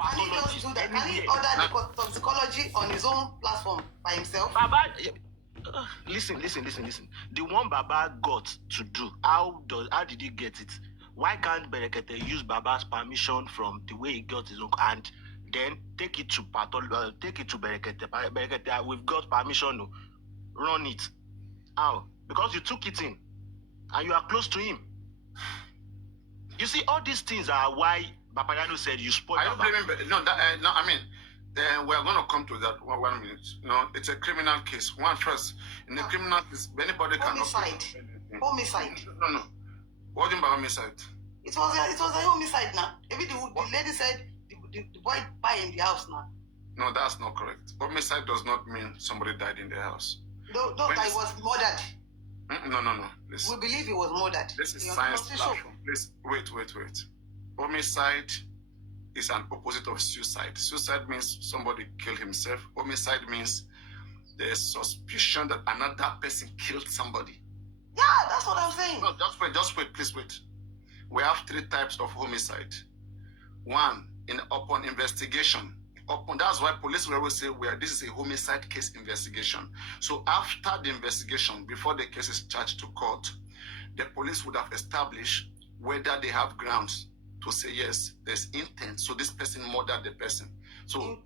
Can he just do that? Can he order the toxicology on his own platform by himself? Baba, listen. The one Baba got to do, how did he get it? Why can't Berekete use Baba's permission from the way he got his own and then take it to Berekete? Berekete, we've got permission to run it. How? Because you took it in and you are close to him. You see, all these things are why Papariano said you spoiled. I don't blame no, I mean, we're going to come to that 1 minute. No, it's a criminal case. First, in a criminal case, anybody can. Homicide. Homicide. No. What do you mean by homicide? It was a homicide now. Even the lady said the boy died in the house now. No, that's not correct. Homicide does not mean somebody died in the house. No, that he was murdered. No. Listen. We believe he was murdered. This is science platform. Please, wait. Homicide is an opposite of suicide. Suicide means somebody killed himself. Homicide means there's suspicion that another person killed somebody. Yeah, that's what I'm saying. No, just wait, please wait. We have 3 types of homicide. One, upon investigation. That's why police will always say this is a homicide case investigation. So after the investigation, before the case is charged to court, the police would have established whether they have grounds to say yes, there's intent. So this person murdered the person. So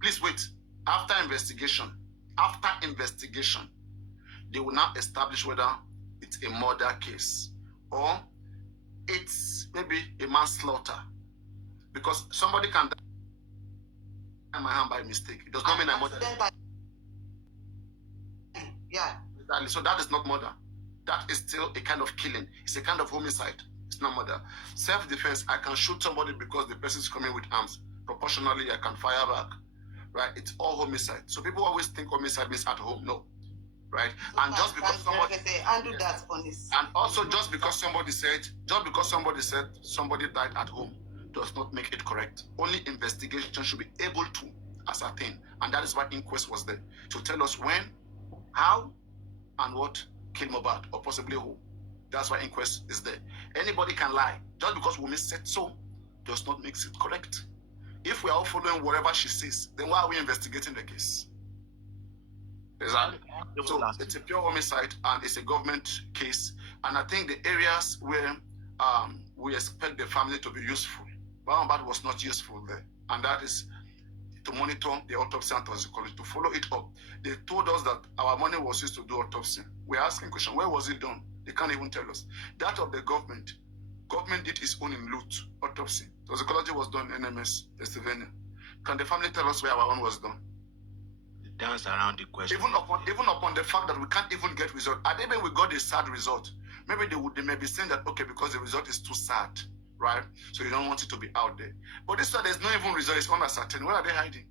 please wait. After investigation, they will now establish whether it's a murder case or it's maybe a manslaughter. Because somebody can die in my hand by mistake. It does not mean I murdered. Yeah. So that is not murder. That is still a kind of killing. It's a kind of homicide. It's not murder. Self-defense, I can shoot somebody because the person is coming with arms. Proportionally, I can fire back. Right? It's all homicide. So people always think homicide means at home. No. Right? So and just because somebody and also just because somebody said somebody died at home does not make it correct. Only investigation should be able to ascertain. And that is why inquest was there. To tell us when, how, and what killed Mohbad, or possibly who. That's why inquest is there. Anybody can lie. Just because women said so does not make it correct. If we are all following whatever she says, then why are we investigating the case? Exactly. So it's a pure homicide and it's a government case. And I think the areas where we expect the family to be useful, Mohbad was not useful there. And that is to monitor the autopsy and toxicology, to follow it up. They told us that our money was used to do autopsy. We're asking question, where was it done? They can't even tell us. That of the government did its own in Lut, autopsy. Toxicology was done in NMS, Pennsylvania. Can the family tell us where our own was done? Dance around the question. Even upon the fact that we can't even get result. And even we got a sad result. Maybe they may be saying that, okay, because the result is too sad, right? So you don't want it to be out there. But this one, there's no even result. It's uncertain. Where are they hiding?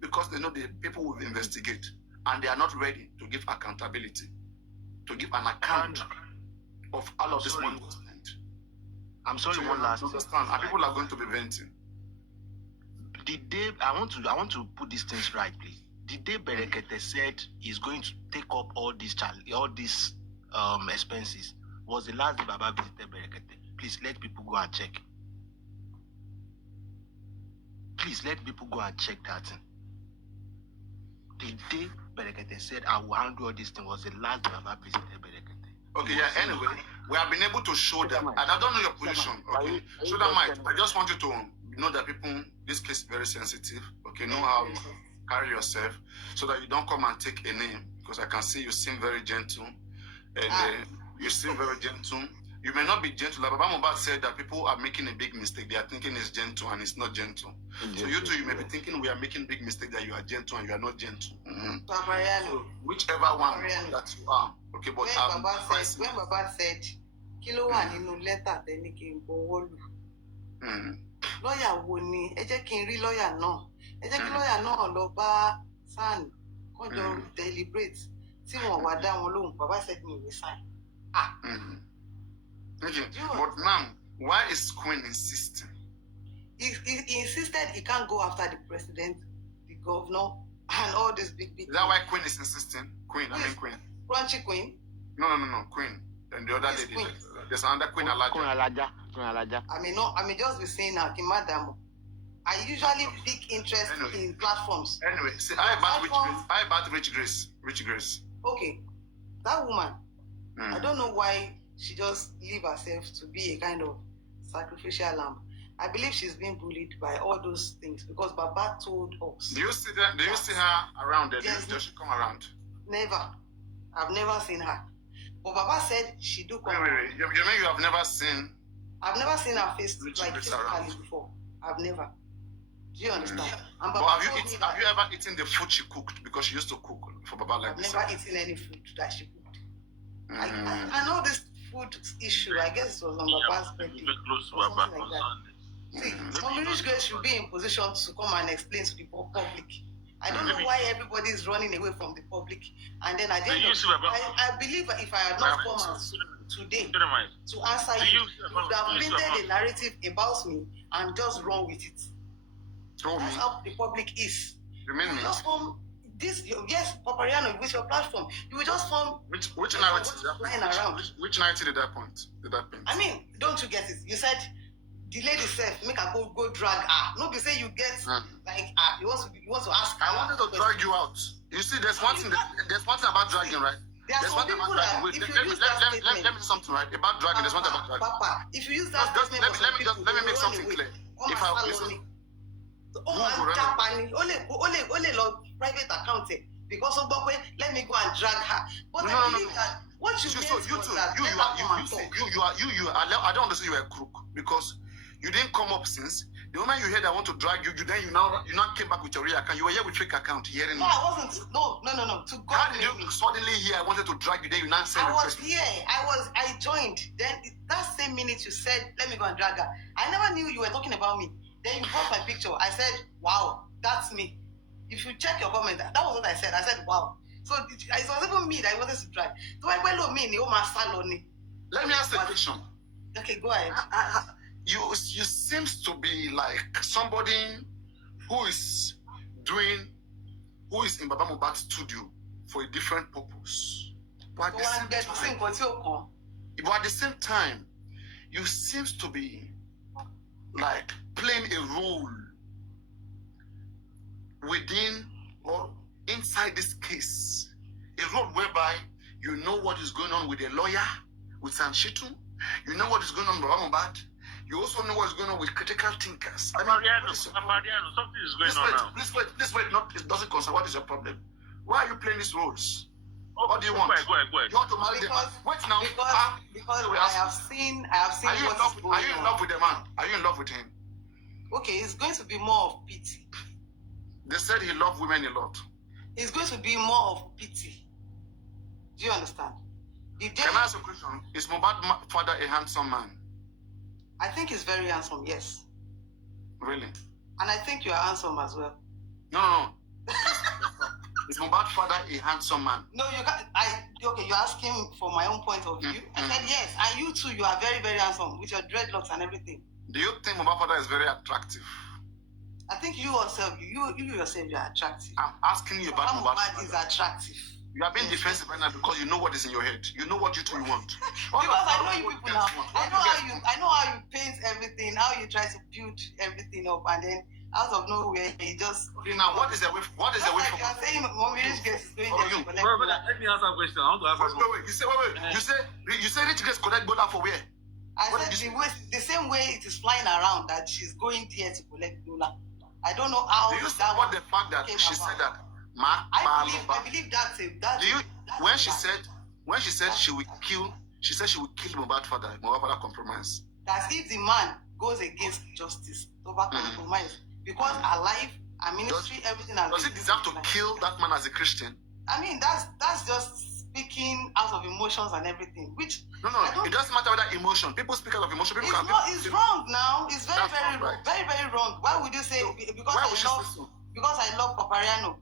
Because they know the people will investigate. And they are not ready to give accountability. To give an account of all of this money was spent. I'm sorry, so one last thing. Understand? And people are going to be venting. I want to put these things right, please. The day Berekete said he's going to take up all these expenses was the last day Baba visited Berekete. Please let people go and check. Please let people go and check that thing. The day Berekete said I will handle all this thing was the last day Baba visited Berekete. Okay, yeah, anyway, we have been able to show them, and I don't know your position, okay? Show that mic. I just want you to know that people, this case is very sensitive, okay? Know how you carry yourself so that you don't come and take a name, because I can see you seem very gentle, and you seem very gentle. You may not be gentle. Like Baba Mohbad said that people are making a big mistake. They are thinking it's gentle and it's not gentle. So you too, you may be thinking we are making big mistake that you are gentle and you are not gentle. So whichever one that you are. Okay, but when Baba said, Kilo wa nínú lẹ́tà tẹ́ni kí n gbowó lù. Lọ́yà wo ni? Ẹ jẹ́ kí n rí lọ́yà náà. Ẹ jẹ́ kí lọ́yà náà lọ bá SAN kó jọ deliberate. Tí wọ́n wá dá wọn lóhùn, Baba said me we sign. Okay, but now, why is Queen insisting? He insisted he can't go after the president, the governor, and all these big. Is that why Queen is insisting? Queen. Crunchy Queen? No, Queen. And the other lady. Queen. There's another Queen Alaja. Queen Alaja. I may just be saying Madam. I usually pick interest in platforms. Anyway, see, I about Rich Grace. Okay, that woman, I don't know why she just leave herself to be a kind of sacrificial lamb. I believe she's being bullied by all those things because Baba told us. Do you see that? Do you see her around there? Does she come around? Never. I've never seen her. But Baba said she do come around. You mean you have never seen? I've never seen her face like physically before. I've never. Do you understand? And Baba have you ever eaten the food she cooked? Because she used to cook for Baba like this. I've never eaten any food that she cooked. I know this food issue. I guess it was on Baba's birthday. Something like that. See, Rich Grace should be in position to come and explain to the public. I don't know why everybody is running away from the public. And then I believe if I had not come out today to answer you would have painted a narrative about me and just run with it. That's how the public is. You mean me? Just form this, yes, Papariano, with your platform. You will just form which narrative flying around. Which narrative did that point? I mean, don't you get it? You said the lady said, make her go drag her. Nobody say you get like you want to ask her. I wanted to drag you out. You see, there's one thing about dragging, right? There's one thing about dragging. Wait, let me do something right about dragging. There's one thing about dragging. Papa, if you use that statement, let me make something clear. If I listen, only private account because of let me go and drag her. But I believe that what you I don't understand you are a crook because you didn't come up since the moment you heard I want to drag you. You now came back with your real account. You were here with fake account hearing. No, I wasn't. No. To God. How did you suddenly hear I wanted to drag you? Then you now said I was here. I joined. Then that same minute you said let me go and drag her. I never knew you were talking about me. Then you brought my picture. I said, wow, that's me. If you check your comment, that was what I said. I said, wow. So it was even me that I wanted to drag. So I went me. Let me ask the question. Okay, go ahead. You seems to be like somebody who is in Baba Mohbad's studio for a different purpose. But at the same time, you seems to be like playing a role within or inside this case, a role whereby you know what is going on with a lawyer, with Sanshitu, you know what is going on with Baba Mohbad, you also know what is going on with critical thinkers. Papariano, something is going on now. Please wait, it doesn't concern. What is your problem? Why are you playing these roles? What do you want? Go ahead. You want to marry the man? Wait now. Because I have seen Are you in love with the man? Are you in love with him? Okay, it's going to be more of pity. They said he loved women a lot. It's going to be more of pity. Do you understand? Can I ask a question? Is Mohbad's father a handsome man? I think he's very handsome, yes. Really? And I think you are handsome as well. No. Is Mohbad's father a handsome man? No, you can't. Okay, you're asking for my own point of view. I said yes, and you too, you are very, very handsome with your dreadlocks and everything. Do you think Mohbad's father is very attractive? I think you yourself, you are attractive. I'm asking you about Mohbad's father. Is attractive. You are being defensive right now because you know what is in your head. You know what you two want. Because I know you people now. I know how you paint everything, how you try to build everything up, and then out of nowhere you just. Now, what is the way? What is the way? Like you're saying, Mommy Rich Grace is going there to collect. Let me answer a question. I want to ask wait. You say Rich Grace collect Bola for where? I said the same way it is flying around that she's going there to collect Bola. I don't know how. Do you support the fact that she said that? I believe that's it. When she said she will kill Mohbad's father compromise. That's if the man goes against justice, compromise. Because her life, her ministry, everything has. Does it deserve to kill that man as a Christian? I mean, that's just speaking out of emotions and everything. Which no, it doesn't matter whether emotion. People speak out of emotion. It's wrong now. It's very, very wrong. Very, very wrong. Why would you say because I love Papariano?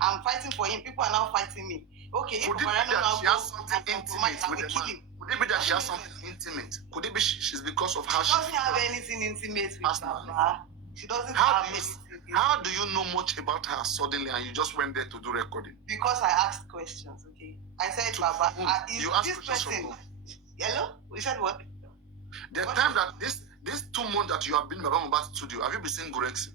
I'm fighting for him. People are now fighting me. Okay, if Papariano now goes and compromise, I will kill him. Could it be that she has something intimate? Could it be she's because of how she doesn't have anything intimate with Papa? She doesn't have anything. How do you know much about her suddenly and you just went there to do recording? Because I asked questions, okay? I said, Papa, is this person... Hello? We said what? The time These 2 months that you have been in Baba Mohbad's studio, have you been seeing Gurexi?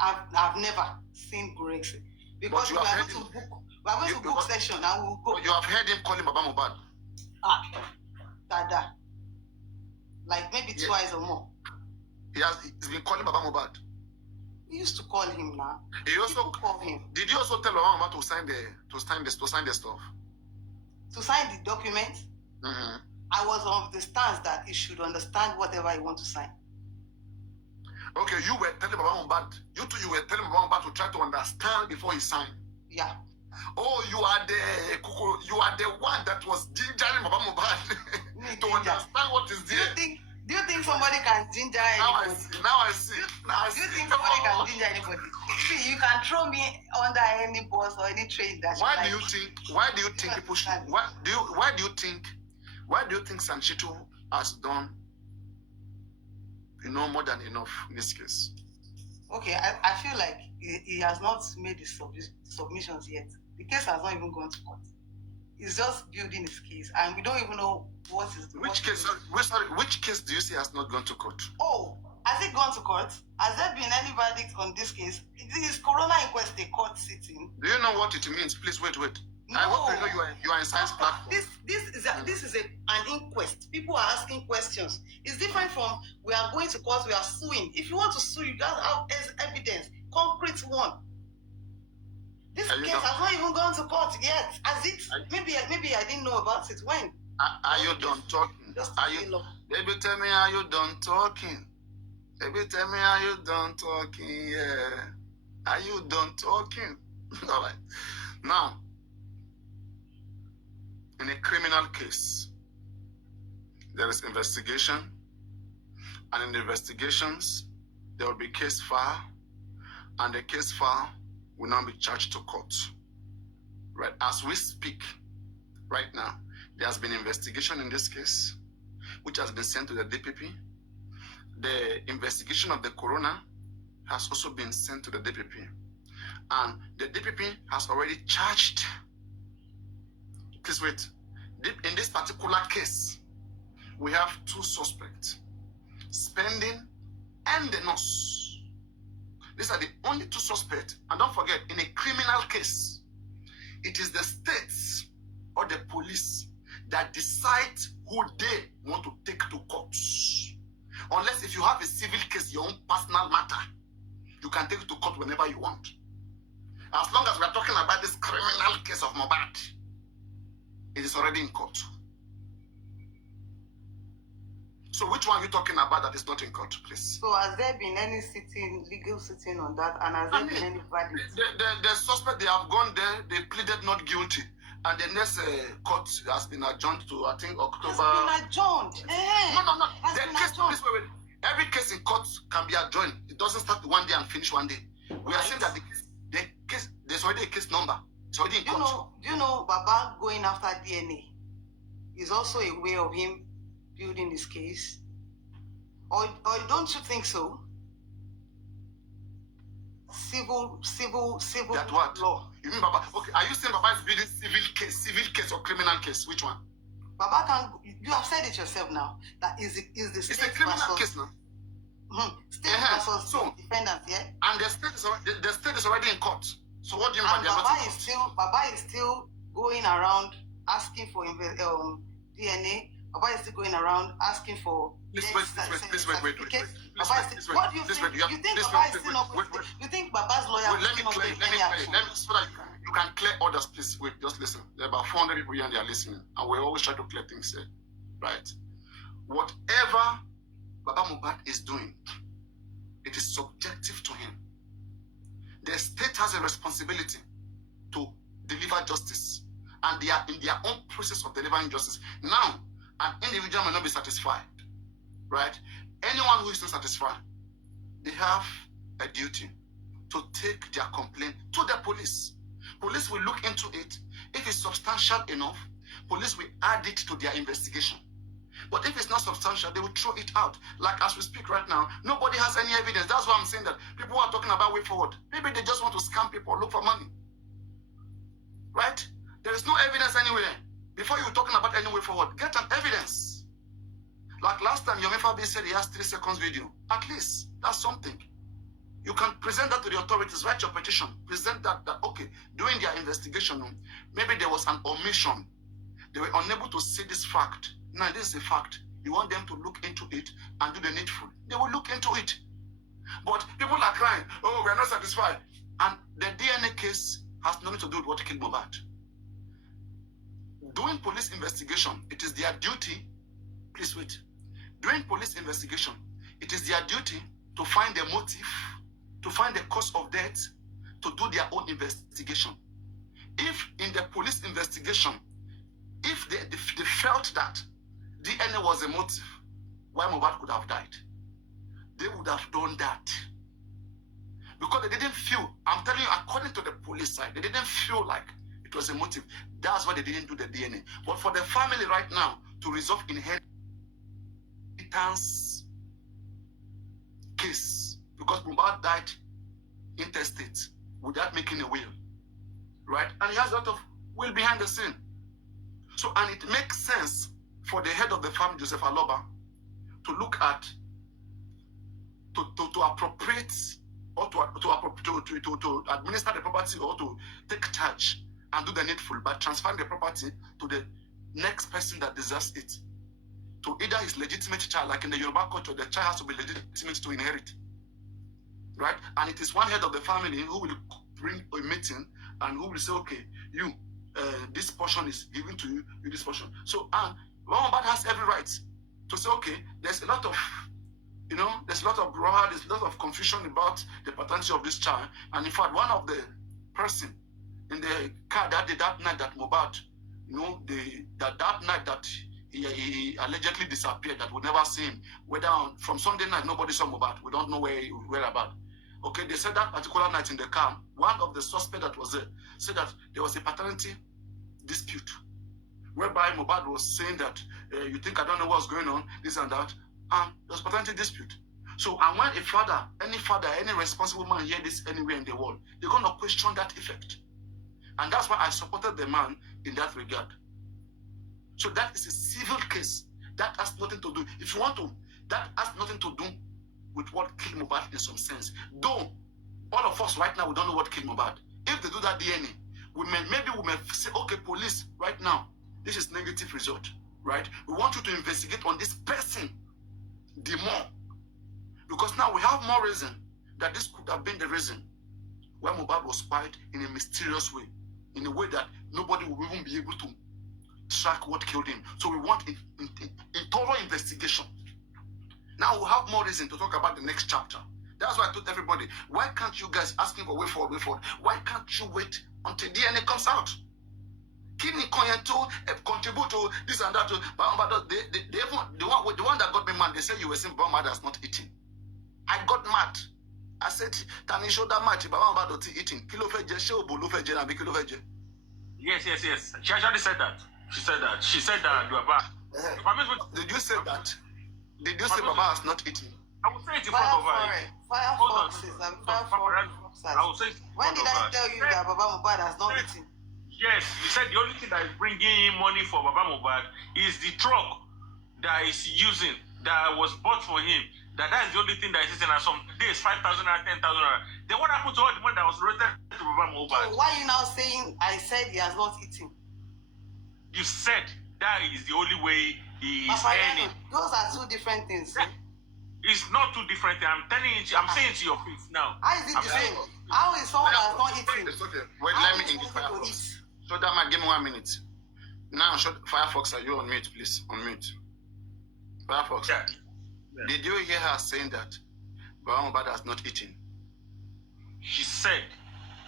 I've never seen Gurexi. Because we are going to book session and we'll go. You have heard him calling Baba Mohbad? Dada. Like maybe twice or more. He's been calling Baba Mohbad. We used to call him now. He also call him. Did you also tell Baba Mohbad to sign the stuff? To sign the document? Mm-hmm. I was of the stance that he should understand whatever he wants to sign. Okay, you were telling Baba Mohbad. You were telling Baba Mohbad to try to understand before he signed. Yeah. Oh, you are the one that was gingering Baba Mohbad to understand what is there. Do you think somebody can ginger anybody? Now I see. Do you think somebody can ginger anybody? See, you can throw me under any bus or any train that. Why do you think people should? Why do you think Sanchito has done, more than enough in this case? Okay, I feel like he has not made his submissions yet. The case has not even gone to court. He's just building his case, and we don't even know what is. Which case do you say has not gone to court? Oh, has it gone to court? Has there been any verdict on this case? Is Corona inquest a court sitting? Do you know what it means? Please wait. No. I hope you know you are in science platform. This is an inquest. People are asking questions. It's different from we are going to court, we are suing. If you want to sue, you just have evidence, concrete one. This case has not even gone to court yet. Has it? Maybe I didn't know about it. When? Are you done talking? Baby, tell me, are you done talking? Baby, tell me, are you done talking? Yeah. Are you done talking? All right. Now, in a criminal case, there is investigation, and in the investigations, there will be case file, and the case file will now be charged to court. Right? As we speak, right now, there has been investigation in this case, which has been sent to the DPP. The investigation of the coroner has also been sent to the DPP. And the DPP has already charged. Please wait. In this particular case, we have 2 suspects, Spending and the nurse. These are the only 2 suspects. And don't forget, in a criminal case, it is the states or the police that decide who they want to take to court. Unless if you have a civil case, your own personal matter, you can take it to court whenever you want. As long as we are talking about this criminal case of Mohbad, it is already in court. So which one are you talking about that is not in court, please? So has there been any legal sitting on that? And has there been any verdict? The suspect, they have gone there, they pleaded not guilty. And the next court has been adjourned to, I think, October. It's been adjourned? No. Every case in court can be adjourned. It doesn't start one day and finish one day. We are saying that the case, there's already a case number. It's already in court. Do you know Baba going after DNA is also a way of him building his case? Or don't you think so? Civil that what? law. You mean Baba? Okay, are you saying Baba is building civil case or criminal case? Which one? Baba can. You have said it yourself now. That is the state. It's a criminal case now. State versus defendant, yeah. And the state is already in court. So what do you mean by Baba is still going around asking for DNA. Baba is still going around asking for. Please wait. What do you think? You think Baba is still not? You think Baba's lawyer will still not take any action? Let me so that you can clear others. Please wait. Just listen. There are about 400 people here and they are listening, and we always try to clear things here, right? Whatever Baba Mohbad is doing, it is subjective to him. The state has a responsibility to deliver justice, and they are in their own process of delivering justice. Now, an individual may not be satisfied, right? Anyone who is not satisfied, they have a duty to take their complaint to the police. Police will look into it. If it's substantial enough, police will add it to their investigation. But if it's not substantial, they will throw it out. Like as we speak right now, nobody has any evidence. That's why I'm saying that people are talking about way forward. Maybe they just want to scam people or look for money. Right? There is no evidence anywhere. Before you're talking about any way forward, get an evidence. Like last time, Yomi Fabiyi said he has 3 seconds video. At least, that's something. You can present that to the authorities, write your petition, present that okay, during their investigation, maybe there was an omission. They were unable to see this fact. Now, this is a fact. You want them to look into it and do the needful. They will look into it. But people are crying, oh, we're not satisfied. And the DNA case has nothing to do with what killed Mohbad. Doing police investigation, it is their duty. Please wait. Doing police investigation, it is their duty to find the motive, to find the cause of death, to do their own investigation. If in the police investigation, if they felt that DNA was a motive why Mohbad could have died, they would have done that. Because they didn't feel, I'm telling you, according to the police side, they didn't feel like it was a motive. That's why they didn't do the DNA. But for the family right now to resolve inheritance case, because Mohbad died intestate without making a will, right? And he has a lot of will behind the scene. So, and it makes sense for the head of the family, Joseph Aloba, to look at, to appropriate, or to administer the property, or to take charge and do the needful by transferring the property to the next person that deserves it. To either his legitimate child, like in the Yoruba culture, the child has to be legitimate to inherit, right? And it is one head of the family who will bring a meeting and who will say, okay, you, this portion is given to you, this portion. So, and Mohbad has every right to say, okay, there's a lot of, there's a lot of brouhaha, there's a lot of confusion about the paternity of this child. And in fact, one of the person in the car that night that Mohbad, that night that he allegedly disappeared, that we never see him, whether from Sunday night, nobody saw Mohbad. We don't know where about. Okay, they said that particular night in the car, one of the suspects that was there said that there was a paternity dispute, whereby Mohbad was saying that, you think I don't know what's going on, this and that, and there was paternity dispute. So, and when any responsible man hear this anywhere in the world, they're going to question that effect. And that's why I supported the man in that regard. So that is a civil case. That has nothing to do, if you want to, that has nothing to do with what killed Mohbad in some sense. Though, all of us right now, we don't know what killed Mohbad. If they do that DNA, maybe we may say, okay, police, right now, this is negative result, right? We want you to investigate on this person the more. Because now we have more reason that this could have been the reason why Mohbad was spied in a mysterious way, in a way that nobody will even be able to track what killed him. So we want a thorough investigation. Now we have more reason to talk about the next chapter. That's why I told everybody, why can't you guys asking for way forward? Why can't you wait until DNA comes out? Kidney contribute to this and that. The one that got me mad, they said you were saying Baba has not eaten. I got mad. I said, can you show that much? Baba not eating. Yes. She actually said that. She said that. Did you say that? Did you say Baba has not eaten? I will say it in front of her. I will say it. When did I tell you that Baba Mohbad has not eaten? Yes, you said the only thing that is bringing in money for Baba Mohbad is the truck that is using, that was bought for him. That's the only thing that is using. And some days 5,000 and 10,000. Then what happened to all the money that was related to Baba Mohbad? So why are you now saying I said he has not eaten? You said that is the only way he is earning. Those are two different things. It's not two different things. I'm telling you, I'm saying it to your face now. How is it the same? How is someone that has not eaten? It's okay. Wait, let me engage Firefox. So that might give me 1 minute. Now, Firefox, are you on mute, please? On mute. Firefox. Yeah. Did you hear her saying that Baba Mohbad has not eaten? She said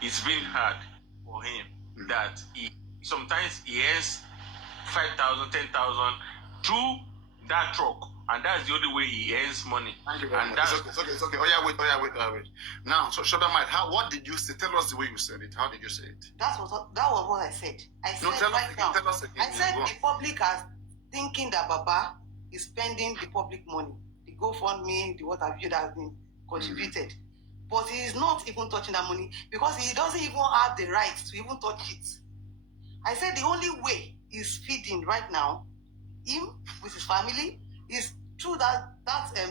it's been hard for him that sometimes he earns 5,000, 10,000 through that truck, and that's the only way he earns money. Thank you very much. It's okay. Oh yeah, wait. Now, so Shoda Mike, what did you say? Tell us the way you said it. How did you say it? That was what I said. I said tell us again. I said the public are thinking that Baba is spending the public money, the GoFundMe, the what have you that has been contributed. But he is not even touching that money because he doesn't even have the right to even touch it. I said the only way he's feeding right now, him with his family, is through that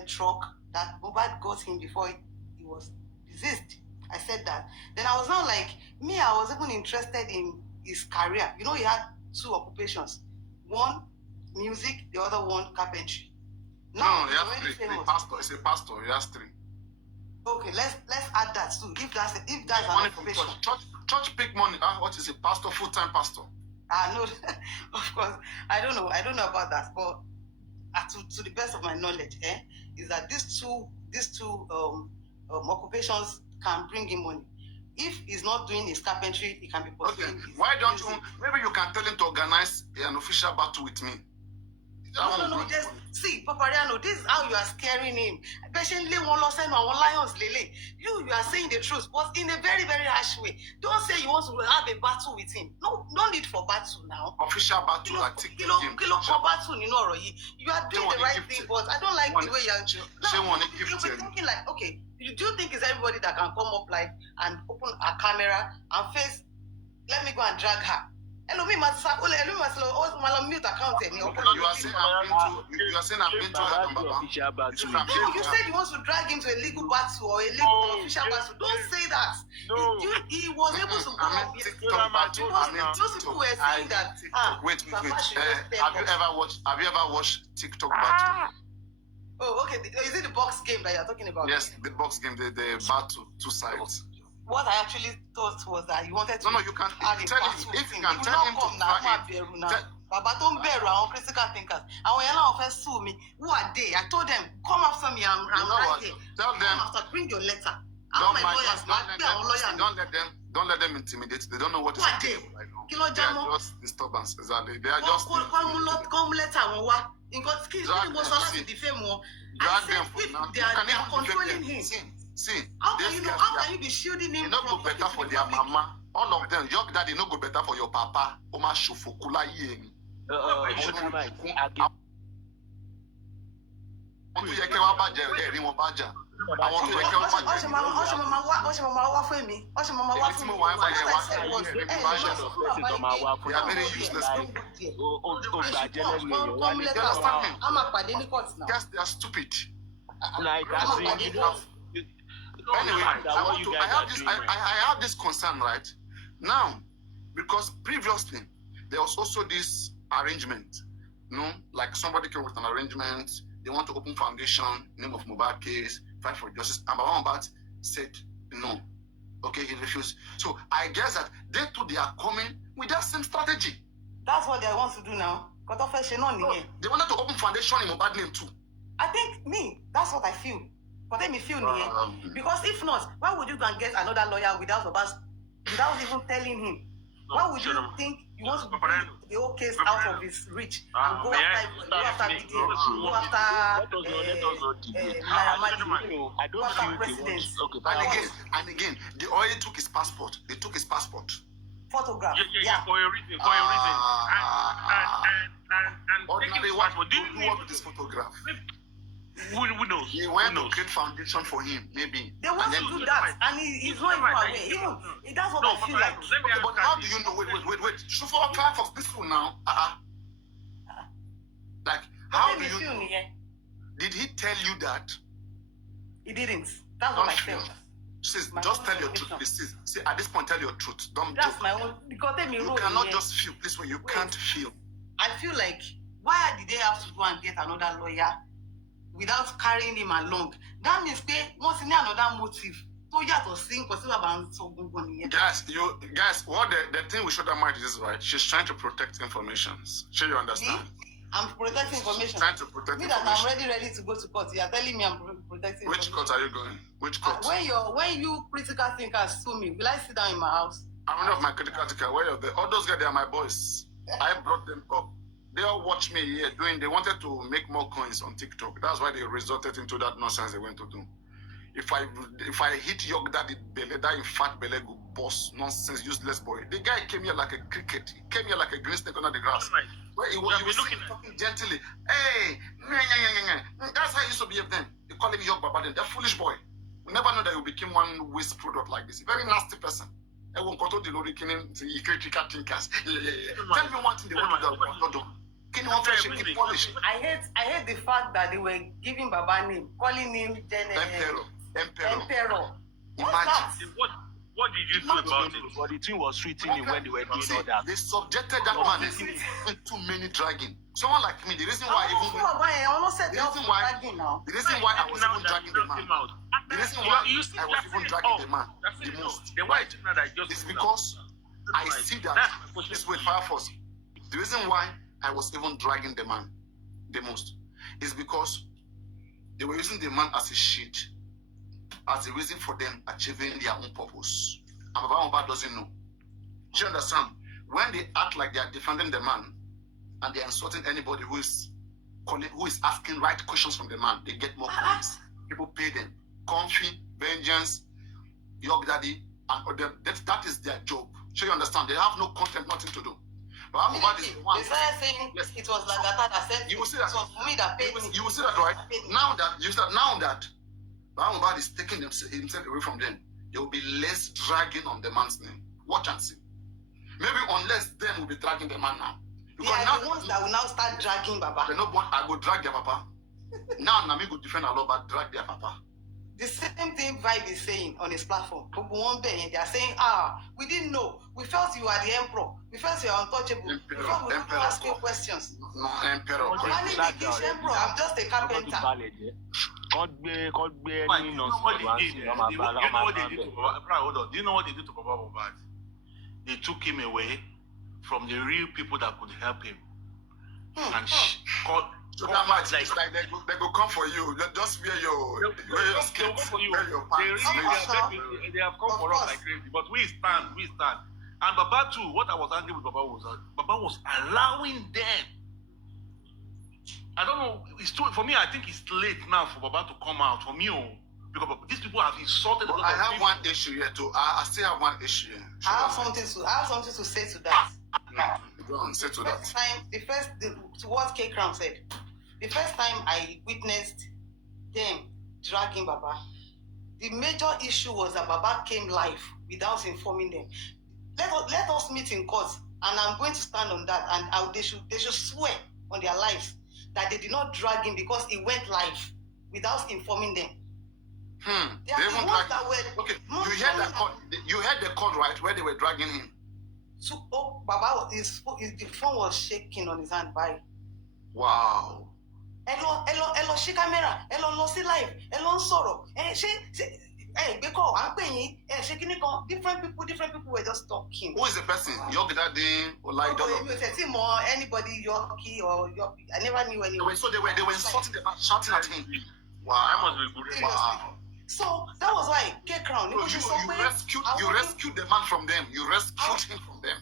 truck that Mohbad got him before he was deceased. I said that. Then I was not like, me, I was even interested in his career. You know, he had 2 occupations. One, music, the other one, carpentry. Now, he has 3. He's a pastor. He has 3. Okay, let's add that too. If that's an occupation. Church pick money. What is a pastor? Full-time pastor. No, of course. I don't know about that. But to the best of my knowledge, is that these two occupations can bring him money. If he's not doing his carpentry, he can be pursuing. Okay. Why don't you? Maybe you can tell him to organize an official battle with me. No. Just see, Papariano, this is how you are scaring him. Patiently, one loss and one lions, Lele. You are saying the truth, but in a very, very harsh way. Don't say you want to have a battle with him. No need for battle now. Official battle. You are doing the right thing, but I don't like the way you're thinking like, okay, do you think it's everybody that can come up like and open a camera and face? Let me go and drag her. You are saying I've been to her. No, you said you want to drag him to a legal battle or a legal official battle. Don't say that. He was able to go up. Those people were saying that. Wait. Have you ever watched TikTok battle? Oh, okay. Is it the box game that you're talking about? Yes, the box game, the battle, 2 sides. What I actually thought was that you wanted to. No, you can tell him. If you can tell him to Baba, don't bear around critical thinkers. And when you first sue me, who are they? I told them, come after me. I'm right here. Tell them. Come after, bring your letter. Don't let them intimidate. They don't know what is happening. They are just disturbance. Exactly. They are just. Come letter. Drag them for now. They are controlling him. See, how can you be shielding him? You not go better for their mama. All of them, your daddy no go better for your papa. Oma shufukula yeng. Yes, they are stupid. Anyway, I have this concern right now because previously there was also this arrangement, like somebody came with an arrangement. They want to open foundation, name of Mohbad case, fight for justice. And Baba Mohbad said no. Okay, he refused. So I guess that they too they are coming with that same strategy. That's what they want to do now. They wanted to open foundation in Mohbad name too. I think that's what I feel. But let me feel because if not, why would you go and get another lawyer without even telling him? Why would you think you want to bring the whole case out of his reach and go after BDM, go after I don't feel presidents? And again, they already took his passport. They took his passport. Photograph. Yeah, for a reason. And ordinarily, what would you want with this photograph? Who knows? He went to create foundation for him, maybe. They want to do that, and he's not even aware. That's what I feel like. Okay, but how do you know? Wait. So for Firefox, this one now, like, how do you know? Did he tell you that? He didn't. That's what I felt. Sis, just tell your truth, please. See, at this point, tell your truth. Don't That's joke. My own. Because you cannot just feel this way. You can't feel. I feel like, why did they have to go and get another lawyer without carrying him along? That means they want another motive. Guys, what the thing we should admire is right. She's trying to protect information. Sure, you understand? I'm protecting information. Trying to protect me information. That I'm ready to go to court. You are telling me I'm protecting. Which court are you going? Which court? When you critical thinkers sue me, will I sit down in my house? I'm not my critical thinker. Where are they? All those guys, they are my boys. I brought them up. They all watch me here doing. They wanted to make more coins on TikTok. That's why they resorted into that nonsense they went to do. If I hit your daddy belly, that in fat belly go boss nonsense useless boy. The guy came here like a cricket. He came here like a green snake under the grass. Right. Where he was talking gently. Hey, that's how he used to behave then. They call him York Baba then. That foolish boy. We never know that he became one waste product like this. A very nasty person. I won't control the Lord critical thinkers. Tell me one thing they want to do. Can you offer shaking polish? I hate the fact that they were giving Baba name, calling him Emperor. Imagine. What did you do about it? But the thing was sweeting him when they were doing all that. They subjected that man into many dragging. Someone like me, the reason why I was even dragging the man. The reason why I was even dragging the man the most is because I see that this way fire force. The reason why I was even dragging the man the most is because they were using the man as a shield, as a reason for them achieving their own purpose. And Baba Mohbad doesn't know. Do you understand? When they act like they are defending the man and they are insulting anybody who is asking right questions from the man, they get more points. People pay them. Comfy, vengeance, York Daddy, and that is their job. So you understand? They have no content, nothing to do. Baba Mohbad is the one. They started saying it was like that said you will see that. It was me that paid me. You will see that, right? Now that Baba Mohbad is taking himself away from them, there will be less dragging on the man's name. Watch and see. Maybe unless then we'll be dragging the man now. Because now the ones that will now start dragging Baba. They know what I will drag their papa. Now Nami go defend aloba, drag their papa. The same thing Vibe is saying on his platform. They are saying, we didn't know. We felt you are the emperor. We felt you are untouchable. We felt we couldn't ask you questions. No, emperor. I'm just a carpenter. Can't be any You know what they did to Baba? Hold on. Do you know what they did to Baba Mohbad? They took him away from the real people that could help him. And so that much like they go come for you. Just wear your skills, wear your pants. They have come for us like crazy. But we stand. And Baba too, what I was angry with Baba was that Baba was allowing them. I don't know, it's too, for me, I think it's late now for Baba to come out, for me, because these people have insulted a lot of people. I have one issue here too. I still have one issue here. I have something to say to that. Go on, say to that. To what K Crown said, the first time I witnessed them dragging Baba, the major issue was that Baba came live without informing them. Let us meet in court, and I'm going to stand on that, and they should swear on their lives that they did not drag him because he went live without informing them. They are the ones that were. Okay, you heard the court, right, where they were dragging him. So, Baba, the phone was shaking on his hand by. Wow. Hello, she camera. Hello, see live. Hello, sorrow. Different people were just talking. Who is the person? York Daddy or like anybody Yorkie or Yorkie. I never knew anyone. So they were insulting the man, shouting at him. Wow. That must be good. Wow. So that was why K Crown. You rescued the man from them. You rescued him from them.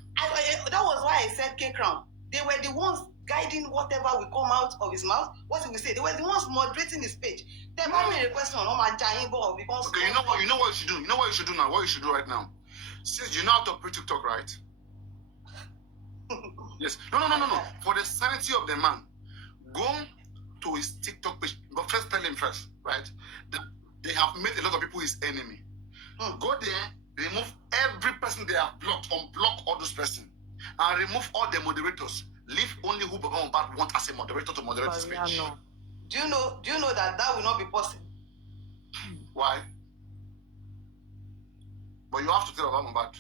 That was why I said K Crown. They were the ones guiding whatever will come out of his mouth. What he will say. They were the ones moderating his speech. They might be a question on my giant ball because. Okay, you know what you should do. You know what you should do now. What you should do right now. Since you know how to operate TikTok, right? Yes. No. For the sanity of the man, go to his TikTok page. But first tell him first, right? That they have made a lot of people his enemy. Go there, remove every person they have blocked, unblock all those persons, and remove all the moderators. Leave only who Baba Mohbad want as a moderator to moderate his speech. Do you know that will not be possible? Why? But you have to tell Baba Mohbad.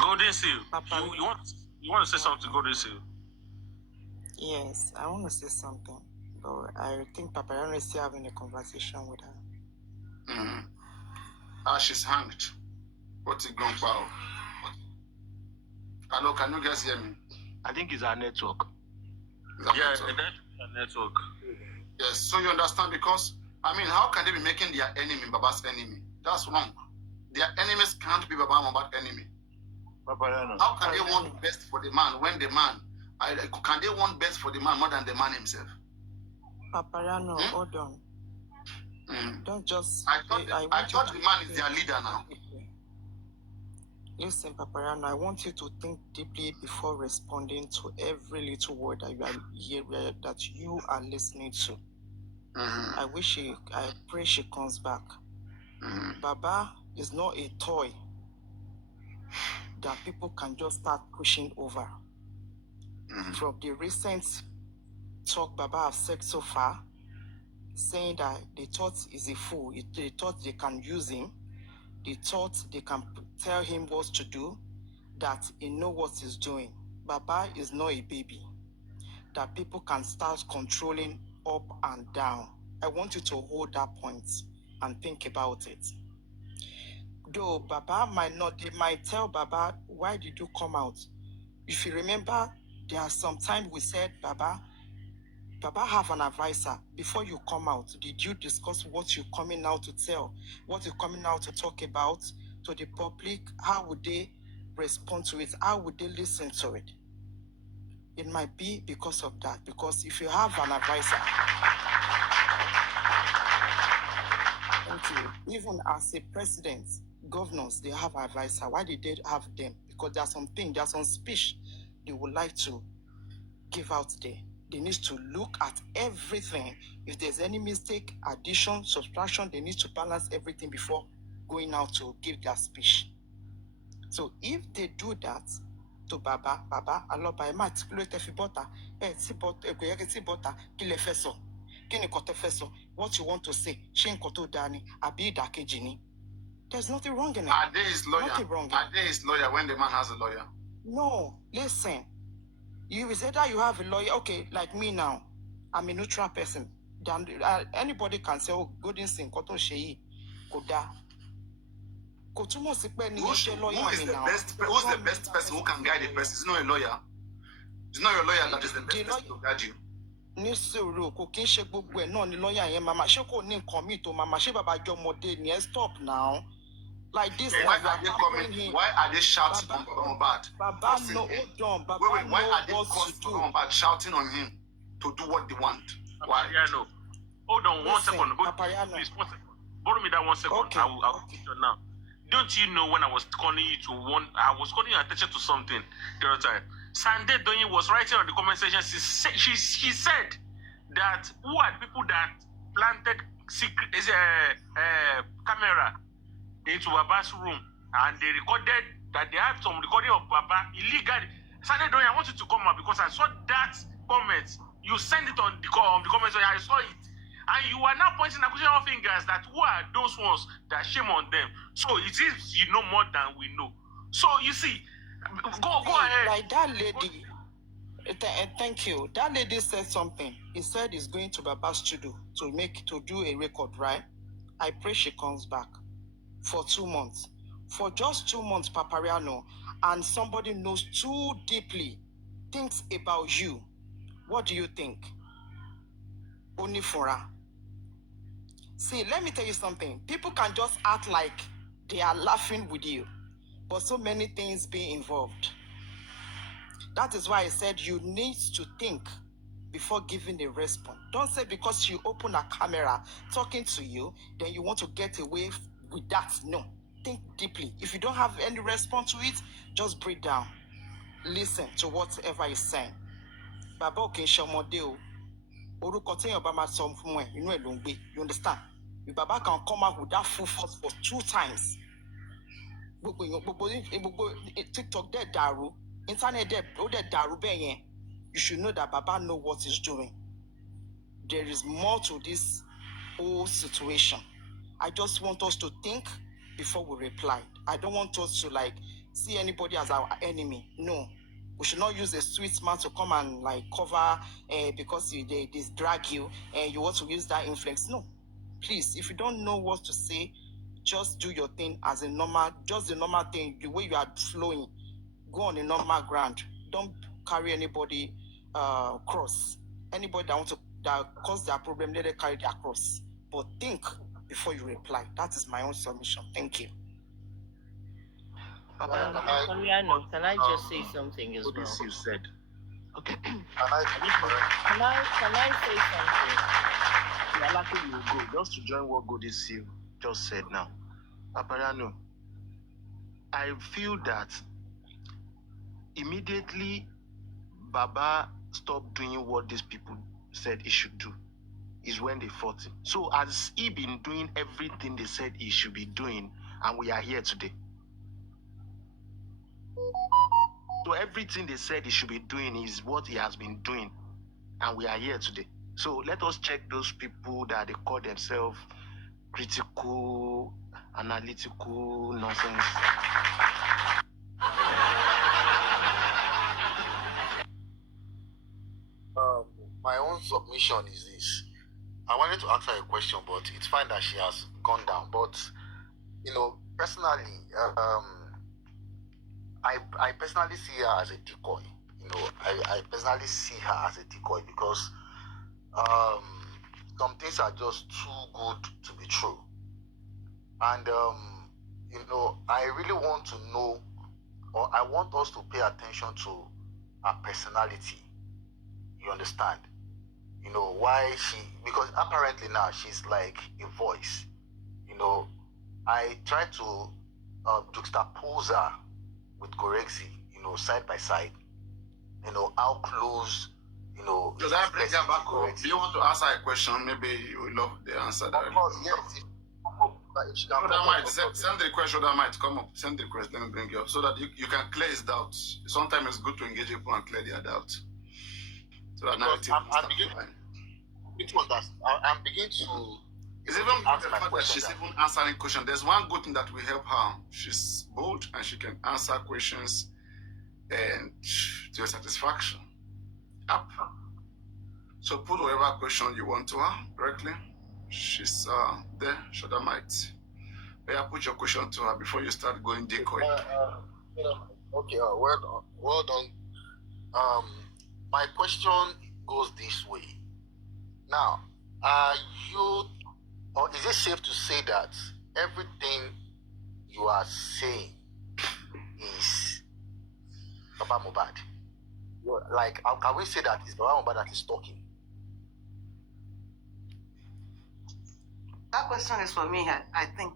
Golden Seal. You want to say something, Golden Seal? Yes, I want to say something. But I think Papariano is still having a conversation with her. She's hanged. What's it going for? Hello, can you guys hear me? I think it's our network. Network. Yes, so you understand, because how can they be making their enemy Baba's enemy? That's wrong. Their enemies can't be Baba Mohbad's enemy. Papariano. How can they want best for the man when the man can they want best for the man more than the man himself? Papariano, hold on. Don't just. I thought the man is their leader now. Listen, Papariano, I want you to think deeply before responding to every little word that you are hearing, that you are listening to. I pray she comes back. Baba is not a toy that people can just start pushing over. From the recent talk Baba have said so far, saying that they thought he's a fool, they thought they can use him, they thought they can tell him what to do, that he knows what he's doing. Baba is not a baby that people can start controlling up and down. I want you to hold that point and think about it. Though Baba they might tell Baba, why did you come out? If you remember, there are some times we said, Baba have an advisor. Before you come out, did you discuss what you're coming out to tell? What you're coming out to talk about to the public? How would they respond to it? How would they listen to it? It might be because of that. Because if you have an advisor, thank you. Even as a president, governors, they have advisor. Why did they have them? Because there's some speech they would like to give out there. They need to look at everything. If there's any mistake, addition, subtraction, they need to balance everything before going out to give their speech. So if they do that to Baba, aloba, what you want to say, there's nothing wrong in it. Are they his lawyer? Nothing wrong in it. Are they his lawyer when the man has a lawyer? No, listen. You said that you have a lawyer. Okay, like me now, I'm a neutral person. Anybody can say, oh, good instinct, koto sheyi, koda. Who's the best person who can guide a person? It's not a lawyer. It's not your lawyer that is the best person to guide you. Ní sùúrù kò kí ń ṣe gbogbo ẹ̀ náà ni lọ́ọ̀yà yẹn mama ṣé kò ní nǹkan míì tó mama ṣé bàbá jọ ọmọdé ni ẹ stop now like this. Why are they coming? Why are they shouting on Baba Mohbad? Baba no hold on. Baba why are they calling Baba Mohbad shouting on him to do what they want? Why? Papariano. Hold on one second. Papariano. Please, 1 second. Borrow me that 1 second. Okay. I'll put it now. Don't you know when I was calling you I was calling your attention to something the other time. Sande Donyi was writing on the comment section. She said that who are people that planted secret camera into Baba's room and they recorded that they had some recording of Baba illegally. Sande Donyi, I want you to come out because I saw that comment. You sent it on the comment section. I saw it. And you are now pointing accusation fingers that who are those ones that shame on them. So it is you know more than we know. So you see, go ahead. Like that lady, thank you. That lady said something. He said he's going to Baba's studio to do a record, right? I pray she comes back for 2 months. For just 2 months, Papariano, and somebody knows too deeply, thinks about you. What do you think? Only for her. See, let me tell you something. People can just act like they are laughing with you, but so many things be involved. That is why I said you need to think before giving a response. Don't say because you open a camera talking to you, then you want to get away with that. No. Think deeply. If you don't have any response to it, just breathe down. Listen to whatever he's saying. Baba okay, Shamodeo. You understand? If Baba can come out with that full force for 2 times, TikTok there daru, internet there daru you should know that Baba know what he's doing. There is more to this whole situation. I just want us to think before we reply. I don't want us to see anybody as our enemy. No. We should not use a sweet man to come and cover because they drag you and you want to use that influence. No. Please, if you don't know what to say, just do your thing as a normal, just the normal thing, the way you are flowing. Go on the normal ground. Don't carry anybody cross. Anybody that cause their problem, let them carry their cross. But think before you reply. That is my own submission. Thank you. Papariano, can I just say something as well? What you said. Okay. Can I say something? You're lucky you go. Just to join what Godisi just said now. Papariano, I feel that immediately Baba stopped doing what these people said he should do is when they fought him. So has he been doing everything they said he should be doing and we are here today? After everything they said he should be doing is what he has been doing. And we are here today. So let us check those people that they call themselves critical, analytical nonsense. My own submission is this. I wanted to ask her a question, but it's fine that she has gone down. But, personally, I personally see her as a decoy. I personally see her as a decoy because some things are just too good to be true. And, I really want to know, or I want us to pay attention to her personality. You understand? Why because apparently now she's like a voice. I try to juxtapose her with Gorexi, side by side. How close, Does that bring her back up? Do you want to ask her a question? Maybe you will love the answer that. Of course, yes. If she can send the request, that might come up. Send the request, let me bring you up so that you can clear his doubts. Sometimes it's good to engage people and clear their doubts. So that narrative I'm beginning to. It's even good the fact that she's even answering questions. There's one good thing that will help her. She's bold and she can answer questions and to your satisfaction. Up. So put whatever question you want to her directly. She's there. Shoda might. Yeah, put your question to her before you start going decoy. Okay, well done. My question goes this way. Now, or is it safe to say that everything you are saying is Baba Mohbad? Like, how can we say that it's Baba Mohbad that is talking? That question is for me, I think.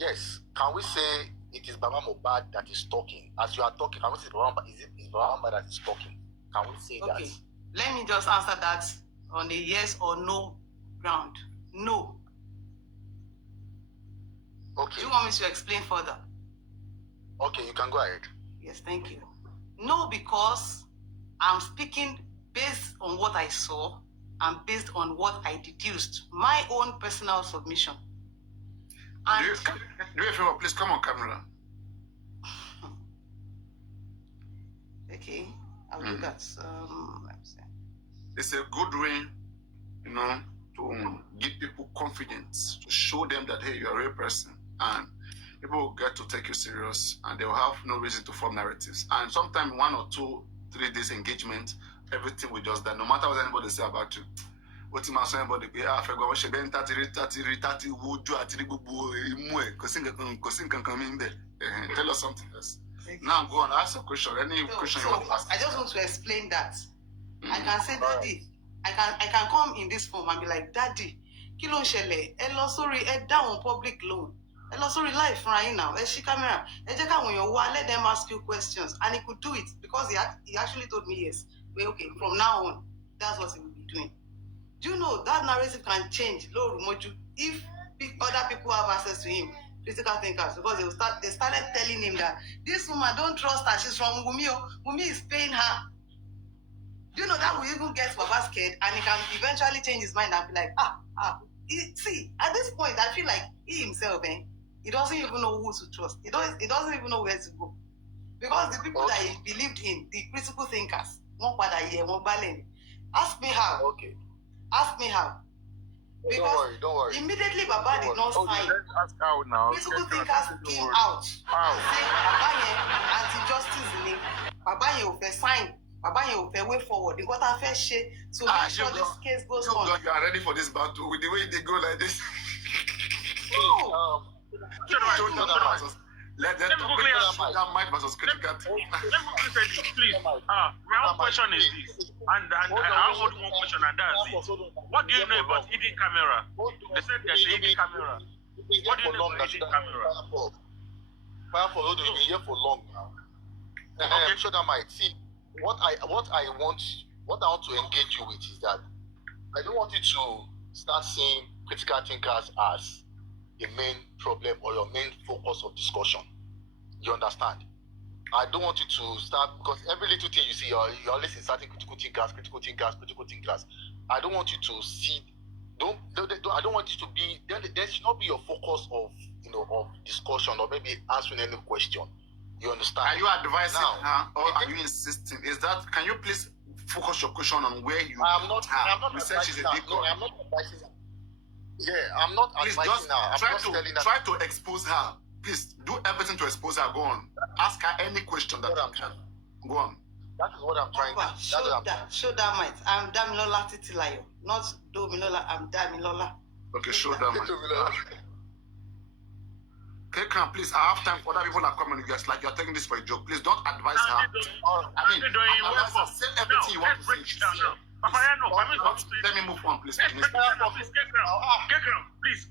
Yes. Can we say it is Baba Mohbad that is talking? As you are talking, can we say it's Baba Mohbad that is talking? Can we say that? Okay. Let me just answer that on a yes or no ground. No. Okay. Do you want me to explain further? Okay, you can go ahead. Yes, thank you. No, because I'm speaking based on what I saw and based on what I deduced. My own personal submission. And do you a favor, please come on camera. Okay, I'll do that. Let me see. It's a good way, to give people confidence, to show them that, hey, you're a real person. And people will get to take you serious and they will have no reason to form narratives. And sometimes 1 or 2, 3 days engagement, everything will just die. No matter what anybody say about you. What you must anybody be after go she ben 30 woju atiri gbogbo imu e ko sin kan come in there. Tell us something else. Now go on, ask a question. Any question you want to ask. I just want to explain that. I can say, Daddy, I can come in this form and be like, Daddy, kí ló ń ṣẹlẹ̀? Ẹ lọ sórí, ẹ dáhùn public loan. Ẹ lọ sórí live fúnra yín now. Ẹ ṣí camera. Ẹ jẹ́ káwọn èèyàn wá, let them ask you questions. And he could do it because he actually told me yes. Well, okay, from now on, that's what he will be doing. Do you know that narrative can change if other people have access to him, critical thinkers, because they started telling him that this woman, don't trust her, she's from Wumi. Wumi is paying her. Do you know that will even get Baba scared and he can eventually change his mind and be like, see, at this point, I feel like he himself, he doesn't even know who to trust. He doesn't even know where to go. Because the people that he believed in, the critical thinkers, ask me how. Okay. Ask me how. Because don't worry. Immediately Baba did not sign. Let's ask how now. Critical thinkers came out and say, Baba yen anti-justice ni. Baba yen ò fẹ́ sign. Baba yen ò fẹ́ way forward. They got a fair share to make sure this case goes on. You are ready for this battle with the way they go like this. No. Let them talk about that might versus critical. Let me quickly say this, please. My own question is this, and I have one question, and that's it. What do you know about hidden camera? They said there's a hidden camera. What do you know about hidden camera? Firefall, you've been here for long now. I'm sure that might see what I want to engage you with is that I don't want you to start seeing critical thinkers as the main problem or your main focus of discussion. You understand? I don't want you to start, because every little thing you see, you're always inserting critical thinkers. I don't want you to see. I don't want you to be. There should not be your focus of discussion or maybe answering any question. You understand? Are you advising her or are you insisting? Can you please focus your question on where you? I'm not advising her. No, I'm not advising her. Yeah, I'm not advising her. I'm just telling her. Try to expose her. Please do everything to expose her. Go on. Ask her any question that you can. Go on. That is what I'm trying to show that might. I'm Damilola Titilayo, not Domilola. I'm Damilola. Okay, show that might. Okay, please, I have time for other people that come and guys. Like you're taking this for a joke. Please don't advise her. Advise her. Say everything you want to say. Papariano, let me move on, please. Please,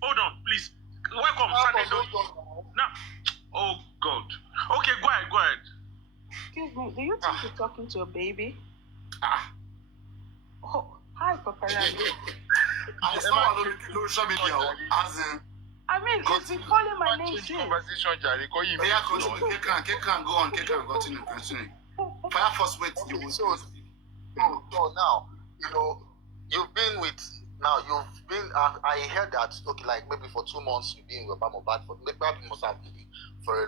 hold on, please. Welcome, now. Oh God. Okay, go ahead. Excuse me, do you think you're talking to a baby? Oh, hi, Papariano. I saw on social media, as in. I mean, you've been calling my name since. Conversation, Jerry. Yeah, continue. Go on. Continue. Fire first, wait. You will. So now, you've been I heard that, okay, like maybe for 2 months you've been with Mohbad for maybe must have been for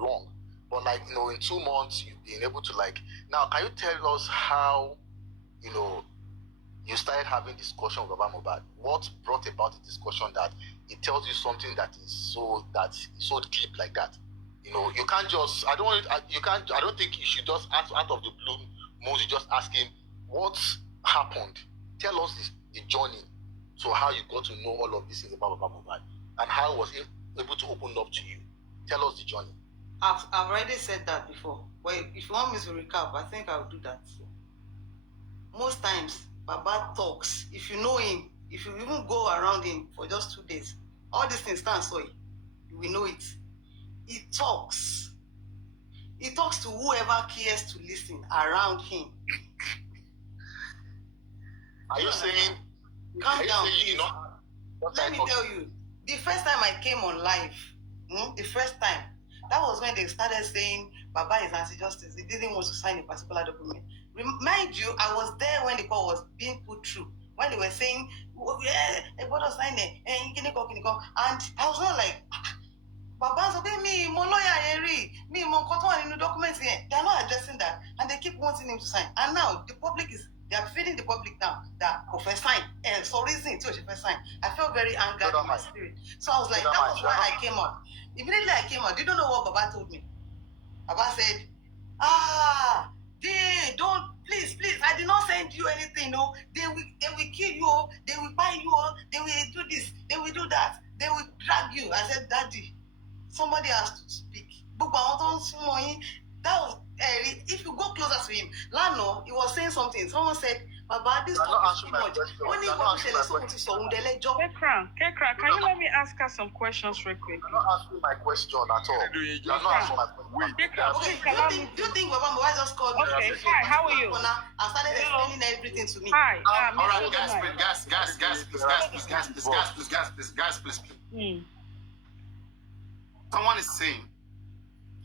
long. But like, in 2 months you've been able to now can you tell us how, you started having discussion with Mohbad? What brought about the discussion that it tells you something that is so deep like that? You can't just, I don't think you should just ask out of the blue moon, you just ask him, what happened? Tell us the journey. So how you got to know all of these things about Mohbad and how was he able to open up to you? Tell us the journey. I've already said that before. But if you want me to recap, I think I'll do that. Most times, Baba talks. If you know him, if you even go around him for just 2 days, all these things stand so you will know it. He talks. He talks to whoever cares to listen around him. Are you saying? Calm down, please. Let me tell you, the first time I came on live, that was when they started saying Baba is anti-justice. He didn't want to sign a particular document. Remind you, I was there when the call was being put through. When they were saying, I got to sign it, and I was not like, Baba, me, my lawyer, me, my documents here. They are not addressing that, and they keep wanting him to sign. And now they are feeding the public now that Professor sign. So reason to sign. I felt very angered in my spirit. So I was like, that was why I came out. Immediately I came out, you don't know what Baba told me. Baba said, don't, please, I did not send you anything, no. They will kill you, they will buy you, they will do this, they will do that, they will drag you. I said, Daddy, somebody has to speak. That was, if you go closer to him, Lano, he was saying something. Someone said, Baba, this talk is too much. Only what you Kekra, can you let me ask her some questions real quick? You're not asking my question at all. You're not asking my question. Okay, do you think Baba Mohbad just called me? Okay, hi, how are you? And started explaining everything to me. Hi, all right, guys, please. Someone is saying,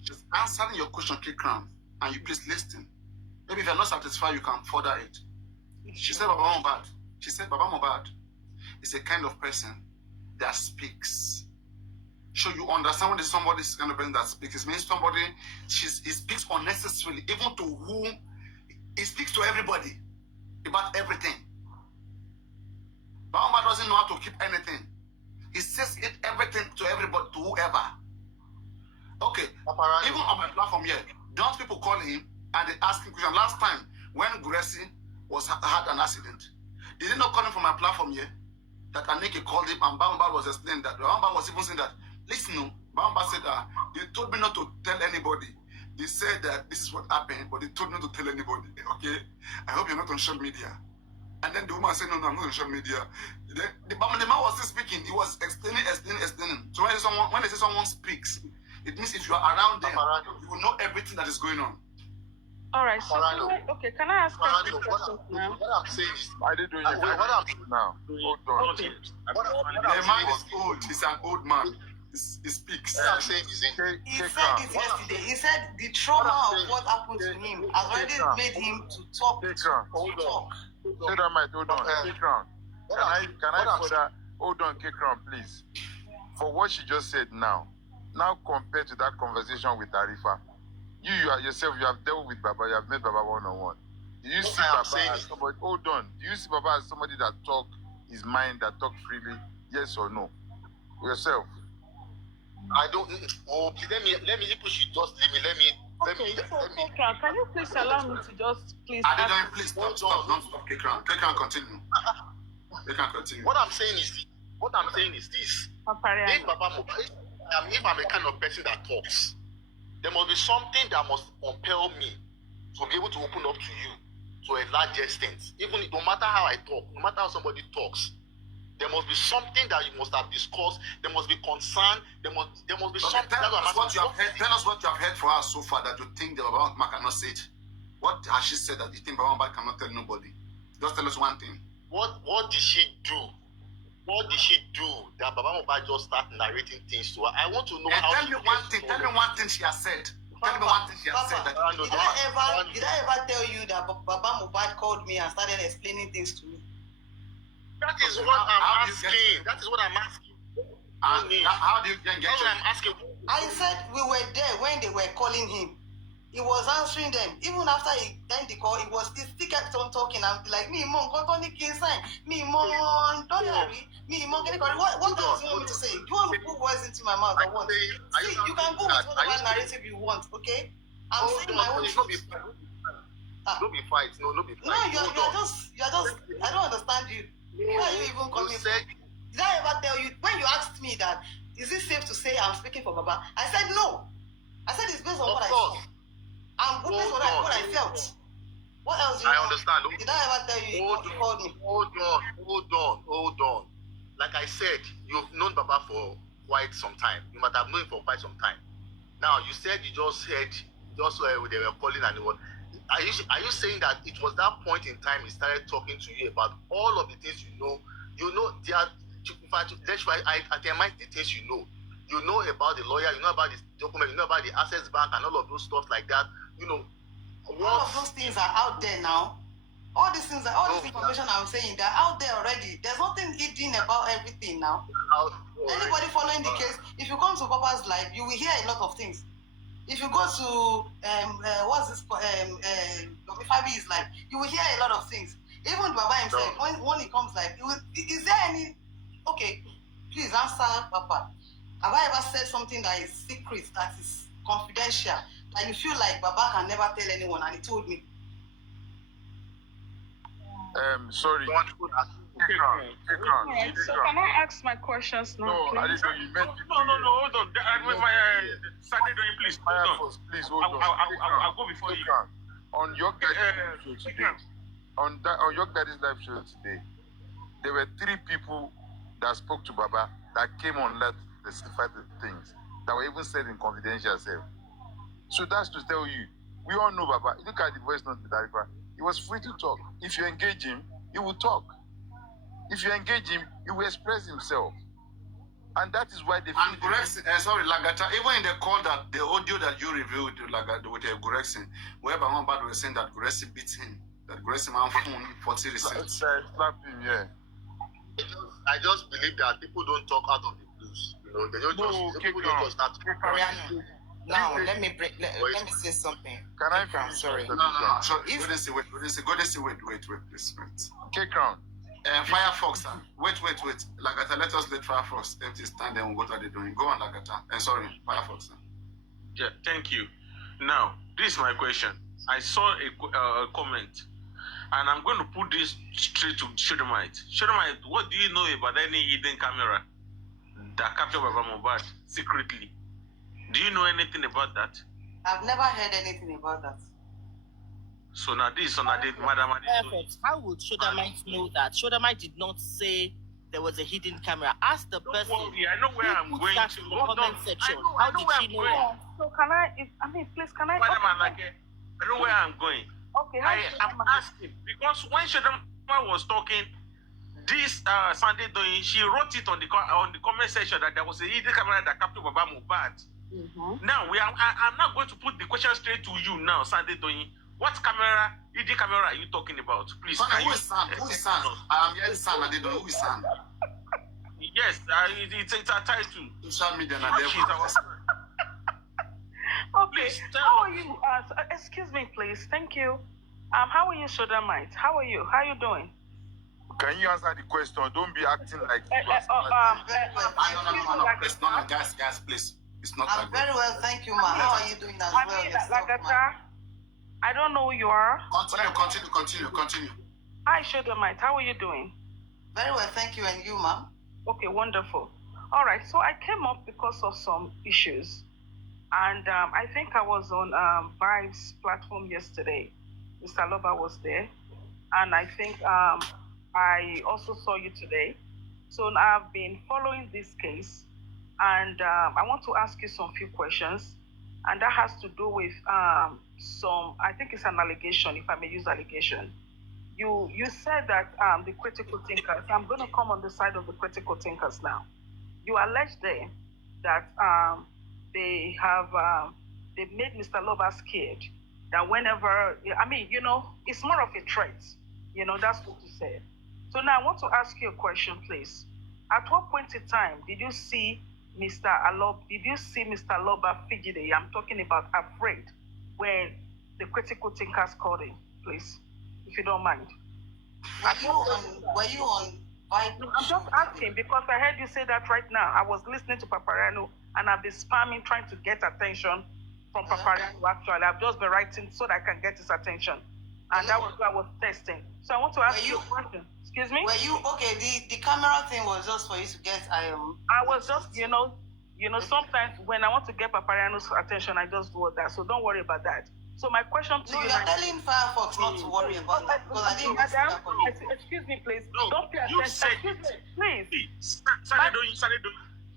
just answering your question, Kekram, and you please listen. Maybe if you're not satisfied, you can further it. She said Baba Mohbad is a kind of person that speaks. So you understand when somebody is kind of person that speaks. It means somebody, he speaks unnecessarily, even to whom, he speaks to everybody about everything. Baba Mohbad doesn't know how to keep anything. He says everything to everybody, to whoever. Okay, even on my platform here, don't people call him and they ask him questions. Last time, when Guresi had an accident, they did not call him from my platform here, that Aneke called him and Bamba was explaining that. Bamba was even saying that, listen, Bamba said that they told me not to tell anybody. They said that this is what happened, but they told me not to tell anybody. Okay, I hope you're not on social media. And then the woman said, no, I'm not on social media. The man was still speaking. He was explaining. So when they say someone speaks, it means if you are around them, you will know everything that is going on. All right. So can I ask you a question now? What I'm saying is, what I'm saying now. Hold on. Okay. The man is old. He's an old man. he speaks. What I'm saying is, He said it yesterday. He said the trauma of what happened to him has already made him to talk. Hold on. Hold on. Can I further? Hold on, Kekran, please. For what she just said now compared to that conversation with Arifa, you yourself, you have dealt with Baba, you have met Baba one-on-one. Do you see Baba as somebody? Hold on. Do you see Baba as somebody that talk his mind, that talk freely? Yes or no? Yourself. I don't. Oh, please, let me. People should just leave me. Let me. Kekran, can you please allow me to just please? Adedoyin, please stop. Don't stop, Kekran. Kekran, continue. Kekran, continue. What I'm saying is this. Papariano. If I'm a kind of person that talks, there must be something that must compel me to be able to open up to you to a large extent. Even no matter how I talk, no matter how somebody talks, there must be something that you must have discussed. There must be concern. There must be something. Tell us what you have heard. Tell us what you have heard for us so far that you think the Baba Mama cannot say it. What has she said that you think Baba Mama cannot tell nobody? Just tell us one thing. What did she do? What did she do that Baba Mama just start narrating things to her? I want to know how. Tell me one thing. Tell me one thing she has said. Tell me one thing she has said. Did I ever tell you that Baba Mohbad called me and started explaining things to me? That is what I'm asking. That is what I'm asking. How do you get That's what I'm asking. I said we were there when they were calling him. He was answering them. Even after he ended the call, he still kept on talking. I'm like, me, mom, Kotoni Kinsign. Me, mom, don't worry. Me, mom, what else do you want me to say? Do you want me to put words into my mouth or what? See, you can go with whatever narrative you want, okay? I'm saying my own truth. Don't be fight. No, be fight. No, you're just, I don't understand you. Where are you even coming from? Did I ever tell you, when you asked me that, is it safe to say I'm speaking for Baba? I said no. I said it's based on what I saw. I'm witness what I felt. What else do you want? Understand. Did I ever tell you you called me? Hold on. Like I said, you've known Baba for quite some time. You might have known him for quite some time. Now, you said you just heard, they were calling and what. Are you saying that it was that point in time he started talking to you about all of the things you know? You know, in fact, that's why I termite the things you know. You know about the lawyer, you know about the document, you know about the access bank and all of those stuff like that. You know, all of those things are out there now. All these things, all this information I'm saying, they're out there already. There's nothing hidden about everything now. Anybody following the case, if you come to Papa's life, you will hear a lot of things. If you go to what's this Fabiyi's life, you will hear a lot of things. Even Baba himself, when he comes live, is there any? Okay, please answer, Papa. Have I ever said something that is secret, that is confidential, that you feel like Baba can never tell anyone, and he told me? Sorry. Alright, so can I ask my questions now? No, I didn't know you meant. No, hold on. Saturday, please, hold on. Please hold on. I'll go before you. On your guys' show today, on your guys' live show today, there were 3 people that spoke to Baba that came on let testify the things that were even said in confidential self. So that's to tell you, we all know Baba. Look at the voice note with Arifa. He was free to talk. If you engage him, he will talk. If you engage him, he will express himself. And that is why they feel... And Gurexin, sorry, Lagata, even in the call that, the audio that you reviewed, Lagata, with Gurexin, where Baba Mohbad was saying that Gurexin beat him, that Gurexin man phone 40 receipts. Slap him, yeah. I just believe that people don't talk out of the blues. You know, they don't people don't just start. Papariano. Now, let me say something. Can I Kekran, sorry. No. Sorry. Wait, please. Kekran. Firefox, wait. Lagata, let us let Firefox empty stand, then we'll go to the doing. Go on, Lagata. Sorry, Firefox. Yeah, thank you. Now, this is my question. I saw a comment, and I'm going to put this straight to Shodomite. Shodomite, what do you know about any hidden camera that captured Baba Mohbad secretly? Do you know anything about that? I've never heard anything about that. So now this is Madam. Perfect. How would Shodomite know that? Shodomite did not say there was a hidden camera. Ask the person. Don't worry, I know where I'm going to. In the comment section. How did she know that? So can I? Please, can I? Madam, I know where I'm going. Okay. I'm asking because when Shedama was talking, this Sunday doing, she wrote it on the comment section that there was a hidden camera that captured Baba Mohbad. Now I'm not going to put the question straight to you now, Sunday doing. What camera, hidden camera, are you talking about? Please. Who is San? Who is San? I am hearing San. I didn't know who is San. Yes, it's a title. Social media and She's our Okay. How are you? Excuse me, please. Thank you. How are you, Shodamite? How are you? How are you doing? Can you answer the question? Don't be acting like No, it's not, guys, please. It's not. I'm very well, thank you, ma. How are you doing as well? I don't know who you are. Continue. Hi, Shodamite. How are you doing? Very well, thank you, and you, ma'am? Okay, wonderful. All right, so I came up because of some issues. And I think I was on Vibe's platform yesterday. Mr. Aloba was there. And I think I also saw you today. So I've been following this case. And I want to ask you some few questions. And that has to do with I think it's an allegation, if I may use allegation. You said that the critical thinkers, I'm going to come on the side of the critical thinkers now. You alleged there that they made Mr. Aloba scared that whenever, it's more of a threat. That's what you said. So now I want to ask you a question, please. At what point in time did you see Mr. Aloba fidgety? I'm talking about afraid when the critical thinkers called him, please, if you don't mind. Were you on Vibe? No, I'm just asking because I heard you say that right now. I was listening to Papariano and I've been spamming trying to get attention from Papariano actually. I've just been writing so that I can get his attention. And that was what I was testing. So I want to ask you a question. Excuse me? Were you okay? The camera thing was just for you to get I was just, sometimes when I want to get Papariano's attention, I just do that. So don't worry about that. So my question to you... you're telling Firefox not to worry about that. Because I didn't Madam, excuse me, please. No, don't pay you attention. said Please.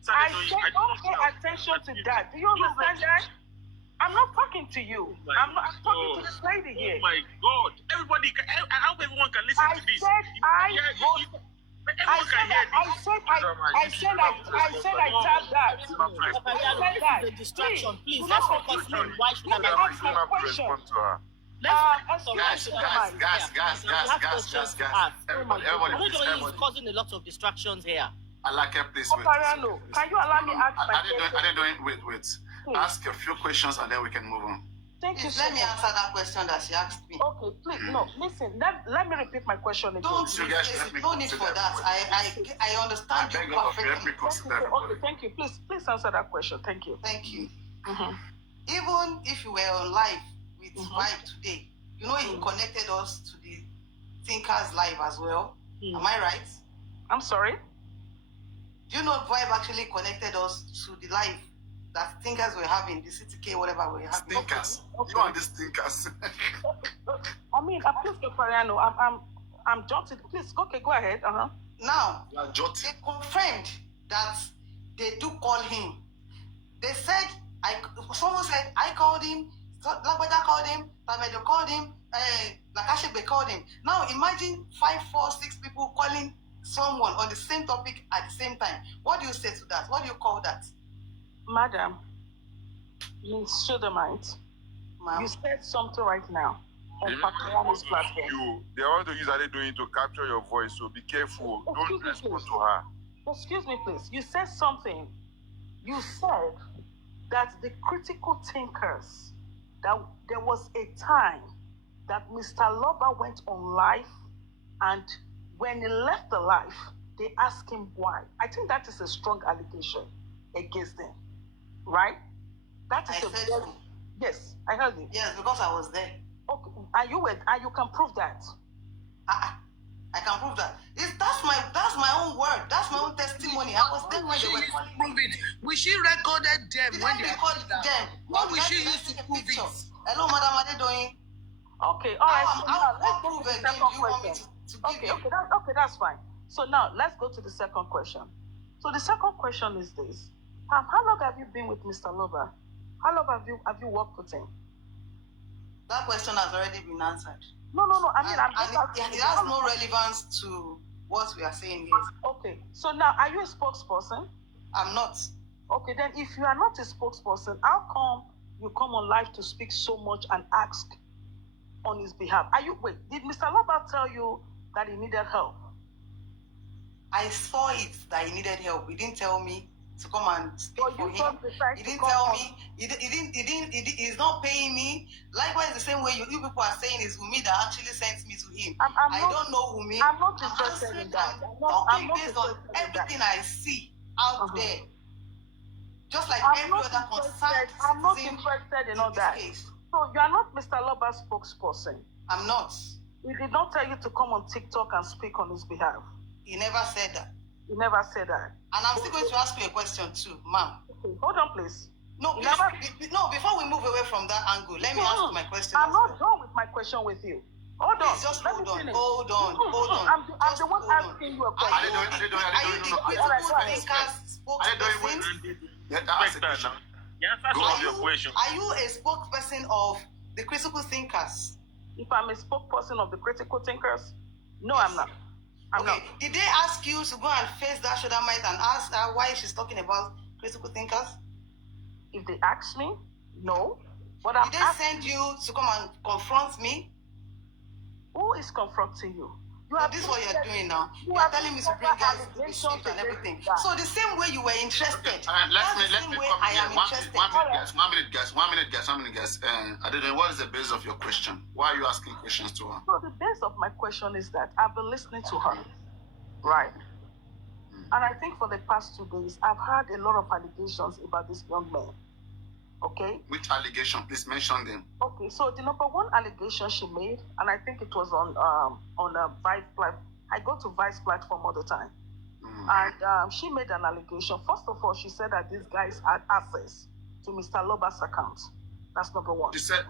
I said don't pay attention to that. Do you understand that? I'm not talking to you. I'm talking to this lady here. Oh my God. Everybody, I hope everyone can listen to this. I said I tapped that. The distraction, please. Let's focus on why should I ask my question? Guys. Everybody is causing a lot of distractions here. I like it, please. Papariano, can you allow me ask my question? Wait. Ask a few questions and then we can move on. Thank you. Let me answer that question that she asked me. Okay, please. No, listen. Let me repeat my question again. No need for that. I understand you perfectly. Okay, thank you. Please answer that question. Thank you. Thank you. Even if you were on live with Vibe today, you connected us to the Thinkers Live as well. Am I right? I'm sorry? Do you know Vibe actually connected us to the live that Thinkers were having, the CTK, whatever we're having? Thinkers. Okay. You are these Thinkers. please, Papariano, I'm jotting. Please, okay, go ahead. Now, they confirmed that they do call him. They said, someone said, I called him, Lagbada called him, Tamedo called him, Lakashebe called him. Now, imagine 5, 4, 6 people calling someone on the same topic at the same time. What do you say to that? What do you call that? Madam, Ms. Shodamite, you said something right now on Papariano's platform. They want to use what they're doing to capture your voice, so be careful. Don't respond to her. Excuse me, please. You said something. You said that the critical thinkers, that there was a time that Mr. Aloba went on live, and when he left the live, they asked him why. I think that is a strong allegation against them, right? That is Yes, I heard it. Yes, because I was there. Okay, and you can prove that. I can prove that. That's my own word. That's my own testimony. I was there when they were calling me. Prove it. We she recorded them when they called them. What will she use to prove it? Hello, Madam Adedoyin. Okay, all right. I'll prove again. You want me to give you? Okay, that's fine. So now let's go to the second question. So the second question is this: how long have you been with Mr. Aloba? How long have you worked with him? That question has already been answered. No. I mean, it has no relevance to what we are saying here. Okay, so now are you a spokesperson? I'm not. Okay, then if you are not a spokesperson, how come you come on live to speak so much and ask on his behalf? Did Mr. Aloba tell you that he needed help? I saw it that he needed help. He didn't tell me to come and speak for him. He didn't tell me. He's not paying me. Likewise, the same way you people are saying is Wumi that actually sent me to him. I don't know Wumi. I'm not interested in that. I'm talking based on everything I see out there. Just like every other concerned I'm not citizen interested in all that. Case. So you are not Mr. Aloba's spokesperson. I'm not. He did not tell you to come on TikTok and speak on his behalf. He never said that. He never said that. And I'm still going to ask you a question too, ma'am. Okay, hold on, please. No, before we move away from that angle, let me ask my question. I'm not done with my question with you. Hold on. Just hold on. Hold on. I'm the one asking you a question. Are you the critical thinkers spokesperson? Are you a spokesperson of the critical thinkers? If I'm a spokesperson of the critical thinkers, no, yes. I'm not. I'm not. Did they ask you to go and face that Shodamite and ask her why she's talking about critical thinkers? If they ask me, no. But did they send you to come and confront me? Who is confronting you? This is what you're doing now. You're telling me to bring guys to be swift and everything. So the same way you were interested, let me come I am interested. 1 minute, guys. I don't know, what is the base of your question? Why are you asking questions to her? So the base of my question is that I've been listening to her, right? And I think for the past 2 days, I've heard a lot of allegations about this young man. Okay? Which allegation? Please mention them. Okay, so the number one allegation she made, and I think it was on a Vice platform. I go to Vice platform all the time. And she made an allegation. First of all, she said that these guys had access to Mr. Aloba's account. That's number one. She said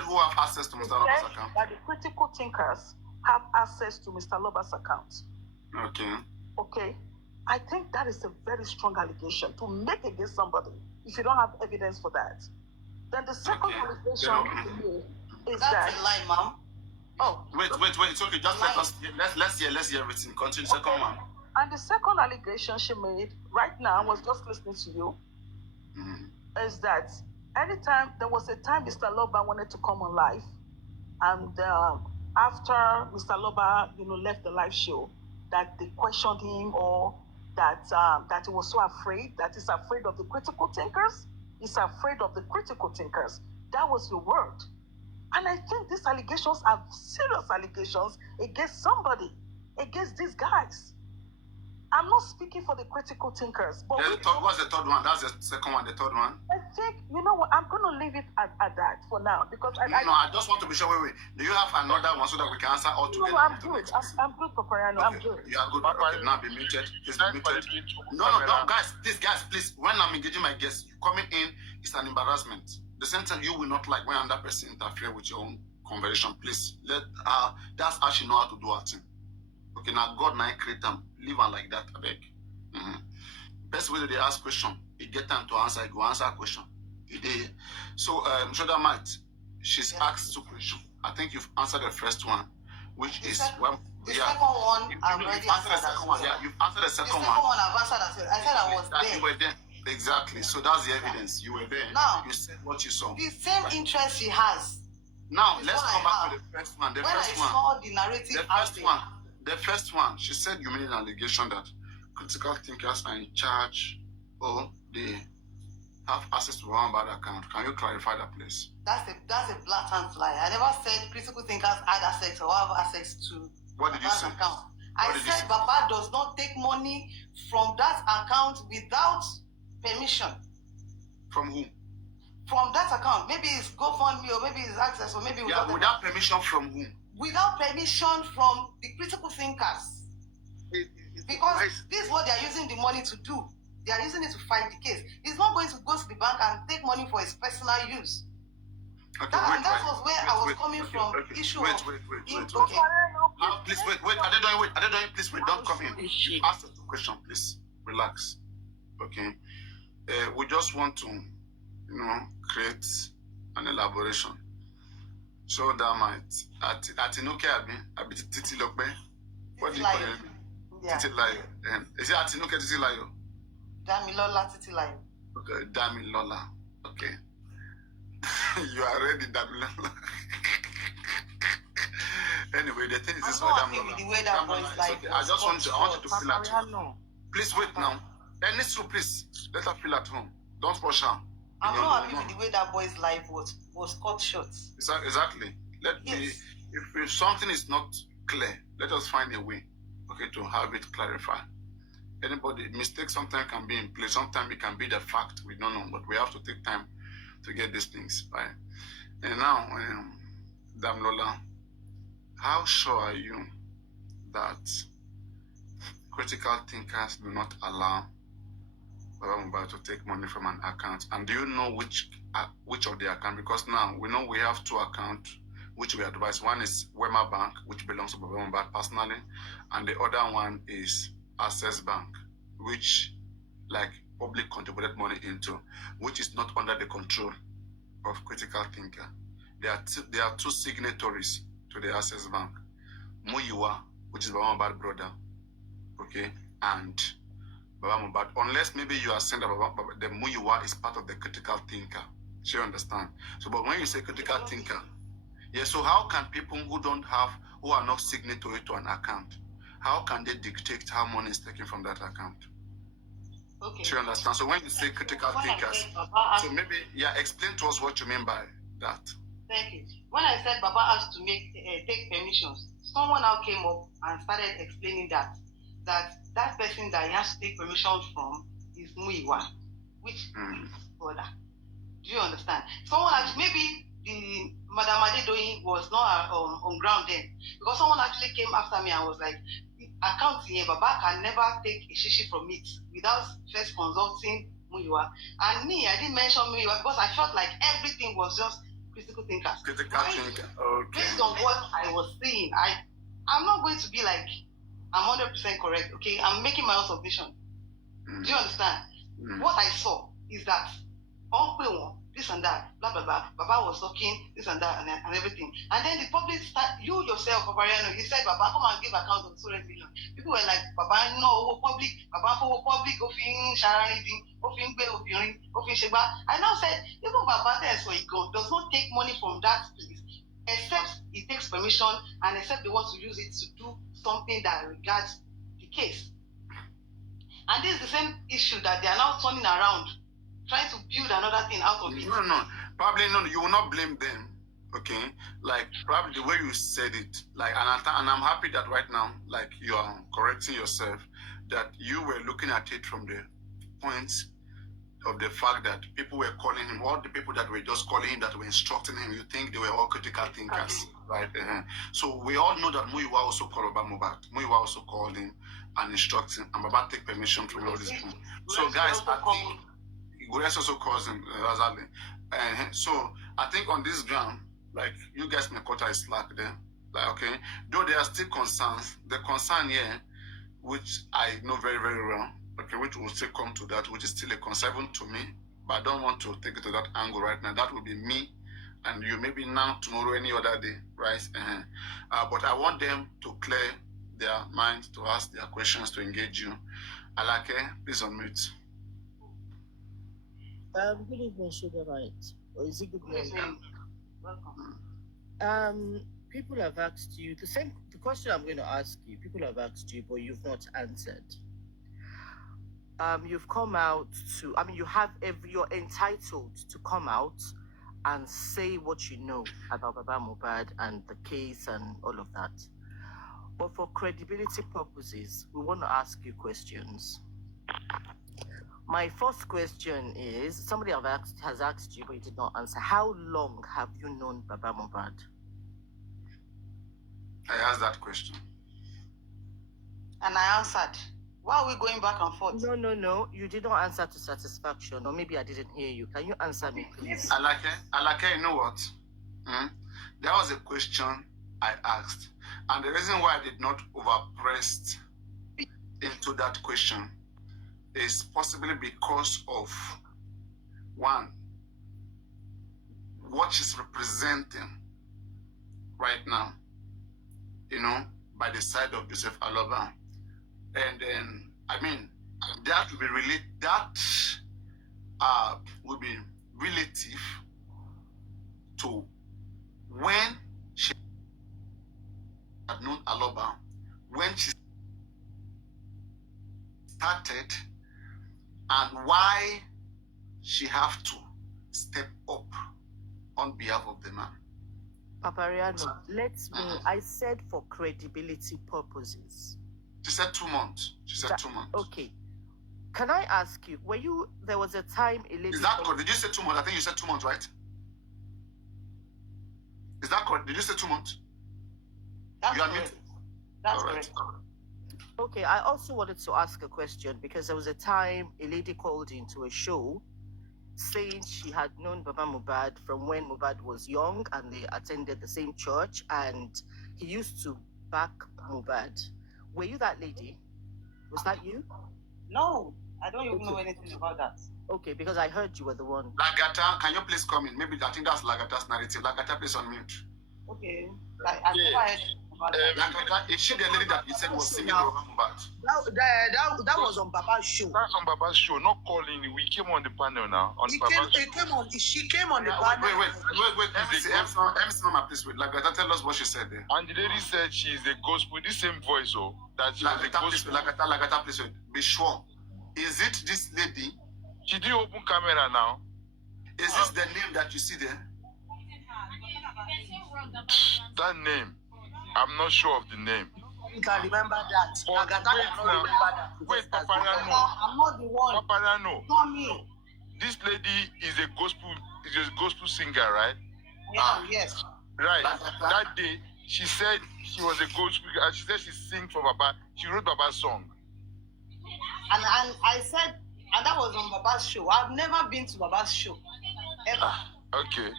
who have access to Mr. Aloba's account? That the critical thinkers have access to Mr. Aloba's account. Okay. I think that is a very strong allegation to make against somebody if you don't have evidence for that. Then the second allegation is that's a lie, ma'am. Oh. Wait. It's okay. Just let's hear everything. Continue. Okay. Second one. And the second allegation she made right now, I was just listening to you, is that anytime there was a time Mr. Aloba wanted to come on live, and after Mr. Aloba, left the live show, that they questioned him or that he was so afraid, that he's afraid of the critical thinkers. He's afraid of the critical thinkers. That was your word. And I think these allegations are serious allegations against somebody, against these guys. I'm not speaking for the critical thinkers. But what's the third one? That's the second one, the third one? I think, you know what, I'm going to leave it at that for now. Because I just want to be sure. Wait. Do you have another one so that we can answer all together? No, I'm good. I'm good, Papariano. I'm good. You are good. Okay, now be muted. Please be muted. No, guys, please. When I'm engaging my guests, you coming in is an embarrassment. The same time you will not like when another person interfere with your own conversation. Please, that's how she know how to do her thing. Okay, now God now create them. Leave her like that, I beg. Best way that they ask question, you get time to answer, you go answer a question. So, Shodamite, she's asked 2 questions. I think you've answered the first one, which is second one, I've already answered the second one. Yeah, you've answered the second one. The second one, I've answered as well. I said I was there. You were there. Exactly. So that's the evidence. You were there. Now, you said what you saw. The same interest she has. Now, let's come back to the first one. When I saw the narrative The first one, she said you made an allegation that critical thinkers are in charge or they have access to one bad account. Can you clarify that, please? That's a blatant lie. I never said critical thinkers had access or have access to Baba's account. I said Baba does not take money from that account without permission. From whom? From that account. Maybe it's GoFundMe or maybe it's access or maybe without permission from whom? Without permission from the critical thinkers. Because this is what they are using the money to do. They are using it to fight the case. He's not going to go to the bank and take money for his personal use. Okay, that was where I was coming from. Issue wait. Please wait. I don't know. Please wait. Don't come in. Ask the question, please. Relax. Okay. We just want to, create an elaboration. So that might Atinuke Abi Titi Lokbe. What do you call it? Yeah. Titilayo. Is it Atinuke Titilayo? Damilola Titilayo. Okay, Damilola. Okay. You are ready, Damilola. Anyway, the thing is this way, Damilola. The way that boy's life okay. I want you to feel at home. Please wait now. And it's true, please. Let her feel at home. Don't push her. I'm not happy with the way that boy's life was cut short. Exactly. If something is not clear, let us find a way, okay, to have it clarified. Anybody mistake sometimes can be in place. Sometimes it can be the fact we don't know, but we have to take time to get these things right. And now, Damilola, how sure are you that critical thinkers do not allow Baba Mohbad to take money from an account? And do you know which of the account? Because now we know we have 2 accounts which we advise. One is Wema Bank, which belongs to Baba Mohbad personally, and the other one is Access Bank, which like public contributed money into, which is not under the control of critical thinker. There are 2 signatories to the Access Bank, Muyiwa, which is Baba Mohbad brother, okay, and Baba Mohbad. Unless maybe you are saying that the Muyiwa is part of the critical thinker. So you understand? So, but when you say critical thinker, yeah, so how can people who are not signatory to an account, how can they dictate how money is taken from that account? Okay. Do you understand? So when you say critical thinkers, so maybe, explain to us what you mean by that. Thank you. When I said Baba has to take permissions, someone now came up and started explaining that person that he has to take permission from is Muyiwa, which is brother. Do you understand? Someone maybe the Madam Adedoyin was not on ground then, because someone actually came after me and was like, account here, Baba can never take a shishi from it without first consulting Muyiwa. And me, I didn't mention Muyiwa because I felt like everything was just critical thinkers. Critical thinker. Okay. Based on what I was saying, I'm not going to be like I'm 100% correct. Okay, I'm making my own submission. Do you understand? What I saw is that this and that, blah blah blah. Baba was talking this and that and everything, and then the public you yourself, Papariano, you said Baba come and give account of 200 million. People were like, Baba no public, Baba for public, ofin sharing, ofin be obirin, ofin sheba. I now said even Baba there where he go does not take money from that place, except he takes permission and except they want to use it to do something that regards the case. And this is the same issue that they are now turning around, trying to build another thing out of it. No. Probably no. You will not blame them, okay? Like probably the way you said it, like, and I'm happy that right now, like you are correcting yourself, that you were looking at it from the point of the fact that people were calling him, all the people that were just calling him, that were instructing him, you think they were all critical thinkers, right? So we all know that Muyiwa also called Baba Mohbad. Muyiwa also called him and instructed him, and Baba take permission from all these people. So guys, I think Gores also calls him Razali. So I think on this ground, like you guys may cut a slack there. Like, okay, though there are still concerns, the concern here, which I know very, very well, okay, which will still come to that, which is still a concern to me, but I don't want to take it to that angle right now. That will be me and you, maybe now, tomorrow, any other day, right? But I want them to clear their minds, to ask their questions, to engage you. Alake, please unmute. Good evening, Sugar Right. Or is it good morning? Welcome. People have asked you the question I'm going to ask you. People have asked you, but you've not answered. You've come out you're entitled to come out and say what you know about Baba Mohbad and the case and all of that. But for credibility purposes, we want to ask you questions. My first question is, somebody has asked you, but you did not answer. How long have you known Baba Mohbad? I asked that question. And I answered. Why are we going back and forth? No. You did not answer to satisfaction, or maybe I didn't hear you. Can you answer me, please? Alake, you know what? That was a question I asked. And the reason why I did not overpress into that question is possibly because of, one, what she's representing right now, by the side of Joseph Aloba. And then, I mean, that will be will be relative to when she had known Aloba, when she started, and why she have to step up on behalf of the man. Papariano, let me, I said for credibility purposes. She said 2 months. She said 2 months. Okay. Can I ask you, there was a time a lady... Is that correct? Did you say 2 months? I think you said 2 months, right? Is that correct? Did you say 2 months? That's correct. That's correct. Okay, I also wanted to ask a question because there was a time a lady called into a show saying she had known Baba Mohbad from when Mohbad was young and they attended the same church and he used to back Mohbad. Were you that lady? Was that you? No, I don't even know anything about that. Okay, because I heard you were the one. Lagata, can you please come in? Maybe I think that's Lagata's narrative. Lagata, please on mute. Okay. I've never heard about that. Lagata, is she the lady that you said was singing Baba Mohbad? That was on Baba's show. That's on Baba's show, not calling. We came on the panel now. She came on the panel. Wait. MC Mama, please wait. Lagata, tell us what she said there. And the lady said she's a gospel, the same voice, that she was a gospel. Lagata, please wait. Be sure. Is it this lady? She did open camera now. Is this the name that you see there? That name, I'm not sure of the name. You can remember that. But wait, Papariano. I'm not the one. Papariano. Not me. This lady is a gospel singer, right? Yeah, yes. Right. That day, she said she was a gospel. She said she sings for Baba. She wrote Baba's song. And I said, and that was on Baba's show. I've never been to Baba's show. Ever. Okay.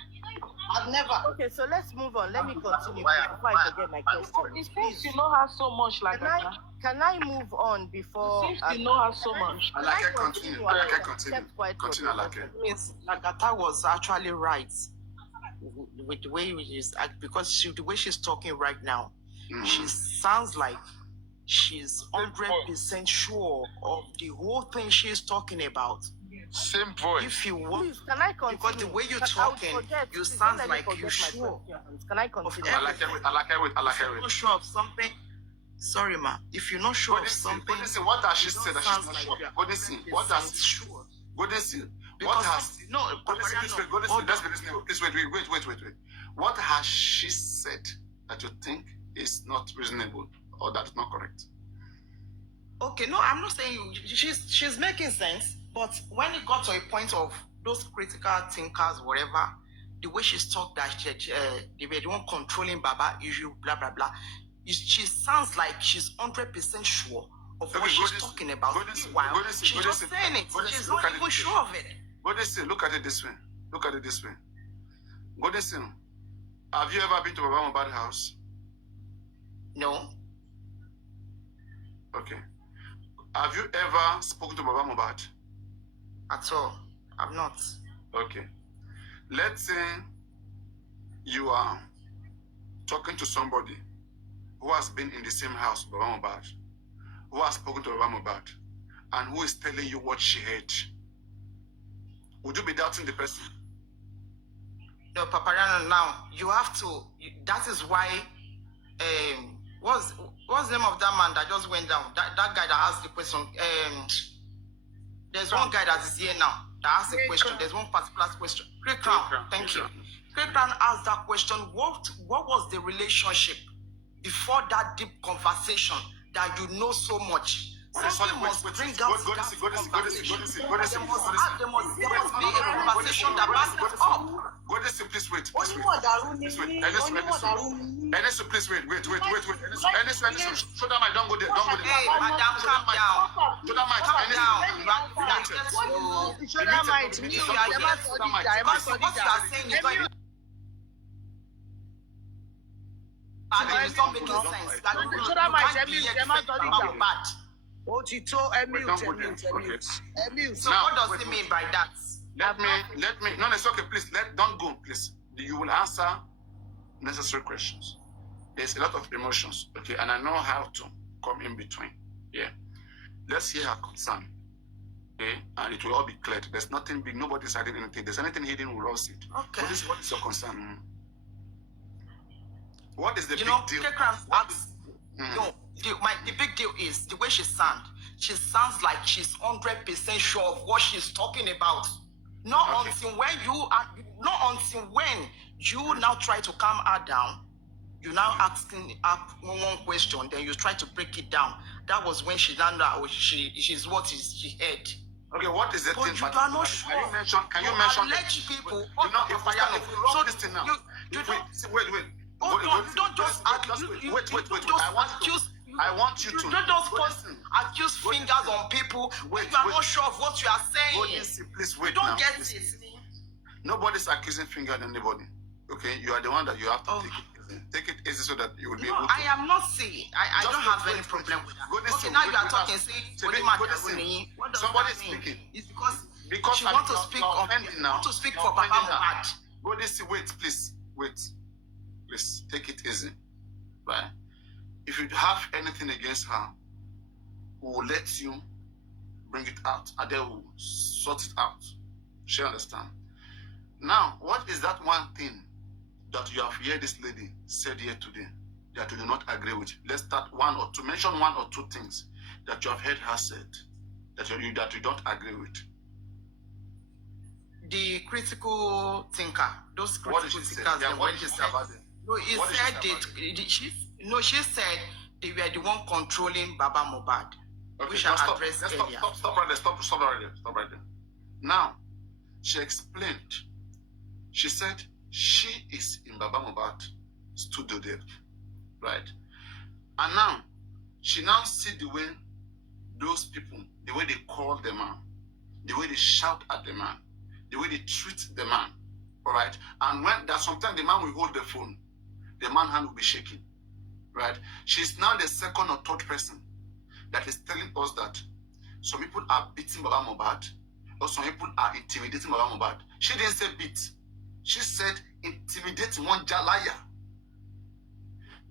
I've never. Okay, so let's move on. Let me continue before I forget my question. It seems you know her so much, like that. Can I move on before? It seems you know her so much. I like it. Continue. Continue. I like it. Miss Lagata was actually right with the way because the way she's talking right now, she sounds like she's 100% sure of the whole thing she's talking about. Same voice. If you want, please, can I continue? Because the way you're talking, you sound like you're sure. Can I continue? I like it. If you're not sure of something, sorry, ma. If you're not sure of something, what has she said that she's not sure? What has sure? What has no? Please wait. What has she said that you think is not reasonable or that is not correct? Okay, no, I'm not saying she's making sense. But when it got to a point of those critical thinkers, whatever, the way she's talked that they were the one controlling Baba issue, blah, blah, blah, she sounds like she's 100% sure of what she's talking about. While she's just saying it. She's not even sure of it. Look at it this way. Godison, have you ever been to Baba Mohbad's house? No. Okay. Have you ever spoken to Baba Mohbad? At all. I'm not. Okay. Let's say you are talking to somebody who has been in the same house with Baba Mohbad, who has spoken to Baba Mohbad, and who is telling you what she heard. Would you be doubting the person? No, Papariano, now, you have to, that is why, what's the name of that man that just went down? That guy that asked the question, there's one guy that is here now that asked a question. There's one particular question. Great Crown, thank you. Great Crown asked that question. What was the relationship before that deep conversation that you know so much? Something must bring out that conversation. There must be a conversation that backs it up. Please wait. Please wait. Show that mic. Don't go there. Hey, madam, calm down. Show that mic. Calm down. Show that mic. What you are saying is not. It's not making sense. Show that mic. Bad. So what does it mean by that? Let me. No, it's okay. Please, don't go. Please, you will answer necessary questions. There's a lot of emotions, okay, and I know how to come in between. Yeah. let's hear her concern. Okay, and it will all be cleared. There's nothing big, nobody's hiding anything. There's anything hidden, we'll all see it. Okay. What is your concern? What is the big deal? The big deal is the way she sounds. She sounds like she's 100% sure of what she's talking about. Not until when you now try to calm her down, you now asking her one question, then you try to break it down. That was when she learned that she's what is she heard. Okay, what is the but thing? You are not sure. Can you mention? Allege people. If we love this thing now. Wait. Don't just accuse. I want you to. Don't just accuse fingers on people when you are not sure of what you are saying. Please wait. You don't get it. Nobody's accusing finger on anybody. Okay, you are the one that you have to take it easy so that you will be able to. I am not saying I don't have any problem with that. Okay, now you are talking. Somebody speaking. It's because she wants to speak for Papa Mohbad. Go this way. Wait. Please take it easy, right? If you have anything against her, we will let you bring it out, and then we'll sort it out. She understand. Now, what is that one thing that you have heard this lady said here today that you do not agree with? Let's start mention one or two things that you have heard her said that you don't agree with. The critical thinker, those critical thinkers, she said they were the one controlling Baba Mohbad, which I addressed earlier. Stop right there. Now, she explained. She said she is in Baba Mohbad's studio there, right? And now, she now see the way those people, the way they call the man, the way they shout at the man, the way they treat the man, all right? And when that sometimes the man will hold the phone, the man hand will be shaking, right? She's now the second or third person that is telling us that some people are beating Baba Mohbad, or some people are intimidating Baba Mohbad. She didn't say beat. She said intimidating one jalaya.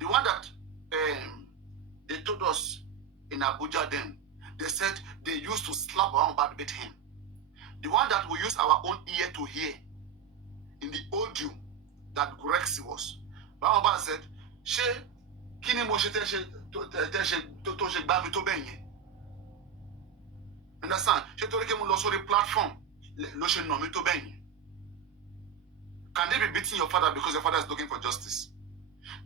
The one that they told us in Abuja then, they said they used to slap Baba Mohbad with him. The one that we use our own ear to hear in the audio that Grexy was. Baba Mohbad said, "She kini mo she te she gba mi to benye." Understand? She told me lo sori platform lo she no mi to benye. Can they be beating your father because your father is looking for justice?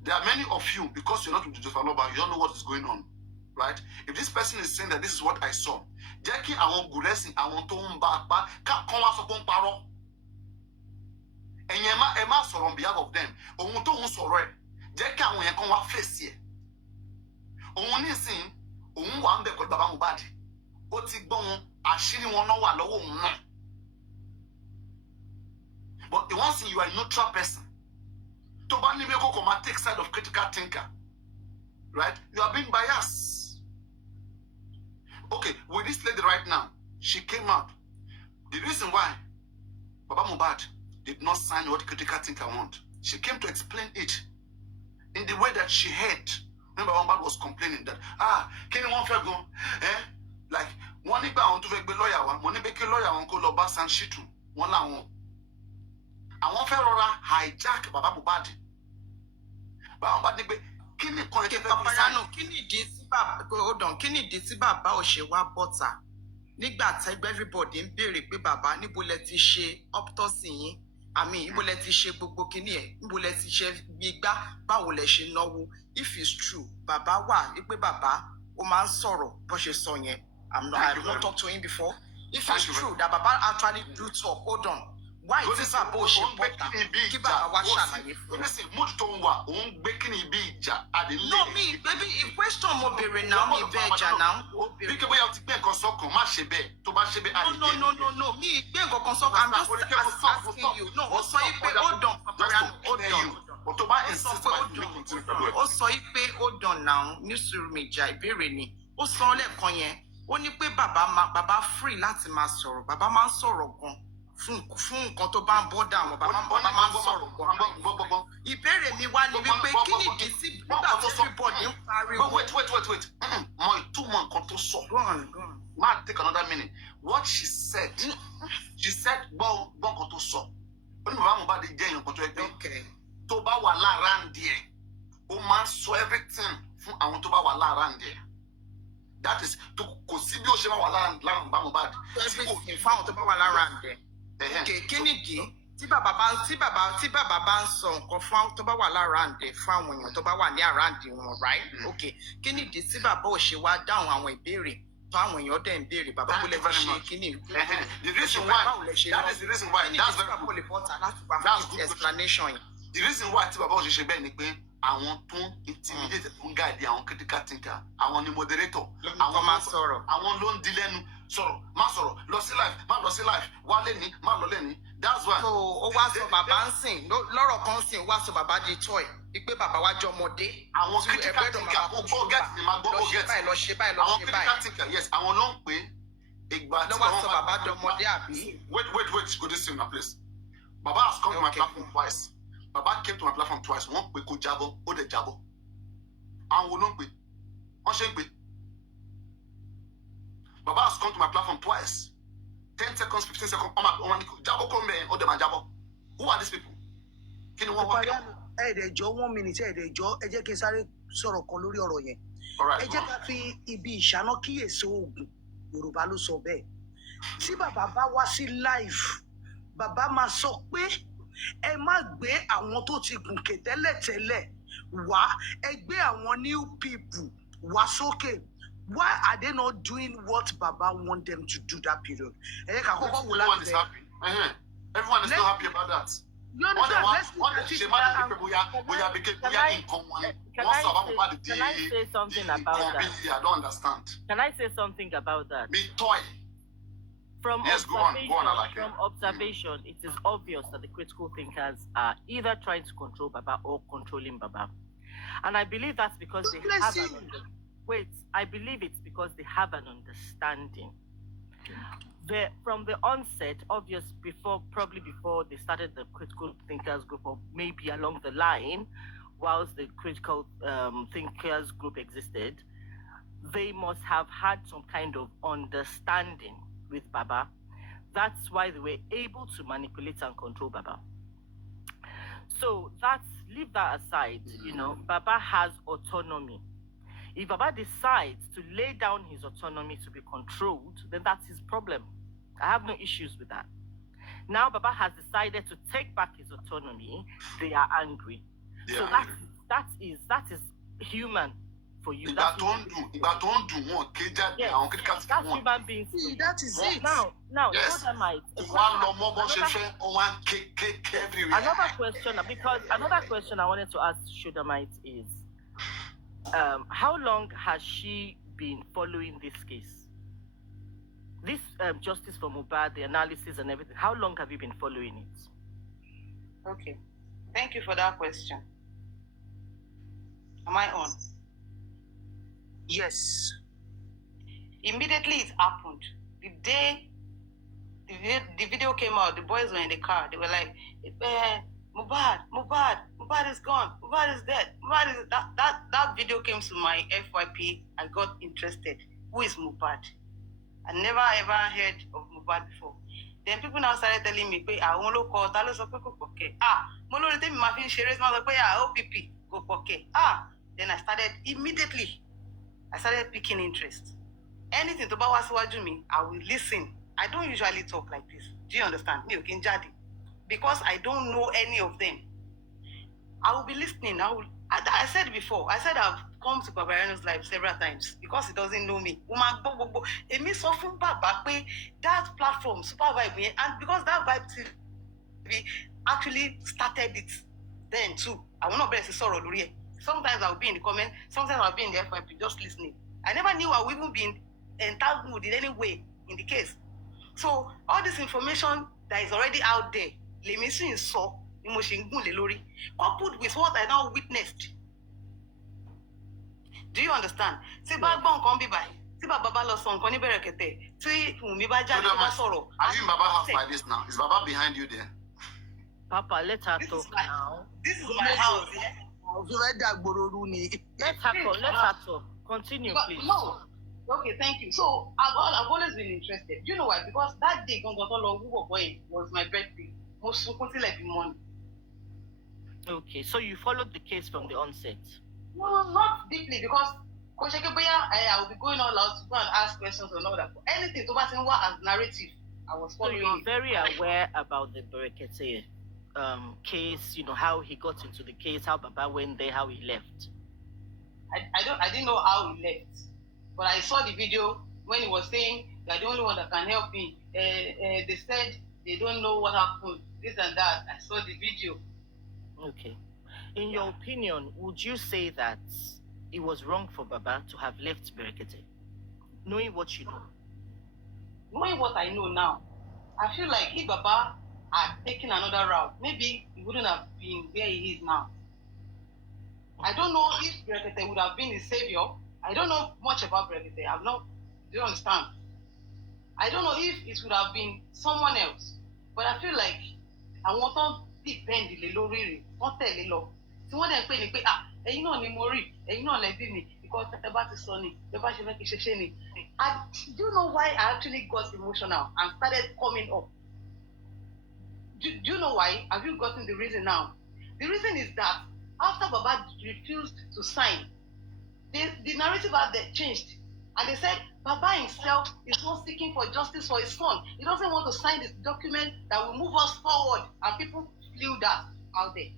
There are many of you, because you're not with Joseph Aloba, you don't know what is going on, right? If this person is saying that this is what I saw, Jackie, I want Guresi, I want to back, can't come out of paro. And Emma sorrow on behalf of them. Oun to sorrow. Jackie, I want to come face here. Only sing, one be called Baba Mohbad. Oti bon, ashini one no wa lowo no. But the one thing, you are a neutral person. To take side of critical thinker. Right? You are being biased. Okay, with this lady right now, she came out. The reason why Baba Mohbad did not sign what critical thinker want, she came to explain it in the way that she heard. Remember, Baba Mohbad was complaining that, can you want to go? Like, one nigga want to be lawyer, one nigga lawyer want to go to Basan Shitu, one la one. I want to hijack Baba Mohbad. Baba Mohbad nigga, kini konke Papariano, kini disi baba o se wa bota. Nígbà tí everybody ń béèrè pé bàbá níbo lẹ ti ṣe autopsy yín. Àmì níbo lẹ ti ṣe gbogbo kíní ẹ̀, níbo lẹ ti ṣe gbígbá, báwo lẹ ṣe náwó. If it's true, bàbá wà, pé bàbá ó máa ń sọ̀rọ̀ bó ṣe sọ yẹn. I've not talked to him before. If it's true that baba actually do talk, hold on. Why is baba o ṣe bota? Kí bàbá wá ṣàlàyé fún. Listen, mood to nwa, òun gbé kíni bí ìjà adele. No, me, baby, if question mo bèrè now, me beja now. Bí kí bóyá o ti gbé nǹkan sọ́kàn, má ṣe bẹ́ẹ̀, tó bá ṣe bẹ́ẹ̀ adele. No, me gbé nǹkan sọ́kàn, I'm just asking you. No, ó sọ pé hold on, Papariano, hold on. Tó bá insist by you continue pẹ̀lú ẹ̀. Ó sọ pé hold on now, ní sùúrù mi jà ìbéèrè ni. Ó sọ lẹ́ẹ̀kan yẹn, ó ní pé bàbá free láti máa sọ̀rọ̀, bàbá máa ń sọ̀rọ̀ gan fún nǹkan tó bá ń bọ́dà wọn bàbá máa ń sọ̀rọ̀ gan. Ìbéèrè mi wá ní wípé kí ni ìdí sí nígbà tó everybody ń pariwo. Wait. Mo ìtumọ̀ nǹkan tó sọ. Go on. Ma take another minute. What she said gbọ́ nǹkan tó sọ. Ó ní bàbá Mohbad jẹ́ èèyàn kan tó ẹgbẹ́. Tó bá wà lára díẹ̀, ó máa ń sọ everything fún àwọn tó bá wà lára díẹ̀. That is kò sí bí ó ṣe máa wà lára bàbá Mohbad. Everything fún àwọn tó bá wà lára díẹ̀. Kí ni ìdí tí bàbá bá ń sọ nǹkan fún àwọn tó bá wà lára díẹ̀ fún àwọn èèyàn tó bá wà ní àràǹdì wọn, right? Okay. Kí ni ìdí tí bàbá ò ṣe wá dáhùn àwọn ìbéèrè tó àwọn èèyàn dẹ̀ ń béèrè bàbá kó lè fi ṣe kíní. The reason why that is the reason why that's very good. That's good explanation. The reason why tí bàbá ò ṣe ṣe bẹ́ẹ̀ ni pé àwọn tó ń intimidate tó ń guide àwọn critical thinker, àwọn ni moderator, àwọn máa sọ̀rọ̀, àwọn ló ń di lẹ́nu sọ̀rọ̀, má sọ̀rọ̀, lọ sí live, má lọ sí live, wá lẹ́ni, má lọ lẹ́ni. That's why. So ó wá sọ bàbá ń sìn lọ́rọ̀ kan sìn wá sọ bàbá di toy pé bàbá wa jọ ọmọdé. Àwọn critical thinker ó get ni máa gbọ́ ó get. Lọ ṣe báyìí. Àwọn critical thinker yes, àwọn ló ń pè ìgbà tí wọ́n sọ bàbá jọ ọmọdé àbí. Wait, go this thing na place. Baba has come to my platform twice. Baba came to my platform twice. Wọ́n pè kó jábọ́, ó dẹ̀ jábọ́. Àwọn ló ń pè, wọ́n ṣe ń pè. Baba has come to my platform twice. 10 seconds, 15 seconds. Ọmọ jábọ́ kó mẹ́, ó dẹ̀ máa jábọ́. Who are these people? Kí ni wọ́n wá? Ẹ̀ẹ́dẹ̀jọ́ 1 minute ẹ̀ẹ́dẹ̀jọ́ ẹ jẹ́ kí n sáré sọ̀rọ̀ kan lórí ọ̀rọ̀ yẹn. Ẹ jẹ́ ká fi ibi ìṣáná kíyèsí oògùn. Yorùbá ló sọ bẹ́ẹ̀. Tí bàbá bá wá sí live, bàbá máa sọ pé ẹ má gbé àwọn tó ti gùnkè tẹ́lẹ̀tẹ́lẹ̀ wá, ẹ gbé àwọn new people wá sókè. Why are they not doing what Baba want them to do that period? Everyone is happy. Everyone is not happy about that. You understand? Can I say something about that? I don't understand. Can I say something about that? Be toy. From yes, observation, go on, I like from observation, it is obvious that the critical thinkers are either trying to control Baba or controlling Baba. And I believe that's because they have I believe it's because they have an understanding. From the onset, probably before they started the critical thinkers group, or maybe along the line, whilst the critical thinkers group existed, they must have had some kind of understanding with Baba. That's why they were able to manipulate and control Baba. So leave that aside, Baba has autonomy. If Baba decides to lay down his autonomy to be controlled, then that's his problem. I have no issues with that. Now Baba has decided to take back his autonomy. They are angry. So that is human for you. That's human beings. That is it. Now, yes. Another question I wanted to ask Shudamite is, how long has she been following this case? This justice for Mohbad, the analysis and everything, how long have you been following it? Okay. Thank you for that question. Am I on? Yes. Immediately it happened. The day the video came out, the boys were in the car. They were like, Mohbad is gone. Mohbad is dead. That video came to my FYP. I got interested. Who is Mohbad? I never ever heard of Mohbad before. Then people now started telling me, I won't look at okay. Then I started picking interest. Anything to Bawa me, I will listen. I don't usually talk like this. Do you understand? Because I don't know any of them. I will be listening. I said before, I've come to Papariano's live several times because he doesn't know me. That platform, Super Vibe, and because that Vibe TV actually started it then too. I will not be sorrow. Sometimes I'll be in the comment, sometimes I'll be in the FYP just listening. I never knew I would even be entangled in any way in the case. So all this information that is already out there, coupled with what I now witnessed. Do you understand? Say backbone can't be by. tí bàbá bá lọ sọ nǹkan ní bẹ̀rẹ̀kẹ̀tẹ̀ tí Wùnmí bá jáde tó bá sọ̀rọ̀. Are you in Baba house like this now? Is Baba behind you there? Papa, let her talk now. This is my house. Let her talk. Continue, please. No. Okay, thank you. So I've always been interested. Do you know why? Because that day, was my birthday. Most like the morning. Okay, so you followed the case from the onset? No, not deeply, because I will be going all out to go and ask questions and all that. Anything to pass as narrative, I was following. So you're very aware about the Berekete case, you know, how he got into the case, how Baba went there, how he left. I didn't know how he left, but I saw the video when he was saying you're the only one that can help me. They said they don't know what happened, this and that. I saw the video. Okay. In your opinion, would you say that it was wrong for Baba to have left Berekete, knowing what you know? Knowing what I know now, I feel like if Baba had taken another route, maybe he wouldn't have been where he is now. I don't know if Berekete would have been his savior. I don't know much about Berekete. Do you understand? I don't know if it would have been someone else. But I feel like I want to depend the lorry, not tell the law. So when they pay, you know, ni mori, you know, like me, because about the sunny, the bashi make it. Do you know why I actually got emotional and started coming up? Do you know why? Have you gotten the reason now? The reason is that after Baba refused to sign, the narrative out there changed. And they said Baba himself is not seeking for justice for his son. He doesn't want to sign this document that will move us forward. And people flew that out there.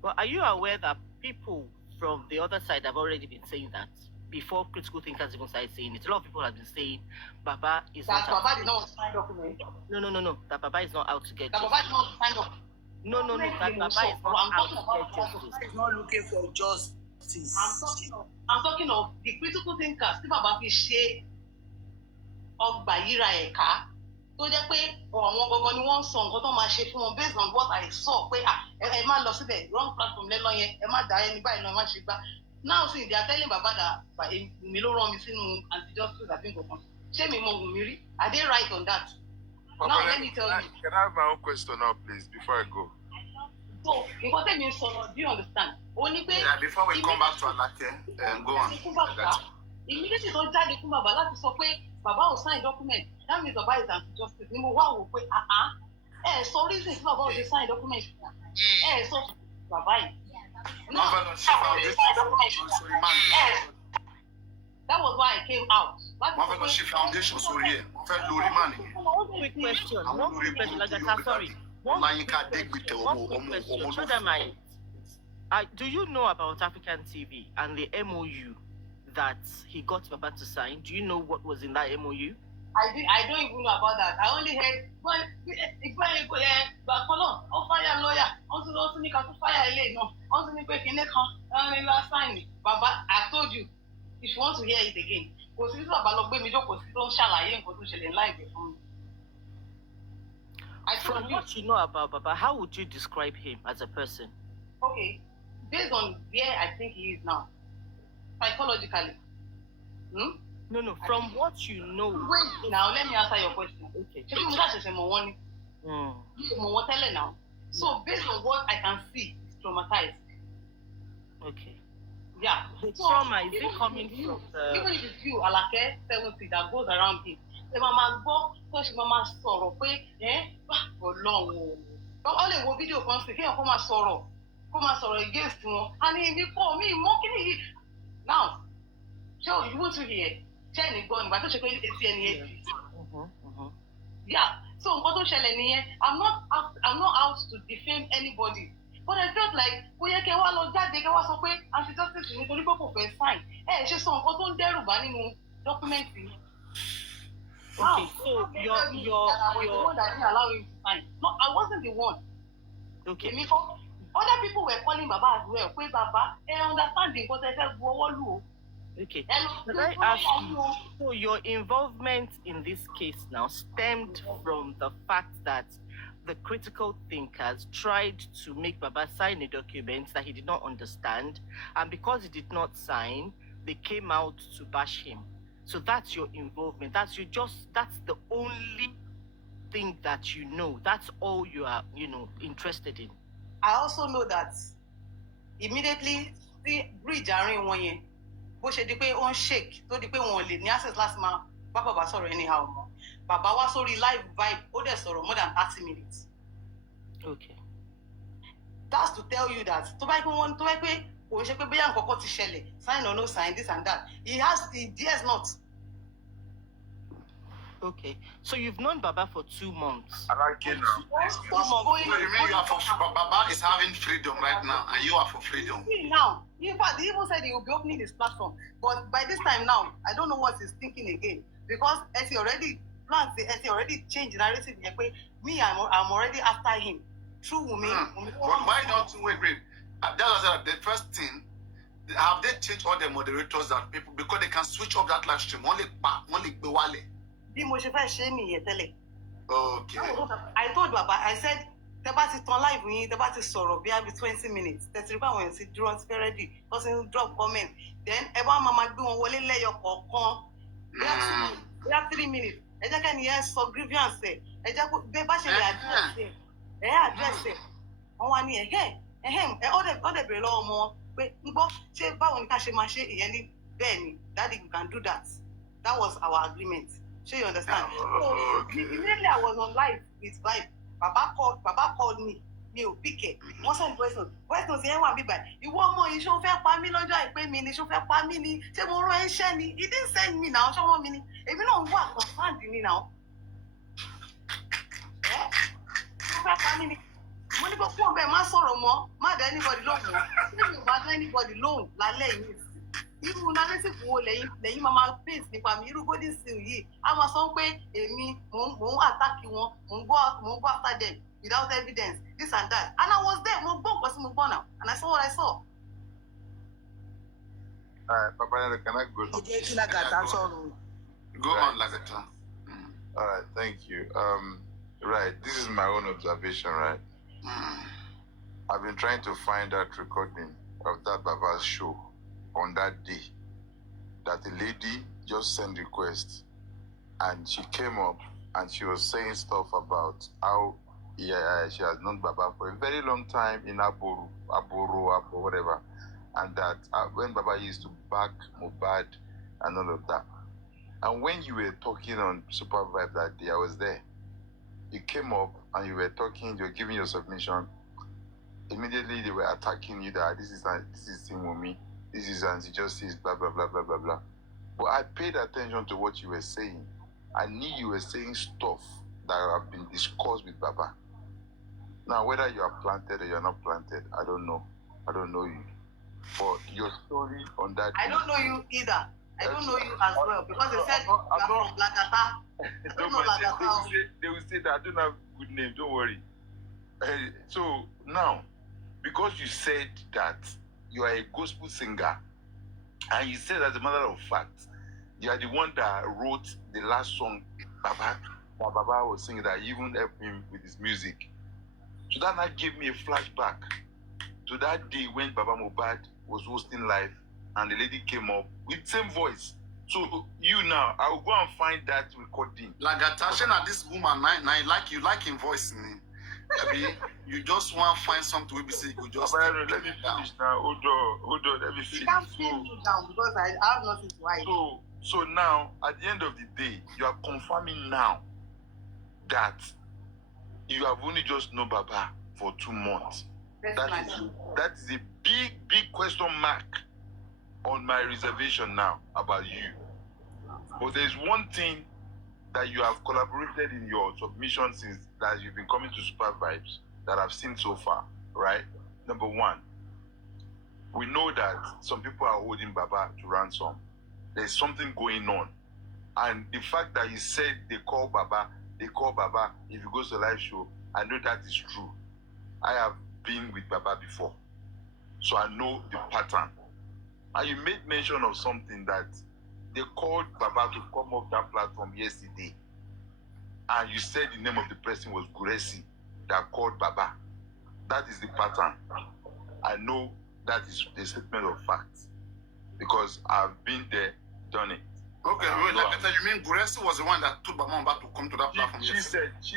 But are you aware that people from the other side have already been saying that? Before critical thinkers even started saying it, a lot of people have been saying Baba is that not Baba did not sign document. No. That Baba is not out to get that justice. Baba did not sign document. No. That Baba is not out to get justice. He's not looking for justice. I'm talking of the critical thinkers. Tí Baba fi ṣe ọgbà yíra ẹ̀ka tó jẹ́ pé àwọn gangan ni wọ́n ń sọ nǹkan tó máa ṣe fún wọn based on what I saw pé ẹ má lọ síbẹ̀ wrong platform lẹ́lọ́ yẹn ẹ má dá ẹni báyìí lọ ẹ má ṣe gbá. Now see, they are telling Baba that Wùnmí ló rán mi sínú anti-justice àbí nǹkan. Ṣé mi mọ Wùnmí rí? Are they right on that? Papa, now let me tell you. Can I have my own question now, please, before I go? So, nǹkan tẹ̀mí ń sọ̀rọ̀, do you understand? Ó ní pé. Before we come back to Alake, go on. Immediately tó jáde fún Baba láti sọ pé Baba ò sign document. That means Baba is anti-justice. Ni mo wá wò pé sọ reason tí Baba ò ṣe sign document. Sọ Baba yìí. That was why I came out. Foundation sorry. One quick question. Sorry. One quick question. Do you know about African TV and the MOU that he got Baba to sign? Do you know what was in that MOU? I don't even know about that. I only heard fire lawyer. Also me can fire no. Also me pay last time. Baba, I told you, if you want to hear it again, because this is about me don't shalaye nǹkan tó ṣẹlẹ̀ live fún mi. From what you know about Baba, how would you describe him as a person? Okay, based on where I think he is now, psychologically. No. From what you know. Wait, now let me answer your question. Okay. Now. So based on what I can see, it's traumatized. Okay. Yeah. The trauma is it coming from the... Even if it's you, Alake 70 that goes around him, the mama go, so she mama sorrow, for long. But all the video can see here, come and sorrow against him. And he before me, mocking him. Now, so you want to hear? Jenny gone, but I don't see yeah. So I'm not out to defame anybody. But I felt like anti-justice in the first sign. Just some document. Okay, so you're the one that didn't allow him to sign. No, I wasn't the one. Okay. Other people were calling Baba as well. Baba, understanding because I said okay. Can I ask you, so your involvement in this case now stemmed from the fact that the critical thinkers tried to make Baba sign a document that he did not understand, and because he did not sign, they came out to bash him. So that's your involvement. That's the only thing that you know. That's all you are, interested in. I also know that immediately the bridge àárín wọn yẹn bó ṣe di pé ó ń shake tó di pé wọn ò lè ní access láti máa bá bàbá sọ̀rọ̀ anyhow mọ́. Bàbá wá sórí live vibe ó dẹ̀ sọ̀rọ̀ more than 30 minutes. Okay. That's to tell you that tó bá pé kò ṣe pé bóyá nǹkan kan ti ṣẹlẹ̀, sign or no sign, this and that. He dares not. Okay, so you've known Baba for 2 months. I like it now. Baba is having freedom right now, and you are for freedom. See now, in fact, he even said he will be opening his platform. But by this time now, I don't know what he's thinking again. Because as he already changed the narrative, me, I'm already after him. True Wumi. But why don't you wait? That was the first thing. Have they changed all the moderators that people, because they can switch off that live stream only Bewale? Okay. I told Baba, I said, tẹ́ bá ti tán live yín, tẹ́ bá ti sọ̀rọ̀ bí i 20 minutes. Tẹ́tí rí báwọn èèyàn ti dúró ti fẹ́ ready. Person drop comment. Then ẹ bá máa gbé wọn wọlé lẹ́yọ kọ̀ọ̀kan. Bí i 3 minutes. Ẹ jẹ́ kẹ́ni yẹn sọ grievance ẹ̀. Ẹ jẹ́ kó bẹ́ẹ̀ bá ṣe lè address ẹ̀. Address ẹ̀. Wọ́n wá ní ó dẹ̀ bèrè lọ́wọ́ ọmọ pé ń gbọ́ ṣé báwo ni ká ṣe máa ṣe ìyẹn ní bẹ́ẹ̀ ni daddy you can do that. That was our agreement. Sure you understand? So immediately I was on live with Vibe. Baba called me. Mi ò pick it. Wọ́n send voice note yẹn wà bíbá. Ìwọ ọmọ yìí ṣó fẹ́ pa mí lọ́jọ́ àìpé mi ni ṣó fẹ́ pa mí ni ṣé mo rán iṣẹ́ ni? He didn't send me now ṣé wọ́n mi ni? Èmi náà ń wà confirmed ni now. Ṣó fẹ́ pa mí ni? Mo ní kó fún ọbẹ̀ má sọ̀rọ̀ mọ́, má dá anybody lóhùn. Ṣé mi ò bá dá anybody lóhùn lálẹ́ yìí? Irú narrative wo lẹ́yìn máa face nípa mi? Irú golden seal yìí, a máa sọ pé èmi mò ń attack wọn, mò ń go after them without evidence, this and that. And I was there, mo gbọ́ nǹkan sí mo gbọ́ now, and I saw what I saw. Papariano, can I go? Go on, Lagata. All right, thank you. Right, this is my own observation, right? I've been trying to find that recording of that Baba's show on that day that the lady just sent request and she came up and she was saying stuff about how she has known Baba for a very long time in Aboro, whatever, and that when Baba used to back Mohbad and all of that. And when you were talking on Super Vibe that day, I was there. You came up and you were talking, you were giving your submission. Immediately they were attacking you that this is Team Wumi, this is anti-justice, blah, blah, blah, blah, blah, blah. But I paid attention to what you were saying. I knew you were saying stuff that have been discussed with Baba. Now, whether you are planted or you're not planted, I don't know. I don't know you. But your story on that... I don't know you either. I don't know you as well, because they said you are from Lagata. I don't know Lagata. They will say that I don't have a good name, don't worry. So, now, because you said that you are a gospel singer, and you said, as a matter of fact, you are the one that wrote the last song Baba was singing, that even helped him with his music. So that now gave me a flashback to that day when Baba Mohbad was hosting live and the lady came up with same voice. So you now, I will go and find that recording. Like Atasha, this woman, you like him voice me. You just want to find something we say you just let me finish now. Hold on, let me finish. You can't pin me down because I have nothing to hide. So now, at the end of the day, you are confirming now that you have only just known Baba for 2 months. That is a big question mark on my reservation now about you. But there's one thing that you have collaborated in your submission since that you've been coming to Super Vibes that I've seen so far, right? Number one, we know that some people are holding Baba to ransom. There's something going on. And the fact that you said they call Baba if he goes to a live show, I know that is true. I have been with Baba before, so I know the pattern. And you made mention of something that they called Baba to come off that platform yesterday. And you said the name of the person was Guresi that called Baba. That is the pattern. I know that is a statement of facts because I've been there, done it. Okay, wait, like I said, you mean Guresi was the one that told Baba Mohbad to come to that platform? She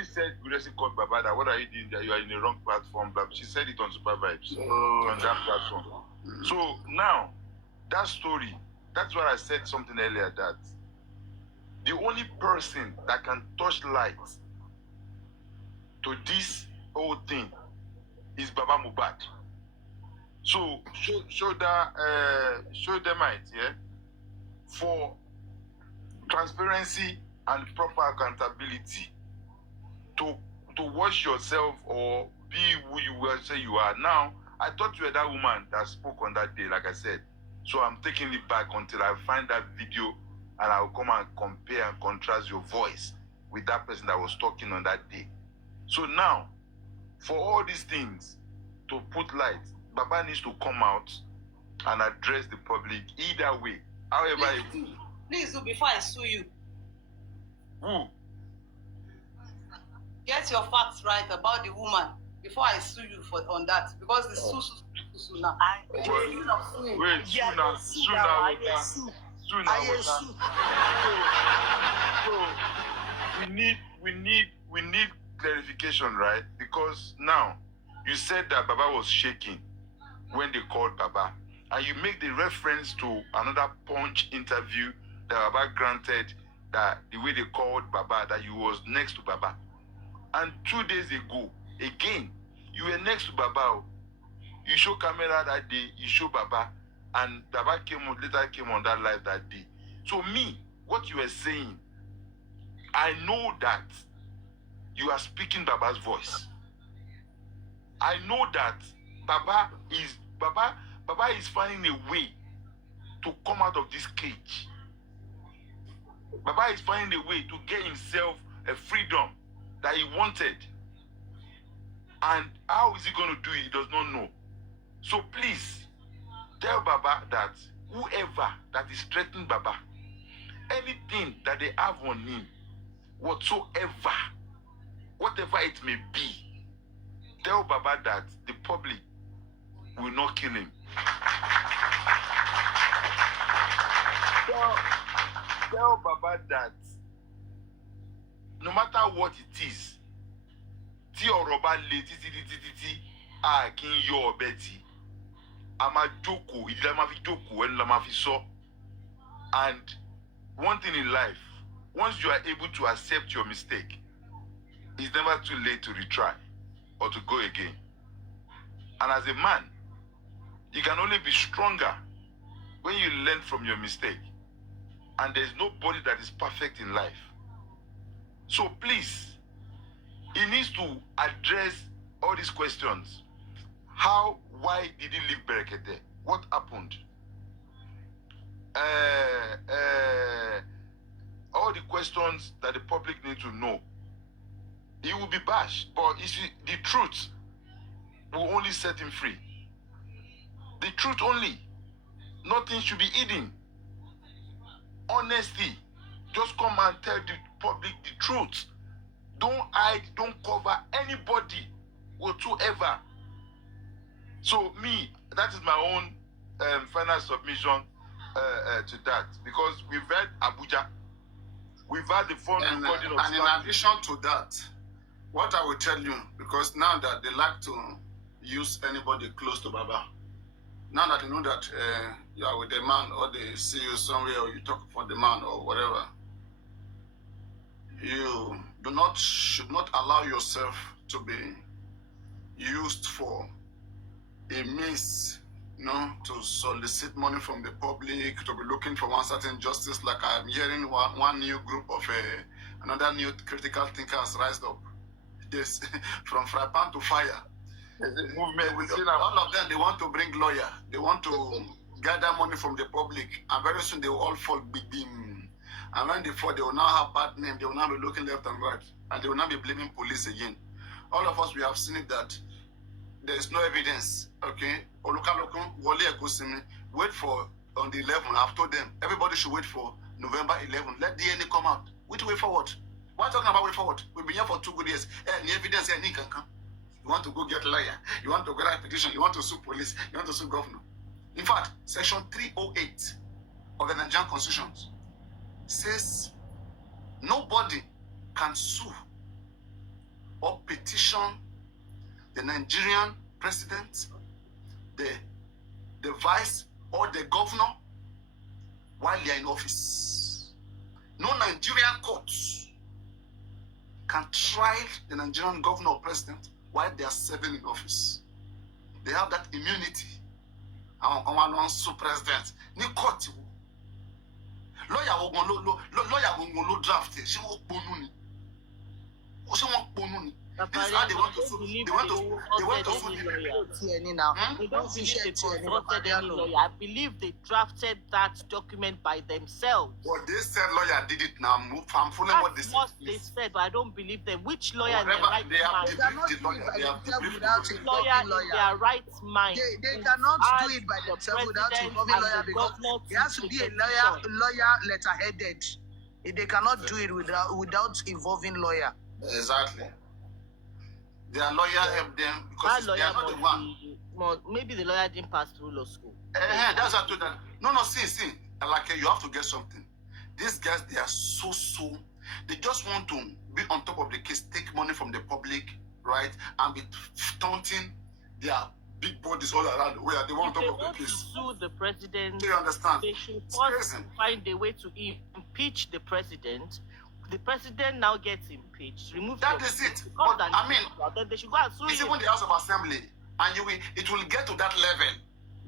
said Guresi called Baba that what are you doing there? You are in the wrong platform. But she said it on Super Vibes on that platform. So now that story, that's what I said something earlier, that the only person that can touch light to this whole thing is Baba Mohbad. So show them it, yeah, for transparency and proper accountability to wash yourself or be who you will say you are. Now, I thought you were that woman that spoke on that day, like I said. So I'm taking it back until I find that video and I'll come and compare and contrast your voice with that person that was talking on that day. So now, for all these things to put light, Baba needs to come out and address the public either way. However, please do before I sue you. Who? Get your facts right about the woman before I sue you on that, because the sue now. Wait, we need clarification, right? Because now you said that Baba was shaking when they called Baba, and you make the reference to another Punch interview that Baba granted, that the way they called Baba, that you was next to Baba. And 2 days ago, again, you were next to Baba. You show camera that day, you show Baba, and Baba later came on that live that day. So me, what you were saying, I know that you are speaking Baba's voice. I know that Baba is finding a way to come out of this cage. Baba is finding a way to get himself a freedom that he wanted. And how is he going to do it? He does not know. So please, tell Baba that whoever that is threatening Baba, anything that they have on him, whatever it may be, tell Baba that the public will not kill him. Tell Baba that no matter what it is, tí ọ̀rọ̀ bá le títí a kì í yọ ọ̀bẹ tí. A máa jókòó, ìdí la máa fi jókòó, ẹnu la máa fi sọ. And one thing in life, once you are able to accept your mistake, it's never too late to retry or to go again. And as a man, you can only be stronger when you learn from your mistake. And there's nobody that is perfect in life. So please, he needs to address all these questions. Why did he leave Berekete? What happened? All the questions that the public need to know. He will be bashed, but you see, the truth will only set him free. The truth only. Nothing should be hidden. Honesty. Just come and tell the public the truth. Don't hide, don't cover anybody whatsoever. So me, that is my own final submission to that. Because we've had Abuja. We've had the phone recording of and in addition to that, what I will tell you, because now that they like to use anybody close to Baba, now that you know that you are with the man, or they see you somewhere, or you talk for the man, or whatever, you should not allow yourself to be used for a means, to solicit money from the public, to be looking for one certain justice. Like I'm hearing one new group of another new critical thinker has rised up. This from fry pan to fire. All of them, they want to bring lawyer. They want to gather money from the public, and very soon they will all fall beam. And when they fall, they will now have bad name. They will now be looking left and right, and they will now be blaming police again. All of us, we have seen it that there is no evidence. Okay, wait for on the 11th. I've told them everybody should wait for November 11th. Let DNA come out. Wait for what? Why talking about way forward? We've been here for 2 good years. Any evidence, any can come. You want to go get a lawyer. You want to go write a petition. You want to sue police. You want to sue governor. In fact, Section 308 of the Nigerian Constitution says nobody can sue or petition the Nigerian president, the vice, or the governor while they are in office. No Nigerian courts can try the Nigerian governor or president while they are serving in office. They have that immunity. Àwọn sue president ní court. Lawyer will draft it. She will ponu ni. She won't ponu ni. This is how they want to sue. They want to sue the They don't believe they consulted any lawyer. I believe they drafted that document by themselves. But they said lawyer did it now. I'm following what they said. What they said, but I don't believe them. Which lawyer in their right they have mind? debriefed the lawyer. They have debriefed the Lawyer in their right mind. They cannot do it by themselves without involving lawyer, because it has to be a lawyer letter-headed. They cannot do it without involving lawyer. Exactly. Their lawyer helped them because they are not the one. Maybe the lawyer didn't pass through law school. That's what I told them. No, see. Like you have to get something. These guys, they are so. They just want to be on top of the case, take money from the public, right, and be taunting their big bodies all around the way. They want on top of the case. To sue the president. Do you understand? They should first find a way to impeach the president. The president now gets impeached. That is it. But I mean, then they should go and sue it's him. even the House of Assembly, and it will get to that level.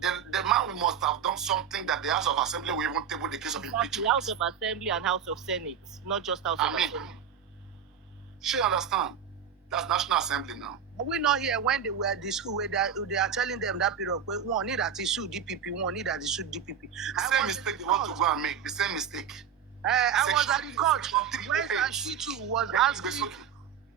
The man must have done something that the House of Assembly will even table the case of impeachment. The House of Assembly and House of Senate, not just House of Assembly. She understand. That's National Assembly now. Are we not here when they were at the school where they are telling them that period, one need that issue DPP, one need that issue DPP. The same mistake they want to go and make. The same mistake. I was at the court when Sashitu was asking,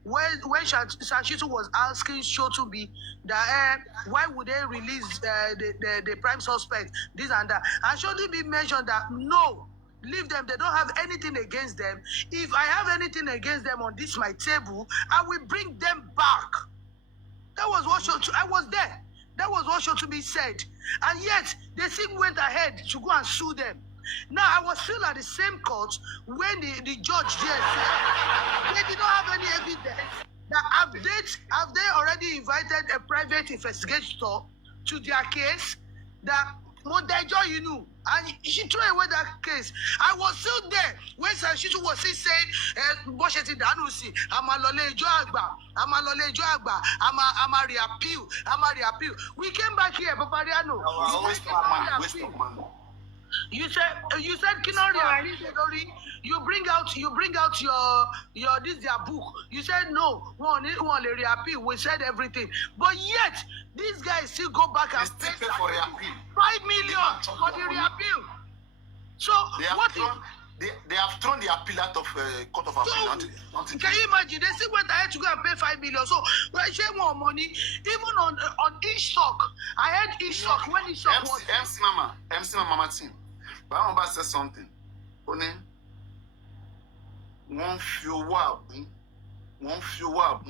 when Sashitu was asking Shotubi that why would they release the prime suspect, this and that, and Shotubi mentioned that no, leave them, they don't have anything against them. If I have anything against them on this my table, I will bring them back. That was what I was there. That was what Shotubi said, and yet they still went ahead to go and sue them. Now, I was still at the same court when the judge there said they did not have any evidence. That have they already invited a private investigator to their case? That Modejo, you know, and she threw away that case. I was still there when Sashitu was still saying, Bosheti Danusi, I'm a reappeal. We came back here, Papariano. You said Kinori, you bring out your this their book. You said no, one reappeal. We said everything, but yet these guys still go back and pay for reappeal. 5 million for the reappeal. So they have thrown the appeal out of court of appeal. Can you imagine? They still went ahead to go and pay 5 million. So when I share more money, even on each stock, I had each stock when each stock was MC Mama team. But I want to say something. Only one few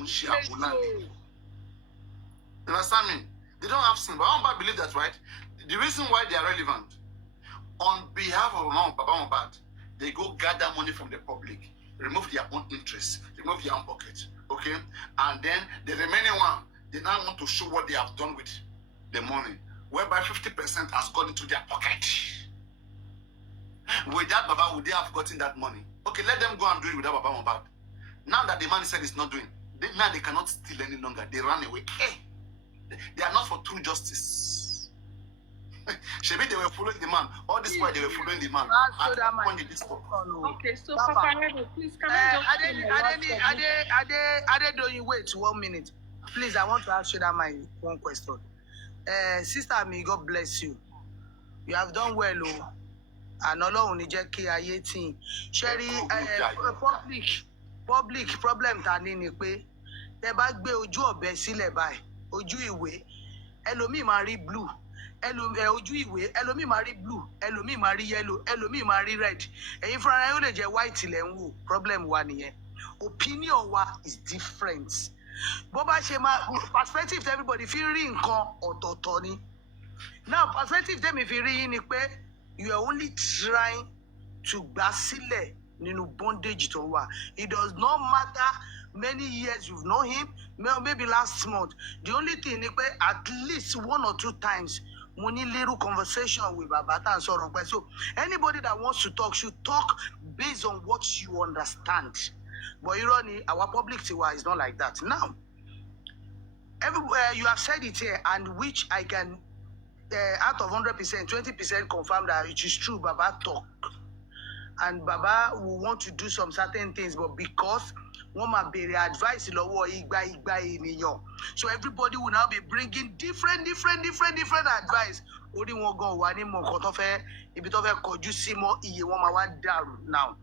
she You understand me? They don't have sin, but I don't believe that, right? The reason why they are relevant, on behalf of Baba Mohbad, they go gather money from the public, remove their own interests, remove their own pocket, okay? And then the remaining one, they now want to show what they have done with the money, whereby 50% has gone into their pocket. Without Baba, would they have gotten that money? Okay, let them go and do it without Baba Mohbad. Now that the man said it's not doing, now they cannot steal any longer. They run away. Hey, they are not for true justice. Maybe they were following the man. All this while they were following the man. Okay, so Papariano, please come on. Wait 1 minute. Please, I want to ask you that my one question. Sister Ami, God bless you. You have done well, oh. And Ọlọ́run ní jẹ́ kí ayé tí ṣẹ́rí public problem ta ní ni pé tẹ bá gbé ojú ọ̀bẹ sílẹ̀ báyìí ojú ìwé ẹlòmíì máa rí blue ojú ìwé ẹlòmíì máa rí blue ẹlòmíì máa rí yellow ẹlòmíì máa rí red ẹ̀yin fúnra yóò lè jẹ́ white lẹ̀ ń wò problem wa nìyẹn opinion wa is different bó bá ṣe máa perspective everybody fi rí nǹkan ọ̀tọ̀ọ̀tọ̀ ni now perspective tẹ́mi fi rí yín ni pé you are only trying to gbà sílẹ̀ nínú bondage tó wà. It does not matter many years you've known him, maybe last month. The only thing is at least 1 or 2 times, mo ní little conversation with Baba and sọ̀rọ̀ pẹ̀. So anybody that wants to talk should talk based on what you understand. But irony, our public tiwa is not like that. Now, everywhere you have said it here, and which I can, out of 100%, 20% confirm that it is true. Baba talk, and Baba will want to do some certain things, but because one might be advice, so everybody will now be bringing different advice. Only one go one more kotofe, if it over kojusimo iye one down now.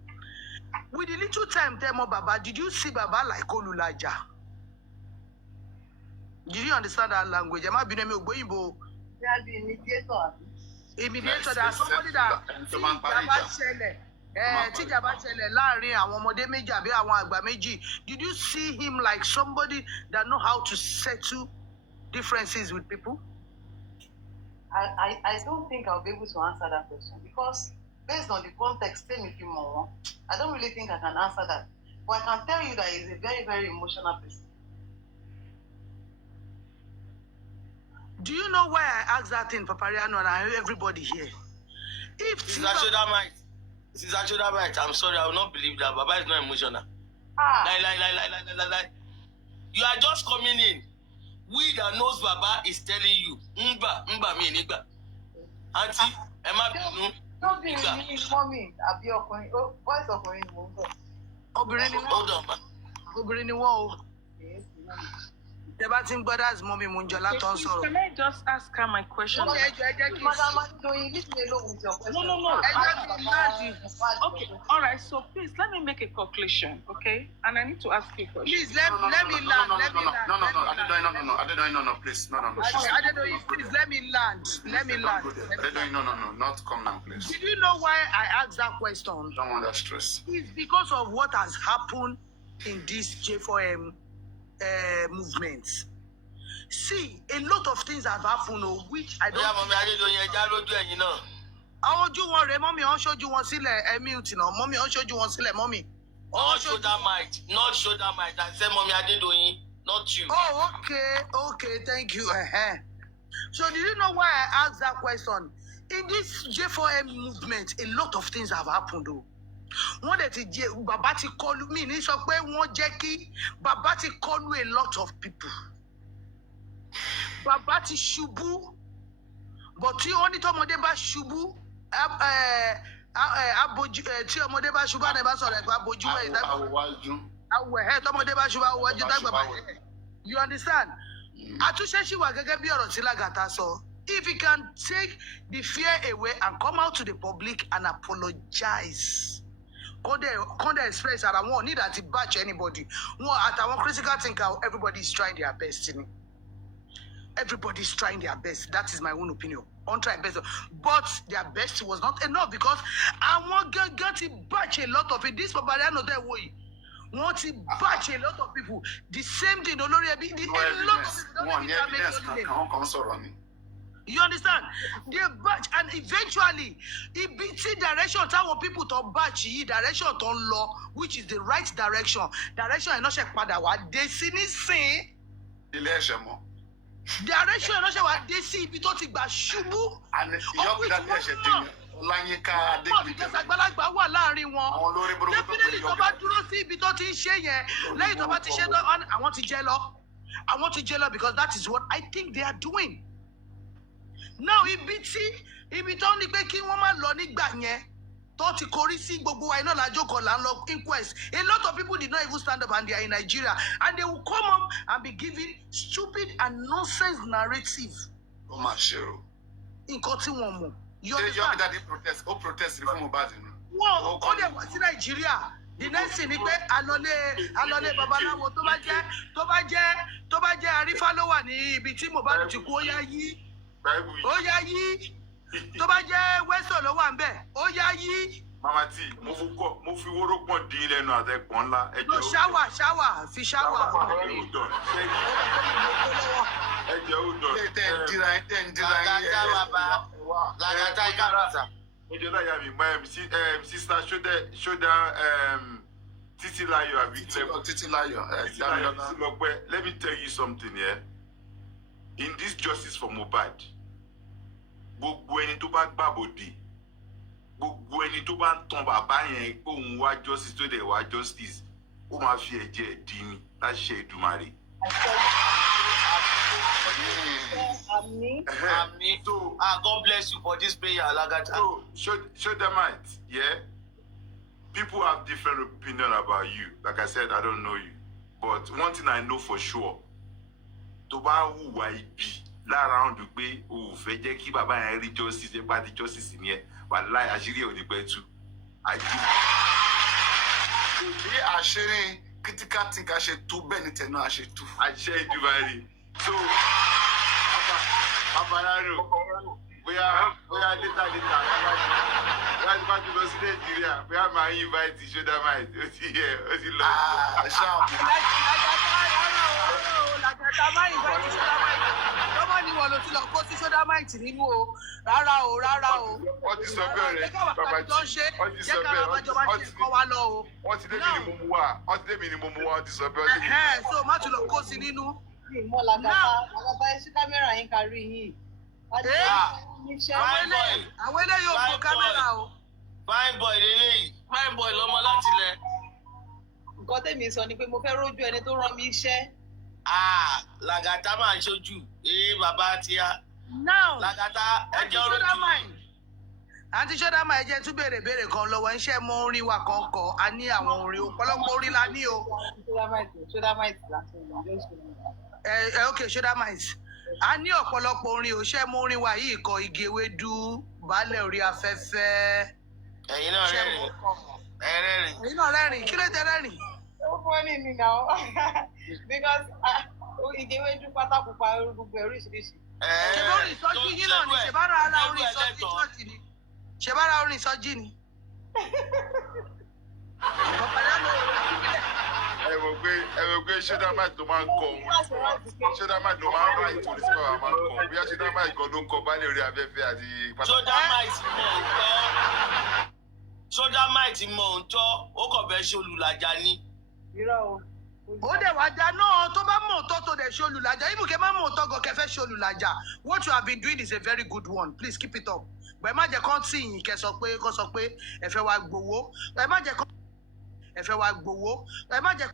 With the little time, Demo Baba, did you see Baba like Olulaja? Did you understand that language? Am I being able to immediator? There's somebody that did you see him like somebody that know how to settle differences with people? I don't think I'll be able to answer that question because based on the context, I don't really think I can answer that. But I can tell you that he's a very, very emotional person. Do you know why I asked that in Papariano and I everybody here? If Since actually right, I'm sorry, I will not believe that Baba is not emotional. Like. You are just coming in. We that knows Baba is telling you, Mba me nigga. Auntie, Emma, don't be me, mommy. I'll be your voice of my hold on, ma. Can I just ask her my question? No. Okay, all right. So please let me make a conclusion, okay? And I need to ask you a question. Please let me land. No, please. No. Please let me land. No, not come now, please. Did you know why I asked that question? Don't want that stress. It's because of what has happened in this J4M movement. See, a lot of things have happened, which I don't. Yeah, mommy, I didn't do you know. I want you one, mommy. I'll show you one sile. Mute now, mommy. I'll show you one sile, mommy. Not show that mic. Not show that mic. I said, mommy, I did doing, not you. Oh, okay. Thank you. So, did you know why I asked that question? In this J4M movement, a lot of things have happened, though. One that Baba ti call me, ni so pe won je ki Baba ti call a lot of people. Baba ti ṣubú, but tí ó ní tọ́mọdé bá ṣubú, tí ọmọdé bá ṣubú àná bá sọ̀rọ̀ ẹ̀kọ́ abojú ẹ̀ tọ́mọdé bá ṣubú àwòwájú dágbà bá ẹ̀. You understand? Àtúnṣe ṣì wà gẹ́gẹ́ bí ọ̀rọ̀ tí Lagata sọ. If you can take the fear away and come out to the public and apologize. Conde express and I won't need that to batch anybody. At our critical thinker, everybody is trying their best. Everybody's trying their best. That is my own opinion. On try best. But their best was not enough because I want to batch a lot of it. This Papariano that way. Want to batch a lot of people. The same thing, a lot of people don't make. You understand? They batch and eventually it beats the direction táwọn people to batch direction to law, which is the right direction. Direction ẹ̀ náà ṣe padà wá dé sí nísìn. Ilé ẹ̀ṣẹ̀ mọ́. Direction ẹ̀ náà ṣe wá dé sí ibi tó ti gbà ṣubú. Ìyọ́kùnrin ẹ̀ṣẹ̀ dé Ọláyínká Adégbìtẹ́. Because àgbàlagbà wà láàrin wọn. Àwọn olórí burúkú tó Definitely tó bá dúró sí ibi tó ti ń ṣe yẹn. Lẹ́yìn tó bá ti ṣe tán, àwọn ti jẹ lọ. Àwọn ti jẹ lọ because that is what I think they are doing. Now ibi tó ní pé kí wọ́n má lọ nígbà yẹn tó ti korí sí gbogbo wa iná lájókòó là ń lọ inquest. A lot of people did not even stand up and they are in Nigeria and they will come up and be giving stupid and nonsense narrative. Ó mà ṣe o. Nǹkan tí wọ́n mọ̀. You Ṣé understand? Yomi protest rí fún Mohbad nù? Wọ́n ó dẹ̀ wá sí Nàìjíríà. The next thing ni pé alọ́lé babaláwo tó bá jẹ́ Arífá ló wà ní ibi tí Mohbad ti kú ó yá yí. Ó yá yí. Tó bá jẹ́ Wẹ́sọ̀ ló wà ń bẹ̀, ó yá yí. Mama T, mo fi wórópọ̀n dín lẹ́nu àtẹ̀pọ̀n ńlá. No ṣáwà fi ṣáwà. Ẹ̀jẹ̀ ó dọ̀. Tẹ̀ ń dira yín. Lagata ìkàrọ̀tà. Sister, show that Titi Layo. Titi Layo. Let me tell you something here. In this justice for Mohbad, gbogbo ẹni tó bá gbàbọ̀dé, gbogbo ẹni tó bá ń tan bàbá yẹn pé òun wá justice tó dẹ̀ wá justice, ó máa fi ẹ̀jẹ̀ dì ní láti ṣe Èdùmàrè. Amen. So, God bless you for this prayer, Lagata. So, show them out, yeah? People have different opinion about you. Like I said, I don't know you. But one thing I know for sure, tó bá hùwà ibi lára ọ̀dùn pé o ò fẹ́ jẹ́ kí bàbá yẹn rí justice ẹ̀ bá di justice ni ẹ̀ wàláhì àṣírí ẹ̀ ò ní pẹ́ tú. Bí àṣírí critical thinker ṣe tú bẹ́ẹ̀ ni tẹ̀nú àṣẹ tú. Àṣẹ Èdùmàrè. So, Papariano, bóyá later, why the back to lọ sí Nàìjíríà, bóyá máa invite shoulder might, ó ti lọ. Làgàtà máa invite shoulder might. Lọ́mọ ni wọ́n ló ti lọ kó sí shoulder might nínú o. Rárá o. Wọ́n ti sọ bẹ́ẹ̀ rẹ̀, bàbá tí wọ́n ti sọ bẹ́ẹ̀, wọ́n ti débi ni mo mú wá, wọ́n ti sọ bẹ́ẹ̀. So má tún lọ kó sí nínú. Làgàtà ẹ sí kámẹ́rà yín kárí yìí. Àwọn eléyìí ò gbọ́ kámẹ́rà o. Fine boy lélẹ́yìí, fine boy lọ́mọ láti lẹ̀. Nǹkan tèmi sọ ni pé mo fẹ́ rójú ẹni tó rán mi iṣẹ́. Làgàtà máa ń ṣojú. Bàbá tíá. Now, Làgàtà ẹjọ́ rojú. Àǹtí Ṣọ́dámà ẹ jẹ́ tún béèrè kan lọ́wọ́ iṣẹ́ mọ orin wa kan kọ. A ní àwọn orin ọ̀pọ̀lọpọ̀ orin la ní o. Okay, Ṣọ́dámà. A ní ọ̀pọ̀lọpọ̀ orin òṣẹ́ mọ orin wa yìí kọ igi ewédú, baálẹ̀ orí afẹ́fẹ́. Ẹ̀yin náà rẹ́rìn. Ẹ̀yin náà rẹ́rìn. Kí ló tẹ rẹ́rìn? Ó fọ́nì mi náà. Because igi ewédú pátákùpá gbogbo oríṣiríṣi. Ṣé bá orin ìsọjí yín náà ni? Ṣé bá ra orin ìsọjí ṣọ́ọ̀tì ni? Ṣé bá ra orin ìsọjí ni? Ẹ mọ̀ pé Ṣọ́dámà tó máa ń kọ orin fún wa. Ṣọ́dámà tó máa ń ráì torí sí bàbá máa ń kọ. Bóyá Ṣọ́dámà ìkan ló ń kọ baálé orí afẹ́fẹ́ àti Ṣọ́dámà ti mọ̀ òótọ́, ó kàn fẹ́ ṣe olùlàjà ni. Ó dẹ̀ wá já náà tó bá mọ̀ òótọ́ tó dẹ̀ ṣe olùlàjà. Ibùkẹ́ má mọ̀ òótọ́ gan kẹfẹ́ ṣe olùlàjà. What you have been doing is a very good one. Please keep it up. Ẹ má jẹ́ kán tì yín kẹ́ sọ pé ẹ fẹ́ wá gbowó. Ẹ má jẹ́ kán ẹ fẹ́ wá gbowó. Ẹ má jẹ́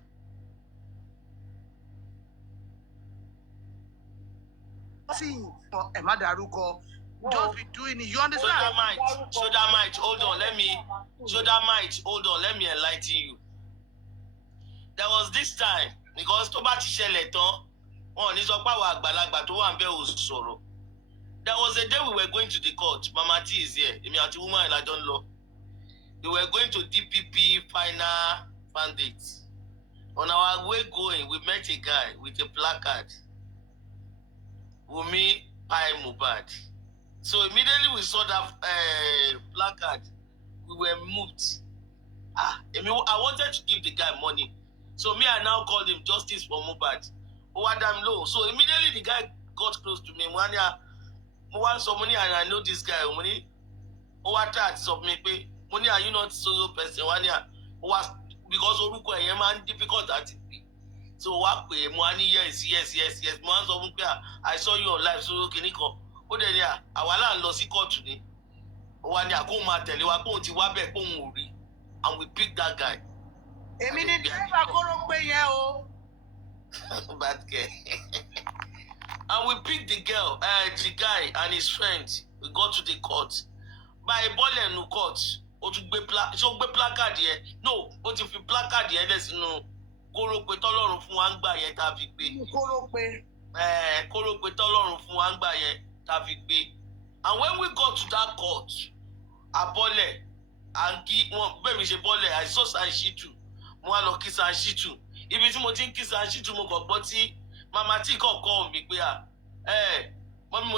tì yín ẹ má dárúkọ. Just be doing it. You understand? Ṣọ́dámà, hold on, let me enlighten you. There was this time, because tó bá ti ṣẹlẹ̀ tán, wọn ò ní sọ pé àwọn àgbàlagbà tó wà ń bẹ̀ ò sọ̀rọ̀. There was a day we were going to the court. Mama T is here. Èmi àti woman ìlàjọ ń lọ. We were going to DPP final mandate. On our way going, we met a guy with a placard. Wumi Pai Mohbad. So immediately we saw that placard. We were moved. I wanted to give the guy money. So me, I now called him Justice for Mohbad. So immediately the guy got close to me. Mo want some money and I know this guy. Money. Try to stop me. Money, are you not so person? Because orúkọ ẹ̀yẹn máa ń difficult àti pè. So wá pè mo á ní yes. Mo á sọ fún pé I saw you on live so kìíní kan. Ó dẹ̀ ní àwa là ń lọ sí kóòtù ni. Ó wá ní àkóhùn máa tẹ̀lé wa kóhùn ti wá bẹ̀ kóhùn ò rí. And we picked that guy. Èmi ni dẹ́rẹ́bà kóró pé yẹn o. Bad girl. And we picked the girl, the guy and his friend. We got to the court. By a ball in the court, ó tún gbé placard yẹn. No, ó ti fi placard yẹn lẹ̀ sínú kórópè tọ́lọ́run fún wa ń gbà yẹn tá a fi gbé. Kórópè. Kórópè tọ́lọ́run fún wa ń gbà yẹn tá a fi gbé. And when we got to that court, abọ́lẹ̀ and bẹ́ẹ̀ mi ṣe bọ́lẹ̀, I saw Sanshitu. Mo wá lọ kí Sanshitu. Ibi tí mo ti ń kí Sanshitu mo kàn gbọ́ tí Mama T kọ̀ọ̀kan mi pé mọ́mí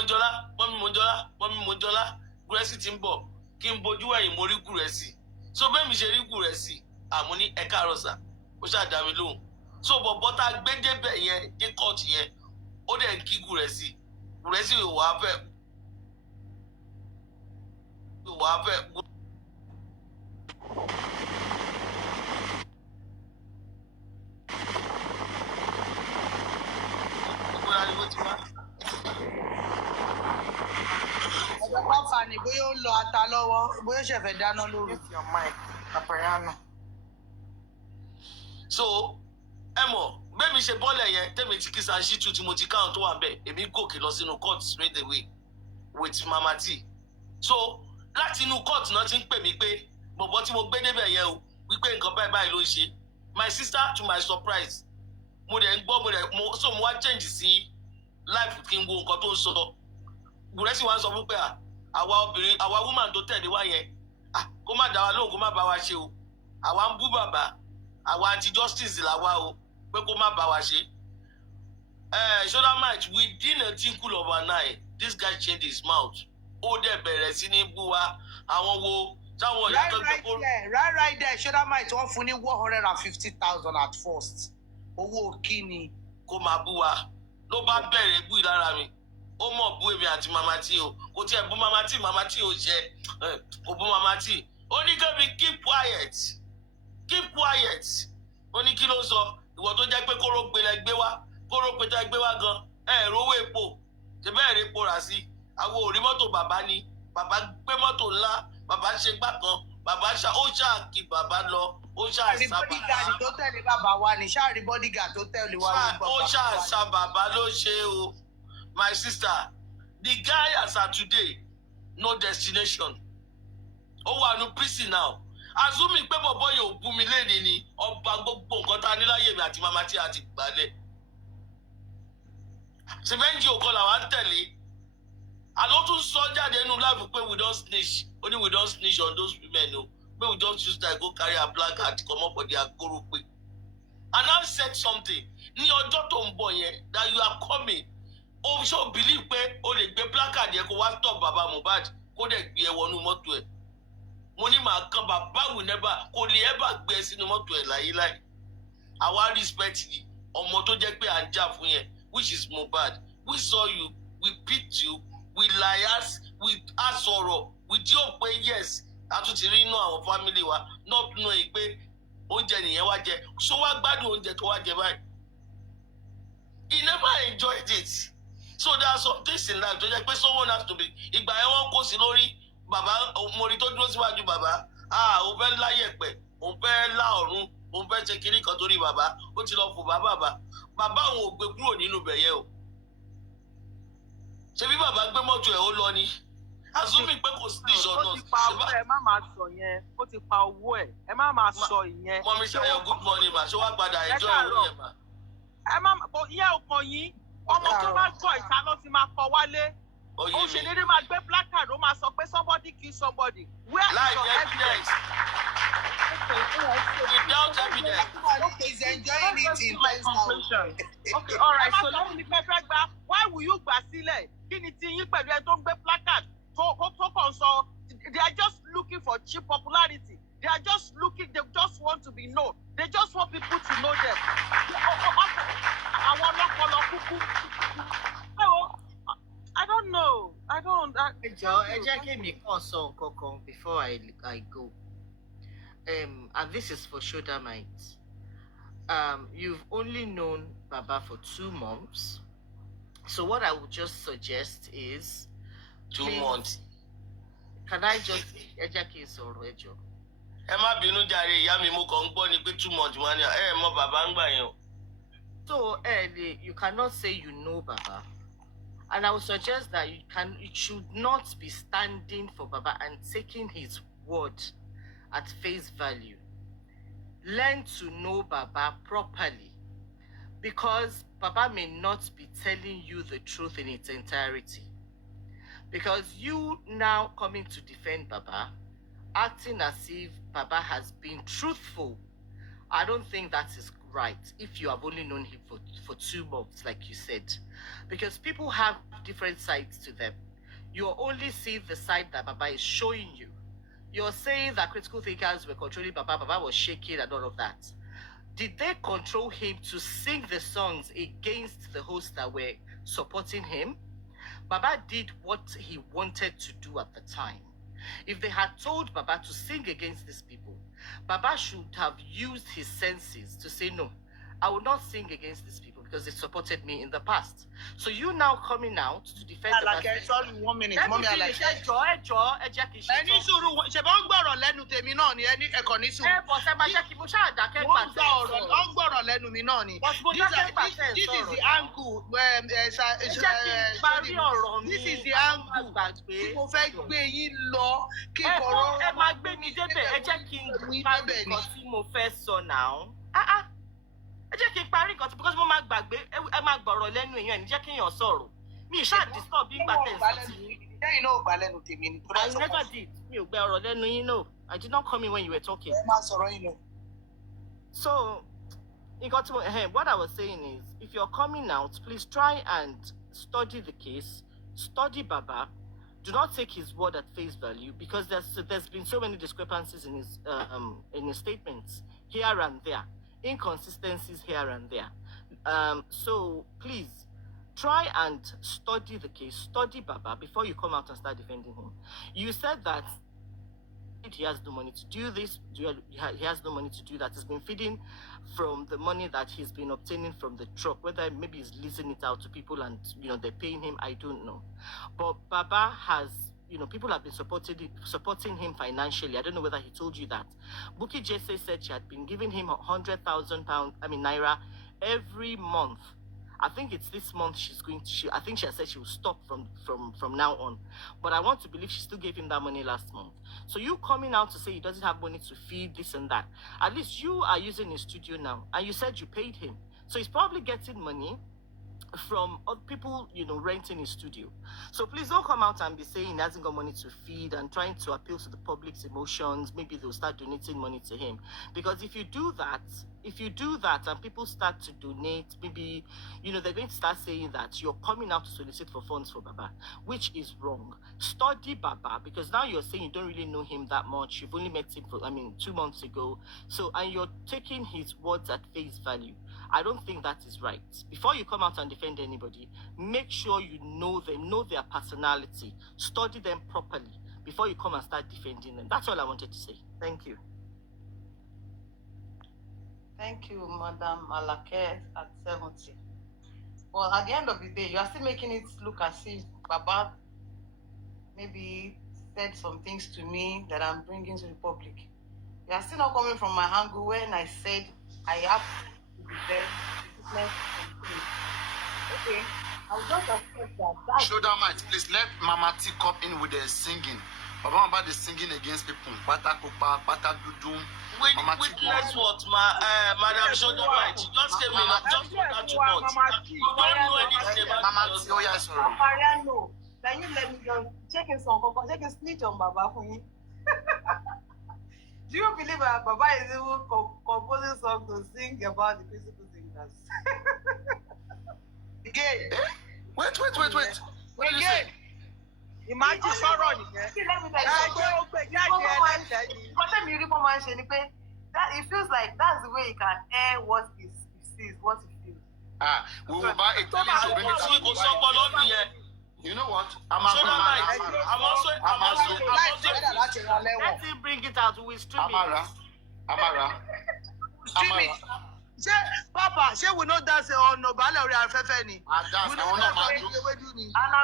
Mojọ́lá, Gúrẹ́sì ti ń bọ̀, kí n bojú ẹ̀yìn mo rí Gúrẹ́sì. So bẹ́ẹ̀ mi ṣe rí Gúrẹ́sì, àmú ní ẹ̀ka àrọ̀sà, ó ṣàdá mi lóhùn. So bọ̀bọ̀ tá a gbé débẹ̀ yẹn, dé kọ́ọ̀tù yẹn, ó dẹ̀ ń kí Gúrẹ́sì. Gúrẹ́sì ò wá fẹ́. Ni bóyá ó lọ ata lọ́wọ́, bóyá ṣe fẹ́ dáná lóru. Your mic, Papariano. So, Emo, bẹ́ẹ̀ mi ṣe bọ́ọ̀lù yẹn, tẹ́mi ti kí Sanṣítù tí mo ti káwọn tó wà bẹ́ẹ̀, èmi gòkè lọ sínú court straight away with Mama T. So, láti inú court náà ti ń pè mí pé bọ̀bọ̀ tí mo gbé débẹ̀ yẹn o, wípé nǹkan báyìí ló ń ṣe. My sister, to my surprise, mo dẹ̀ ń gbọ́, so mo wá change sí life kí n wo nǹkan tó ń sọ. Bùrẹ́sì wa ń sọ fún pé àwa woman tó tẹ̀lé wá yẹn, kó má dá wa lóhùn, kó má bá wa ṣe o. Àwa ń bú bàbá, àwa anti-justice làwa o, pé kó má bá wa ṣe. Shoulder match, within a tinkle of an eye, this guy changed his mouth. Ó dẹ̀ bẹ̀rẹ̀ sí ní bú wa, àwọn wo táwọn ìyá tó gbé kó. Right there, shoulder match wọ́n fún ní 150,000 at first. Owó kíni. Kó máa bú wa, ló bá bẹ̀rẹ̀ bú ìlara mi. Ó mọ̀ bú èmi àti Mama T o, kò tiẹ̀ bú Mama T ò ṣe, kò bú Mama T. Ó ní kébì keep quiet. Ó ní kí ló sọ, ìwọ tó jẹ́ pé kóró gbélé gbé wá, kóró pété gbé wá gan, rówó epo, ṣe bẹ́ẹ̀ rí epo rà sí. Àwọn ò rí mọ́tò bàbá ni, bàbá gbé mọ́tò ńlá, bàbá ṣe gbá kan, bàbá ó ṣáà kí bàbá lọ, ó ṣáà sá bàbá. Bodyguard tó tẹ̀lé bàbá wa ni, ṣáà rí bodyguard tó tẹ̀lé wa ní bàbá. Ó ṣáà sá bàbá ló ṣe o. My sister, the guy as of today, no destination. Ó wà ní prison now. Assuming pé bọ̀bọ̀ yóò bú mi léde ni, ọba gbogbo nǹkan tá a ní láyé mi àti Mama T àti gbálẹ̀. Sìmẹ́ǹtì òkan làwọn ń tẹ̀lé. Àlọ́ tún sọ jáde nínú life pé we don snitch. Only we don snitch on those women o. Pé we just use that go carry a placard come up for their koro pe. And I said something. Ní ọjọ́ tó ń bọ̀ yẹn that you are coming. Ó ṣó believe pé o lè gbé placard yẹn kó wá stop bàbá Mohbad kó dẹ̀ gbé ẹ wọnú mọ́tò ẹ̀. Mo ní màá kan bàbá will never kò lè ever gbé ẹ sínú mọ́tò ẹ̀ láyéláyé. Àwa respect ọmọ tó jẹ́ pé à ń jà fún yẹn which is Mohbad. We saw you, we picked you, we liars, we asọ̀rọ̀, we joke pé yes, a tún ti rí inú àwọn family wa not knowing pé oúnjẹ nìyẹn wá jẹ. So wá gbádùn oúnjẹ tó wá jẹ báyìí. He never enjoyed it. So there are some things in life tó jẹ́ pé someone has to be. Ìgbà yẹn wọ́n kó sí lórí bàbá mo rí tó dúró síwájú bàbá. Ó fẹ́ láyẹ̀pẹ̀, ó fẹ́ lá ọ̀run, ó fẹ́ ṣe kinní kan torí bàbá. Ó ti lọ fò bàbá. Bàbá òun ò gbé kúrò nínú bẹ̀yẹ o. Ṣé bí bàbá gbé mọ́tò ẹ̀ ó lọ ni? Assuming pé kò sí ìṣọ̀nà. Ó ti pa owó ẹ̀, má máa sọ yẹn. Ó ti pa owó ẹ̀, ẹ má máa sọ ìyẹn. Mọ́mí Ṣayọ̀ good morning ma, ṣé wàá padà ẹjọ́ ìwé yẹn ma? Ẹ má ìyẹn ò kàn yín. Ọmọ tó bá gbọ́ ìta ló ti máa kọ wálé. Ó ṣe dédé máa gbé placard, ó máa sọ pé somebody kill somebody. Where is your evidence? Without evidence. He's enjoying it in Pakistan. Okay, all right. So let me fẹ́ gbà. Why will you gbà sílẹ̀? Kí ni ti yín pẹ̀lú ẹ tó ń gbé placard tó kàn sọ? They are just looking for cheap popularity. They are just looking. They just want to be known. They just want people to know them. Àwọn ọlọ́pọlọ kúkú. I don't know. I don't. Ẹ jẹ́ kí mi kàn sọ nǹkan kan before I go. And this is for shoulder mites. You've only known Baba for 2 months. So what I would just suggest is 2 months. Can I just ẹ jẹ́ kí n sọ̀rọ̀ ẹ jọ̀ọ́? Ẹ má bínú jàre, ìyá mi mo kàn ń gbọ́ ni pé 2 months wọ́n ní mọ bàbá ń gbà yẹn o. So you cannot say you know Baba. And I would suggest that you should not be standing for Baba and taking his word at face value. Learn to know Baba properly, because Baba may not be telling you the truth in its entirety. Because you now coming to defend Baba, acting as if Baba has been truthful, I don't think that is right if you have only known him for 2 months, like you said. Because people have different sides to them. You only see the side that Baba is showing you. You're saying that critical thinkers were controlling Baba, Baba was shaking and all of that. Did they control him to sing the songs against the hosts that were supporting him? Baba did what he wanted to do at the time. If they had told Baba to sing against these people, Baba should have used his senses to say, no, I will not sing against these people because they supported me in the past. So you now coming out to defend the Like, sorry, 1 minute. Mommy, I like that. Any suru, ṣe bá ń gbọ́rọ̀ lẹ́nu tèmi náà ni ẹni ẹ̀kọ́ ní suru. Wọ́n gbọ́rọ̀ lẹ́nu mi náà ni. This is the angle. This is the angle. Tí mo fẹ́ gbé yín lọ kí kọ̀rọ̀. Ẹ máa gbé mi débẹ̀, ẹ jẹ́ kí n parí nǹkan tí mo fẹ́ sọ náà. Ẹ jẹ́ kí n parí nǹkan tí because mo máa gbàgbé ẹ máa gbọ̀rọ̀ lẹ́nu èèyàn ẹ̀ ní jẹ́ kí èèyàn sọ̀rọ̀. Mi ì ṣáà disturb bí gbà tẹ̀ sí. Lẹ́yìn náà ò gbà lẹ́nu tèmi ni. I never did. Mi ò gbẹ ọ̀rọ̀ lẹ́nu yín náà. I did not come in when you were talking. Ẹ máa sọ̀rọ̀ yín lọ. So, what I was saying is, if you're coming out, please try and study the case, study Baba. Do not take his word at face value because there's been so many discrepancies in his statements here and there, inconsistencies here and there. So please try and study the case, study Baba before you come out and start defending him. You said that he has no money to do this, he has no money to do that. He's been feeding from the money that he's been obtaining from the truck, whether maybe he's leasing it out to people and, they're paying him, I don't know. But Baba has, people have been supporting him financially. I don't know whether he told you that. Buki Jesse said she had been giving him 100,000 naira every month. I think it's this month I think she has said she will stop from now on. But I want to believe she still gave him that money last month. So you coming out to say he doesn't have money to feed this and that. At least you are using his studio now. And you said you paid him. So he's probably getting money from other people, renting his studio. So please don't come out and be saying he hasn't got money to feed and trying to appeal to the public's emotions. Maybe they'll start donating money to him. Because if you do that and people start to donate, maybe, they're going to start saying that you're coming out to solicit for funds for Baba, which is wrong. Study Baba, because now you're saying you don't really know him that much. You've only met him for, 2 months ago. So, and you're taking his words at face value. I don't think that is right. Before you come out and defend anybody, make sure you know them, know their personality, study them properly before you come and start defending them. That's all I wanted to say. Thank you. Thank you, Madam Malake at 70. Well, at the end of the day, you are still making it look as if Baba maybe said some things to me that I'm bringing to the public. You are still not coming from my angle when I said I have to be there. Okay, I will just accept that. Shoulder mic, please let Mama T come in with the singing. Baba about the singing against people. Pata kupa, pata dudum. Witness what, Madam Shoulder mic. Just came in and just for that 2 months. You don't know anything about Mama T, oh yes, sir. Papariano, can you let me just check a song, check a snitch on Baba for me? Do you believe that Baba is even composing songs to sing about the principal singers? Again. Wait. What did you say? Imagine sorrow nìyẹn. That it feels like that's the way he can air what he sees, what he feels. We will buy a TV to bring it out. You know what? I'm also. Let him bring it out. We will stream it. Amara. Stream it. Papa, we know that's on Nobala or Afefe ni. And I'm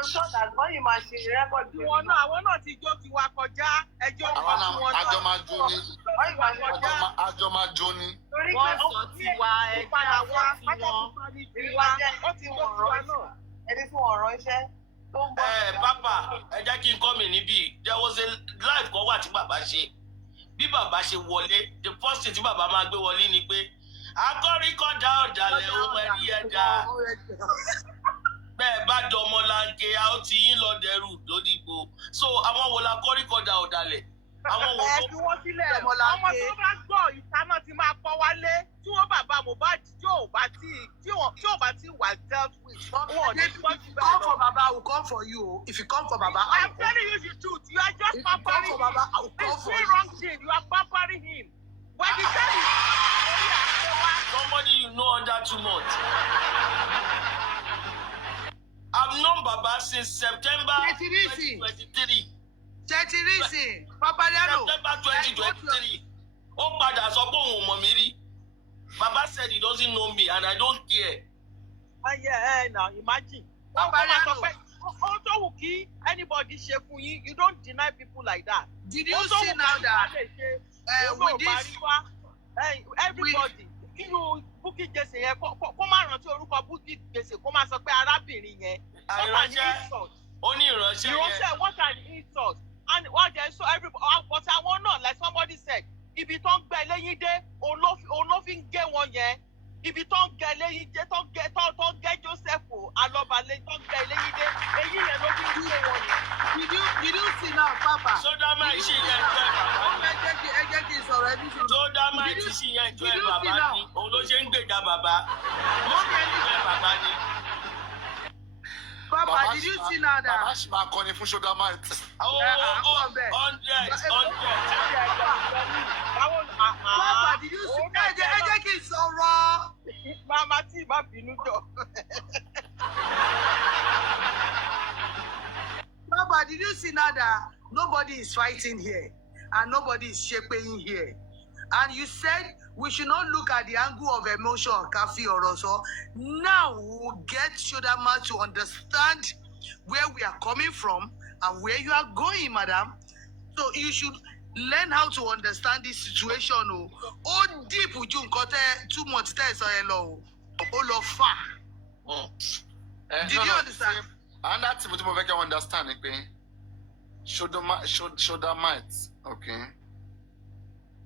sure that when you must record, I want not to go to Wakoja. Papa, there was a live call what Baba ṣe. Bí Baba ṣe wọlé, the first thing tí Baba máa gbé wọlé ni pé akọ́ríkọ́dá ọ̀dàlẹ̀ ohun ẹ̀rí ẹ̀dá. Bẹ́ẹ̀ bá dọmọ láńké, a ó ti yín lọ dẹrù lódìgbò. So àwọn wo la kọ́ríkọ́dá ọ̀dàlẹ̀? Àwọn wo tó wọ́n sílẹ̀ ọmọ tó bá gbọ́ ìsáná ti máa pọ̀ wálé tí wọ́n bàbá Mohbad tí ò bá ti wà dealt with. If you come for Baba, I will come for you. If you come for Baba, I will come. I'm telling you the truth. You are just pampering him. Baba, I will come for you. It's wrong thing. You are pampering him. When he tell you, somebody you know under 2 months. I've known Baba since September 2023. Jẹ́tí reason, Papariano. September 2023. Oh, padà sọ pé òun mọ̀ mí rí. Baba said he doesn't know me and I don't care. Now imagine. Also, anybody share for you, you don't deny people like that. Did you see now that with this? Everybody, you Bukky Jesse, come around to Bukky Jesse, come and say arábìnrin yẹn. What an insult! What an insult! And what they so everybody, but I want not like somebody said. If you don't get lẹ́yìn dé, olófin gé wọn yẹn. If you don't get lẹ́yìn dé, don't get Joseph aloba don't get lẹ́yìn dé. Èyí yẹn ló fi gé wọn yẹn. Did you see now, Papa? Sodama is she enjoy Baba. Ẹ jẹ́ kí n sọ̀rọ̀ ẹbí sí. Sodama is she enjoy Baba ni. Òun ló ṣe ń gbèjà Baba. Ó ṣe ń enjoy Baba ni. Papa, did you see now that? Baba ṣì máa kọrin fún Sodama. 100. Papa, did you see? Ẹ jẹ́ kí n sọ̀rọ̀. Mama tí má bínú jọ. Papa, did you see now that nobody is fighting here and nobody is shaping here? And you said we should not look at the angle of emotion, Kafi or Rosso. Now we'll get Shodama to understand where we are coming from and where you are going, madam. So you should learn how to understand this situation. Oh, deep with you, 2 months, hello. All of far. Did you understand? And that's what I can understand, okay? Shodamite, okay?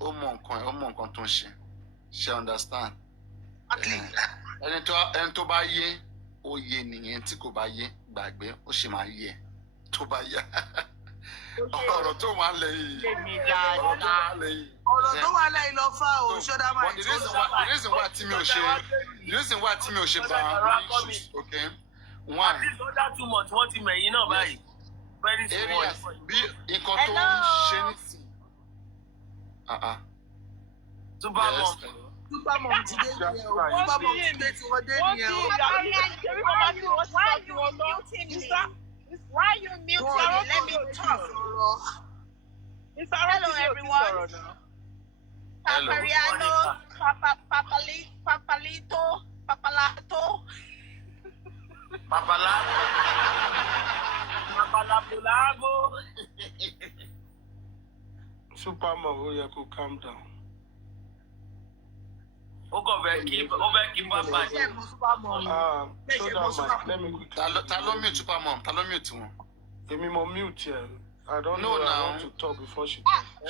Ó mọ nǹkan tó ń ṣe. She understand. Ẹni tó bá yé, ó yé nìyẹn. Tí kò bá yé, gbàgbé, ó ṣe máa yé. Tó bá yá. Ọ̀rọ̀ tó wà lẹ́yìn. Ọ̀rọ̀ tó wà lẹ́yìn lọ fà o, Shodama. The reason why tí mi ò ṣe bá issues, okay? One. At least under 2 months, wọ́n ti mẹ̀yìn náà báyìí. Very small. Bí nǹkan tó ń ṣe nísìn. Supermom. Supermom ti dé nìyẹn o. Supermom ti dé tí wọ́n dé nìyẹn o. Why are you muting me? Let me talk. Hello, everyone. Papariano, Papalato. Papalabulago. Supermom, you could calm down. Keep Papa. Let me quickly. Talo mute Supermom. Talo mute one. Emi mo mute here. I don't know now. I want to talk before she talks. I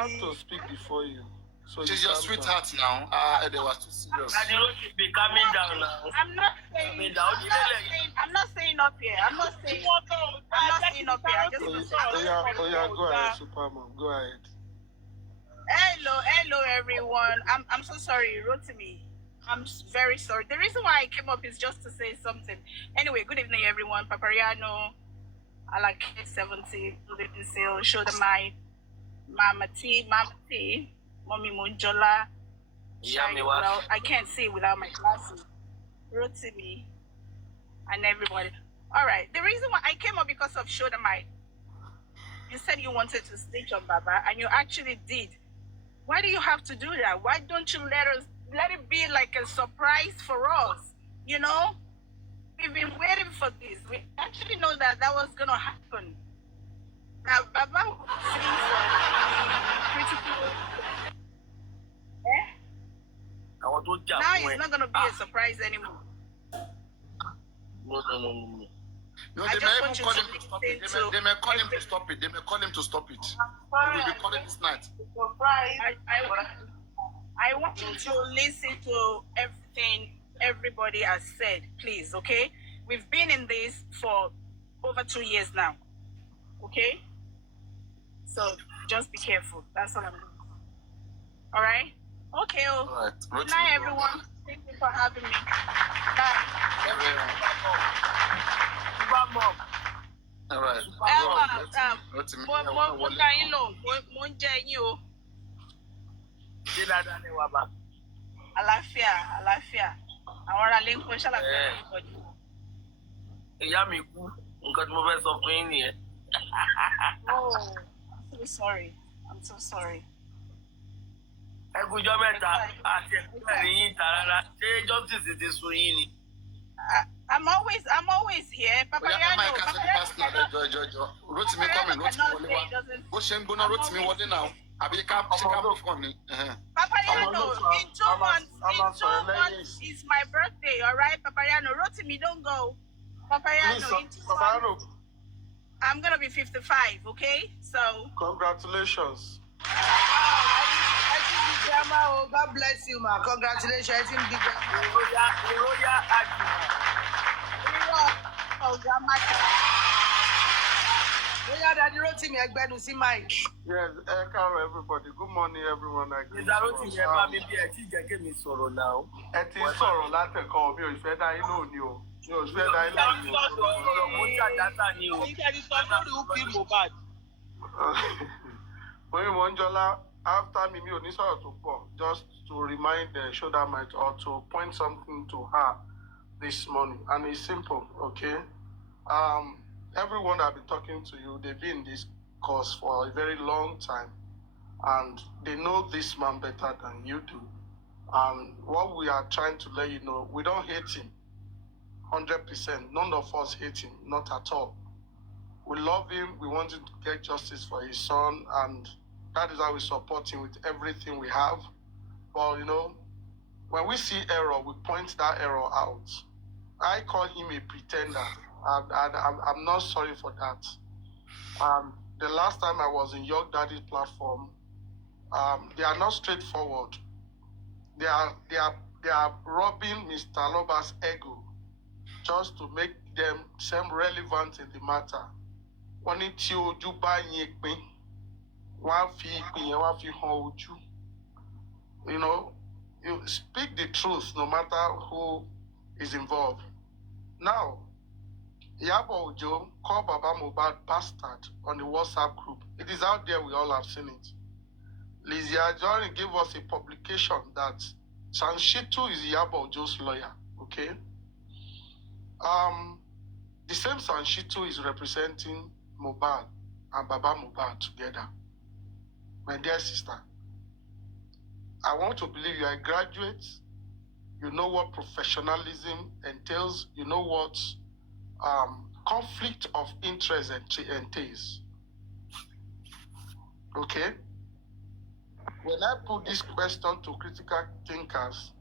have to speak before you. So she's your sweetheart now. They was too serious. Daddy Rose should be coming down now. I'm not saying up here. I'm not saying up here. I just go ahead, Supermom. Go ahead. Hello, everyone. I'm so sorry, Rotimi. I'm very sorry. The reason why I came up is just to say something. Anyway, good evening, everyone. Papariano, Alake 70, Living Seal, Show the Mind, Mama T, Mommy Munjola. I can't see without my glasses. Rotimi, and everybody. All right. The reason why I came up because of Show the Mind. You said you wanted to snitch on Baba, and you actually did. Why do you have to do that? Why don't you let it be like a surprise for us? You know, we've been waiting for this. We actually know that was gonna happen. Now, Baba was sitting for the critical. Now it's not gonna be a surprise anymore. No. No, they may even call him to stop it. They may call him to stop it. They may call him to stop it. We will be calling this night. I want you to listen to everything everybody has said, please, okay? We've been in this for over 2 years now, okay? So just be careful. That's all I'm doing. All right? Okay. All right. Good night, everyone. Thank you for having me. Bye. All right. Àlàáfíà. Àwọn ará ilé ń kọ́ ṣàlàyé ìtọ́jú. Ìyá mi kú, nǹkan tí mo fẹ́ sọ fún yín nìyẹn. Oh, I'm so sorry. I'm so sorry. Ẹ kújọ́ mẹ́ta àti ẹ̀kúnlẹ̀ yín ta rárá. Ṣé justice ti sun yín ni? I'm always here. Papariano. Rotimi coming, Rotimi wọlé wá. Bó ṣe ń gbóná Rotimi wọlé náà. Àbí ká move on ni. Papariano, in 2 months is my birthday, all right? Papariano, Rotimi, don't go. Papariano, in 2 months, I'm going to be 55, okay? So. Congratulations. I think the grandma, oh, God bless you, ma. Congratulations. I think the Oh, grandma. Daddy Rotimi, Egbenu, see Mike. Yes, hello everybody. Good morning, everyone. Mr. Rotimi, ẹ bá mi bí ẹ tí jẹ́ kí mi sọ̀rọ̀ náà. Ẹ ti sọ̀rọ̀ látẹ̀kọ́ mi ò fẹ́ dá yín lóhùn ni o. Mi ò fẹ́ dá yín lóhùn ni o. Ọ̀rọ̀ mo ń ṣàjátà ni o. Monjola, after me ò ní sọ̀rọ̀ tó pọ̀, just to remind the shoulder might or to point something to her this morning. And it's simple, okay? Everyone I've been talking to you, they've been in this course for a very long time. And they know this man better than you do. And what we are trying to let you know, we don't hate him 100%. None of us hate him, not at all. We love him. We want him to get justice for his son. And that is how we support him with everything we have. Well, you know, when we see error, we point that error out. I call him a pretender. I'm not sorry for that. The last time I was in York Daddy's platform, they are not straightforward. They are robbing Mr. Aloba's ego just to make them seem relevant in the matter. Wọ́n ní tí ojú bá yín pín, wọ́n á fi ìpín yẹn wọ́n á fi hàn ojú. You know, you speak the truth no matter who is involved. Now, Iyabo Ojo called Baba Mohbad bastard on the WhatsApp group. It is out there, we all have seen it. Lizzie Ajori gave us a publication that Sanshitu is Iyabo Ojo's lawyer, okay? The same Sanshitu is representing Mohbad and Baba Mohbad together. My dear sister, I want to believe you are a graduate. You know what professionalism entails. You know what conflict of interest entails. Okay? When I put this question to critical thinkers,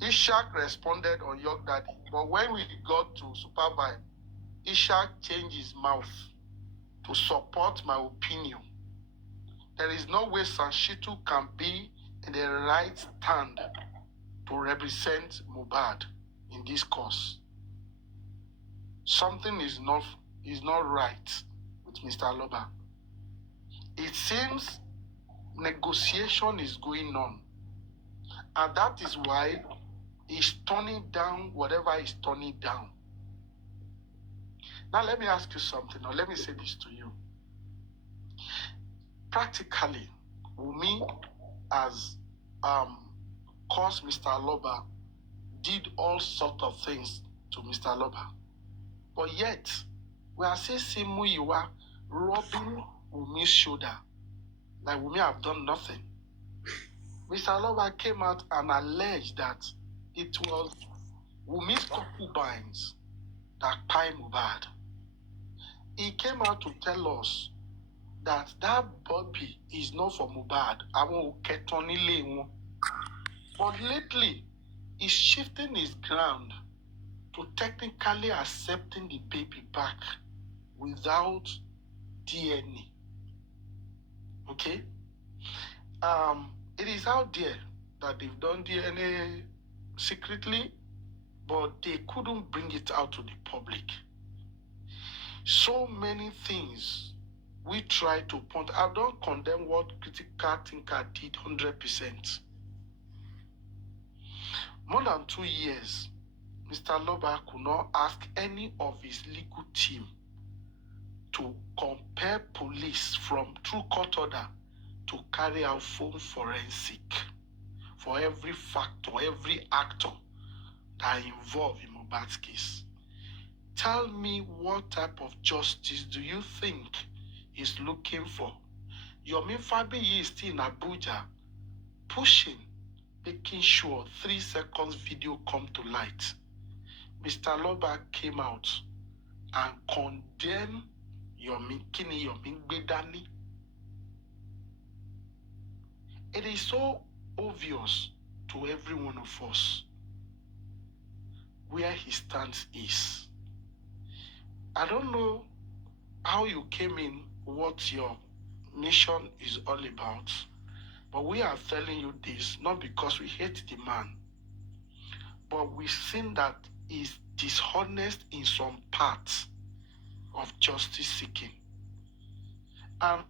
Ishak responded on York Daddy. But when we got to Supervise, Ishak changed his mouth to support my opinion. There is no way Sanshitu can be in the right stand to represent Mohbad in this cause. Something is not right with Mr. Aloba. It seems negotiation is going on. And that is why he's turning down whatever he's turning down. Now let me ask you something, or let me say this to you. Practically, Wunmi has caused Mr. Aloba, did all sorts of things to Mr. Aloba. But yet, we are saying Simuyiwa rubbing Wunmi's shoulder, like Wunmi have done nothing. Mr. Aloba came out and alleged that it was Wunmi's concubines that kpai Mohbad. He came out to tell us that body is not for Mohbad. But lately, he's shifting his ground to technically accepting the baby back without DNA. Okay? It is out there that they've done DNA secretly, but they couldn't bring it out to the public. So many things we try to point. I don't condemn what critical thinker did 100%. More than 2 years, Mr. Aloba could not ask any of his legal team to compare police from true court order to carry out phone forensic for every factor, every actor that are involved in Mohbad's case. Tell me what type of justice do you think he's looking for? Yomi Fabiyi is still in Abuja, pushing, making sure 3 seconds video come to light. Mr. Aloba came out and condemned Yomi Gbedani. It is so obvious to every one of us where his stance is. I don't know how you came in, what your mission is all about, but we are telling you this not because we hate the man, but we've seen that he's dishonest in some parts of justice seeking. And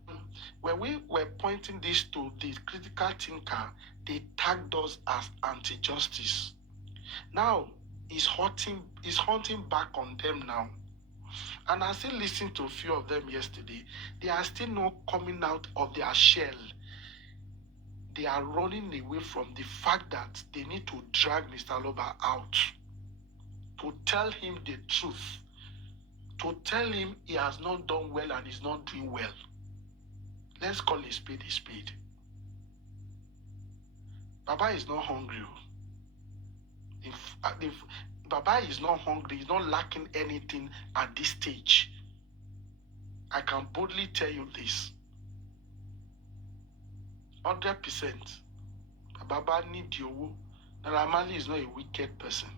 when we were pointing this to the critical thinker, they tagged us as anti-justice. Now he's hunting back on them now. And I still listened to a few of them yesterday. They are still not coming out of their shell. They are running away from the fact that they need to drag Mr. Aloba out, to tell him the truth, to tell him he has not done well and is not doing well. Let's call a spade a spade. Baba is not hungry. If Baba is not hungry, he's not lacking anything at this stage. I can boldly tell you this. 100%. Baba need you. Naira Marley is not a wicked person.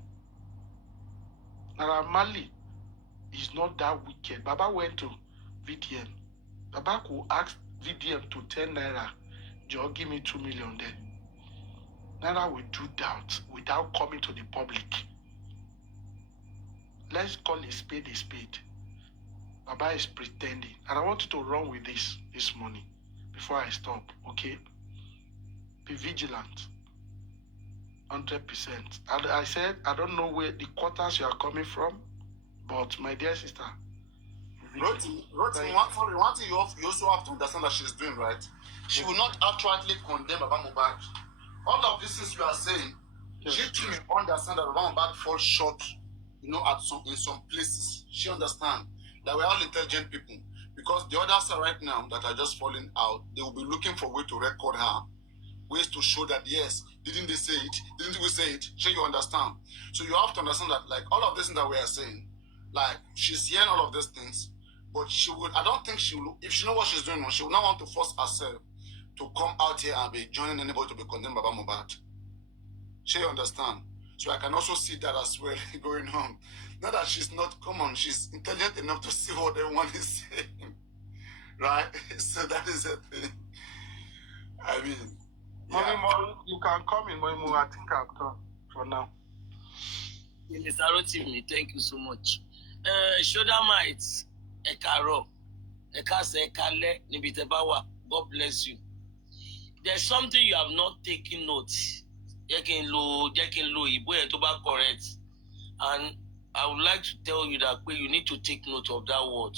Naira Marley is not that wicked. Baba went to VDM. Baba could ask VDM to 10 naira. Just give me 2 million then. Naira will do that without coming to the public. Let's call a spade a spade. Baba is pretending. And I want you to run with this morning before I stop, okay? Be vigilant. 100%. And I said, I don't know where the quarters you are coming from, but my dear sister. Roti, one thing you also have to understand that she's doing, right? She will not outrightly condemn Baba Mohbad. All of these things you are saying, she too will understand that Baba Mohbad falls short, in some places. She understands that we're all intelligent people. Because the others are right now that are just falling out, they will be looking for a way to record her, ways to show that, yes, didn't they say it? Didn't we say it? Sure, you understand. So you have to understand that, like, all of this thing that we are saying, like, she's hearing all of these things, but I don't think she will, if she knows what she's doing, she will not want to force herself to come out here and be joining anybody to be condemned by Baba Mohbad. Sure, you understand. So I can also see that as well going on. Not that she's not common, she's intelligent enough to see what everyone is saying. Right? So that is a thing. I mean, yeah. Mommy, you can come in, Mommy. I think I'll come for now. Mr. Rotimi, thank you so much. Shodamites, Ekaro, Ekase, Ekale, Nibitebawa, God bless you. There's something you have not taken note. Jekin lo, Ibo Toba correct. And I would like to tell you that you need to take note of that word.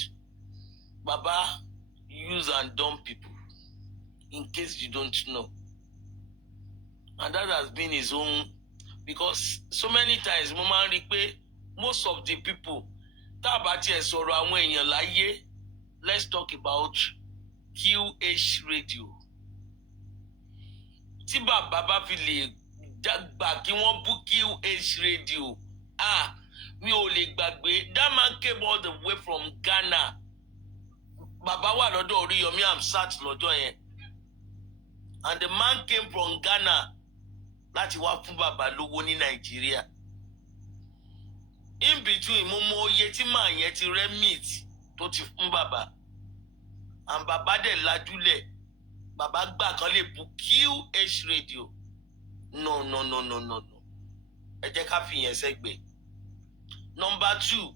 Baba use and dump people, in case you don't know. And that has been his own, because so many times, most of the people, let's talk about QH radio. Tiba Baba Fili, Dagba, QH radio. Mi ò lè gbàgbé. That man came all the way from Ghana. Baba wa lọ́dọ̀ Oríyọmí Hamzat lọ́jọ́ yẹn. And the man came from Ghana láti wá fún bàbá lówó ní Nàìjíríà. In between, mo mọ iye tí màá yẹn ti remit tó ti fún bàbá. And bàbá dẹ̀ lajúlẹ̀. Bàbá gbà kan lè bu QH radio. No. Ẹ jẹ́ ká fi yẹn sẹ́gbẹ̀ẹ́. Number 2,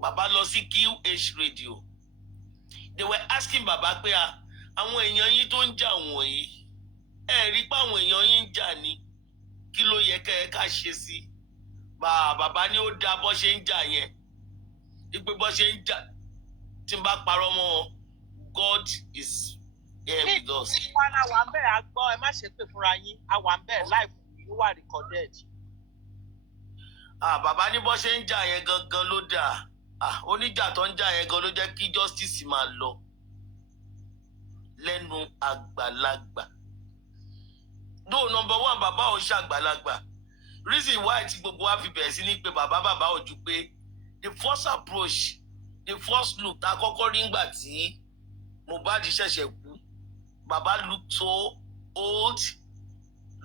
Baba lọ sí QH radio. They were asking Baba pé àwọn èèyàn yín tó ń jà wọ̀nyí, ẹ rí pé àwọn èèyàn yín ń jà ní, kí ló yẹ ká ṣe sí? Baba ní ó dá bó ṣe ń jà yẹn. Ipe bó ṣe ń jà, tí n bá parọ́ mọ́, God is here with us. Wọn àwa ń bẹ̀rẹ̀ àgbọ̀, ẹ má ṣe pé fúnra yín, àwa ń bẹ̀rẹ̀ live, ló wà recorded. bàbá ní bó ṣe ń jà yẹn gangan ló dáa. Oníjà tó ń jà yẹn gan ló jẹ́ kí justice máa lọ lẹ́nu àgbàlagbà. Though number one, bàbá ò ṣàgbàlagbà. Reason why tí gbogbo wa fi bẹ̀rẹ̀ sí ní pé bàbá ò ju pé the first approach, the first look tá kọ́kọ́ rí ngbà tí Mohbad ṣẹ̀ṣẹ̀ kú, bàbá look so old,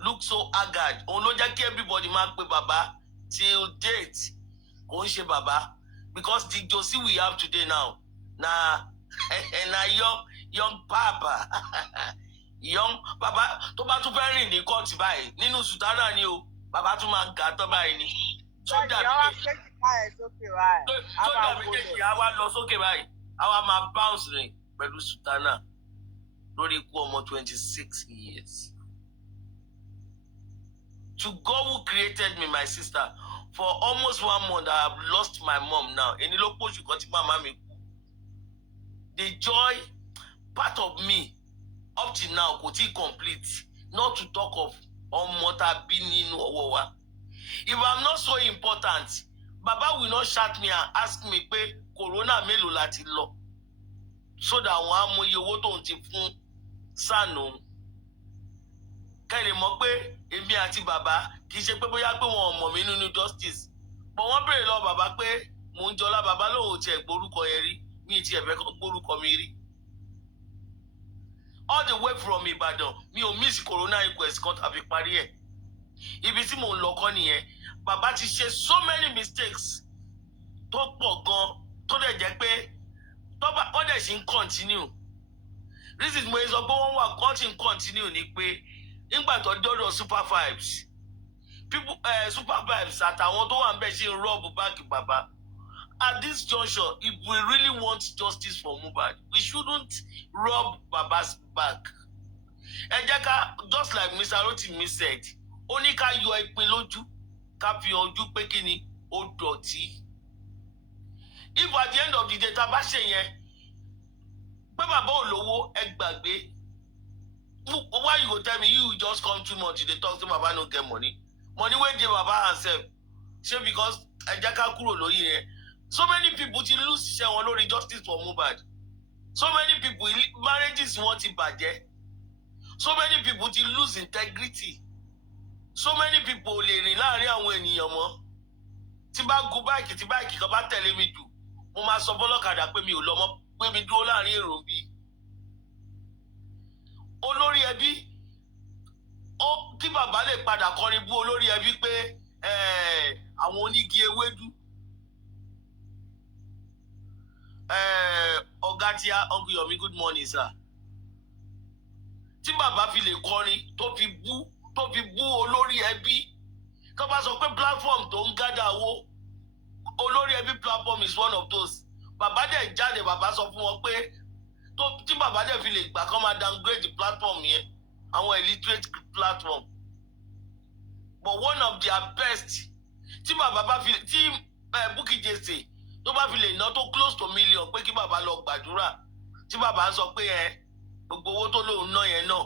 look so haggard. Òun ló jẹ́ kí everybody máa pe bàbá till date. Kò ń ṣe bàbá. Because the jossy we have today now, na young papa, young baba. Tó bá tún fẹ́ rìn ní court báyìí, nínú sùtánà ni o, bàbá tún máa gà tán báyìí ni. Sójà méjèèjì á wá lọ sókè báyìí, á wá máa bounce rìn pẹ̀lú sùtánà lórí ikú ọmọ 26 years. To God who created me, my sister, for almost 1 month, I have lost my mom now. Eni ló pọ̀ jù kan tí màmá mi kú. The joy part of me up till now kò tí complete. Not to talk of ọmọ tá bí nínú ọwọ́ wa. If I'm not so important, Baba will not shout me and ask me pé corona mélòó láti lọ. So that wọ́n á mọ iye owó tó ń ti fún sànù. Kẹ́ lè mọ̀ pé èmi àti bàbá kì í ṣe pé bóyá pé wọn ò mọ̀ mí nínú justice. But wọ́n béèrè lọ bàbá pé mò ń jọlá bàbá lóun ò tiẹ̀ gbórúkọ yẹn rí. Mi ti ẹ̀fẹ́ kọ́ gbórúkọ mi rí. All the way from Ibadan, mi ò miss corona inquest kan tàbí parí ẹ̀. Ibi tí mò ń lọ kọ́ nìyẹn. Bàbá ti ṣe so many mistakes tó pọ̀ gan tó dẹ̀ jẹ́ pé wọ́n dẹ̀ ṣì ń continue. Reason mo sọ pé wọ́n wà continue ni pé nígbà tó dọ́dọ̀ super vibes, people super vibes àtàwọn tó wà ń bẹ̀ ṣe ń rọ́ọ̀bù báàgì bàbá. At this juncture, if we really want justice for Mohbad, we shouldn't rob Baba's back. Ẹ jẹ́ ká, just like Mr. Rotimi said, ó ní ká yọ ìpín lójú, ká fi ojú pé kí ni ó dọ̀tí. If at the end of the day tá bá ṣe yẹn, pé bàbá ò lówó ẹ gbàgbé. Why you go tell me you just come 2 months, you dey talk say Baba no get money? Money wey dey Baba herself. Ṣé because ẹ jẹ́ ká kúrò lórí yẹn? So many people ti lose iṣẹ́ wọn lórí justice for Mohbad. So many people, marriages wọn ti bàjẹ́. So many people ti lose integrity. So many people lè rìn láàrin àwọn ènìyàn mọ́. Tí bá gun báìkì tí báìkì kan bá tẹ̀lé mi jù, mo máa sọ fọ́lọ́kadà pé mi ò lọ mọ́, pé mi dúró láàrin èrò bí. Olórí ẹbí, kí bàbá lè padà kọrin bú olórí ẹbí pé àwọn onígi ewédú. Ọ̀gá tí a Uncle Yomi, good morning sir. Tí bàbá fi lè kọrin tó fi bú olórí ẹbí, tó bá sọ pé platform tó ń gádà owó, olórí ẹbí platform is one of those. Bàbá dẹ̀ jáde, bàbá sọ fún wọn pé tí bàbá dẹ̀ fi lè gbà kán máa downgrade the platform yẹn, àwọn illiterate platform. But one of their best, tí bàbá bá fi, tí Bukky Jesse tó bá fi lè ná tó close to million pé kí bàbá lọ gbàdúrà, tí bàbá sọ pé gbogbo owó tó lóun ná yẹn náà.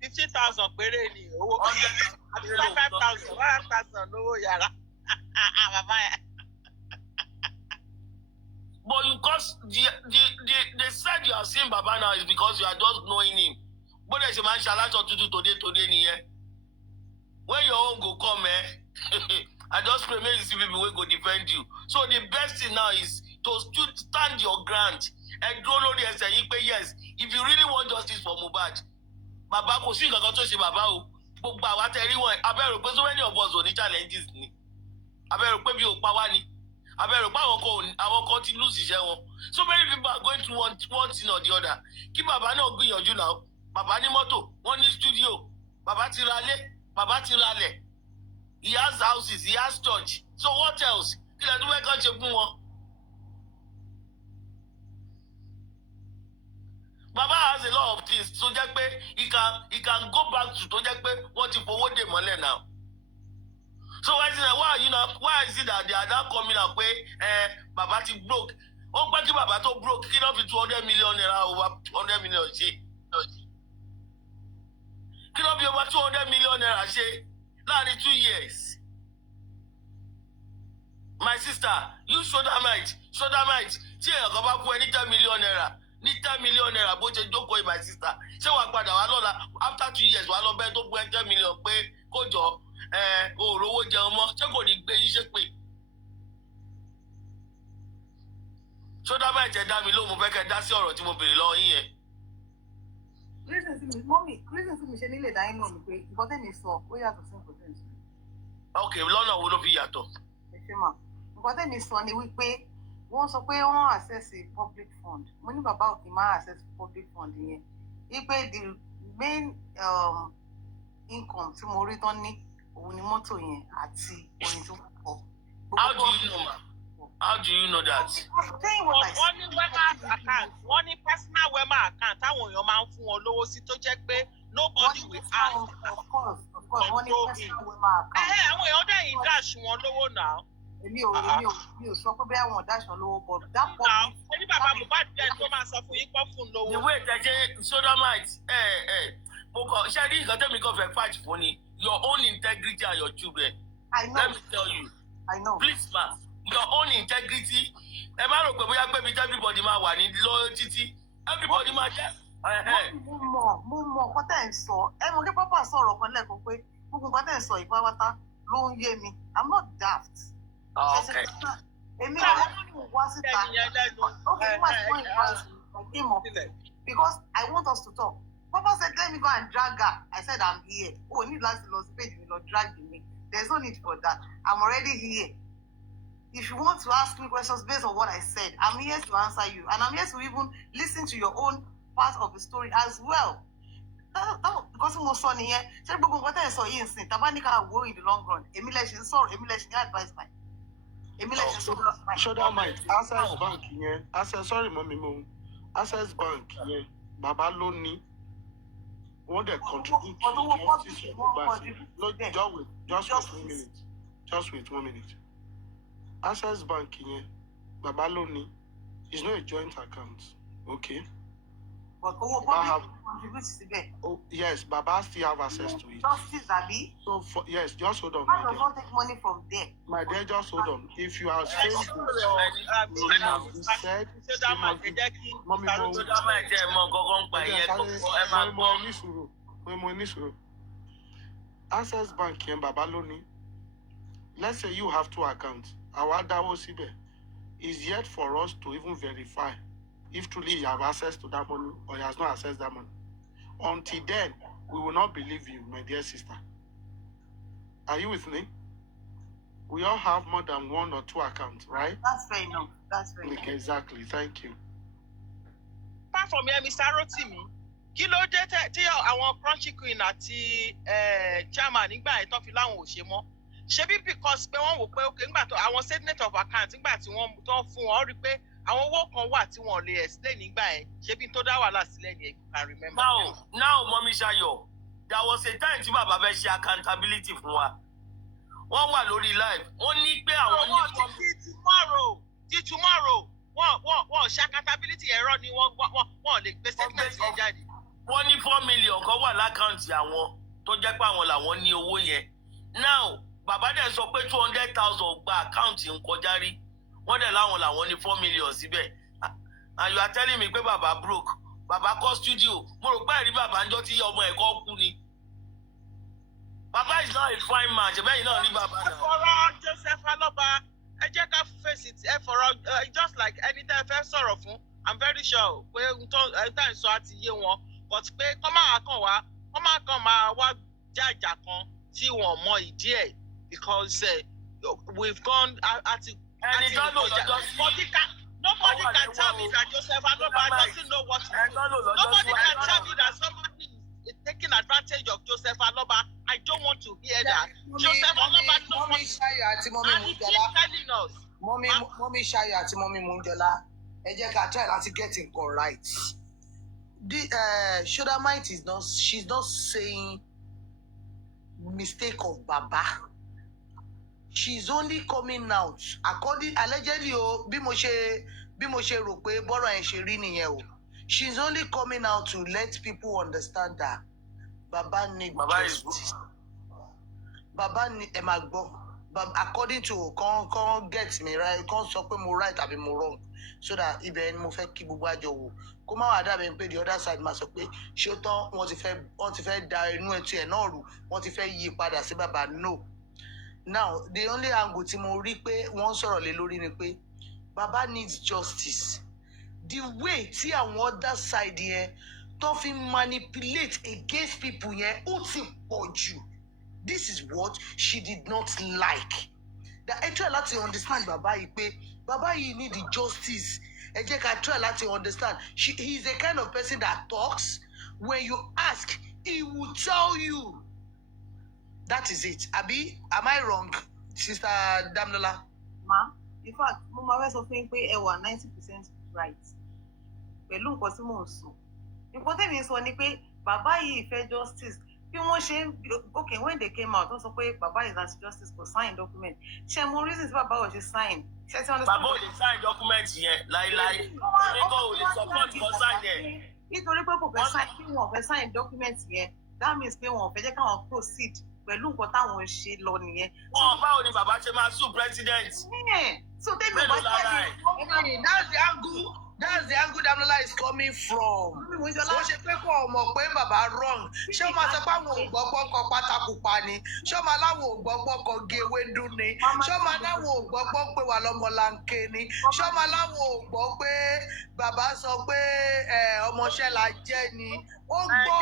50,000 péré ni owó. 5,000 1,000 lówó yàrá. Bàbá yẹn. But because they said you are seeing Baba now is because you are just knowing him. But there's a man shall to do today nìyẹn. When your own go come, I just pray maybe you see people will go defend you. So the best thing now is to stand your ground and don't know the saying, yes, if you really want justice for Mohbad, Baba kò sí nǹkan tó ṣe bàbá o. Gbogbo àwa tẹ̀rí wọn, abẹ́rù pé so many of us ò ní challenges ni. Abẹ́rù pé bí o pa wá ni. Abẹ́rù pé àwọn kan ti lose iṣẹ́ wọn. So many people are going through one thing or the other. Kí bàbá náà gbìyànjú náà. Bàbá ní mọ́tò, wọ́n ní studio. Bàbá ti ralé, bàbá ti ralẹ̀. He has houses, he has church. So what else? Kí lè tún fẹ́ kàn ṣe fún wọn? Baba has a lot of things. So jẹ́ pé he can go back to tó jẹ́ pé wọ́n ti fowó dè mọ́lẹ̀ now. So why is it that they are now coming out pé Baba ti broke? Ó pẹ́ kí Baba tó broke, kí ló fi 200 million naira over 200 million ṣe? Kí ló fi over 200 million naira ṣe láàrin 2 years? My sister, you sodomite. See, I go back for any 10 million naira. Ní 10 million naira, bó ṣe jókòó my sister. Ṣé wàá padà wá lọ́la after 2 years wàá lọ bẹ́ẹ̀ tó gbé 10 million pé kó jọ òrówó jẹun mọ́. Ṣé kò ní gbé yín ṣe pé? Sodomite ẹ dá mi lóhùn, mo fẹ́ kẹ́ dá sí ọ̀rọ̀ tí mo béèrè lọ́wọ́ yín yẹn. Reason tí mi ṣe nílé dáyé náà ni pé nǹkan tẹ́mi sọ ó yàtọ̀ sí nǹkan tẹ́mi sọ. Ok, lọ́nà wo ló fi yàtọ̀? Ẹ ṣe mà. Nǹkan tẹ́mi sọ ni wípé wọ́n sọ pé wọ́n access public fund. Mo ní bàbá òkè máa access public fund yẹn. Wípé the main income tí mo rí tán ní òun ni mọ́tò yẹn àti orin tó pọ̀. How do you know, ma? How do you know that? Wọ́n ní Wema account, wọ́n ní personal Wema account táwọn èèyàn máa ń fún wọn lówó sí tó jẹ́ pé nobody will ask. Of course, wọ́n ní personal Wema account. Àwọn èèyàn dẹ̀ yín dash wọn lówó náà. Èmi ò sọ pé bẹ́ẹ̀ wọn dash wọn lówó but that pọ̀. Ní bàbá Mohbad jẹ́ tó máa sọ fún yín pọ́ fún lówó. Ìwé ìtẹ̀jẹ́ sodomite mo kọ ṣe rí nǹkan tẹ́mi kan fẹ́ fight fún ni your own integrity and your children. I know. Let me tell you. I know. Please ma, your own integrity. Ẹ má rò pé bóyá pé mi everybody máa wà ní lórí títí. Everybody máa jẹ́. Mo mọ̀ nǹkan tẹ́ ń sọ. Ẹ mọ̀ kí pápá sọ̀rọ̀ kan lẹ́ẹ̀kan pé gbogbo nǹkan tẹ́ ń sọ ìpáwátá ló ń yé mi. I'm not daft. Okay. Èmi ò wá síta. Okay, my point was I came up because I want us to talk. Papa said, let me go and drag her. I said, I'm here. Oh, need last page, you know, drag me. There's no need for that. I'm already here. If you want to ask me questions based on what I said, I'm here to answer you. And I'm here to even listen to your own part of the story as well. Because mo sọ nìyẹn, ṣé gbogbo nǹkan tẹ́ ẹ̀ sọ yìí ń sìn, tàbá ní ká wo in the long run, èmi lẹ ṣe ń sọ̀rọ̀, èmi lẹ ṣe ní advice by. Èmi lẹ ṣe ń sọ̀rọ̀. Ṣọ́dá Mike, Access Bank yẹn, Access Bank yẹn, bàbá ló ní. Wọ́n dẹ̀ contribute to justice for Mohbad. Just wait 1 minute. Access Bank yẹn, bàbá ló ní. It's not a joint account, okay? But owó contribute síbẹ̀. Oh yes, Baba still have access to it. Justice, Abi. So yes, just hold on. Why does not take money from there? My dear, just hold on. If you are saying this, you said, Access Bank and Baba Loni. Let's say you have 2 accounts. Our Dawo Sibe is yet for us to even verify if truly you have access to that money or you has not access that money. Until then, we will not believe you, my dear sister. Are you with me? We all have more than 1 or 2 accounts, right? That's fair enough. That's fair enough. Exactly. Thank you. Apart from here, Mr. Rotimi, kí ló dé tí àwọn Crunchy Queen àti chairman nígbà yẹn tó fi láwọn ò ṣe mọ́? Ṣebí because pé wọ́n wò pé okay nígbà tó àwọn statement of account nígbà tí wọ́n tó fún wọn rí pé àwọn owó kan wà tí wọ́n lè explain nígbà yẹn ṣebí tó dá wàhálà sílẹ̀ ni you can remember. Now Mọ́mí Ṣayọ̀, there was a time tí bàbá fẹ́ ṣe accountability fún wa. Wọ́n wà lórí live. Wọ́n ní pé àwọn ní tomorrow wọ́n ṣe accountability ẹ̀rọ ni wọ́n lè gbé statement yẹn jáde. Wọ́n ní 4 million kan wà lákàntì àwọn tó jẹ́ pé àwọn làwọn ní owó yẹn. Now bàbá dẹ̀ sọ pé 200,000 gba àkáǹtì ń kọjá rí. Wọ́n dẹ̀ láwọn làwọn ní 4 million síbẹ̀. And you are telling me pé bàbá broke. Bàbá kọ́ studio. Mo rò pé ẹ̀rí bàbá ń jọ́ tí ọmọ ẹ̀kọ́ kú ni. Bàbá is not a fine man. Ṣé bẹ́ẹ̀ náà rí bàbá náà? Ẹ fọ̀rọ̀ Joseph Aloba. Ẹ jẹ́ ká face it. Ẹ fọ̀rọ̀ just like ẹni tẹ́ ẹ fẹ́ sọ̀rọ̀ fún. I'm very sure pé ẹ̀ńtà ìsọ àti yé wọn. But pé kọ́ máa kàn máa wá jájà kan tí wọ́n mọ ìdí ẹ̀. Because we've gone at nobody can tell me that Joseph Aloba doesn't know what to do. Nobody can tell me that somebody is taking advantage of Joseph Aloba. I don't want to hear that. Joseph Aloba knows what to do. And he keeps telling us. Mommy Shayo àti Mommy Munjola, ẹ jẹ́ ká try láti get nǹkan right. Shodamite is not, she's not saying mistake of Baba. She's only coming out according allegedly bí mo ṣe rò pé bọ́rọ̀ ẹ̀ ṣe rí nìyẹn o. She's only coming out to let people understand that Baba need justice. Baba need ẹ máa gbọ́. but according to can't get me right, can't stop me right àbí mo wrong, so that ibẹ̀ ni mo fẹ́ kí gbogbo àjọ wò. Kó má wá dàbí pé the other side máa sọ pé ṣé ó tán wọ́n ti fẹ́ da inú ẹtí ẹ̀ náà rú, wọ́n ti fẹ́ yí padà sí bàbá. No. Now the only angle tí mo rí pé wọ́n sọ̀rọ̀ lé lórí ni pé Baba needs justice. The way tí àwọn other side yẹn tó fi manipulate against people yẹn ó ti pọ̀ jù. This is what she did not like. That I try láti understand Baba yìí pé Baba yìí need the justice. Ẹ jẹ́ ká try láti understand. He is the kind of person that talks. When you ask, he will tell you. That is it. Abi, am I wrong, Sister Damnola? Ma, in fact, mo máa fẹ́ sọ fún yín pé ẹ wà 90% right. Pẹ̀lú nǹkan tí mò ń sọ. Nǹkan tẹ́mi sọ ni pé bàbá yìí fẹ́ justice. Bí wọ́n ṣe okay, when they came out, wọ́n sọ pé bàbá is anti-justice for sign document. Ṣé mo reason tí bàbá ò ṣe sign? Ṣé ti understand? Bàbá ò lè sign document yẹn láíláí. Èmi kò lè support for sign yẹn. Nítorí pé kò fẹ́ sign, kí wọ́n fẹ́ sign document yẹn, that means pé wọ́n fẹ́ jẹ́ káwọn proceed pẹ̀lú nǹkan táwọn ń ṣe lọ nìyẹn. Báwo ni bàbá ṣe máa sue president? So tẹ́mi ò bá jáde. That's the angle Damnola is coming from. So ṣe pé kò mọ̀ pé bàbá wrong. Ṣé o máa sọ pé àwọn ògbọ́gbọ́ kan pátákùpá ni? Ṣé o máa láwọn ògbọ́gbọ́ kan gé ewédú ni? Ṣé o máa láwọn ògbọ́gbọ́ pé wà lọ́mọlanke ni? Ṣé o máa láwọn ògbọ́ pé bàbá sọ pé ọmọọṣẹ́ la jẹ́ ni? Ó gbọ́.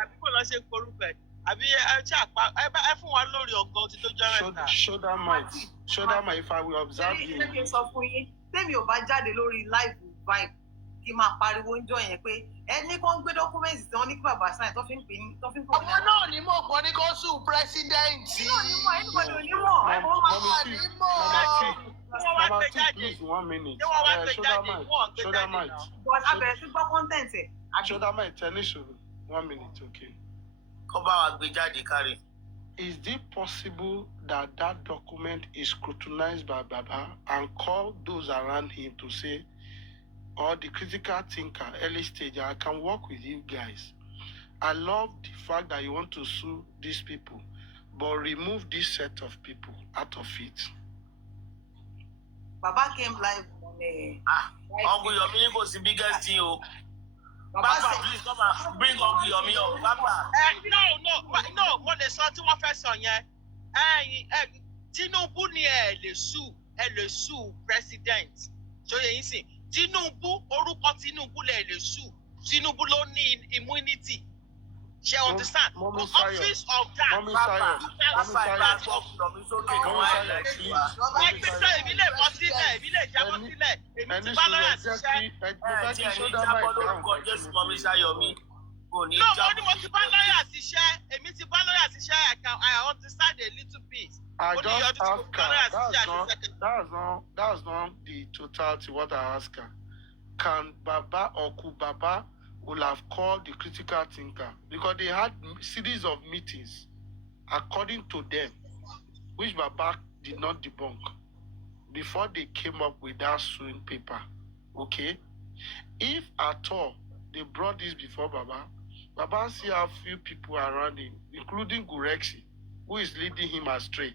Àbí kò lọ ṣe korúkọ ẹ̀. Àbí ẹ fún wa lórí ọgọ́ tí tó jẹ́ mẹ́ta. Shoulder might, if I will observe you. Ṣé kí n sọ fún yín? Tẹ́mi ò bá jáde lórí live vibe kí máa pariwo ń jọ yẹn pé ẹni kan gbé dọ́kúmẹ́ǹtì tí wọ́n ní kí bàbá sáyẹn tó fi ń pè ní tó fi ń pè ní. Àwọn náà ní mọ̀ kan ní kó sùn pírẹ́sídẹ́ǹtì. Ẹnìkan ò ní mọ̀. Number two, please, 1 minute. Shoulder might. But abẹ̀rẹ̀ sí gbọ́ content ẹ̀. Shoulder might, tennis, 1 minute, okay. Kọ́ bá wa gbé jáde kárí. Is it possible that that document is scrutinized by Baba and call those around him to say, or the critical thinker, early stage, I can work with you guys. I love the fact that you want to sue these people, but remove this set of people out of it. Baba came live on Uncle Yomi was the biggest thing. Papa, please come and bring Uncle Yomi up. Papa. No, what they saw to one first on yẹn. Tinubu ni ẹ lè sue president. So yẹn sìn, Tinubu, orúkọ Tinubu lè sue. Tinubu ló ní immunity. She understand? The office of that. I understand a little bit. I just ask her. That's not the totality what I ask her. Can Baba or could Baba will have called the critical thinker because they had series of meetings according to them, which Baba did not debunk before they came up with that suing paper. Okay? If at all they brought this before Baba, Baba see a few people around him, including Gurexi, who is leading him astray.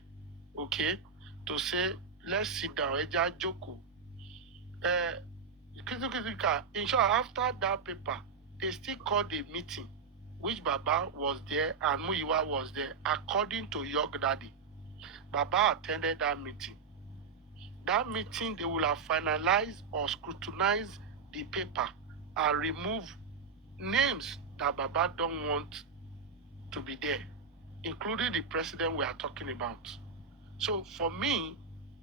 Okay? To say, let's sit down, Eja Joko. In short, after that paper, they still called a meeting, which Baba was there and Muyiwa was there, according to York Daddy. Baba attended that meeting. That meeting, they will have finalized or scrutinized the paper and remove names that Baba don't want to be there, including the president we are talking about. So for me,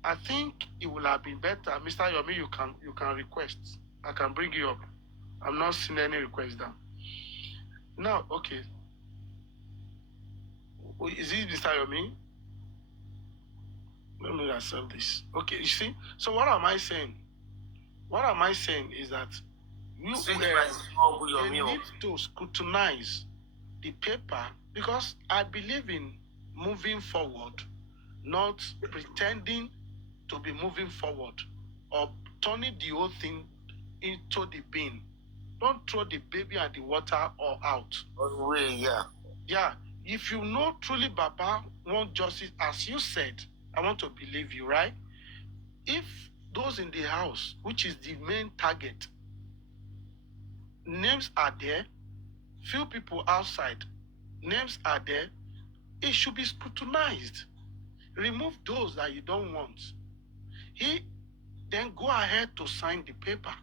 I think it would have been better. Mr. Yomi, you can request. I can bring you up. I'm not seeing any request down. Now, okay. Is it Mr. Yomi? Let me accept this. Okay, you see? So what am I saying? What am I saying is that you need to scrutinize the paper because I believe in moving forward, not pretending to be moving forward or turning the whole thing into the bin. Don't throw the baby and the water all out. Yeah. Yeah. If you know truly Baba want justice, as you said, I want to believe you, right? If those in the house, which is the main target, names are there, few people outside, names are there, it should be scrutinized. Remove those that you don't want. He then go ahead to sign the paper.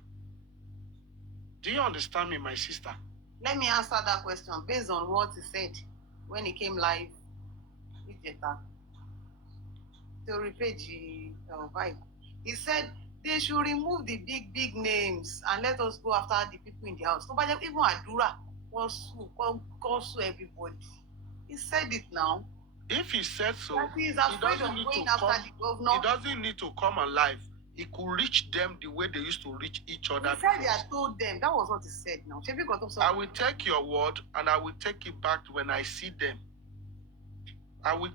Do you understand me, my sister? Let me answer that question based on what he said when he came live with Jetta. Theory page vibe. He said they should remove the big names and let us go after the people in the house. Nobody, even Adura, call sue everybody. He said it now. If he said so, he doesn't need to come alive. He could reach them the way they used to reach each other. He said he had told them. That was what he said now. I will take your word and I will take it back when I see them.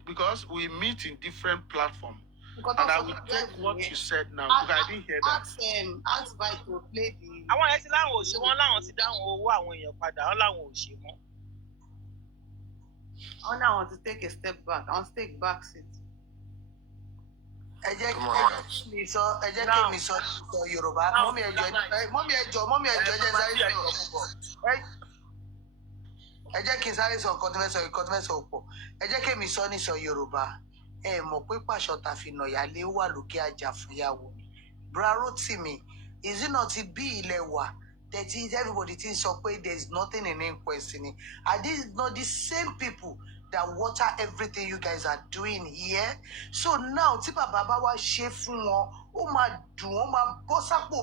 Because we meet in different platforms. And I will take what you said now. Because I didn't hear that. Ask Vi to play the. I want to see I want to take a step back. I want to take back seat. Ẹ jẹ́ kí mi sọ Yorùbá. Mọ́mí ẹjọ́ jẹ́ sáré sọ̀rọ̀. Ẹ jẹ́ kí n sáré sọ nǹkan tó fẹ́ sọ pọ̀. Ẹ jẹ́ kí mi sọ ní sọ Yorùbá. Ẹ mọ̀ pé pàṣọ ta fi nà yálé wà lókè àjà fún ìyàwó mi. Bra Rotimi, is it not bí ilẹ̀ wà? That is everybody thinks so there is nothing in inquest in it. Are these not the same people that water everything you guys are doing here? So now, Tipa Baba wa shefu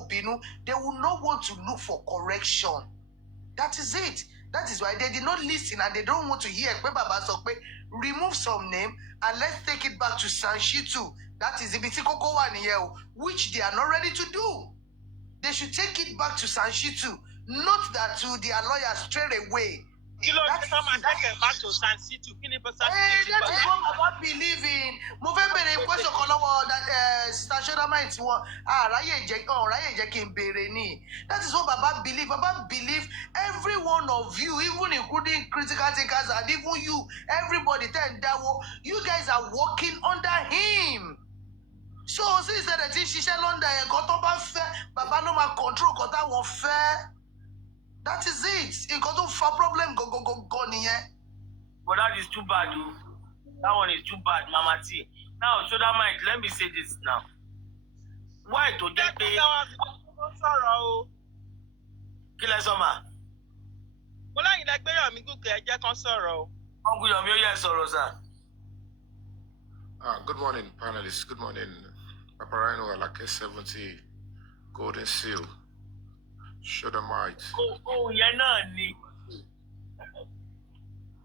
binu, they will not want to look for correction. That is it. That is why they did not listen and they don't want to hear. Remove some name and let's take it back to Sanshitu. That is the Bitikoko one here, which they are not ready to do. They should take it back to Sanshitu, not that to their lawyers straight away. That is what I believe in. Movember in question that Sister might want. That is what Baba believe. Baba believe every one of you, even including critical thinkers and even you, everybody, you guys are working under him. So since that she's London, Baba no ma control because that won't fair. That is it. It got no problem. Go. But that is too bad, dude. That one is too bad, Mama T. Now, so that might let me say this now. Why to get paid? Kill us, Mama. Well, I like me go get Jack sorrow. Uncle Yomi, yes, sorrow, sir. Good morning, panelists. Good morning. Papariano, Alake 70, Golden Seal, Shodamite. Yeah, no,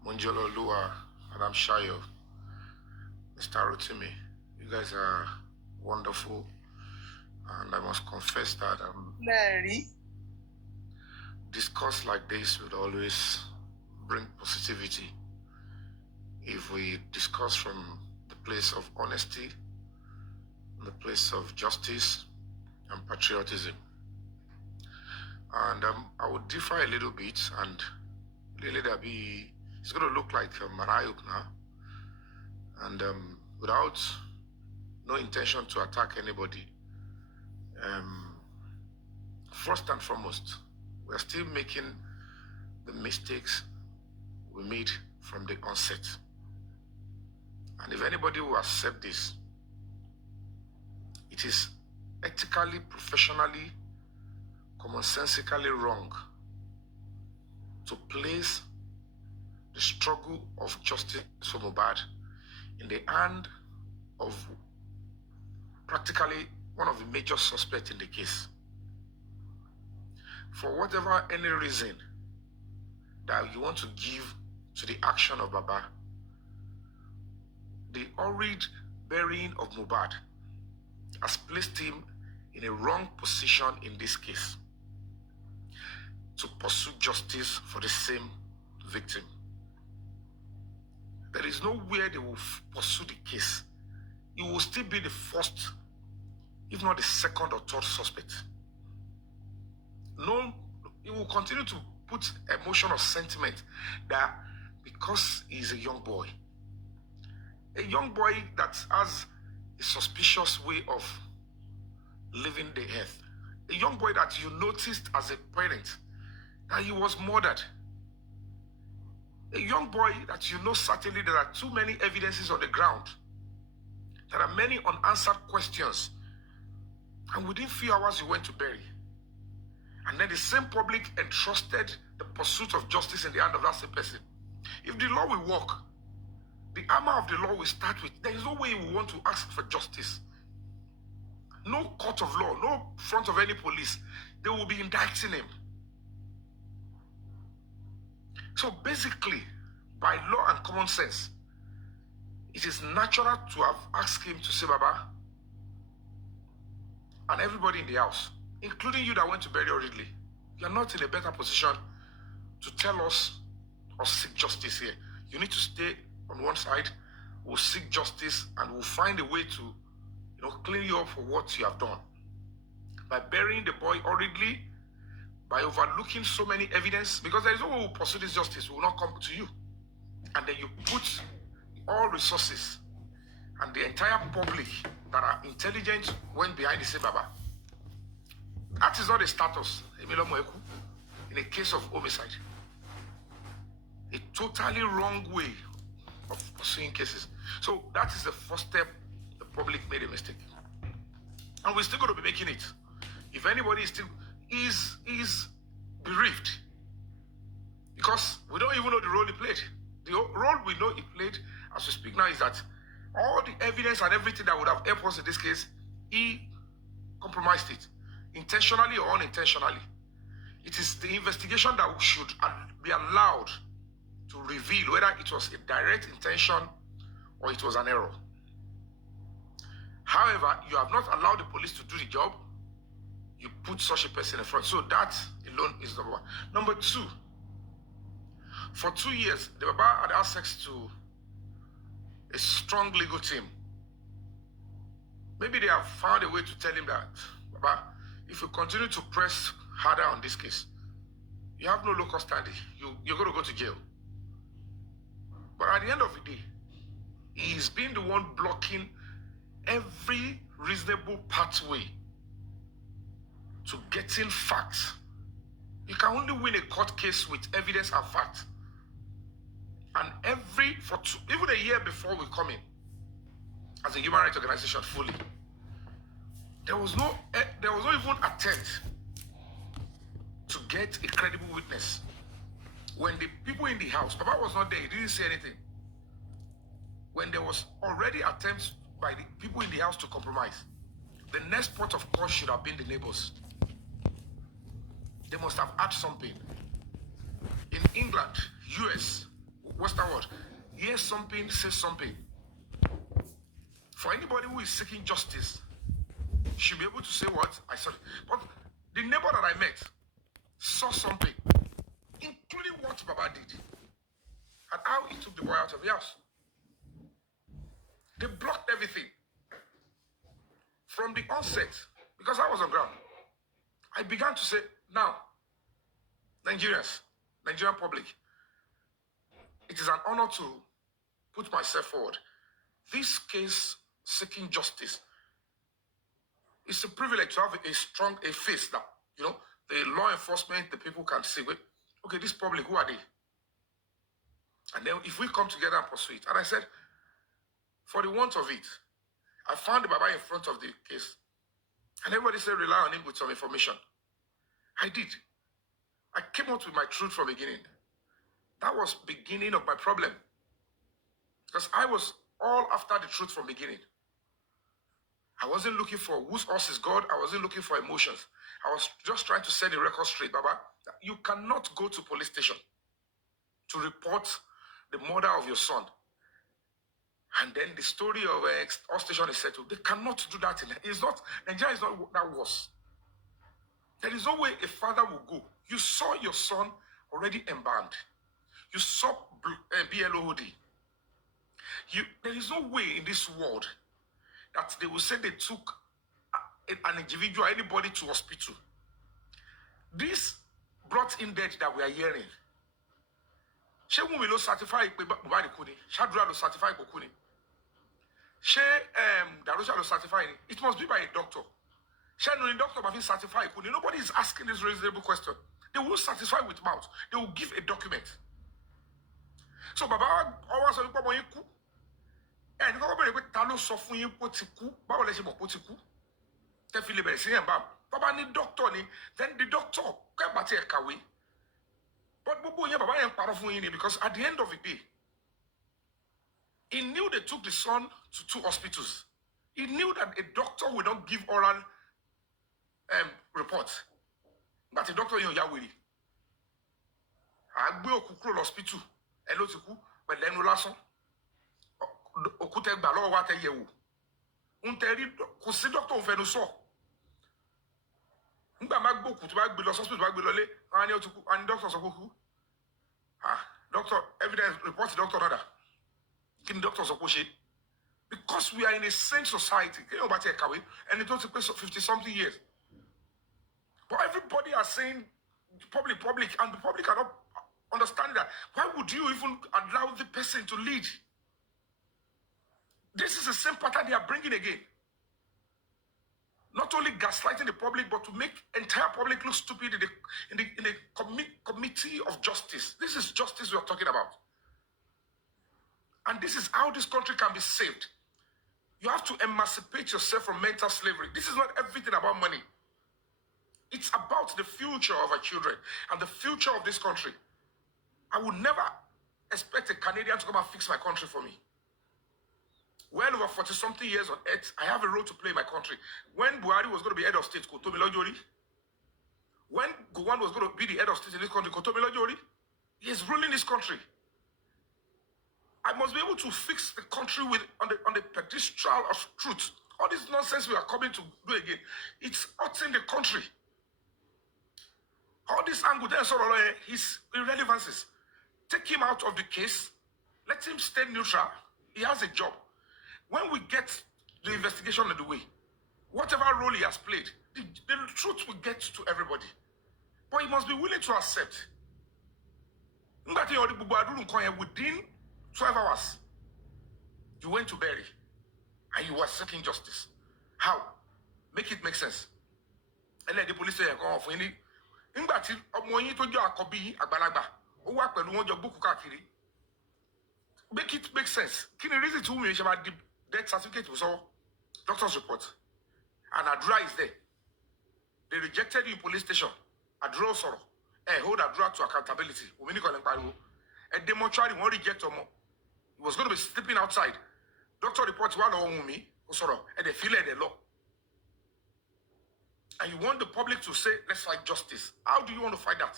Munjolo Lua, Madam Shayo, Mr. Rotimi. You guys are wonderful, and I must confess that discourse like this would always bring positivity if we discuss from the place of honesty, the place of justice and patriotism. And I would differ a little bit, and really it's going to look like Marayuk now, and without no intention to attack anybody. First and foremost, we're still making the mistakes we made from the onset. And if anybody will accept this, it is ethically, professionally, commonsensically wrong to place the struggle of justice for Mohbad in the hand of practically one of the major suspects in the case. For whatever any reason that you want to give to the action of Baba, the horrid burying of Mohbad has placed him in a wrong position in this case to pursue justice for the same victim. There is nowhere they will pursue the case. He will still be the first, if not the second or third suspect. No, he will continue to put emotion or sentiment that because he's a young boy that has a suspicious way of living the earth. A young boy that you noticed as a parent that he was murdered. A young boy that you know certainly there are too many evidences on the ground. There are many unanswered questions. And within few hours you went to bury. And then the same public entrusted the pursuit of justice in the hand of that same person. If the law will work, the armor of the law will start with, there is no way we want to ask for justice. No court of law, no front of any police. They will be indicting him. So basically, by law and common sense, it is natural to have asked him to say, Baba, and everybody in the house, including you that went to bury Ridley, you are not in a better position to tell us or seek justice here. You need to stay on one side. We'll seek justice and we'll find a way to clean you up for what you have done. By burying the boy hurriedly, by overlooking so many evidence, because there is no way we'll pursue this justice, we will not come to you. And then you put all resources and the entire public that are intelligent went behind the same Baba. That is not a status in a case of homicide. A totally wrong way of pursuing cases. So that is the first step. The public made a mistake. And we're still going to be making it. If anybody is bereaved, because we don't even know the role he played. The role we know he played as we speak now is that all the evidence and everything that would have helped us in this case, he compromised it, intentionally or unintentionally. It is the investigation that should be allowed to reveal whether it was a direct intention or it was an error. However, you have not allowed the police to do the job. You put such a person in front. So that alone is number one. Number two, for 2 years, the Baba had access to a strong legal team. Maybe they have found a way to tell him that, Baba, if you continue to press harder on this case, you have no local standing. You're going to go to jail. But at the end of the day, he's been the one blocking every reasonable pathway to getting facts. You can only win a court case with evidence and facts. And even a year before we come in, as a human rights organization fully, there was no even attempt to get a credible witness. When the people in the house, Papa was not there, he didn't say anything. When there was already attempts by the people in the house to compromise, the next port of call should have been the neighbors. They must have had something. In England, US, Western world, hear something, say something. For anybody who is seeking justice, should be able to say what I saw. But the neighbor that I met saw something, including what Baba did and how he took the boy out of the house. They blocked everything from the onset. Because I was on ground, I began to say, now, Nigerians, Nigerian public, it is an honor to put myself forward. This case, seeking justice, it's a privilege to have a face that, the law enforcement, the people can say, wait, okay, this public, who are they? And then if we come together and pursue it. And I said, for the want of it, I found the Baba in front of the case. And everybody said, rely on him with some information. I did. I came out with my truth from the beginning. That was the beginning of my problem. Because I was all after the truth from the beginning. I wasn't looking for whose horse is God. I wasn't looking for emotions. I was just trying to set the record straight, Baba. You cannot go to police station to report the murder of your son. And then the story of our station is settled. They cannot do that. Nigeria is not that worse. There is no way a father will go. You saw your son already embalmed. You saw BLOD. There is no way in this world that they will say they took an individual, anybody to hospital. This brought in death that we are hearing. She will certify Bukuni. Shadra will certify Bukuni. She Darusha will certify it. It must be by a doctor. She no doctor but certify. Nobody is asking this reasonable question. They will satisfy with mouth. They will give a document. So Baba always say pé you ku. And you go be pé ta ló sọ fún yín pé ti kú. Báwo lẹ ṣe mọ̀ pé ti kú? Tẹ́ fi lè bẹ̀rẹ̀ sí yẹn bá. Baba ní doctor ni, then the doctor kẹ́ bá ti ẹ̀ kàwé. But gbogbo yẹn Baba yẹn parọ́ fún yín ni because at the end of the day, he knew they took the son to 2 hospitals. He knew that a doctor would not give oral report. But a doctor in Yawiri. I go to hospital. Hello to ku, but then ulason. Okute gbalo wa te yewu. Unteri kò sí doctor fẹnu sọ. Ngba ma gbo ku tó bá gbé lọ hospital bá gbé lọ lé, ani o ti ku, ani doctor sọ ku. Doctor evidence report the doctor nada. Kin doctor sọ ko ṣe. Because we are in a sane society. Can you about and it took 50 something years. But everybody are saying public, and the public are not understanding that. Why would you even allow the person to lead? This is the same pattern they are bringing again. Not only gaslighting the public, but to make entire public look stupid in the committee of justice. This is justice we are talking about. And this is how this country can be saved. You have to emancipate yourself from mental slavery. This is not everything about money. It's about the future of our children and the future of this country. I would never expect a Canadian to come and fix my country for me. Well over 40-something years on earth, I have a role to play in my country. When Buhari was going to be head of state, when Gowon was going to be the head of state in this country, he is ruling this country. I must be able to fix the country on the pedestal of truth. All this nonsense we are coming to do again, it's hurting the country. All this angle, his irrelevances. Take him out of the case. Let him stay neutral. He has a job. When we get the investigation on the way, whatever role he has played, the truth will get to everybody. But he must be willing to accept. Within 12 hours, you went to bury and you were seeking justice. How? Make it make sense. And let the police say, go off. Make it make sense. Can you reason to me about the death certificate was all doctor's report? And Adra is there. They rejected you in police station. Adra sorrow. Hold Adra to accountability. And the mortuary won't reject or more. He was going to be sleeping outside. Doctor reports one on me, and they feel like the law. And you want the public to say, let's fight justice. How do you want to fight that?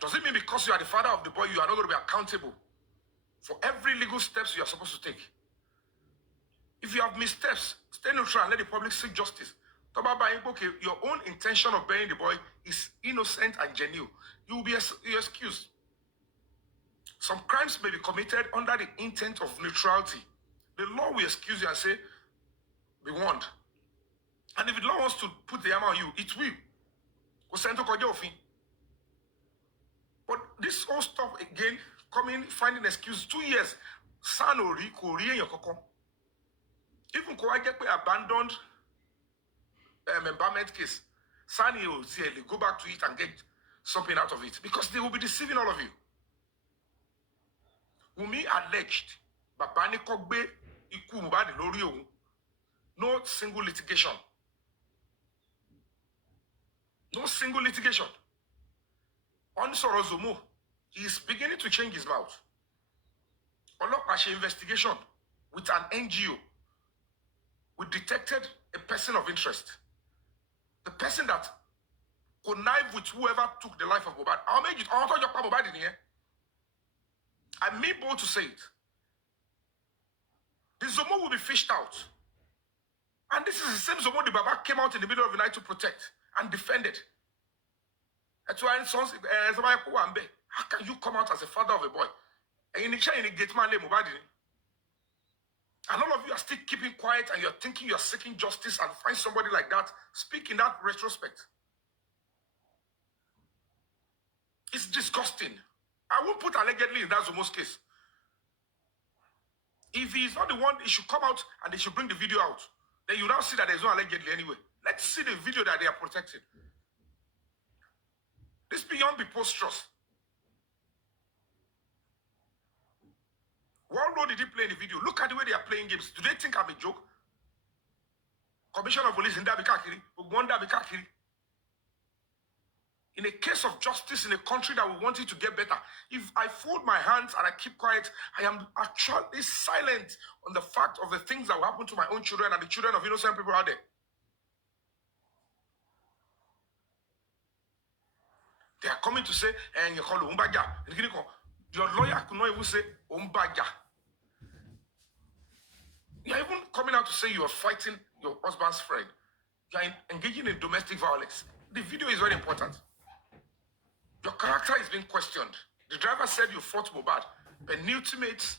Does it mean because you are the father of the boy, you are not going to be accountable for every legal steps you are supposed to take? If you have missteps, stay neutral and let the public seek justice. Your own intention of burying the boy is innocent and genuine. You will be excused. Some crimes may be committed under the intent of neutrality. The law will excuse you and say, be warned. And if the law wants to put the hammer on you, it will. But this whole stuff again, coming, finding excuse, 2 years. Even abandoned embalmment case, Sani will go back to it and get something out of it because they will be deceiving all of you. Wumi alleged, Babani Kogbe iku Mohbad lórí òun. No single litigation. No single litigation. On Sorozomo, he is beginning to change his mouth. Olopache investigation with an NGO. We detected a person of interest. The person that connived with whoever took the life of Mohbad. I'll make it. I'll talk about Mohbad in here. I'm able to say it. The Zomo will be fished out. And this is the same Zomo the Baba came out in the middle of the night to protect and defend it. That's why how can you come out as a father of a boy? And in the gate man Mohbad? And all of you are still keeping quiet and you're thinking you're seeking justice and find somebody like that. Speak in that retrospect. It's disgusting. I won't put allegedly in that Zomo's case. If he's not the one, he should come out and they should bring the video out. Then you now see that there's no allegedly anyway. Let's see the video that they are protecting. This beyond preposterous. What role did he play in the video? Look at the way they are playing games. Do they think I'm a joke? Commissioner of Police in Dabikakiri, Ugwanda Bikakiri. In a case of justice in a country that we want it to get better, if I fold my hands and I keep quiet, I am actually silent on the fact of the things that will happen to my own children and the children of innocent people out there. They are coming to say, and you call Umbaja. Your lawyer could not even say Umbaja. You are even coming out to say you are fighting your husband's friend. You are engaging in domestic violence. The video is very important. Your character is being questioned. The driver said you fought Mohbad. But new teammates,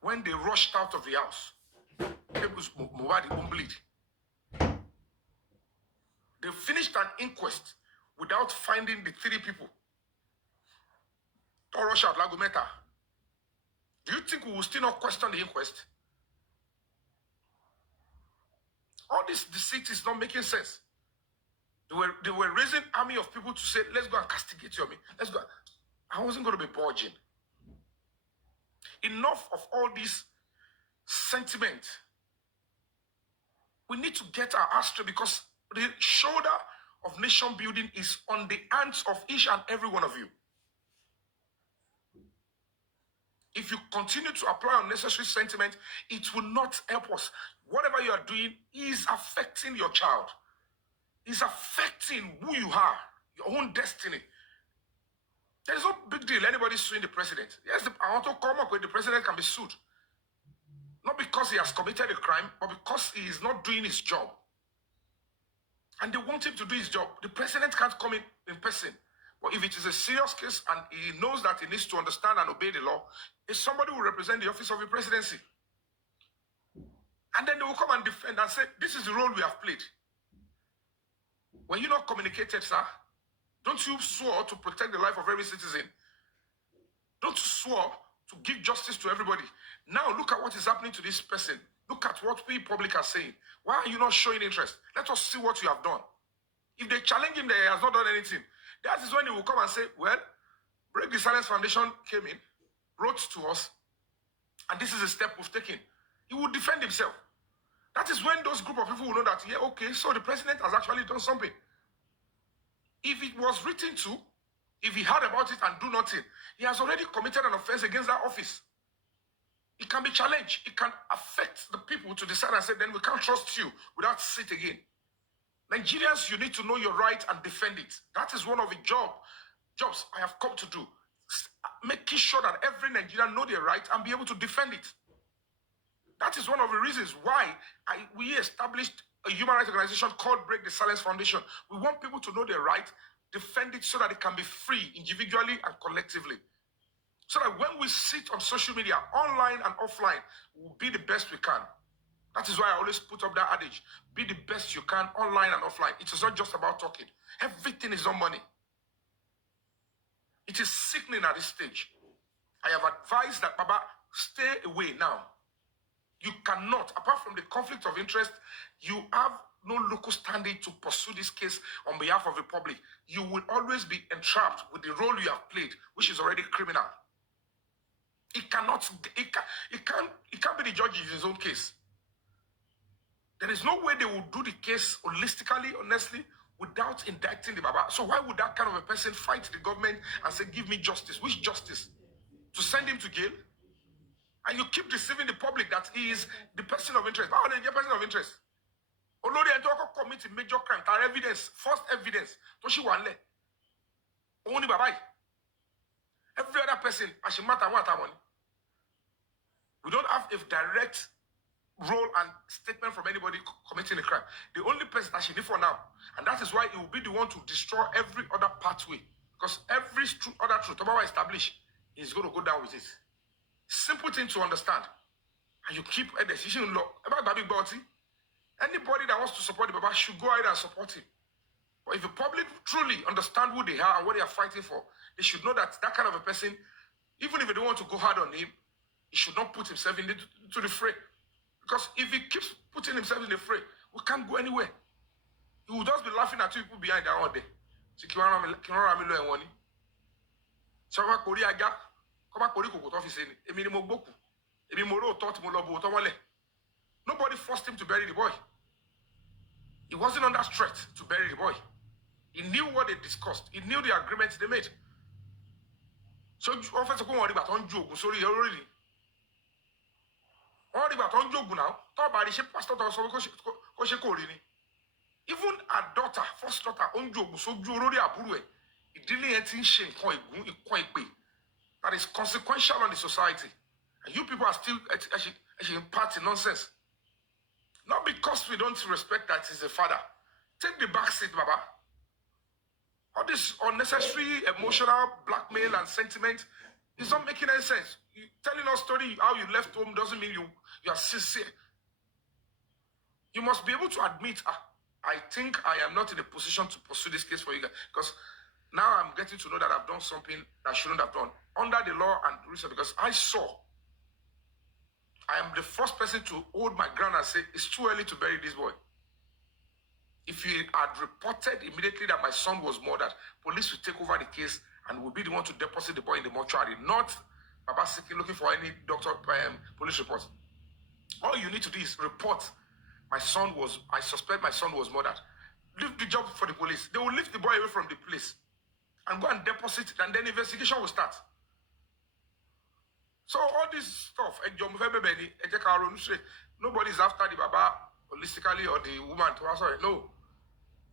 when they rushed out of the house, it was Mohbad won't bleed. They finished an inquest without finding the 3 people. Don't rush out, Lagometa. Do you think we will still not question the inquest? All this deceit is not making sense. They were raising army of people to say, let's go and castigate Yomi. Let's go. I wasn't going to be budging. Enough of all this sentiment. We need to get our ass straight because the shoulder of nation building is on the hands of each and every one of you. If you continue to apply unnecessary sentiment, it will not help us. Whatever you are doing is affecting your child. It's affecting who you are, your own destiny. There is no big deal anybody suing the president. Yes, I want to come up with the president can be sued. Not because he has committed a crime, but because he is not doing his job. And they want him to do his job. The president can't come in person. But if it is a serious case and he knows that he needs to understand and obey the law, if somebody will represent the office of the presidency. And then they will come and defend and say, this is the role we have played. Were you not communicated, sir? Don't you swear to protect the life of every citizen? Don't you swear to give justice to everybody? Now look at what is happening to this person. Look at what we public are saying. Why are you not showing interest? Let us see what you have done. If they challenge him that he has not done anything, that is when he will come and say, well, Break the Silence Foundation came in, wrote to us, and this is a step we've taken. He will defend himself. That is when those group of people will know that, yeah, okay, so the president has actually done something. If it was written to, if he heard about it and do nothing, he has already committed an offense against that office. It can be challenged. It can affect the people to decide and say, then we can't trust you without sit again. Nigerians, you need to know your right and defend it. That is one of the jobs I have come to do. Making sure that every Nigerian know their right and be able to defend it. That is one of the reasons why we established a human rights organization called Break the Silence Foundation. We want people to know their right, defend it so that it can be free individually and collectively. So that when we sit on social media, online and offline, we'll be the best we can. That is why I always put up that adage. Be the best you can online and offline. It is not just about talking. Everything is on money. It is sickening at this stage. I have advised that, Baba, stay away now. You cannot, apart from the conflict of interest, you have no local standing to pursue this case on behalf of the public. You will always be entrapped with the role you have played, which is already criminal. It can't be the judge in his own case. There is no way they will do the case holistically, honestly, without indicting the Baba. So why would that kind of a person fight the government and say, give me justice? Which justice? To send him to jail? And you keep deceiving the public that he is the person of interest. How are they the person of interest? Although they don't commit a major crime, there evidence, first evidence, Toshi Wanle. Only Baba. Every other person, Ashimata Watamoni. We don't have a direct role and statement from anybody committing a crime. The only person that she need for now, and that is why it will be the one to destroy every other pathway. Because every other truth Baba established is going to go down with it. Simple thing to understand. And you keep a decision law about Babi Bauti. Anybody that wants to support the Baba should go ahead and support him. But if the public truly understand who they are and what they are fighting for, they should know that that kind of a person, even if they don't want to go hard on him, he should not put himself into the fray. Because if he keeps putting himself in the fray, we can't go anywhere. He will just be laughing at people behind there all day. So, nobody forced him to bury the boy. He wasn't under threat to bury the boy. He knew what they discussed. He knew the agreements they made. So, officer, go on about on joke. Sorry, you're already. On about on joke now. Talk about the pastor or so even a daughter, first daughter, on joke, so you already approve. It didn't anything shame. That is consequential on the society. And you people are still actually imparting nonsense. Not because we don't respect that he's a father. Take the back seat, Baba. All this unnecessary emotional blackmail and sentiment is not making any sense. You telling us story how you left home doesn't mean you are sincere. You must be able to admit, I think I am not in a position to pursue this case for you guys. Because now I'm getting to know that I've done something that I shouldn't have done. Under the law and reason, because I am the first person to hold my ground and say, it's too early to bury this boy. If you had reported immediately that my son was murdered, police will take over the case and will be the one to deposit the boy in the mortuary, not Baba Siki looking for any doctor, police report. All you need to do is report I suspect my son was murdered. Leave the job for the police. They will lift the boy away from the place and go and deposit it, and then investigation will start. So all this stuff, nobody is after the Baba holistically or the woman. No.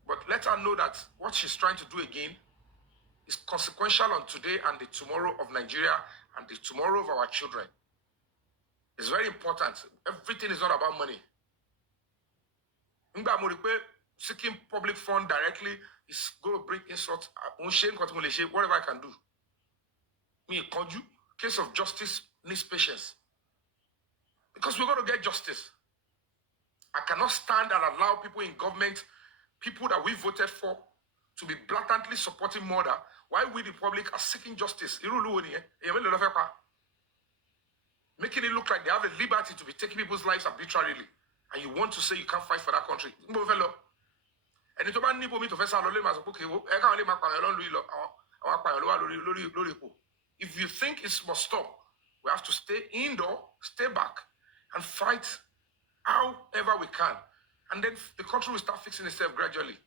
But let her know that what she's trying to do again is consequential on today and the tomorrow of Nigeria and the tomorrow of our children. It's very important. Everything is not about money. Seeking public fund directly is going to bring insult. Whatever I can do. Case of justice needs patience. Because we're going to get justice. I cannot stand and allow people in government, people that we voted for, to be blatantly supporting murder while we, the public, are seeking justice. Making it look like they have the liberty to be taking people's lives arbitrarily. And you want to say you can't fight for that country. And it's about me to face if you think it must stop, we have to stay indoor, stay back, and fight however we can. And then the country will start fixing itself gradually.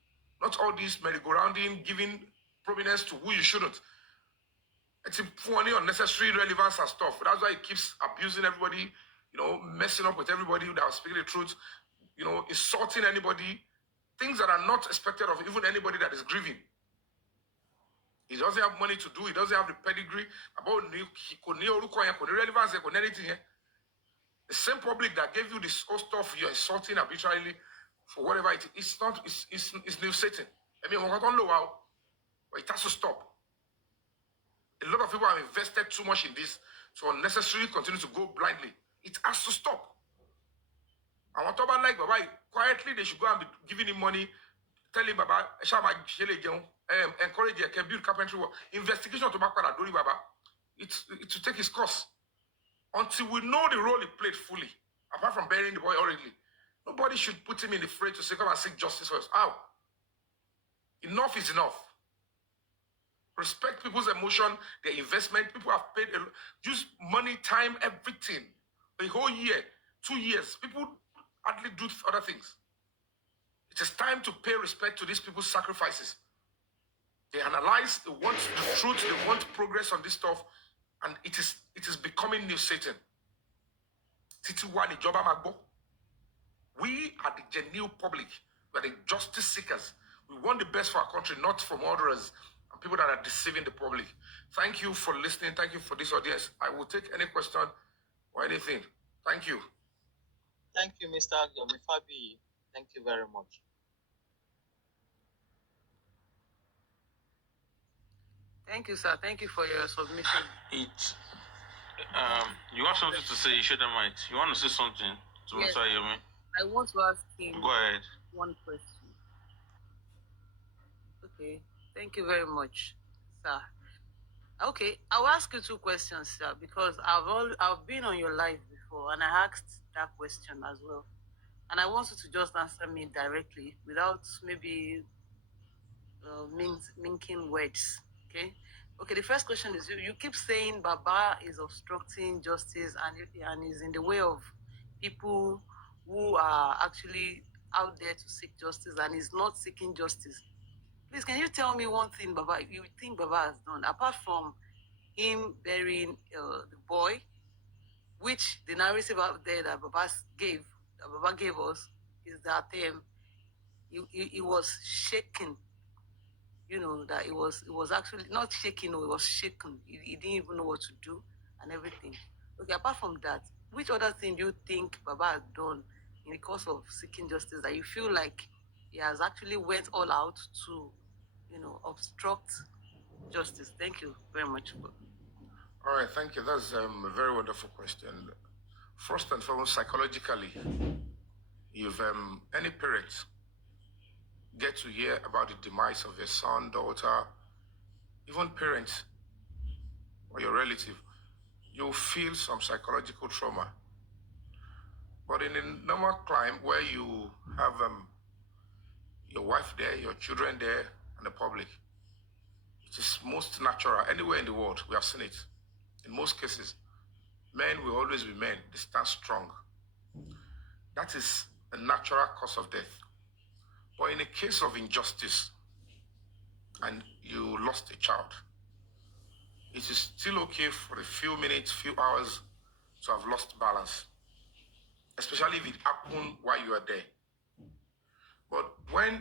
Not all this merry-go-rounding, giving prominence to who you shouldn't. It's funny, unnecessary relevance and stuff. That's why it keeps abusing everybody, messing up with everybody that are speaking the truth, insulting anybody, things that are not expected of even anybody that is grieving. He doesn't have money to do. He doesn't have the pedigree. About relevance, anything. The same public that gave you this whole stuff you're insulting arbitrarily for whatever it is. It's new Satan. I mean, but it has to stop. A lot of people have invested too much in this, so unnecessarily continue to go blindly. It has to stop. I want to like Baba quietly. They should go and be giving him money, telling Baba, encourage him, can build carpentry work. Investigation to Baba Dori Baba. It to take his course until we know the role he played fully. Apart from burying the boy already, nobody should put him in the fray to say come and seek justice for us. How? Enough is enough. Respect people's emotion, their investment. People have paid use money, time, everything. A whole year, 2 years. People hardly do other things. It is time to pay respect to these people's sacrifices. They analyze, they want the truth, they want progress on this stuff, and it is becoming new Satan. We are the genuine public. We are the justice seekers. We want the best for our country, not for murderers and people that are deceiving the public. Thank you for listening. Thank you for this audience. I will take any question or anything. Thank you. Thank you, Mr. Yomi Fabiyi. Thank you very much. Thank you, sir. Thank you for your submission. You have something to say, you should have mind. You want to say something to Yes. Mr. Yomi? I want to ask him Go ahead. one question. Okay. Thank you very much, sir. Okay, I'll ask you 2 questions, sir, because I've been on your live before and I asked that question as well. And I want you to just answer me directly without maybe minking words. Okay. Okay. The first question is you keep saying Baba is obstructing justice and is in the way of people who are actually out there to seek justice and is not seeking justice. Please, can you tell me one thing Baba you think Baba has done apart from him burying the boy, which the narrative out there that Baba gave us is that he was shaken. You know that it was actually not shaking, no, it was shaken. He didn't even know what to do and everything. Okay, apart from that, which other thing do you think Baba has done in the course of seeking justice that you feel like he has actually went all out to, obstruct justice? Thank you very much. All right, thank you. That's a very wonderful question. First and foremost, psychologically, if any parent get to hear about the demise of your son, daughter, even parents or your relative, you'll feel some psychological trauma. But in a normal climb where you have your wife there, your children there, and the public, it is most natural. Anywhere in the world, we have seen it. In most cases, men will always be men. They stand strong. That is a natural cause of death. But in a case of injustice, and you lost a child, it is still okay for a few minutes, few hours to have lost balance, especially if it happened while you are there. But when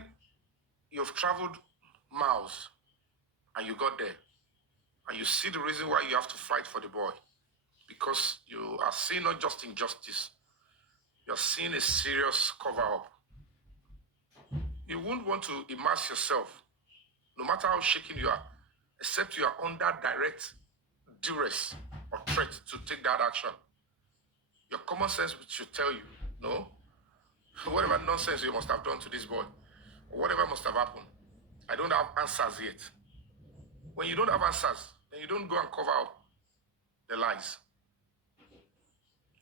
you've traveled miles and you got there, and you see the reason why you have to fight for the boy, because you are seeing not just injustice, you're seeing a serious cover-up. You wouldn't want to immerse yourself, no matter how shaken you are, except you are under direct duress or threat to take that action. Your common sense should tell you, no, whatever nonsense you must have done to this boy, or whatever must have happened, I don't have answers yet. When you don't have answers, then you don't go and cover up the lies.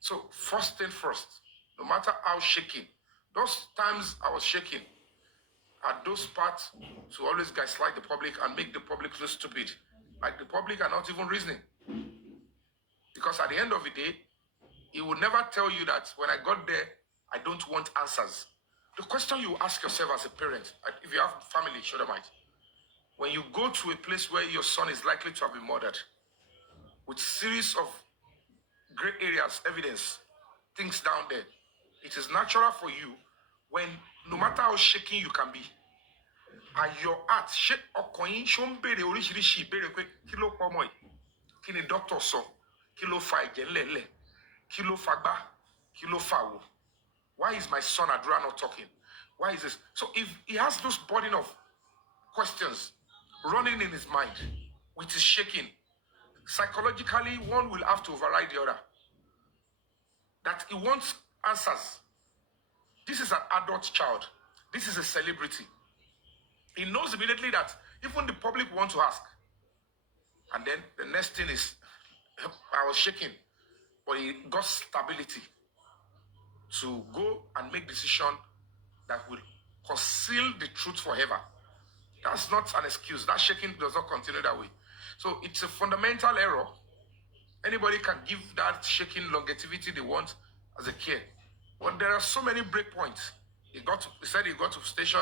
So first thing first, no matter how shaking, those times I was shaking are those parts to always gaslight the public and make the public look stupid. Like the public are not even reasoning. Because at the end of the day, he would never tell you that when I got there, I don't want answers. The question you ask yourself as a parent, if you have family, show them right. When you go to a place where your son is likely to have been murdered, with series of gray areas, evidence, things down there, it is natural for you when, no matter how shaking you can be, and your heart shake ọkàn ṣó ń béèrè oríṣiríṣi ìbéèrè pé kí ló pọ̀ mọ́ yìí, kí ni doctor sọ, kí ló fa ẹ̀jẹ̀ ńlẹ̀ńlẹ̀, kí ló fa gbá, kí ló fa wò. Why is my son Adura not talking? Why is this? So if he has those burden of questions running in his mind, with his shaking, psychologically one will have to override the other. That he wants answers. This is an adult child. This is a celebrity. He knows immediately that even the public want to ask. And then the next thing is, I was shaking, but he got stability to go and make decision that will conceal the truth forever. That's not an excuse. That shaking does not continue that way. So it's a fundamental error. Anybody can give that shaking longevity they want as a kid. But there are so many breakpoints. He said he got to station,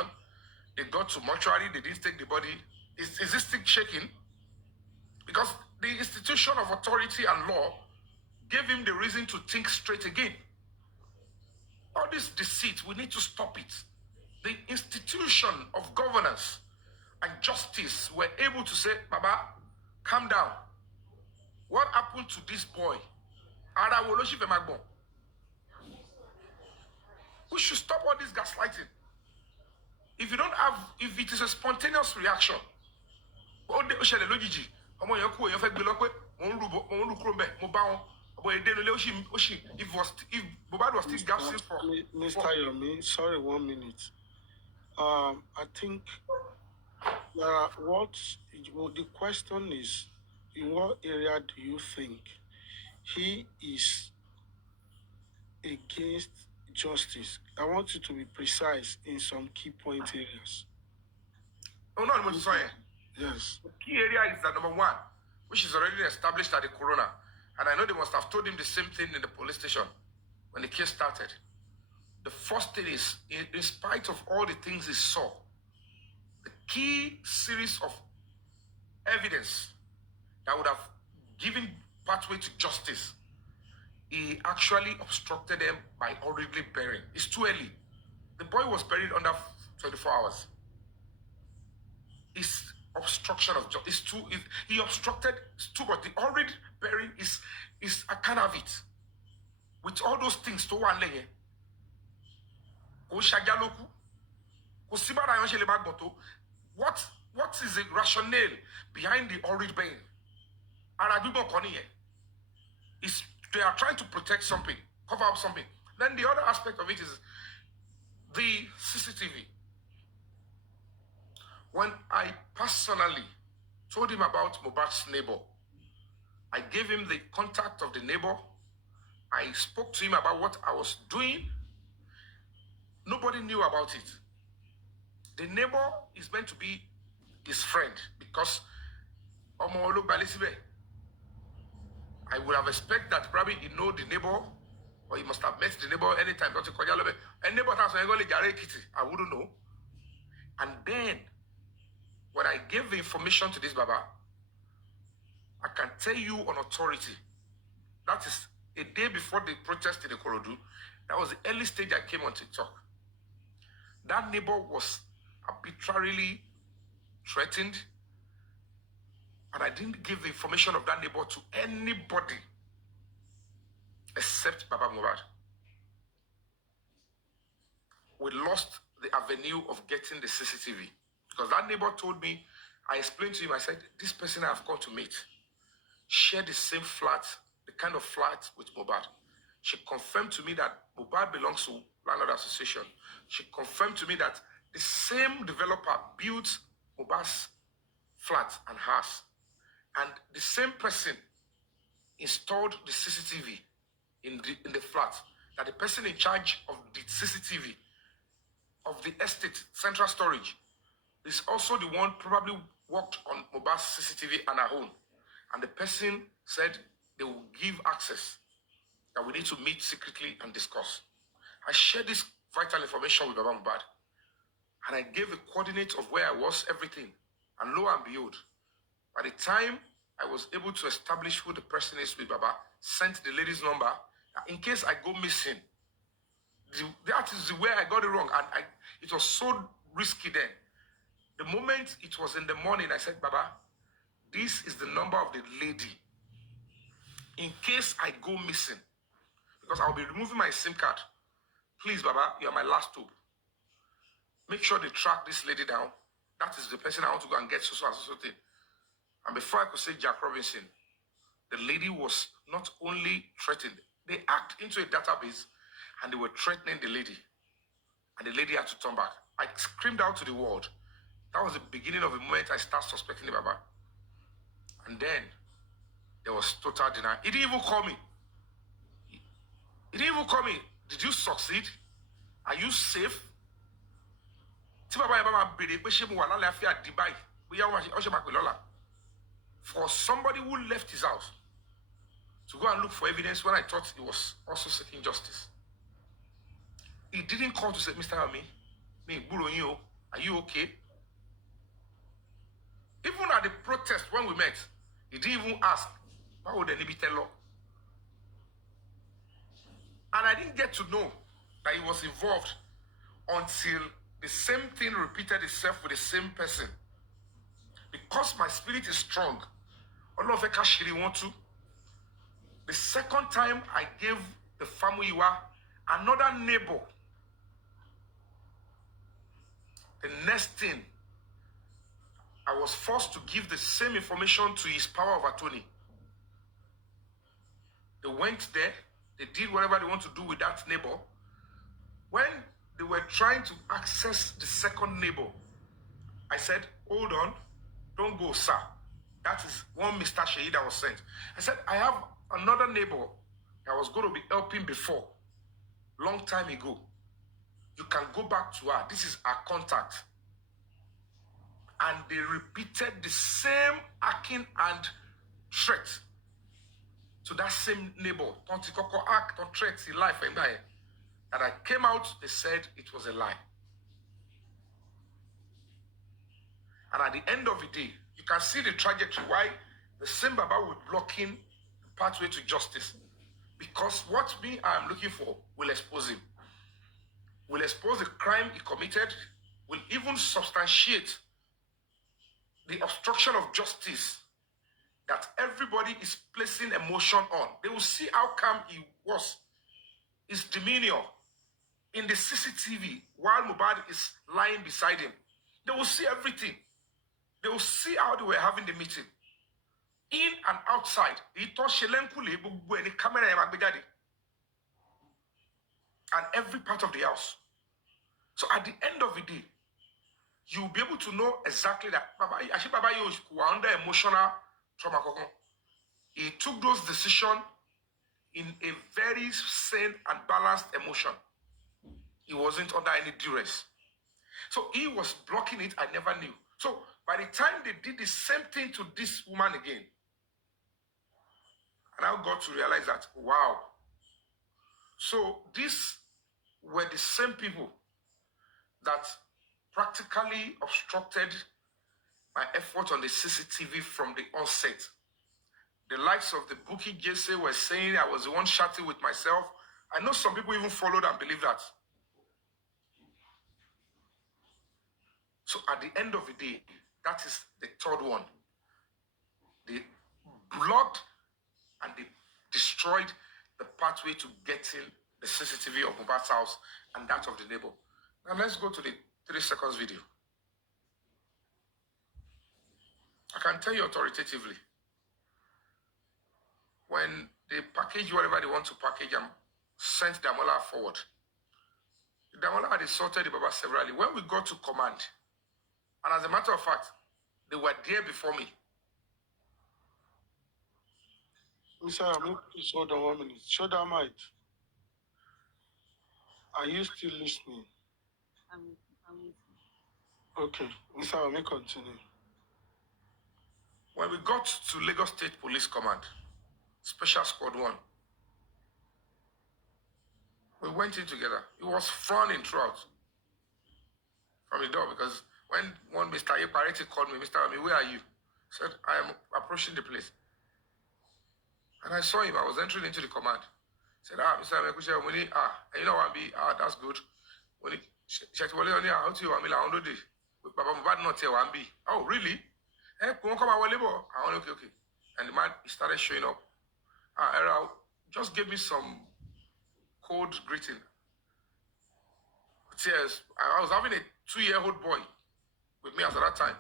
they got to mortuary, they didn't take the body. Is this thing shaking? Because the institution of authority and law gave him the reason to think straight again. All this deceit, we need to stop it. The institution of governance and justice were able to say, Baba, calm down. What happened to this boy? We should stop all this gaslighting. If it is a spontaneous reaction, if Mohbad was still gasping for Mr. Yomi, sorry, 1 minute. I think the question is in what area do you think he is against justice? I want you to be precise in some key point areas. Oh, no, I'm sorry. Yes. The key area is that number one, which is already established at the corona. And I know they must have told him the same thing in the police station when the case started. The first thing is, in spite of all the things he saw, the key series of evidence that would have given pathway to justice, he actually obstructed them by hurriedly burying. It's too early. The boy was buried under 24 hours. It's obstruction of justice. He obstructed. It's too much. The hurried burying is I can't have it. With all those things to one layer. What is the rationale behind the hurried burying? They are trying to protect something, cover up something. Then the other aspect of it is the CCTV. When I personally told him about Mohbad's neighbor, I gave him the contact of the neighbor. I spoke to him about what I was doing. Nobody knew about it. The neighbor is meant to be his friend because I would have expected that probably he know the neighbor, or he must have met the neighbor anytime. And neighbor I wouldn't know. And then, when I gave the information to this Baba, I can tell you on authority, that is a day before the protest in the Korodu, that was the early stage I came on TikTok. That neighbor was arbitrarily threatened, and I didn't give the information of that neighbor to anybody except Baba Mohbad. We lost the avenue of getting the CCTV because that neighbor told me, I explained to him, I said, this person I have come to meet shared the same flat, the kind of flat with Mohbad. She confirmed to me that Mohbad belongs to Landlord Association. She confirmed to me that the same developer built Mohbad's flat and house. And the same person installed the CCTV in the flat. That the person in charge of the CCTV of the estate, central storage, is also the one probably worked on Mohbad's CCTV on her own. And the person said they will give access, that we need to meet secretly and discuss. I shared this vital information with Baba Mohbad. And I gave the coordinates of where I was, everything. And lo and behold, by the time I was able to establish who the person is with Baba, sent the lady's number, in case I go missing. That is the way I got it wrong. And it was so risky then. The moment it was in the morning, I said, Baba, this is the number of the lady. In case I go missing, because I'll be removing my SIM card. Please, Baba, you are my last hope. Make sure they track this lady down. That is the person I want to go and get so thing. And before I could say Jack Robinson, the lady was not only threatened, they hacked into a database and they were threatening the lady. And the lady had to turn back. I screamed out to the world. That was the beginning of the moment I started suspecting the Baba. And then there was total denial. He didn't even call me. He didn't even call me. Did you succeed? Are you safe? For somebody who left his house to go and look for evidence when I thought he was also seeking justice. He didn't call to say, Mr. Ami, are you okay? Even at the protest when we met, he didn't even ask, why would any be tell law? And I didn't get to know that he was involved until the same thing repeated itself with the same person. Because my spirit is strong, the second time I gave the family another neighbor, the next thing, I was forced to give the same information to his power of attorney. They went there, they did whatever they want to do with that neighbor. When they were trying to access the second neighbor, I said, hold on, don't go, sir. That is one Mr. Sheyi that was sent. I said, I have another neighbor that was going to be helping before, long time ago. You can go back to her. This is her contact. And they repeated the same hacking and threat to that same neighbor. Don't act or threat in life. And I came out, they said it was a lie. And at the end of the day, you can see the trajectory why the same Baba will be blocking the pathway to justice. Because what me I am looking for will expose him. Will expose the crime he committed, will even substantiate the obstruction of justice that everybody is placing emotion on. They will see how calm he was, his demeanor in the CCTV while Mohbad is lying beside him. They will see everything. They will see how they were having the meeting. In and outside. And every part of the house. So at the end of the day, you'll be able to know exactly that actually Baba was under emotional trauma. He took those decisions in a very sane and balanced emotion. He wasn't under any duress. So he was blocking it, I never knew. So by the time they did the same thing to this woman again, and I got to realize that, wow. So these were the same people that practically obstructed my effort on the CCTV from the onset. The likes of the Bookie Jesse were saying I was the one chatting with myself. I know some people even followed and believed that. So at the end of the day, that is the third one. They blocked and they destroyed the pathway to getting the CCTV of Mohbad's house and that of the neighbor. Now let's go to the 3 seconds video. I can tell you authoritatively, when they package whatever they want to package and sent Damola forward, Damola had assaulted the Baba severally. When we got to command, and as a matter of fact, they were there before me. Mr. Ami, please hold on 1 minute. Show that mic. Are you still listening? Okay. Mr. Ami, continue. When we got to Lagos State Police Command, Special Squad 1, we went in together. He was frowning throughout from the door because when one Mr. Yepareti called me, Mr. Ami, where are you? I said, I am approaching the place. And I saw him. I was entering into the command. He said, Mr. Ami, and you know what, that's good. When he said, oh, really? Okay. And the man started showing up. Just gave me some cold greeting. Tears. I was having a 2-year-old boy with me at that time.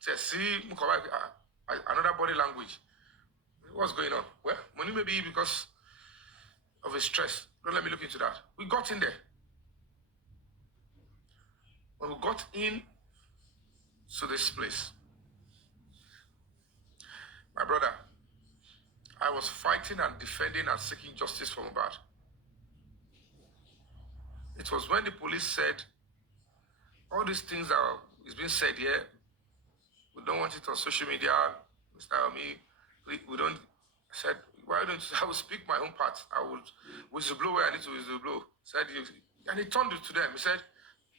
Said, see, another body language. What's going on? Well, money may be because of his stress. Don't let me look into that. We got in there. When we got in to this place, my brother, I was fighting and defending and seeking justice for Mohbad. It was when the police said, all these things that is being said here, we don't want it on social media, Mr. Ami, we don't. I said, why don't I will speak my own part. I would whistleblow where I need to whistleblow. Said, and he turned it to them. He said,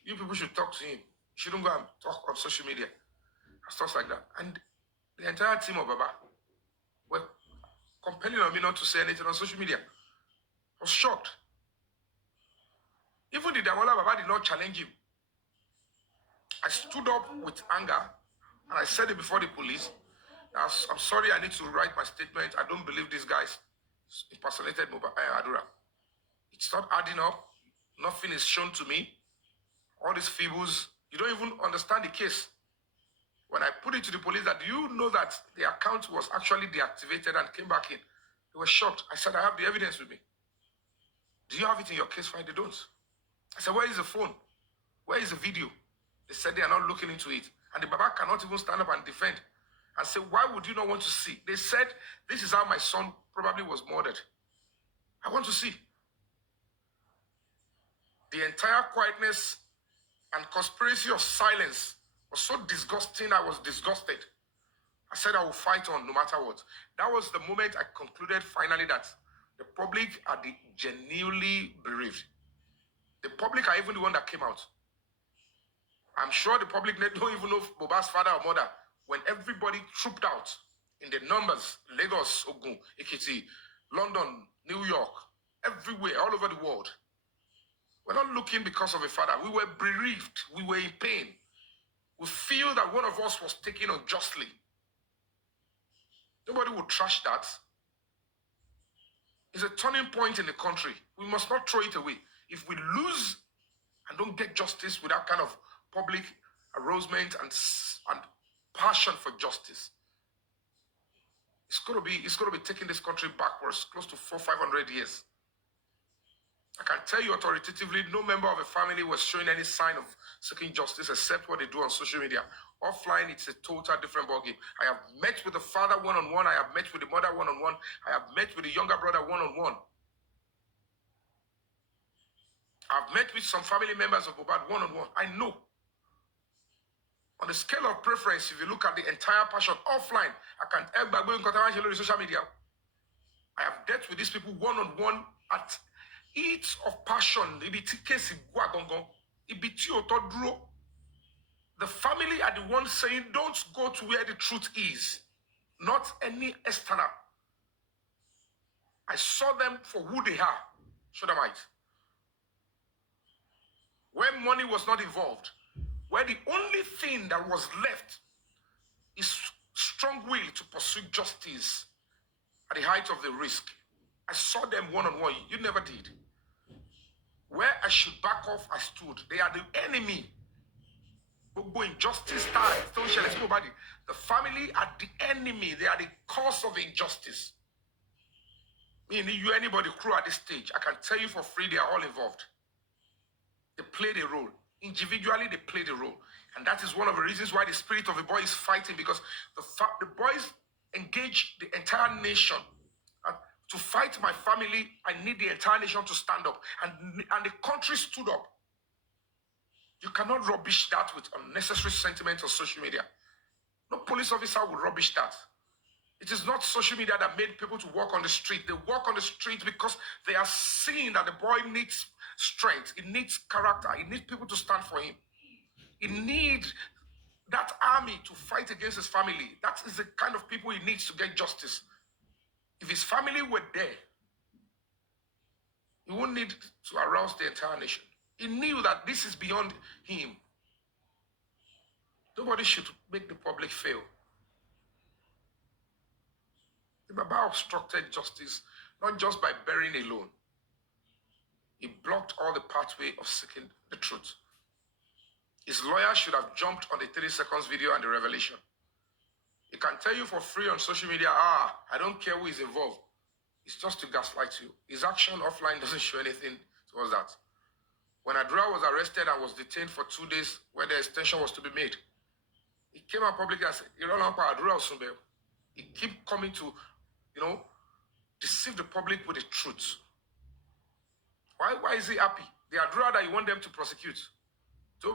you people should talk to him. You shouldn't go and talk on social media. And stuff like that. And the entire team of Baba were compelling on me not to say anything on social media. I was shocked. Even the Damola Baba did not challenge him. I stood up with anger and I said it before the police. I'm sorry, I need to write my statement. I don't believe these guys impersonated Adura. It's not adding up. Nothing is shown to me. All these feebles, you don't even understand the case. When I put it to the police that, do you know that the account was actually deactivated and came back in? They were shocked. I said, I have the evidence with me. Do you have it in your case file? They don't. I said, where is the phone? Where is the video? They said they are not looking into it. And the Baba cannot even stand up and defend. and say, why would you not want to see? They said, this is how my son probably was murdered. I want to see. The entire quietness and conspiracy of silence was so disgusting, I was disgusted. I said I will fight on no matter what. That was the moment I concluded finally that the public are the genuinely bereaved. The public are even the one that came out. I'm sure the public don't even know Boba's father or mother. When everybody trooped out in the numbers, Lagos, Ogun, Ekiti, London, New York, everywhere, all over the world. We're not looking because of a father. We were bereaved. We were in pain. We feel that one of us was taken unjustly. Nobody would trash that. It's a turning point in the country. We must not throw it away. If we lose and don't get justice with that kind of public arousement and passion for justice, it's going to be taking this country backwards, close to 400-500 years. I can tell you authoritatively, no member of a family was showing any sign of seeking justice except what they do on social media. Offline, it's a total different ballgame. I have met with the father one-on-one. I have met with the mother one-on-one. I have met with the younger brother one-on-one. I've met with some family members of Mohbad one-on-one. I know. On the scale of preference, if you look at the entire passion offline, I can't ever go in social media. I have dealt with these people one-on-one at heat of passion. The family are the ones saying, don't go to where the truth is, not any external. I saw them for who they are, Shodamite. Where money was not involved, where the only thing that was left is strong will to pursue justice at the height of the risk. I saw them one-on-one. You never did. Where I should back off, I stood. They are the enemy. Injustice time. The family are the enemy. They are the cause of injustice. Meaning you, anybody crew at this stage, I can tell you for free, they are all involved. They played a role. Individually, they played a role. And that is one of the reasons why the spirit of the boy is fighting, because the boys engage the entire nation. To fight my family, I need the entire nation to stand up. And the country stood up. You cannot rubbish that with unnecessary sentiments on social media. No police officer will rubbish that. It is not social media that made people to walk on the street. They walk on the street because they are seeing that the boy needs strength. He needs character. He needs people to stand for him. He needs that army to fight against his family. That is the kind of people he needs to get justice. If his family were there, he wouldn't need to arouse the entire nation. He knew that this is beyond him. Nobody should make the public fail. The Baba obstructed justice, not just by burying alone. He blocked all the pathway of seeking the truth. His lawyer should have jumped on the 30 seconds video and the revelation. He can tell you for free on social media, I don't care who is involved. It's just to gaslight you. His action offline doesn't show anything towards that. When Adura was arrested and was detained for 2 days where the extension was to be made, he came out publicly and said, he keep coming to, deceive the public with the truth. Why is he happy? The Adura that you want them to prosecute. And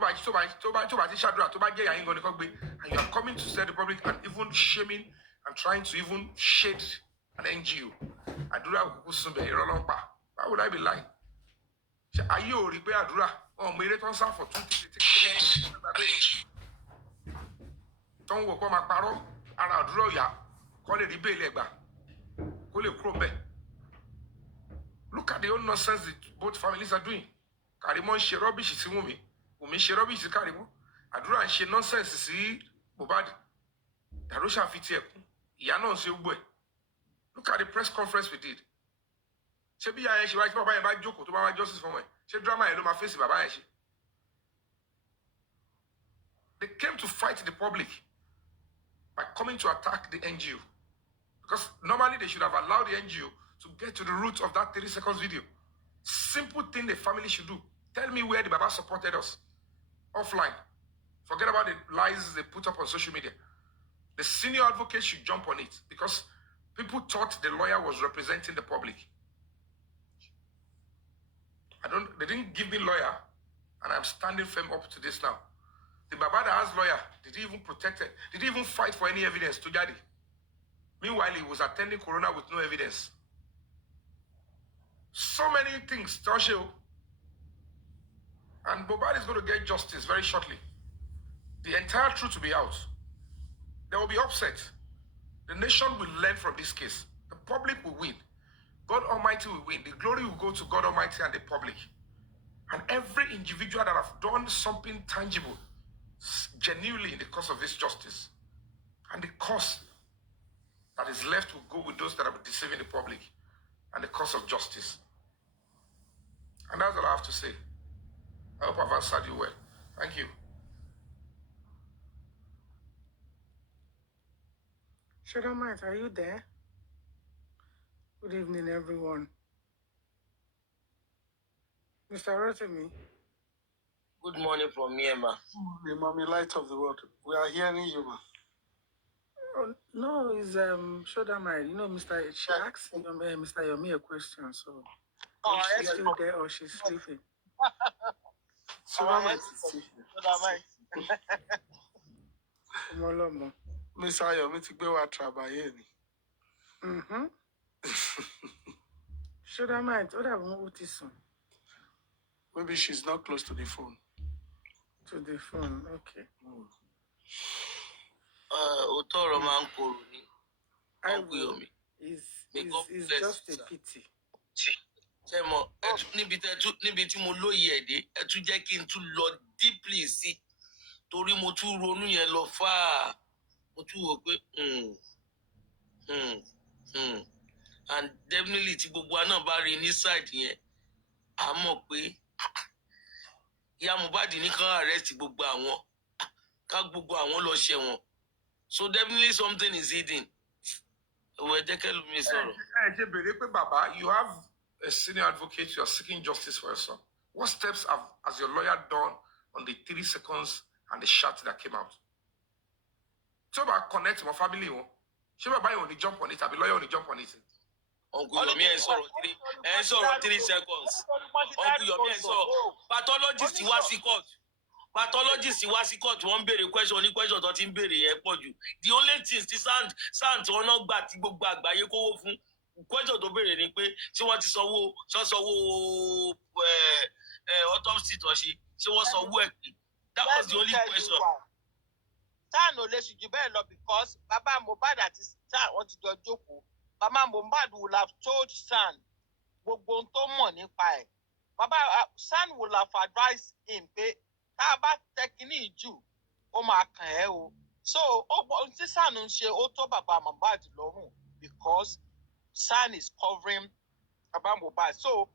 you are coming to say the public and even shaming and trying to even shade an NGO. Why would I be lying? Are you repair Adura? Oh, made it on for 2 days. Don't work on my paro and Adura ya. Call it rebel legba. Call it crowbe. Look at the old nonsense that both families are doing. Karimon she rubbish is movie. Umi she rubbish is Karimon. Adura and she nonsense is Mohbad. Darusha fiti eku. Yano se ugbe. Look at the press conference we did. She be she write Baba about Joko to Baba justice for me. She drama alone my face Baba she. They came to fight the public by coming to attack the NGO. Because normally they should have allowed the NGO to get to the root of that 30 seconds video. Simple thing the family should do. Tell me where the Baba supported us. Offline. Forget about the lies they put up on social media. The senior advocate should jump on it because people thought the lawyer was representing the public. They didn't give me lawyer, and I'm standing firm up to this now. The Baba that has lawyer, did he even protect it? Did he even fight for any evidence to Jadi? Meanwhile, he was attending Corona with no evidence. So many things, Toshio. And Bobad is going to get justice very shortly. The entire truth will be out. There will be upset. The nation will learn from this case. The public will win. God Almighty will win. The glory will go to God Almighty and the public. And every individual that have done something tangible, genuinely in the cause of this justice. And the cause that is left will go with those that are deceiving the public and the cause of justice. And that's all I have to say. I hope I've answered you well. Thank you. Shadowmite, are you there? Good evening, everyone. Mr. Rotimi. Good morning from me, ma. The mommy light of the world. We are hearing you, ma. Oh, no, it's Shadowmite. You know, she asked Mr. Yomi a question, so she's still there or she's sleeping. Shadowmite. Mr. Yomi ti gbé wa trabaye ni. Shadowmite, what have you noticed? Maybe she's not close to the phone. To the phone, okay. Otoro man koroni. I will. It's just a pity. Sẹ́mo, níbi tí mo lóye ẹ̀dẹ́, ẹ tún jẹ́ kí n tún lọ deeply sí. Torí mo tún ronú yẹn lọ far. Mo tún wò pé, and definitely tí gbogbo wa náà bá rí ní side yẹn, a mọ̀ pé ìyá Mohbad ní kán arrest gbogbo àwọn, ká gbogbo àwọn lọ ṣẹ̀wọ̀n. So definitely something is hidden. Baba, you have a senior advocate, you are seeking justice for your son. What steps has your lawyer done on the 3 seconds and the shot that came out? So about connect my family. She Baba only jump on it, I'll be lawyer only jump on it. Uncle Yomi ẹ sọ̀rọ̀ 3 seconds. Uncle Yomi ẹ sọ̀rọ̀. Pathologist wá sí court. Pathologist wá sí court wọ́n béèrè question ní question tó ti ń béèrè yẹn pọ̀ jù. The only thing tí sound tí wọ́n náà gbà tí gbogbo àgbáyé kówó fún question tó béèrè ni pé ṣé wọ́n ti sanwó autopsy tó ṣe ṣé wọ́n sanwó ẹ̀ pé. That was the only question. Tan ò lè ṣùjú bẹ́ẹ̀ lọ because Baba Mohbad àti Tan wọ́n ti jọ jókòó. Baba Mohbad will have told San gbogbo ohun tó mọ̀ nípa ẹ̀. Baba San will have advised him pé tá a bá tẹkiní jù ó máa kàn ẹ́ o. So ohun tí San ń ṣe ó tó Baba Mohbad lọ́rùn because San is covering Baba Mohbad. So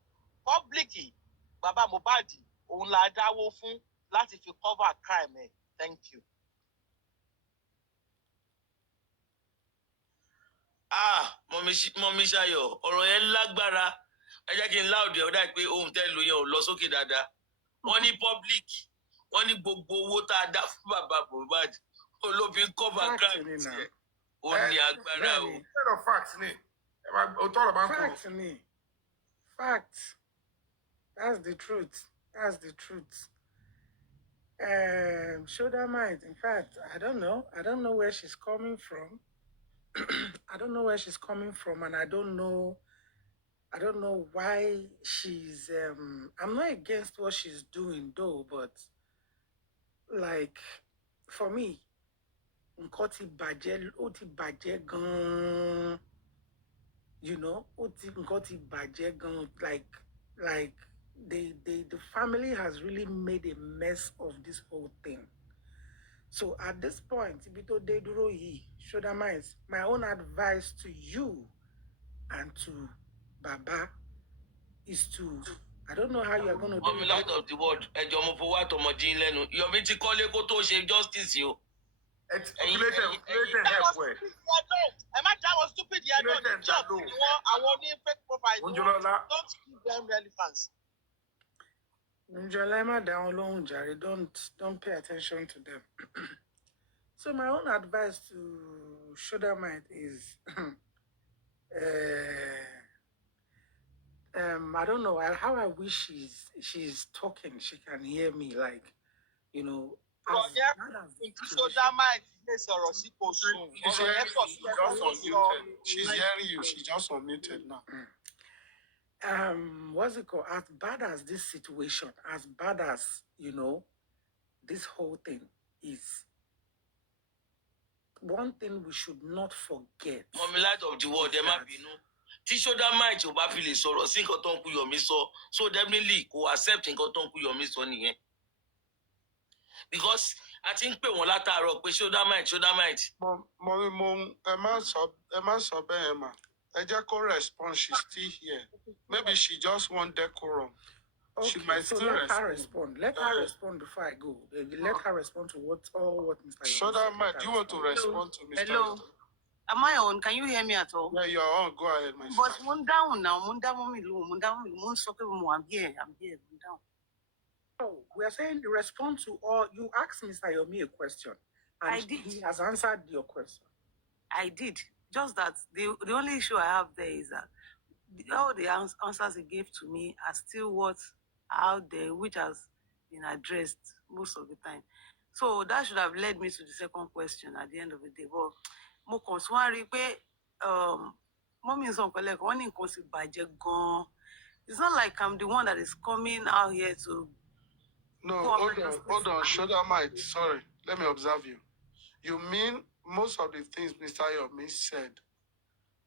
publicly Baba Mohbad òun la dáwó fún láti fi cover crime ẹ̀. Thank you. Mọ̀mí Ṣayọ̀, ọ̀rọ̀ yẹn lágbára. Ẹ jẹ́ kí n láòdì ọ̀dà pé ohun tẹ́ lo yẹn ò lọ sókè dáadáa. Wọ́n ní public, wọ́n ní gbogbo owó tá a dá fún bàbá Mohbad. Olófin cover crime tiẹ̀. Ó ní agbára o. Facts ni. Facts. That's the truth. That's the truth. Shoulder mind. In fact, I don't know. I don't know where she's coming from. I don't know where she's coming from, and I don't know why she's I'm not against what she's doing though, but like for me, nǹkan ti bàjẹ́ gan, you know, nǹkan ti bàjẹ́ gan, like the family has really made a mess of this whole thing. So at this point, Shoulder Minds, my own advice to you and to Baba is to, I don't know how you are going to do it. Light of the world, ẹjọ́ mo fowó àtọmọdé lẹ́nu. Yomi ti kọ́lé kó tó ṣe justice yo. Ẹ má dá wọn stupid yẹn náà ní job ni wọ́n àwọn ní fake profile ni wọ́n don't give them relevance. Njolema down alone, Jerry. Don't pay attention to them. So my own advice to Shodamite is, I don't know how I wish she's talking. She can hear me, like, you know. She's hearing you. She just unmuted now. What's it called? As bad as this situation, as bad as, you know, this whole thing is, one thing we should not forget. Mommy, light of the world, there might be no. Tishoda might you back feel so or sink or tongue your miss so definitely go accept and go tongue your miss on here. Because I think pe won lataro pe shoulder might. Mommy, mom, Emma sub Emma. Ejeko response, she's still here. Maybe she just want decorum. Okay, she might so still let her respond. Let her respond before I go. Let her respond to what Mr. Shoda, do you want to respond to Mr. Hello. Am I on? Can you hear me at all? Yeah, you are on. Go ahead, my sister. But mun down now. Mun down. I'm here. I'm here. Mun down. Oh, we are saying respond to all. You asked Mr. Yomi a question, and I did. He has answered your question. I did. Just that the only issue I have there is that all the answers he gave to me are still what's out there, which has been addressed most of the time. So that should have led me to the second question at the end of the day. But mo kàn tún wá rí i pé mọ́mí sọ nǹkan lẹ́kọ̀ọ́ wọ́n ní nǹkan sì bàjẹ́ gan-an. It's not like I'm the one that is coming out here to. No, hold on. Shoulder might. Sorry, let me observe you. You mean most of the things Mr. Yomi said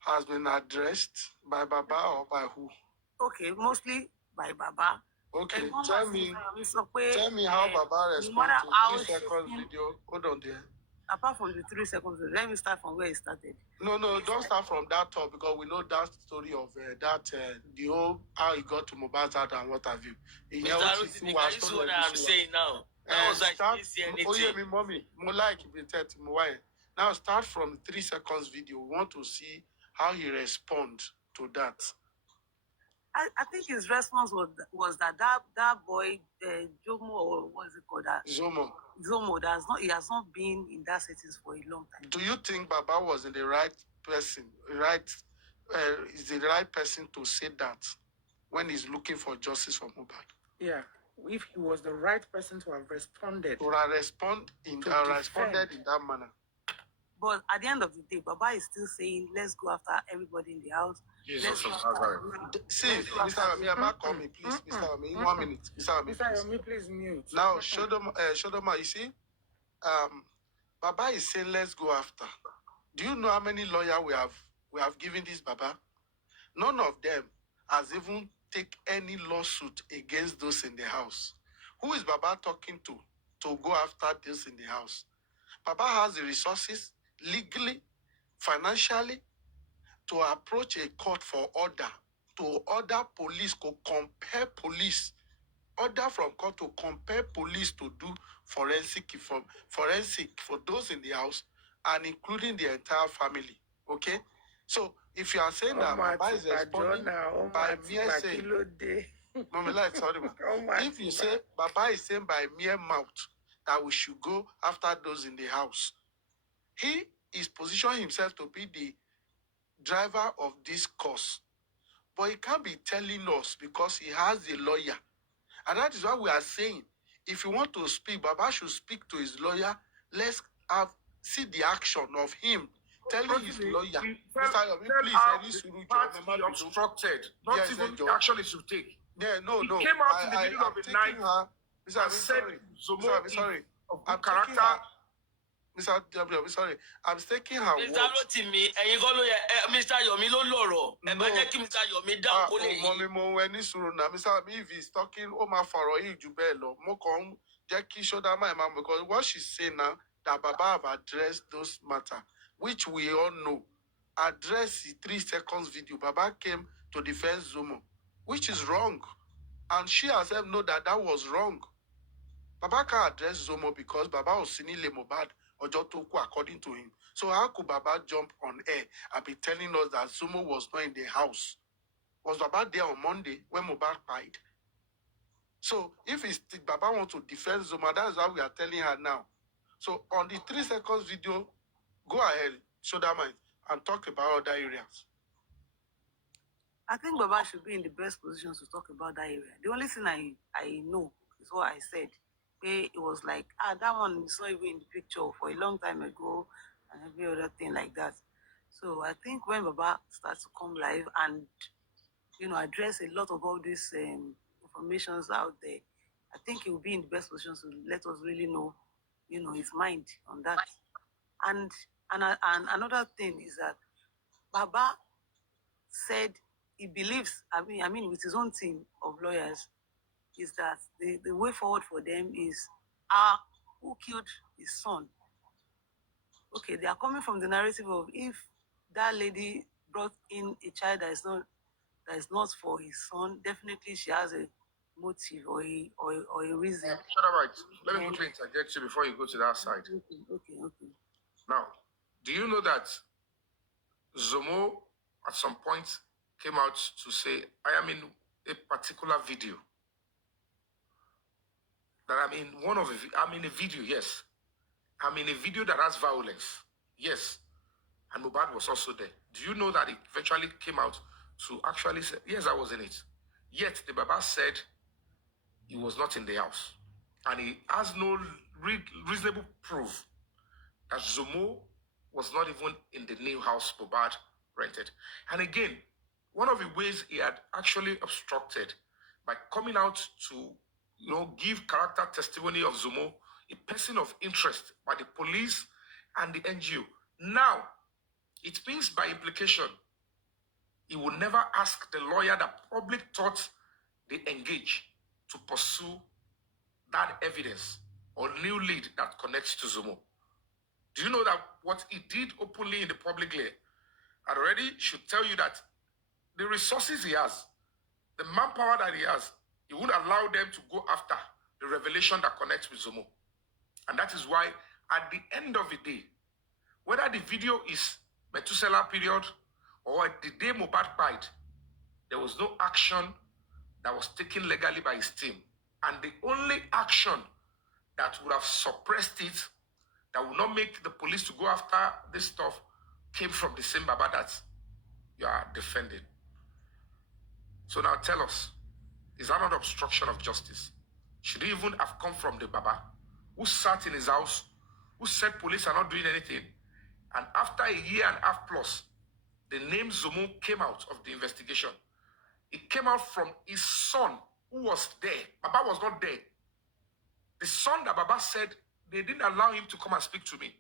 has been addressed by Baba or by who? Okay, mostly by Baba. Okay, tell me how Baba responded to 3 seconds video. Hold on there. Apart from the 3 seconds video, let me start from where it started. No, don't start from that top because we know that story of the whole how he got to Mohbad's house and what have you. Mr. Rotimi, can you see what I'm saying now? That was like you didn't see anything. Oh yeah, me mommy. More like now start from 3 seconds video. We want to see how he responds to that. I think his response was that boy Jomo, or what is it called? Zomo, he has not been in that setting for a long time. Do you think Baba was in the right person? Is the right person to say that when he's looking for justice for Mohbad? Yeah, if he was the right person to have responded. To have responded in that manner. But at the end of the day, Baba is still saying, let's go after everybody in the house. Jesus of Nazareth. See, Mr. Yomi, call me, please. Mr. Yomi, 1 minute. Mr. Yomi, please mute. Now, Shodoma, you see, Baba is saying, let's go after. Do you know how many lawyers we have given this Baba? None of them has even taken any lawsuit against those in the house. Who is Baba talking to go after this in the house? Baba has the resources, legally, financially, to approach a court for order, to order police, to compare police, order from court to compare police to do forensic for those in the house and including the entire family. Okay? So if you are saying that Baba is responding by mere saying, if you say Baba is saying by mere mouth that we should go after those in the house, he is positioning himself to be the driver of this cause. But he can't be telling us because he has a lawyer. And that is why we are saying, if you want to speak, Baba should speak to his lawyer. Let's see the action of him telling his lawyer. Mr. Yomi, please, he obstructed. Not yes, even the action he should take. Yeah, no. He came out in the middle of the night and said, sorry. I'm character. Mr. W, sorry. I'm taking her word. Mr. Rotimi, Mr. Yomi ló lọ́rọ̀. Ẹ bá jẹ́ kí Mr. Yomi dáhùn kó lè yí. Mommy, mo wẹ ní sùúrù náà. Mr. Yomi, if he's talking, ó máa fọ̀rọ̀ yìí jù bẹ́ẹ̀ lọ. Mo kàn ń jẹ́ kí ṣọ́dá máa máa because what she's saying now, that Baba have addressed those matters, which we all know. Address the 3 seconds video. Baba came to defend Zomo, which is wrong. And she herself know that was wrong. Baba can't address Zomo because Baba was sinning Mohbad or Jotoku according to him. So how could Baba jump on air and be telling us that Zomo was not in the house? Was Baba there on Monday when Mohbad died? So if Baba wants to defend Zomo, that's why we are telling her now. So on the 3 seconds video, go ahead, shoulder mind, and talk about other areas. I think Baba should be in the best position to talk about that area. The only thing I know is what I said. It was like, that one is not even in the picture for a long time ago, and every other thing like that. So I think when Baba starts to come live and, address a lot of all these informations out there, I think he will be in the best position to let us really know, his mind on that. And another thing is that Baba said he believes, I mean, with his own team of lawyers, is that the way forward for them is who killed his son. Okay, they are coming from the narrative of if that lady brought in a child that is not for his son, definitely she has a motive or a reason. Right. Let me quickly interject you before you go to that side. Okay. Now, do you know that Zomo at some point came out to say, I am in a particular video? That I'm in a video, yes. I'm in a video that has violence, yes. And Mohbad was also there. Do you know that it eventually came out to actually say, yes, I was in it. Yet the Baba said he was not in the house. And he has no reasonable proof that Zomo was not even in the new house Mohbad rented. And again, one of the ways he had actually obstructed by coming out to give character testimony of Zomo, a person of interest by the police and the NGO. Now, it means by implication, he will never ask the lawyer that public thought they engage to pursue that evidence or new lead that connects to Zomo. Do you know that what he did openly in the public layer had already should tell you that the resources he has, the manpower that he has, he won't allow them to go after the revelation that connects with Zomo. And that is why at the end of the day, whether the video is Methuselah period or the day Mohbad died, there was no action that was taken legally by his team. And the only action that would have suppressed it, that would not make the police to go after this stuff, came from the same Baba that you are defending. So now tell us, is that not obstruction of justice? Should it even have come from the Baba who sat in his house, who said police are not doing anything, and after a year and a half plus, the name Zomo came out of the investigation. It came out from his son who was there. Baba was not there. The son that Baba said they didn't allow him to come and speak to me.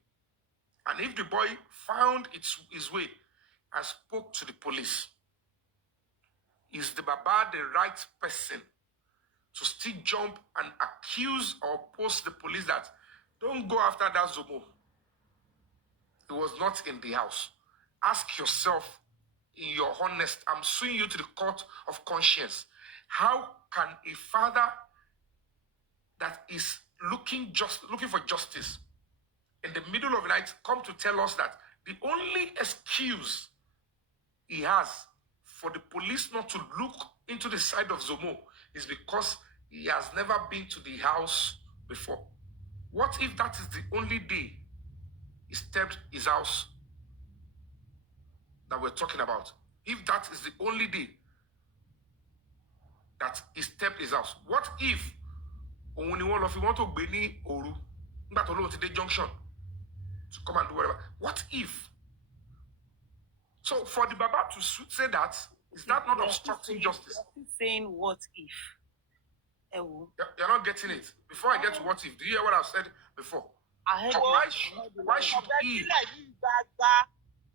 And if the boy found his way and spoke to the police, is the Baba the right person to still jump and accuse or post the police that don't go after that Zomo? He was not in the house. Ask yourself in your honest, I'm suing you to the court of conscience. How can a father that is looking for justice in the middle of the night come to tell us that the only excuse he has for the police not to look into the side of Zomo is because he has never been to the house before? What if that is the only day he stepped his house that we're talking about? If that is the only day that he stepped his house, what if when one of you want to be Oru, not alone today junction to come and do whatever? What if? So for the Baba to say that, is that not obstructing justice? Saying what if? You're not getting it. Before I get to what if, do you hear what I've said before? Why should he?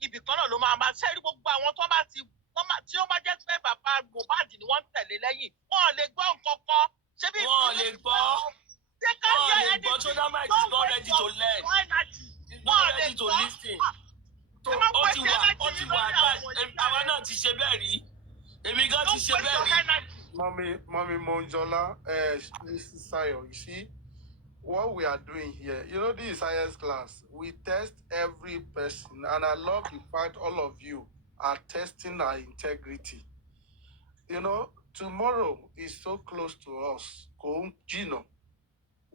Ibì kan náà ló máa ṣe rí gbogbo àwọn tó bá tí ó bá jẹ́ pé bàbá Mohbad ni wọ́n tẹ̀lé lẹ́yìn, wọn ò lè gbọ́ nǹkan kan. Ṣé bí wọn ò lè gbọ́. Wọn ò lè gbọ́. Chodamite is not ready to learn. He's not ready to listen. Ó ti wà àwa náà ti ṣe bẹ́ẹ̀ rí. Èmi gan ti ṣe bẹ́ẹ̀ rí. Mommy Monjola, Mrs. Sayo, you see what we are doing here. You know, this is science class. We test every person, and I love the fact all of you are testing our integrity. You know, tomorrow is so close to us. Gino,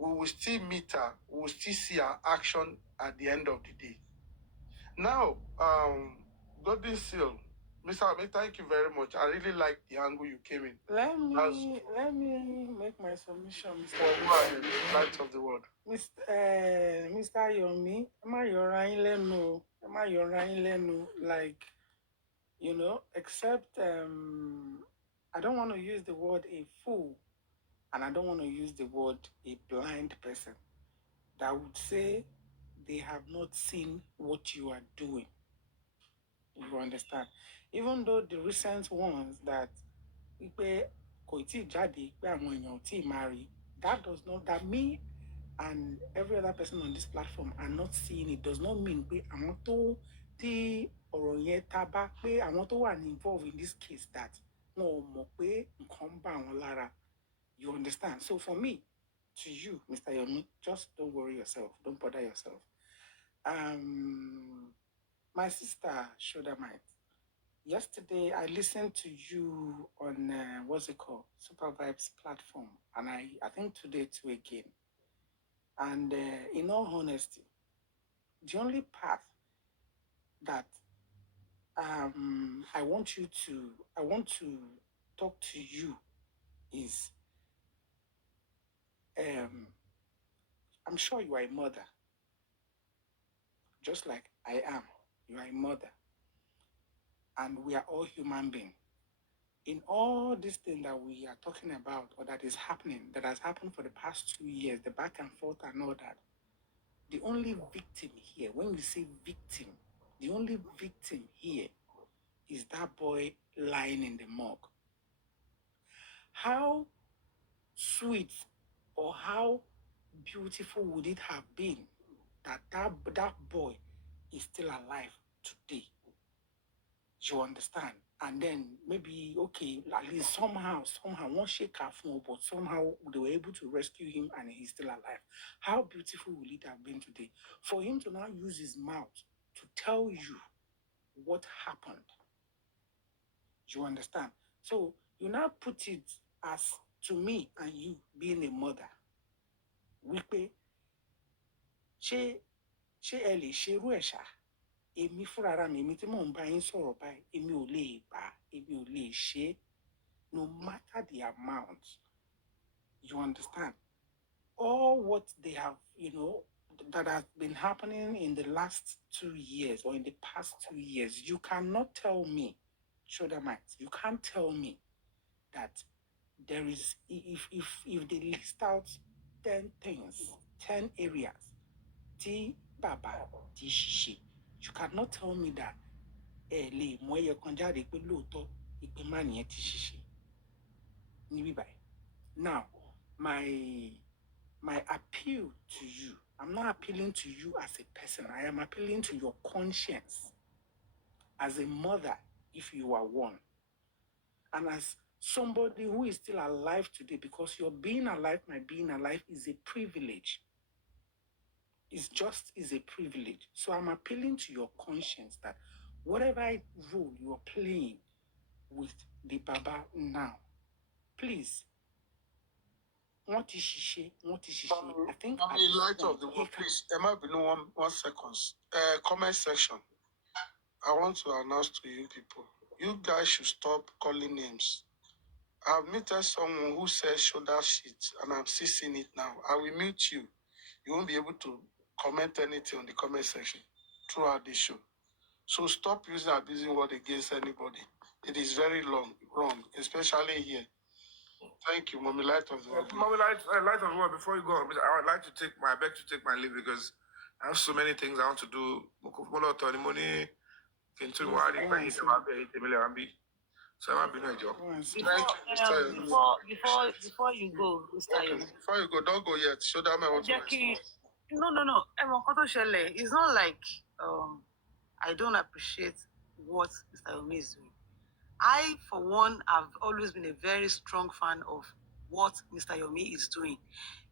we will still meet her, we will still see her action at the end of the day. Now, Golden Seal, Mr. Ami, thank you very much. I really like the angle you came in. Let me make my submission, Mr. Light of the world. Mr. Yomi, am I your lenu? Am I your lenu? Like, you know, except I don't want to use the word a fool, and I don't want to use the word a blind person that would say they have not seen what you are doing. You understand? Even though the recent ones that marry, that does not, that me and every other person on this platform are not seeing it, does not mean we àwọn tó tí ọ̀rọ̀ yẹn tá bá pé àwọn tó wà involved in this case that wọn ò mọ̀ pé nǹkan bá wọn lára. You understand? So for me, to you, Mr. Yomi, just don't worry yourself. Don't bother yourself. My sister, Shodamite, yesterday I listened to you on, what's it called? Super Vibes platform. And I think today too again. And in all honesty, the only path that I want to talk to you is, I'm sure you are a mother, just like I am. You are a mother. And we are all human beings. In all this thing that we are talking about, or that is happening, that has happened for the past 2 years, the back and forth and all that, the only victim here, when we say victim, the only victim here is that boy lying in the morgue. How sweet or how beautiful would it have been that boy is still alive today? You understand? And then maybe, okay, at least somehow, one shake off, but somehow they were able to rescue him and he's still alive. How beautiful would it have been today for him to now use his mouth to tell you what happened? You understand? So you now put it as to me and you being a mother. Wípé, ṣé ẹ lè ṣerú ẹ̀ ṣá? Èmi fúnra mi, èmi tí mò ń bá yín sọ̀rọ̀ báyìí, èmi ò lè gbà, èmi ò lè ṣe, no matter the amount. You understand? All what they have, you know, that has been happening in the last 2 years or in the past 2 years, you cannot tell me, Shodamite, you can't tell me that there is, if they list out 10 things, 10 areas, T Baba, T Shishi, you cannot tell me that le moye konjade pe looto ipe man yen ti shishi. Nibi bai. Now, my appeal to you, I'm not appealing to you as a person, I am appealing to your conscience as a mother, if you are one, and as somebody who is still alive today, because your being alive, my being alive is a privilege. It's just is a privilege. So I'm appealing to your conscience that whatever role you are playing with the Baba now, please, what is she? I think I'm in light of the world, please. Emma, be no 1 second. Comment section. I want to announce to you people, you guys should stop calling names. I've muted someone who says shoulder shit, and I'm still seeing it now. I will mute you. You won't be able to comment anything on the comment section throughout this show. So stop using abusing word against anybody. It is very wrong, especially here. Thank you, Mommy Light of the World. Mommy Light of the World, before you go, I would like to take my leave because I have so many things I want to do. So I might be no job. Before you go, Mr. Yomi. Before you go, don't go yet. Show them I want to respond. No. It's not like I don't appreciate what Mr. Yomi is doing. I, for one, have always been a very strong fan of what Mr. Yomi is doing.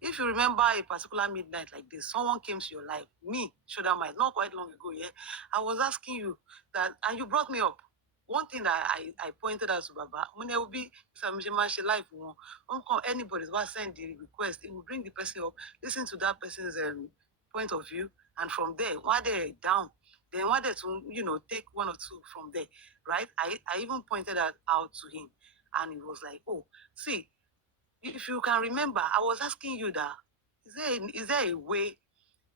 If you remember a particular midnight like this, someone came to your life, me, Shodamite, not quite long ago, yeah. I was asking you that, and you brought me up. one thing that I pointed out to Baba, when there will be some life, anybody who send the request, it will bring the person up, listen to that person's point of view, and from there, while they're down, then while they to, take one or two from there, right? I even pointed that out to him, and he was like, oh, see, if you can remember, I was asking you that, is there a way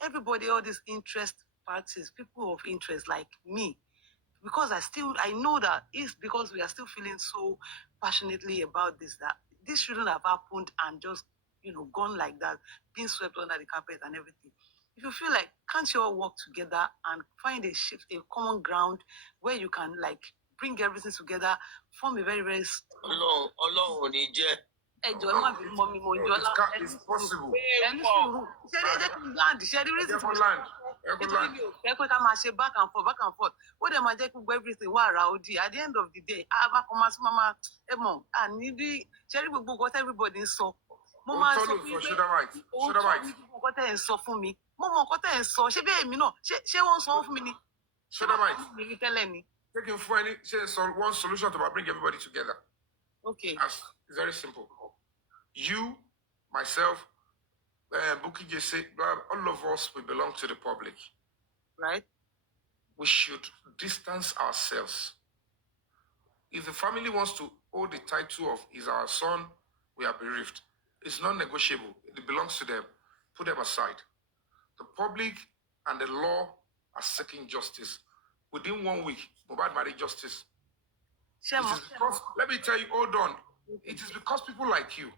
everybody, all these interest parties, people of interest like me, because I know that it's because we are still feeling so passionately about this, that this shouldn't have happened and just, gone like that, being swept under the carpet and everything. If you feel like, can't you all work together and find a shift, a common ground where you can like bring everything together, form a very, very It's possible. Back and forth. What am I doing? Everything at the end of the day, mama, and the cherry will what everybody saw. Mama, what and saw for me. Mama, what and saw. She be no. She won't solve for me. Taking for any one solution to bring everybody together. Okay. It's very simple. You, myself, Buki Jesse, all of us, we belong to the public. Right. We should distance ourselves. If the family wants to hold the title of is our son, we are bereaved. It's non-negotiable. It belongs to them. Put them aside. The public and the law are seeking justice. Within 1 week, Mohbad married justice. Let me tell you, hold on. It is because people like you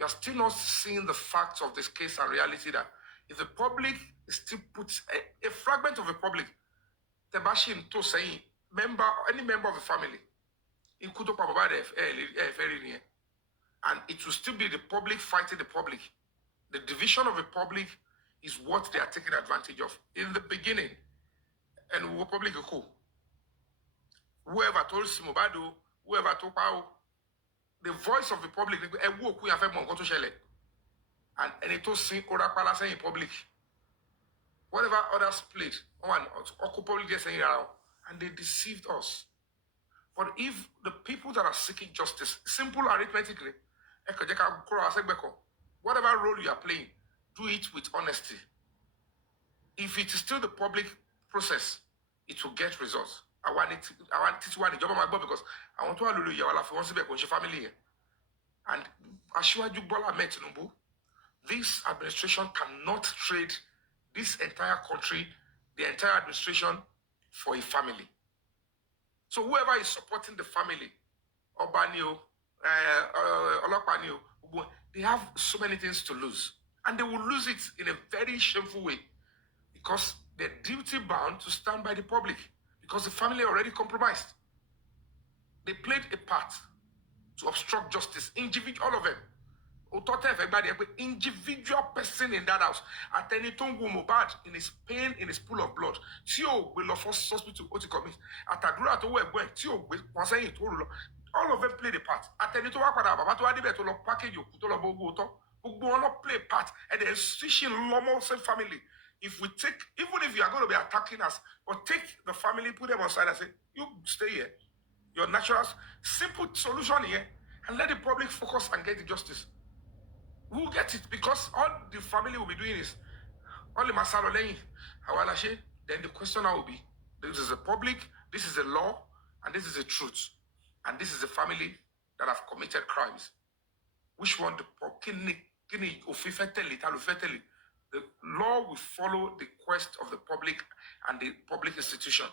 are still not seeing the facts of this case and reality that if the public still puts a fragment of the public, Tebashin to saying any member of the family, and it will still be the public fighting the public. The division of the public is what they are taking advantage of. In the beginning, and we will probably go. Whoever told Simobado, whoever told Pao, the voice of the public, and it was seen Ora Palace in public. Whatever others played, and they deceived us. But if the people that are seeking justice, simple arithmetically, whatever role you are playing, do it with honesty. If it is still the public process, it will get results. I want it to one job on my board because I want to hallelujah while I want to be a family. And Ashwaju Bola Metinumbu, this administration cannot trade this entire country, the entire administration, for a family. So whoever is supporting the family, Obanio, Olopanio, they have so many things to lose. And they will lose it in a very shameful way because they're duty bound to stand by the public because the family already compromised. They played a part to obstruct justice, all of them. Individual person in that house, at any time bad in his pain, in his pool of blood. Tio will of us hospital to commit. At a grad to where Tio will say it all of them played a part. At any time, to package you, play a part, and the institution normal family. If we take, even if you are going to be attacking us, but take the family, put them aside and say, you stay here. Your natural, simple solution here, and let the public focus and get the justice. We'll get it because all the family will be doing is only Masalo Lane. Then the question now will be: this is the public, this is the law, and this is the truth, and this is the family that have committed crimes. Which one? The law will follow the quest of the public and the public institution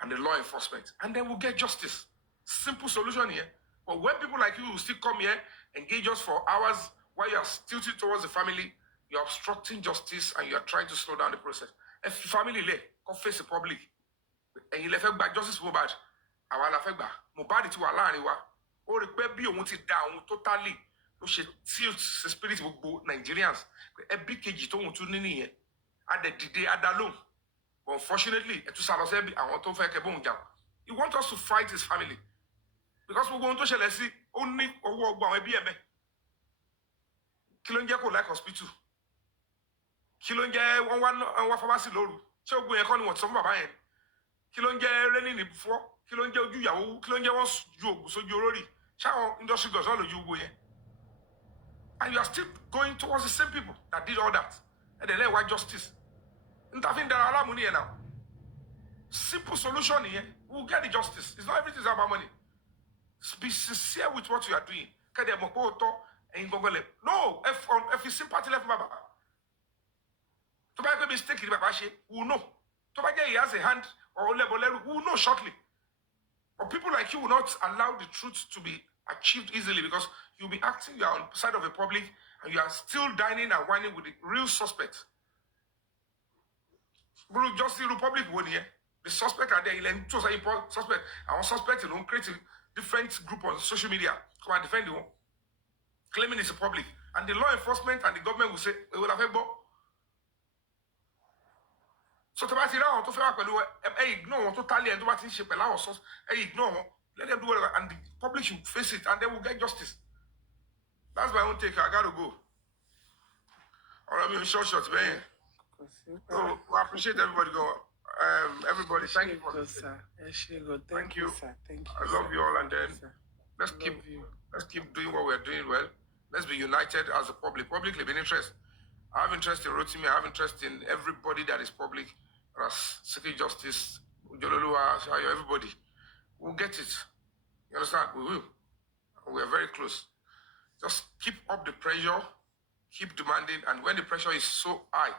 and the law enforcement, and then we'll get justice. Simple solution here. But when people like you will still come here, engage us for hours while you are tilted towards the family, you are obstructing justice and you are trying to slow down the process. If family come face the public, and you left back justice for bad, I will affect back. Mobad to Allah and or the baby wanted down totally. No she tilts the spirit of Nigerians. A big kg to want to nini at the day at the loom. But unfortunately, I want to fight a bone down. He wants us to fight his family. Because we want to shall see only or one be a man. Kilonja ko like hospital. Kilonja one pharmacy loru. So go and what some baba en. Kilonja running before kí ló ń jẹ́ ojú ìyàwó, kí ló ń jẹ́ wọ́n ju ògùn sójú olórí. Ṣáwọn industry girls all lójú gbogbo yẹn. And you are still going towards the same people that did all that. And then let white justice. Intervene there are money now. Simple solution here. We'll get the justice. It's not everything about money. Be sincere with what you are doing. No, if you sympathy left Baba. To make a mistake in Baba, who know. To make he has a hand or level, who know shortly. But people like you will not allow the truth to be achieved easily because you'll be acting, you are on the side of the public and you are still dining and whining with the real suspects. Bro, just the Republic one here. The suspect are there. Suspect. Our suspect is creating different group on social media. Come and defend you. Claiming it's a public. And the law enforcement and the government will say, we will have a bo. So to ignore totally and do what shape allow us. Ignore. Let them do whatever. And the public should face it and they will get justice. That's my own take. I gotta go. All right, short, man. So I appreciate everybody go. Everybody, thank you for sir. Thank you. Sir. Thank you. I love you all, and then let's keep doing what we're doing well. Let's be united as a public. Publicly, be interest. I have interest in Rotimi. I have interest in everybody that is public, as seeking justice, Jololua, Shayo, everybody. We'll get it. You understand? We will. We are very close. Just keep up the pressure, keep demanding, and when the pressure is so high,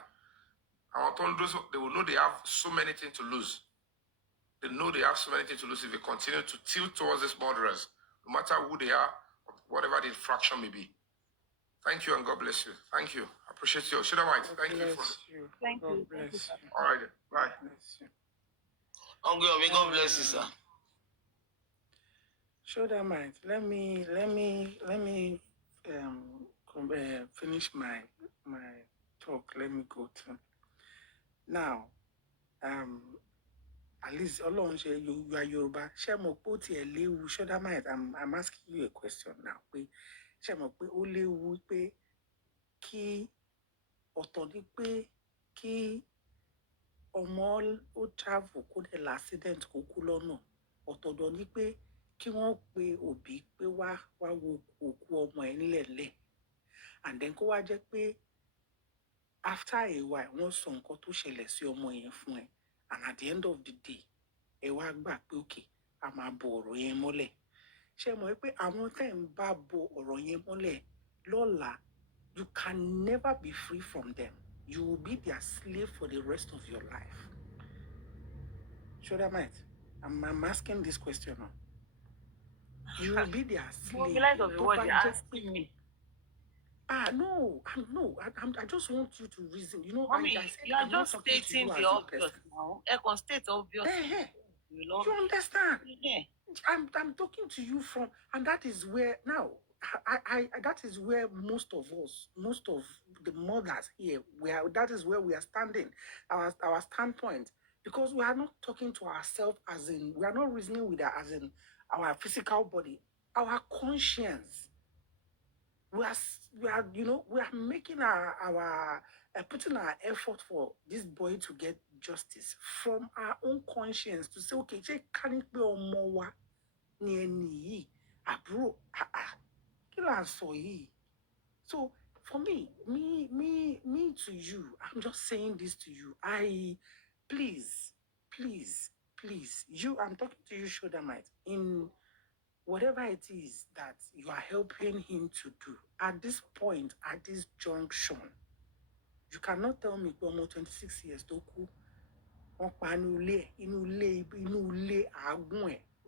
they will know they have so many things to lose. They know they have so many things to lose if they continue to tilt towards these murderers, no matter who they are, or whatever the infraction may be. Thank you and God bless you. Thank you. I appreciate you. Shudamite, thank you for Thank you. Bless you. All right, bye. God bless you, sir. Shudamite, let me finish my talk. Let me go to now. At least alone you are Yoruba. Shemo poti elewu Shudamite. I'm asking you a question now. Shemo pe o lewu pe ki ọ̀tọ̀ ni pé kí ọmọ ó travel kó dẹ̀ l'accident kó kú lọ́nà. Ọ̀tọ̀ ni pé kí wọ́n pe òbí pé wá wo òkú ọmọ ẹ̀ ńlẹ̀lẹ̀. And then kó wá jẹ́ pé after a while wọ́n sọ nǹkan tó ṣẹlẹ̀ sí ọmọ yẹn fún ẹ. And at the end of the day, ẹ wá gbà pé okay, a máa bo ọ̀rọ̀ yẹn mọ́lẹ̀. Ṣé mọ̀ pé àwọn tẹ́ ń bá bo ọ̀rọ̀ yẹn mọ́lẹ̀ lọ́la, you can never be free from them. You will be their slave for the rest of your life. Shudamite, I'm asking this question now. You will be their slave. You're asking me. No. I just want you to reason. You know, Mommy, you are just stating the obvious now. I can state obvious. You understand? Yeah. I'm talking to you from, and that is where now. That is where most of us, most of the mothers here, that is where we are standing, our standpoint, because we are not talking to ourselves as in, we are not reasoning with as in our physical body, our conscience. We are making our putting our effort for this boy to get justice from our own conscience to say, okay, can it be more ni abro So for me to you, I'm just saying this to you. Please, I'm talking to you, Shudamite, in whatever it is that you are helping him to do at this point, at this junction. You cannot tell me almost 26 years to ku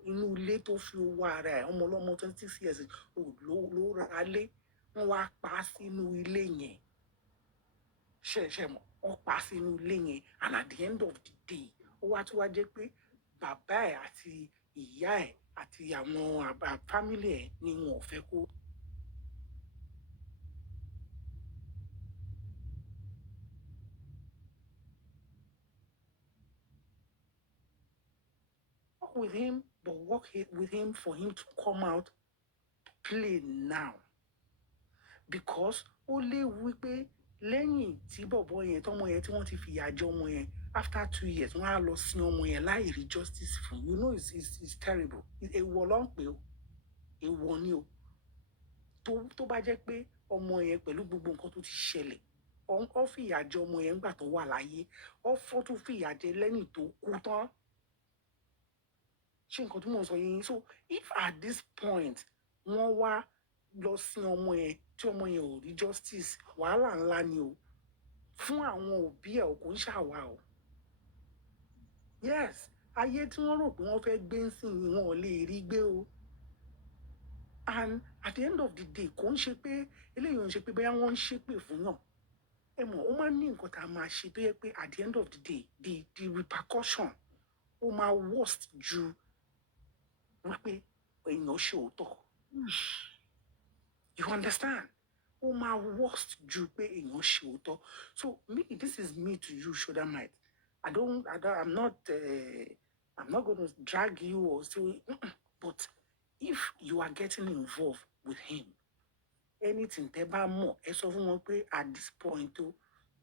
inú ilé tó fi owó ara ẹ̀ ọmọ ọlọ́mọ 26 years ló ra lé wọ́n wá pa sínú ilé yẹn ṣe mọ̀ wọ́n pa sínú ilé yẹn, and at the end of the day ó wá tún wá jẹ́ pé bàbá ẹ̀ àti ìyá ẹ̀ àti àwọn family ẹ̀ ni wọn ò fẹ́ kó. With him, but work with him for him to come out plain now, because ó léwu pé lẹ́yìn tí bọ̀bọ̀ yẹn tọ́mọ yẹn tí wọ́n ti fìyà jẹ ọmọ yẹn after 2 years wọ́n á lọ sin ọmọ yẹn láì rí justice fún. You know it's terrible. Èèwọ̀ ló ń pè ó, èèwọ̀ ni o. Tó bá jẹ́ pé ọmọ yẹn pẹ̀lú gbogbo nǹkan tó ti ṣẹlẹ̀, ó fìyà jẹ ọmọ yẹn nígbà tó wà láyé, ó tún fìyà jẹ lẹ́yìn tó kú tán. Ṣé nǹkan tí mò ń sọ yẹn? So if at this point wọ́n wá lọ sin ọmọ yẹn tí ọmọ yẹn ò rí justice, wàhálà ńlá ni o fún àwọn òbí ẹ̀, kò ń ṣàwà o. Yes, ayé tí wọ́n rò pé wọ́n fẹ́ gbé ń sìn yìí wọn ò lè rí gbé o. And at the end of the day, kò ń ṣe pé eléyìí ò ń ṣe pé bóyá wọ́n ń ṣépè fún yàn. Ẹ mọ̀, ó máa ń ní nǹkan tá a máa ṣe tó yẹ pé at the end of the day, the repercussion ó máa worst ju wípé èèyàn ṣe òótọ́. You understand? Ó máa worst ju pé èèyàn ṣe òótọ́. So me, this is me to you, shoulder might. I'm not going to drag you or say, but if you are getting involved with him, anything tẹ́ bá mọ̀, ẹ sọ fún wọn pé at this point o,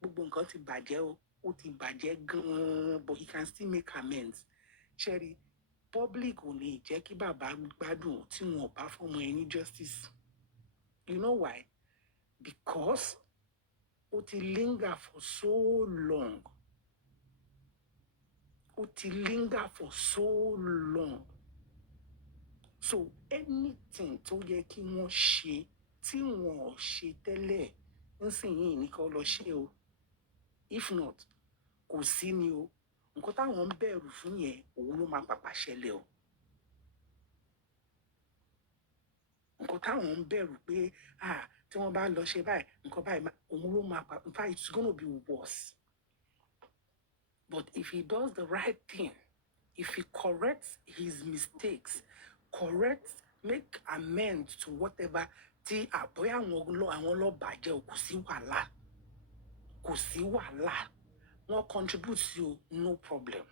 gbogbo nǹkan ti bàjẹ́ o, ó ti bàjẹ́ gan-an, but he can still make amends. Sherry, public ò lè jẹ́ kí bàbá gbádùn tí wọn ò bá fọmọ ẹ ní justice. You know why? Because ó ti linger for so long. Ó ti linger for so long. So anything tó yẹ kí wọ́n ṣe tí wọn ò ṣe tẹ́lẹ̀ nísìnyìí ní kó lọ ṣe o. If not, kò sí ni o. Nǹkan táwọn ń bẹ̀rù fún yẹn òun ló máa pàpà ṣẹlẹ̀ o. Nǹkan táwọn ń bẹ̀rù pé tí wọ́n bá lọ ṣe báyìí, nǹkan báyìí òun ló máa pàpà. In fact, it's gonna be worse. But if he does the right thing, if he corrects his mistakes, make amends to whatever, tí àbọ̀yá àwọn lọ bàjẹ́ o, kò sí wàhálà. Kò sí wàhálà. Wọ́n contribute sí o, no problem.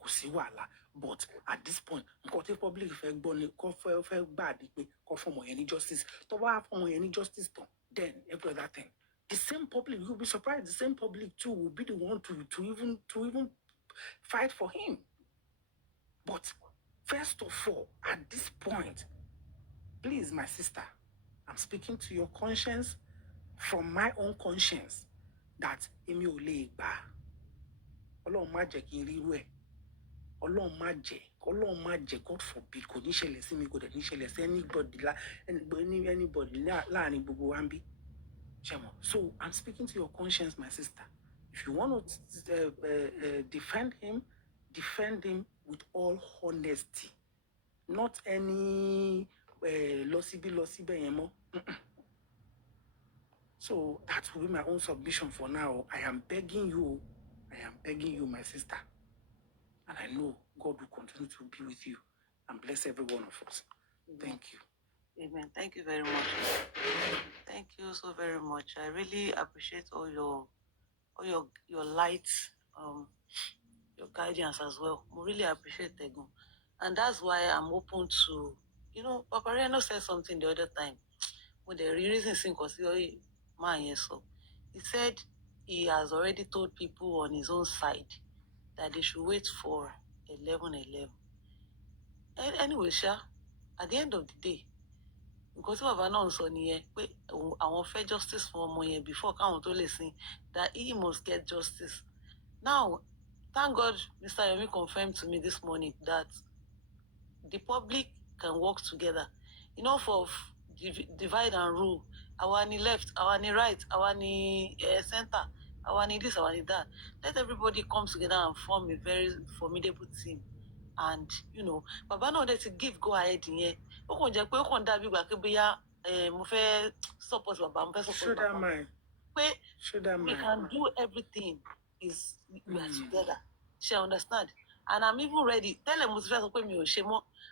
Kò sí wàhálà. But at this point, nǹkan tí public fẹ́ gbọ́ ni kó fẹ́ gbà ní pé kó fọmọ yẹn ní justice. Tó bá fọmọ yẹn ní justice tán, then every other thing. The same public, you'll be surprised, the same public too will be the one to even fight for him. But first of all, at this point, please, my sister, I'm speaking to your conscience from my own conscience that èmi ò lè gbà. Ọlọ́run má jẹ́ kí n rí irú ẹ̀. Ọlọ́run má jẹ́, God forbid, kò ní ṣẹlẹ̀ sí mi, kò dẹ̀ ní ṣẹlẹ̀ sí anybody láàrin gbogbo wa ń bí. So I'm speaking to your conscience, my sister. If you want to defend him with all honesty, not any lossibi yẹn mọ́. So that will be my own submission for now. I am begging you, my sister. And I know God will continue to be with you and bless every one of us. Amen. Thank you. Amen. Thank you very much. Thank you so very much. I really appreciate all your light, your guidance as well. I really appreciate it. And that's why I'm open to, Papariano said something the other time. When the reason he said he has already told people on his own side that they should wait for 11:11. Anyway, at the end of the day, because bàbá náà sọ nìyẹn pé àwọn fẹ́ justice fún ọmọ yẹn before káwọn tó lè sin, that he must get justice. Now, thank God, Mr. Yomi confirmed to me this morning that the public can work together. Enough of divide and rule. Àwa ni left, àwa ni right, àwa ni center, àwa ni this, àwa ni that. Let everybody come together and form a very formidable team. And, bàbá náà dẹ̀ ti give go ahead yẹn. Ó kàn jẹ́ pé ó kàn dàbí ìgbà pé bóyá mo fẹ́ support bàbá, mo fẹ́ support bàbá. Pé we can do everything is we are together. She understand. And I'm even ready. Tell them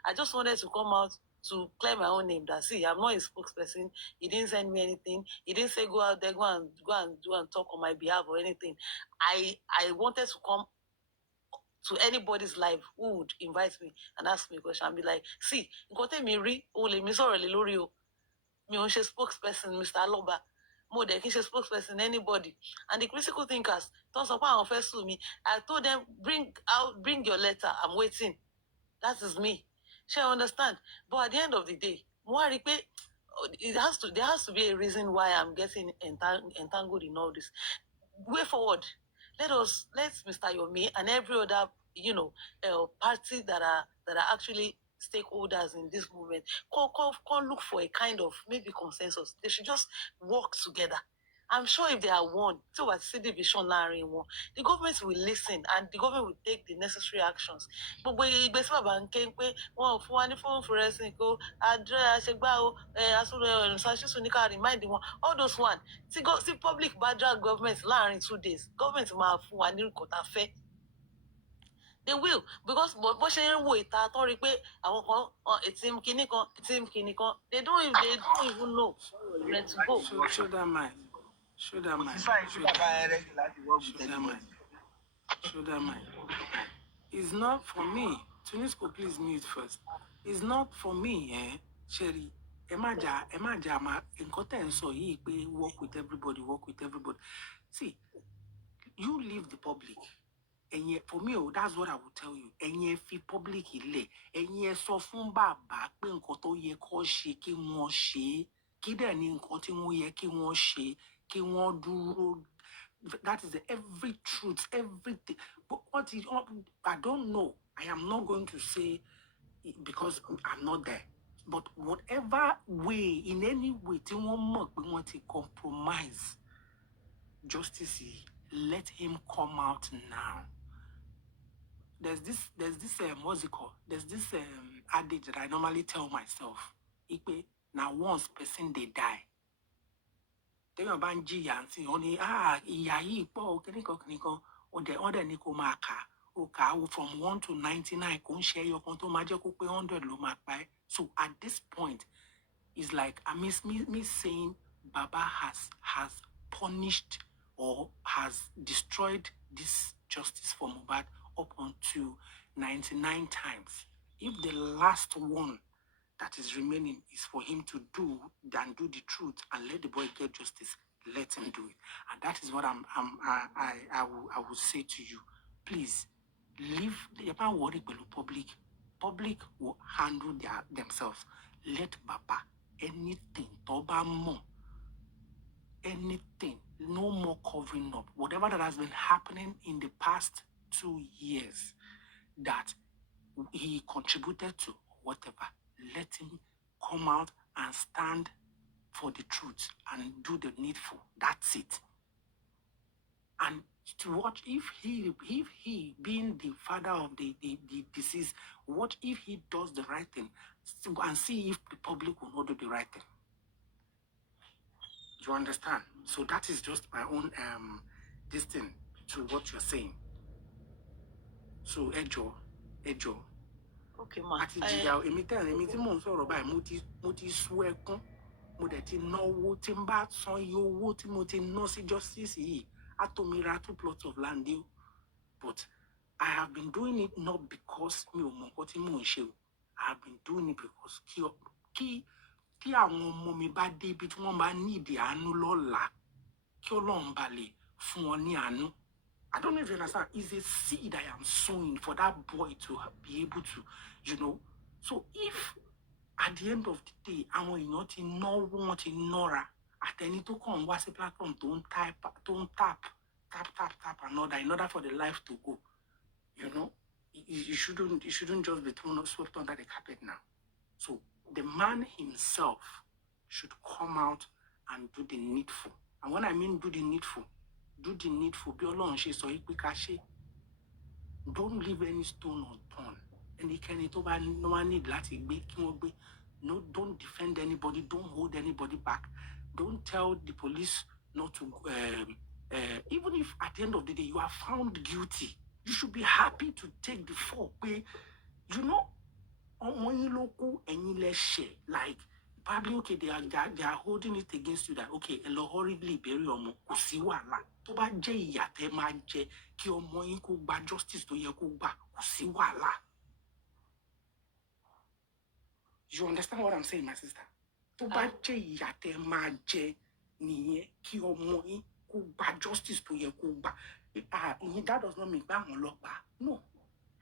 I just wanted to come out to clear my own name. That see, I'm not a spokesperson. He didn't send me anything. He didn't say go out there, go and do and talk on my behalf or anything. I wanted to come to anybody's life who would invite me and ask me a question and be like, see, nkote mi rí, o lè mi sọ̀rọ̀ lé lórí o. Mi ò ń ṣe spokesperson, Mr. Aloba. mo dẹ̀ kí n ṣe spokesperson anybody. And the critical thinkers don't support our first to me. I told them, bring your letter. I'm waiting. That is me. Shall understand? But at the end of the day, there has to be a reason why I'm getting entangled in all this. Way forward, let Mr. Yomi and every other party that are actually stakeholders in this movement can look for a kind of maybe consensus. They should just work together. I'm sure if they are one, so what see division line one, the government will listen and the government will take the necessary actions. But when you best bank pé wọn fún wa ní phone for ẹsìn kó address àṣegbá o asúnlẹ̀ ṣàṣìṣùníkà remind wọn all those one. See public bá drag government láàrin 2 days. Government máa fún wa ní nǹkan tá fẹ́. They will, because bó ṣe ń wo ìta tó rí pé àwọn kan team kìíní kan they don't even know where to go. Show that mind. Show that mind. It's not for me. Tunisco, please mute first. It's not for me, Sherry. Emaja, so work with everybody. See, you leave the public. And yet, for me, that's what I will tell you. And yet, fi public ile. And yet, so fun baba pe nkan to ye ko se ki won se. Ki de ni nkan ti won ye ki won se. Ki won duro. That is every truth, everything. But I don't know. I am not going to say it because I'm not there. But whatever way, in any way, ti won want to compromise justice, let him come out now. There's this what's it called? There's this adage that I normally tell myself. Now once person they die. Then you banji and say only iya po kiniko or the other niko maka from 1 to 99 kon share your konto maje ko pe 100 lo mapai. So at this point, it's like I miss me saying Baba has punished or has destroyed this justice for Mohbad up until 99 times. If the last one that is remaining is for him to do the truth and let the boy get justice, let him do it. And that is what I will say to you. Please leave the worry public. Public will handle themselves. Let Baba anything, Toba more. Anything, no more covering up. Whatever that has been happening in the past 2 years that he contributed to, whatever, let him come out and stand for the truth and do the needful. That's it. And to watch if he being the father of the deceased, what if he does the right thing and see if the public will not do the right thing. You understand? So that is just my own this thing to what you're saying. So Ejo. Okay, ma. Ati jiya èmi tí mò ń sọ̀rọ̀ báyìí mo ti sú ẹkún. Mo dẹ̀ ti ná owó tí ń bá san iye owó tí mo ti ná sí justice yìí. A tó mi ra 2 plots of land deal. But I have been doing it not because mi ò mọ̀ nǹkan tí mò ń ṣe o. I have been doing it because kí àwọn ọmọ mi bá dé ibi tí wọ́n bá ní ìdí àánú lọ́la kí Ọlọ́run bá lè fún wọn ní àánú. I don't know if you understand. It's a seed I am sowing for that boy to be able to, So if at the end of the day, àwọn èèyàn ti náwó wọn ti nọ́ra àtẹni tó kàn wá sí platform tó ń tap another in order for the life to go, you shouldn't just be swept under the carpet now. So the man himself should come out and do the needful. And when I mean do the needful, bí Ọlọ́run ṣe sọ pé ká ṣe. Don't leave any stone unturned. Ẹnikẹ́ni tó bá need láti gbé kí wọ́n gbé. No, don't defend anybody. Don't hold anybody back. Don't tell the police not to. Even if at the end of the day you are found guilty, you should be happy to take the fall. Like probably okay, they are holding it against you that okay, horribly bury ọmọ kò sí wàhálà. Tó bá jẹ́ ìyà tẹ́ máa jẹ kí ọmọ yín kó gba justice tó yẹ kó gbà kò sí wàhálà. You understand what I'm saying, my sister? Tó bá jẹ́ ìyà tẹ́ máa jẹ nìyẹn kí ọmọ yín kó gba justice tó yẹ kó gbà. That does not mean pé àwọn ló pa. No,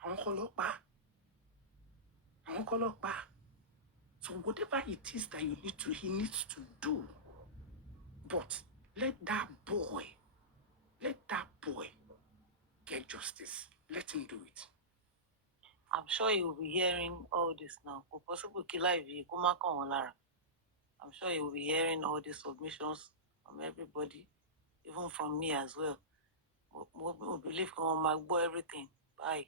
àwọn kọ́ ló pa. Àwọn kọ́ ló pa. So whatever it is that he needs to do. But let that boy get justice. Let him do it. I'm sure he will be hearing all this now. Possible live. I'm sure he will be hearing all these submissions from everybody, even from me as well. We believe everything. Bye.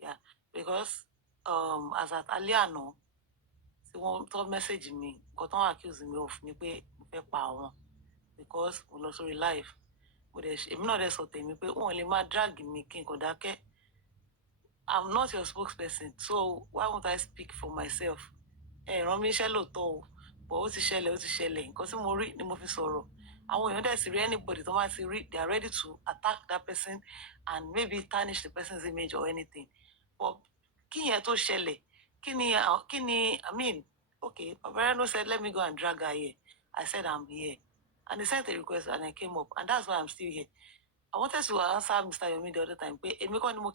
Yeah. Because as at Aliano, they won't message me, got on accusing me of because we lost our life. But if not that's what me, only my drag me king. I'm not your spokesperson, so why won't I speak for myself? Ràn mí iṣẹ́ lóòótọ́ o, but ó ti ṣẹlẹ̀, nǹkan tí mo rí ni mo fi sọ̀rọ̀. Àwọn èèyàn dẹ̀ sì rí anybody tó máa ti rí, they are ready to attack that person and maybe tarnish the person's image or anything. But kí yẹn tó ṣẹlẹ̀, kí ni, I mean, okay, Papariano said, let me go and drag her here. I said, I'm here. And he sent a request and I came up, and that's why I'm still here. I wanted to answer Mr. Yomi the other time, but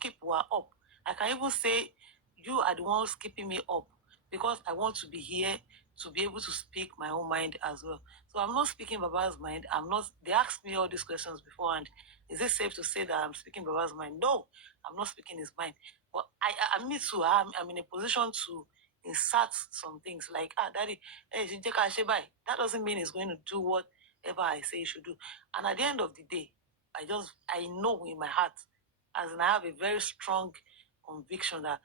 keep her up. I can even say you are the ones keeping me up because I want to be here to be able to speak my own mind as well. So I'm not speaking Baba's mind. They asked me all these questions beforehand. Is it safe to say that I'm speaking Baba's mind? No, I'm not speaking his mind. But I'm in a position to insert some things like, daddy, that doesn't mean he's going to do whatever I say he should do. And at the end of the day, I know in my heart, as in I have a very strong conviction that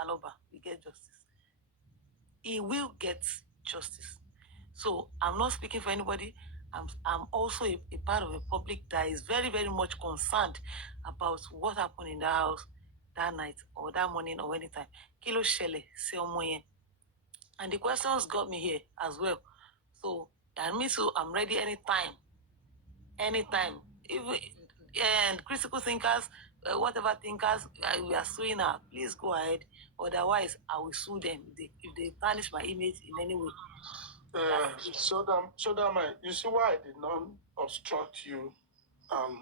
aloba, we get justice. He will get justice. So I'm not speaking for anybody. I'm also a part of a public that is very, very much concerned about what happened in the house that night or that morning or anytime. Kilo shele se omoye. And the questions got me here as well. So that means I'm ready anytime. Even and critical thinkers, whatever thinkers, we are suing her. Please go ahead. Otherwise, I will sue them if they tarnish my image in any way. So that you see why I did not obstruct you,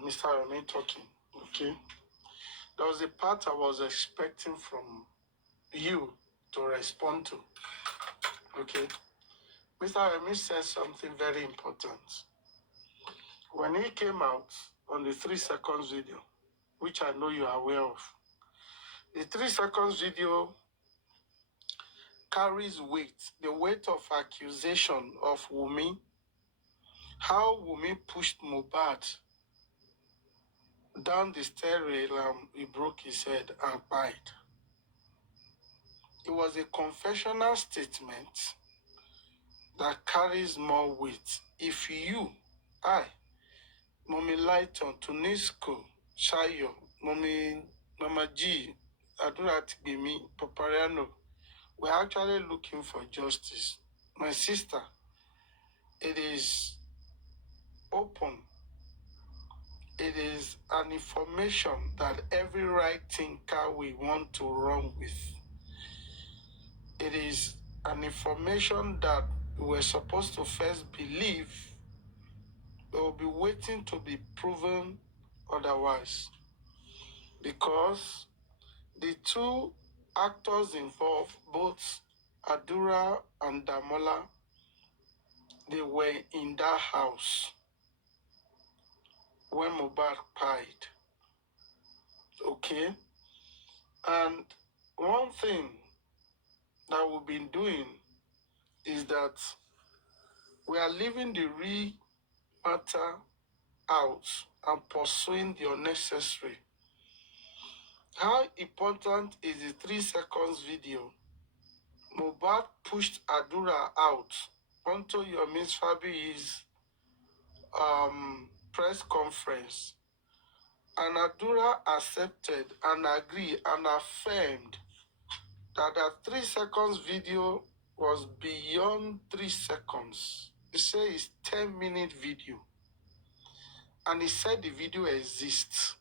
Mr. Remy talking. Okay, there was a part I was expecting from you to respond to. Okay, Mr. Remy said something very important. When he came out on the 3 seconds video, which I know you are aware of, the 3 seconds video carries weight, the weight of accusation of Wumi, how Wumi pushed Mohbad down the stairrail, he broke his head and died. It was a confessional statement that carries more weight. If you, Mommy Lighton, Tunisco, Shayo, Mama G, Adurat Bimi, Papariano, we're actually looking for justice. My sister, it is open. It is an information that every right thinker will want to run with. It is an information that we're supposed to first believe, but will be waiting to be proven otherwise. Because the two actors involved, both Adura and Damola, they were in that house when Mohbad died. Okay? And one thing that we've been doing is that we are leaving the real matter out and pursuing the unnecessary. How important is the 3 seconds video? Mohbad pushed Adura out onto Yomi's Fabiyi's press conference, and Adura accepted and agreed and affirmed that that 3 seconds video was beyond 3 seconds. He said it's 10-minute video. And he said the video exists.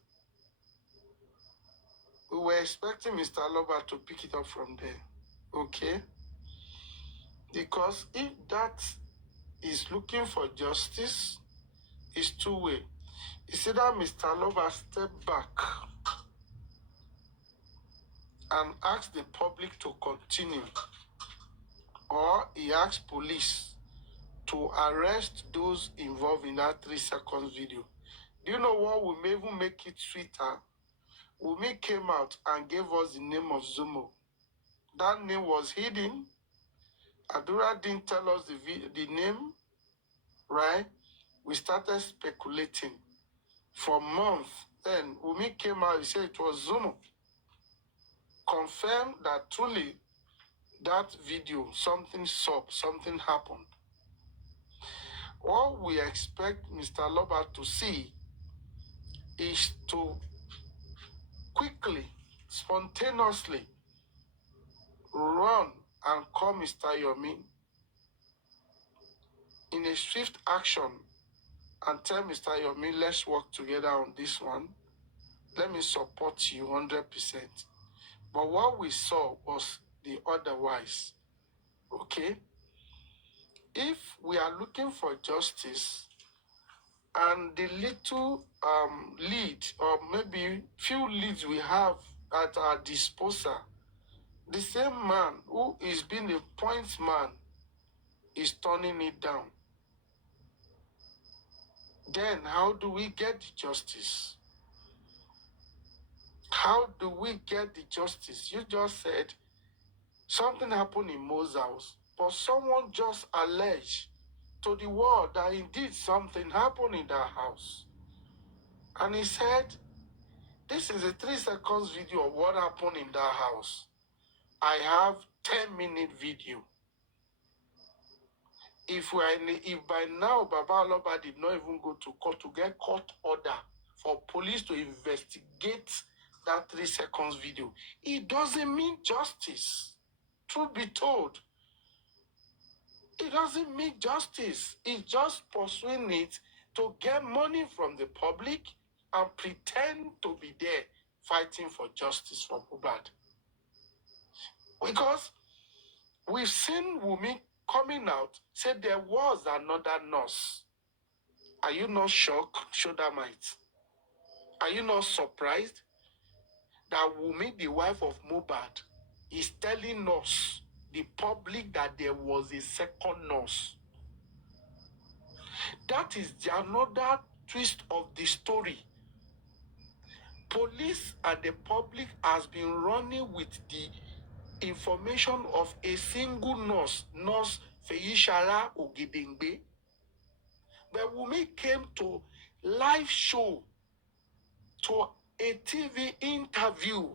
We were expecting Mr. Aloba to pick it up from there. Okay? Because if that is looking for justice, it's two-way. It's either Mr. Aloba step back and ask the public to continue, or he asks police to arrest those involved in that 3 seconds video. Do you know what will even make it sweeter? Wumi came out and gave us the name of Zumo. That name was hidden. Adura didn't tell us the name, right? We started speculating for months. Then Wumi came out and said it was Zumo. Confirmed that truly that video, something happened. All we expect Mr. Aloba to see is to quickly, spontaneously run and call Mr. Yomi in a swift action and tell Mr. Yomi, let's work together on this one. Let me support you 100%. But what we saw was the otherwise. Okay? If we are looking for justice and the little lead or maybe few leads we have at our disposal, the same man who is being a point man is turning it down. Then how do we get the justice? How do we get the justice? You just said something happened in Mo's house, but someone just alleged to the world that indeed something happened in that house. And he said, this is a 3 seconds video of what happened in that house. I have 10-minute video. If by now Baba Aloba did not even go to court to get court order for police to investigate that 3 seconds video, it doesn't mean justice. Truth be told, it doesn't mean justice. It's just pursuing it to get money from the public and pretend to be there fighting for justice for Mohbad. Because we've seen Wumi coming out, said there was another nurse. Are you not shocked, Shodamite? Are you not surprised that Wumi, the wife of Mohbad, is telling us, the public, that there was a second nurse? That is another twist of the story. Police and the public has been running with the information of a single nurse, Nurse Feyishara Ogedengbe. But Wumi came to live show, to a TV interview,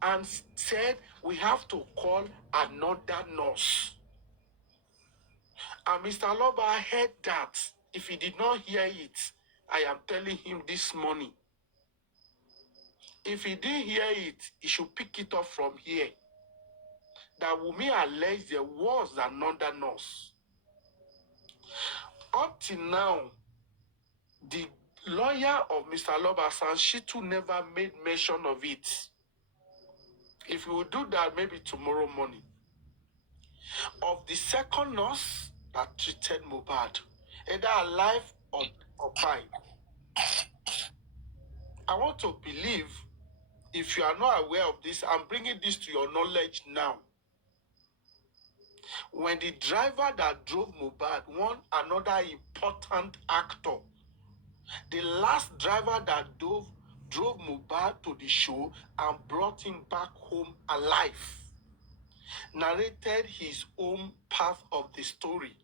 and said we have to call another nurse. And Mr. Aloba heard that. If he did not hear it, I am telling him this morning. If he didn't hear it, he should pick it up from here. That Wumi alleged there was another nurse. Up till now, the lawyer of Mr. Aloba, Sanshitu, never made mention of it. If we will do that maybe tomorrow morning. Of the second nurse that treated Mohbad, either alive or died. I want to believe, if you are not aware of this, I'm bringing this to your knowledge now. When the driver that drove Mohbad, another important actor, the last driver that drove Mohbad to the show and brought him back home alive, narrated his own path of the story.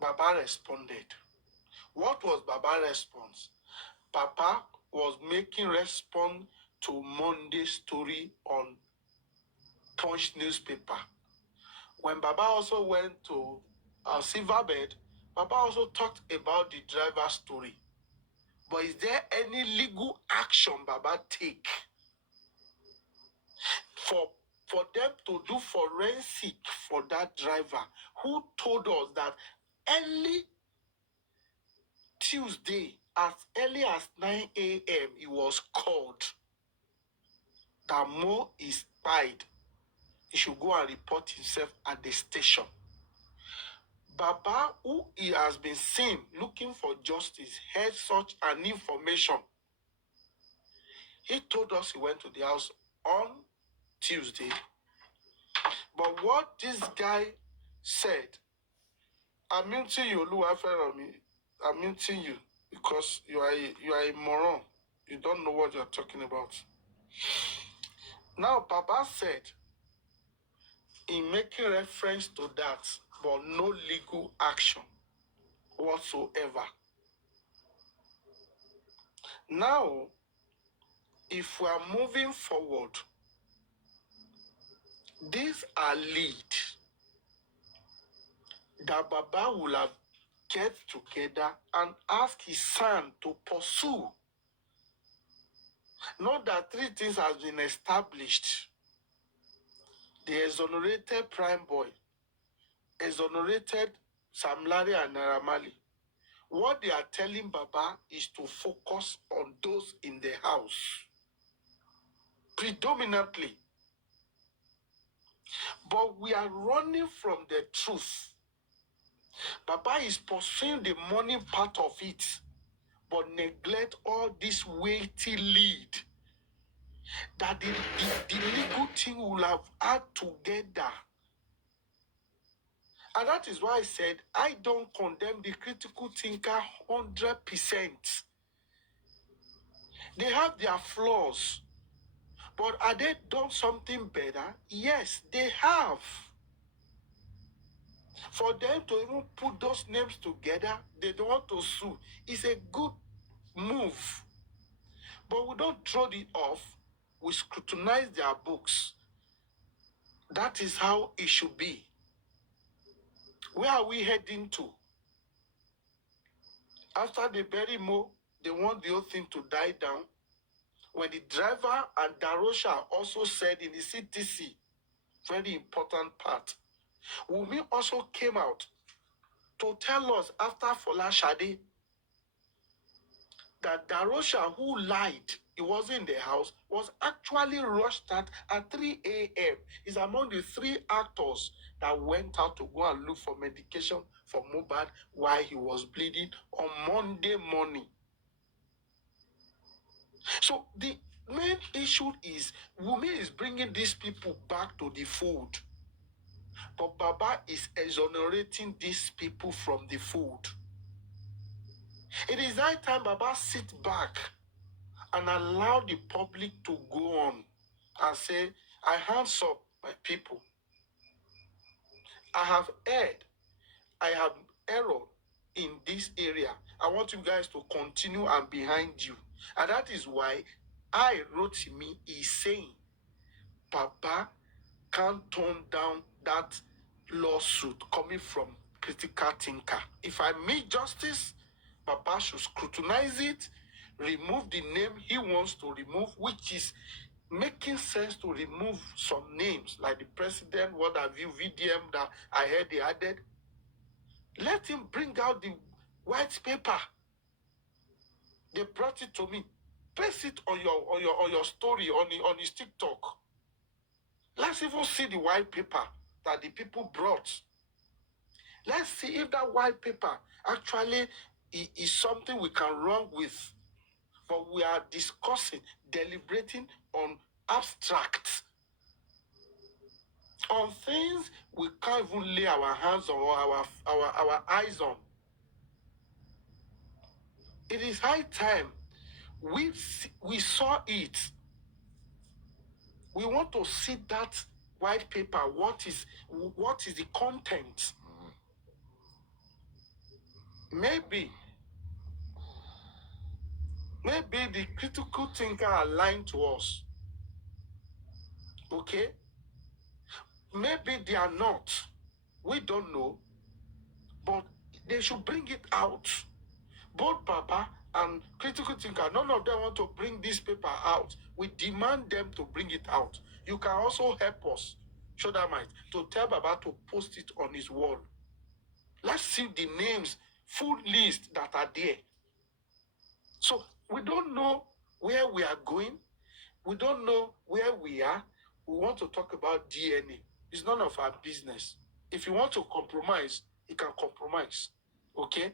Baba responded. What was Baba's response? Papa was making response to Monday's story on Punch newspaper. When Baba also went to Silverbed, Baba also talked about the driver's story. But is there any legal action Baba take for them to do forensic for that driver who told us that early Tuesday, as early as 9 a.m., he was called that Mo is died he should go and report himself at the station. Baba, who he has been seen looking for justice, heard such an information. He told us he went to the house on Tuesday. But what this guy said, I'm muting you, Oluwaferami. I'm muting you because you are a moron. You don't know what you're talking about. Now, Baba said, in making reference to that, but no legal action whatsoever. Now, if we are moving forward, these are leads that Baba will have get together and ask his son to pursue. Not that 3 things has been established. The exonerated Prime Boy, exonerated Sam Larry and Naira Marley. What they are telling Baba is to focus on those in the house. Predominantly. But we are running from the truth. Baba is pursuing the money part of it, but neglect all this weighty lead that the legal thing will have had together. And that is why I said, I don't condemn the critical thinker 100%. They have their flaws. But are they done something better? Yes, they have. For them to even put those names together, they don't want to sue. It's a good move. But we don't throw it off. We scrutinize their books. That is how it should be. Where are we heading to? After they bury Mo, they want the whole thing to die down. When the driver and Darosha also said in the CTC, very important part, Wumi also came out to tell us after Fola Shade that Darosha, who lied, he wasn't in the house, was actually rushed at 3 a.m. He's among the 3 actors that went out to go and look for medication for Mohbad while he was bleeding on Monday morning. So the main issue is Wumi is bringing these people back to the fold. But Baba is exonerating these people from the fold. It is that time Baba sit back and allow the public to go on and say, I hands up my people. I have erred. I have error in this area. I want you guys to continue and behind you. And that is why I wrote to me is saying, Baba can't turn down that lawsuit coming from critical thinker. If I meet justice, Baba should scrutinize it, remove the name he wants to remove, which is making sense to remove some names, like the president, what have you, VDM that I heard they added. Let him bring out the white paper. They brought it to me. Paste it on your story on his TikTok. Let's even see the white paper that the people brought. Let's see if that white paper actually is something we can run with. But we are discussing, deliberating on abstract, on things we can't even lay our hands on or our eyes on. It is high time. We saw it. We want to see that white paper. What is the content? Maybe the critical thinker aligned to us. Okay? Maybe they are not. We don't know. But they should bring it out. Both Baba and critical thinker, none of them want to bring this paper out. We demand them to bring it out. You can also help us, Shodamite, to tell Baba to post it on his wall. Let's see the names, full list that are there. So we don't know where we are going. We don't know where we are. we want to talk about DNA. It's none of our business. If you want to compromise, you can compromise. Okay?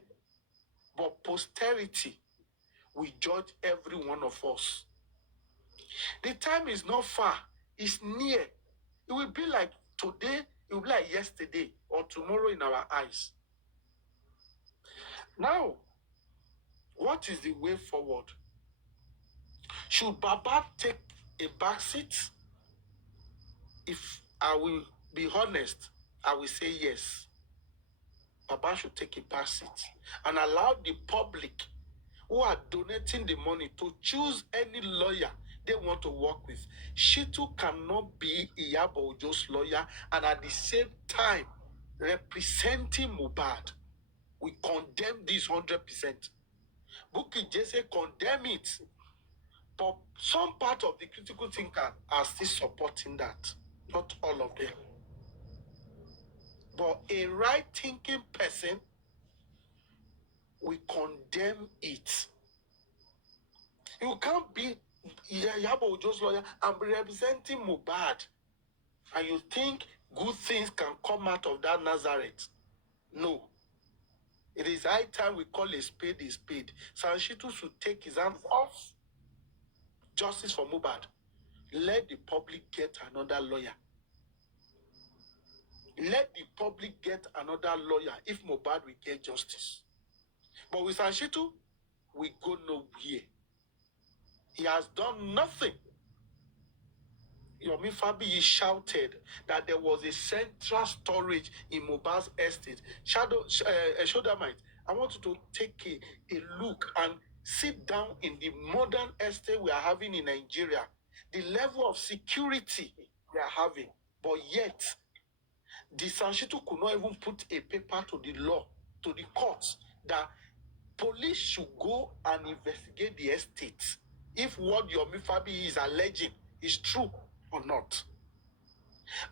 But posterity will judge every one of us. The time is not far, it's near. It will be like today, it will be like yesterday or tomorrow in our eyes. Now, what is the way forward? Should Baba take a back seat? If I will be honest, I will say yes. Baba should take a back seat and allow the public who are donating the money to choose any lawyer they want to work with. Shitu cannot be Iyabo Ojo's lawyer and at the same time representing Mohbad. We condemn this 100%. Bukky Jesse condemn it. But some part of the critical thinkers are still supporting that. Not all of them. But a right-thinking person, we condemn it. You can't be Iyabo Ojo's lawyer and be representing Mohbad. And you think good things can come out of that Nazareth. No. It is high time we call a spade a spade. Sanshitu should take his hands off justice for Mohbad. Let the public get another lawyer. Let the public get another lawyer if Mohbad will get justice. But with Sanshitu, we go nowhere. He has done nothing. Yomi Fabiyi shouted that there was a central storage in Mohbad's estate. Shadowmite, I want you to take a look and sit down in the modern estate we are having in Nigeria. The level of security we are having. But yet, the Sanshitu could not even put a paper to the law, to the courts, that police should go and investigate the estate if what Yomi Fabiyi is alleging is true or not.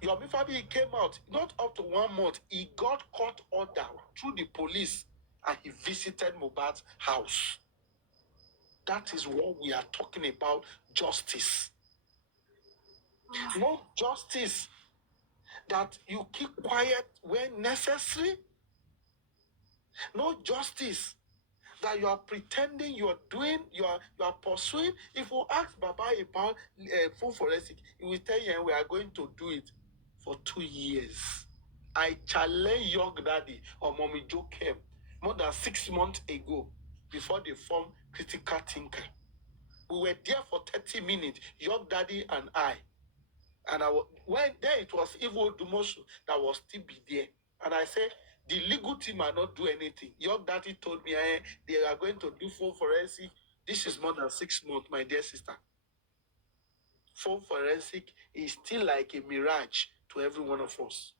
Yomi Fabiyi came out not up to 1 month. He got court order through the police and he visited Mohbad's house. That is what we are talking about, justice. No justice that you keep quiet when necessary. No justice that you are pretending you are doing, you are pursuing. If you ask Baba about full forensic, he will tell you we are going to do it for 2 years. I challenge Young Daddy or Mommy Joe came more than 6 months ago before they formed Critical Thinker. We were there for 30 minutes, Young Daddy and I. And when there it was Ivo Dumosu that was still be there. And I said, the legal team are not do anything. Young Daddy told me they are going to do full forensic. This is more than 6 months, my dear sister. Full forensic is still like a mirage to every one of us.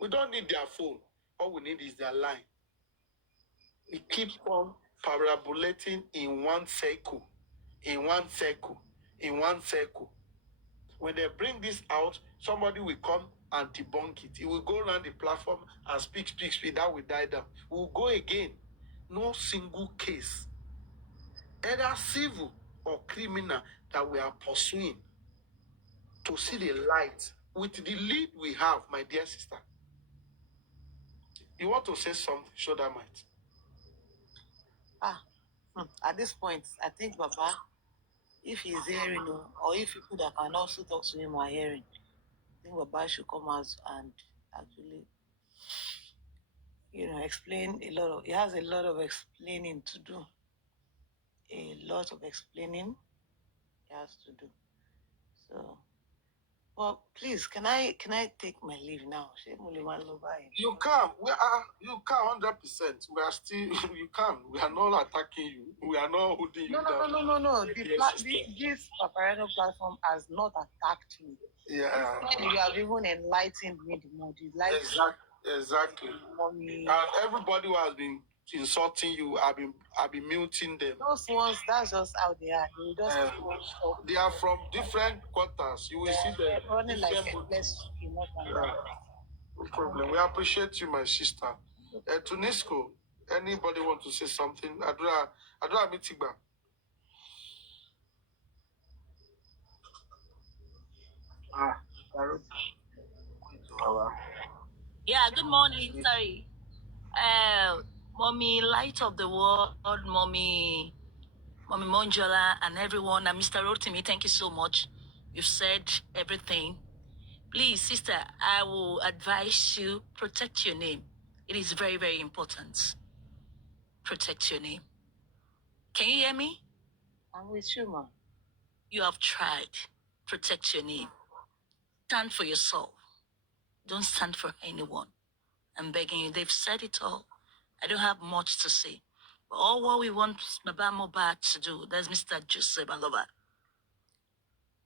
We don't need their phone. All we need is their line. We keep on parabolating in one circle, in one circle, in one circle. When they bring this out, somebody will come and debunk it. It will go around the platform and speak. That will die down. We will go again. No single case, either civil or criminal, that we are pursuing to see the light with the lead we have, my dear sister. You want to say something? Show that might. At this point, I think Baba, if he's hearing or if people that can also talk to him are hearing, I think Baba should come out and actually, explain a lot of. He has a lot of explaining to do. A lot of explaining he has to do. So, well, please, can I take my leave now? You can. You can 100%. We are still. You can. We are not attacking you. We are not holding you down. No. This Papariano platform has not attacked you. Yeah. You have even enlightened me the more. Exactly. And everybody who has been insulting you, I've been muting them. Those ones, that's just how they are. They are from different quarters. You will see them running like headless. No problem. We appreciate you, my sister. Tunisco, anybody want to say something? Adra Mitigba. Yeah, good morning. Sorry. Mommy Light of the World, Mommy Monjola, and everyone, and Mr. Rotimi, thank you so much. You've said everything. Please, sister, I will advise you, protect your name. It is very, very important. Protect your name. Can you hear me? I'm with you, ma. You have tried. Protect your name. Stand for yourself. Don't stand for anyone. I'm begging you. They've said it all. I don't have much to say. But all what we want Baba Mohbad to do, that's Mr. Joseph aloba.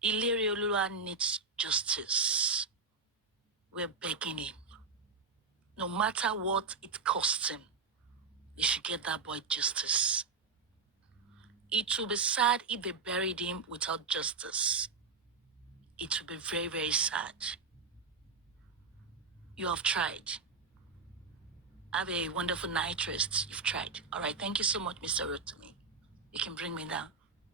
Iliri Olua needs justice. We're begging him. No matter what it costs him, they should get that boy justice. It will be sad if they buried him without justice. It will be very, very sad. You have tried. Have a wonderful night rest. You've tried. All right. Thank you so much, Mr. Rotimi. You can bring me down.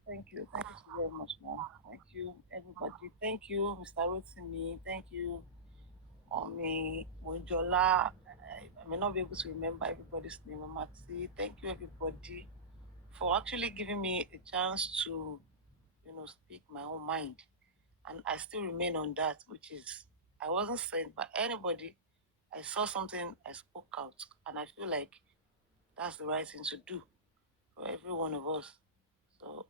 Thank you. Thank you so very much, ma'am. Thank you, everybody. Thank you, Mr. Rotimi. Thank you, Omi Monjola. I may not be able to remember everybody's name. Maxi. Thank you, everybody, for actually giving me a chance to, speak my own mind. And I still remain on that, which is, I wasn't sent by anybody. I saw something, I spoke out, and I feel like that's the right thing to do for every one of us. So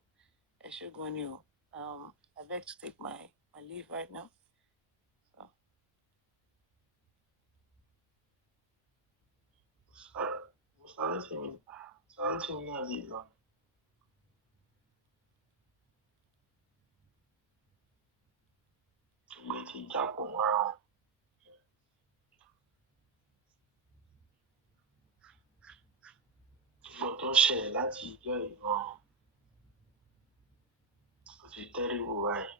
I should go on you. I beg to take my leave right now. So. Sorry to me as it long. Ìgbé ti jápọ̀ mọ́ra wọn. Gbogbo tó ń ṣẹlẹ̀ láti ìjọ ìgbọ̀n ó ti tẹ́rìbù báyìí.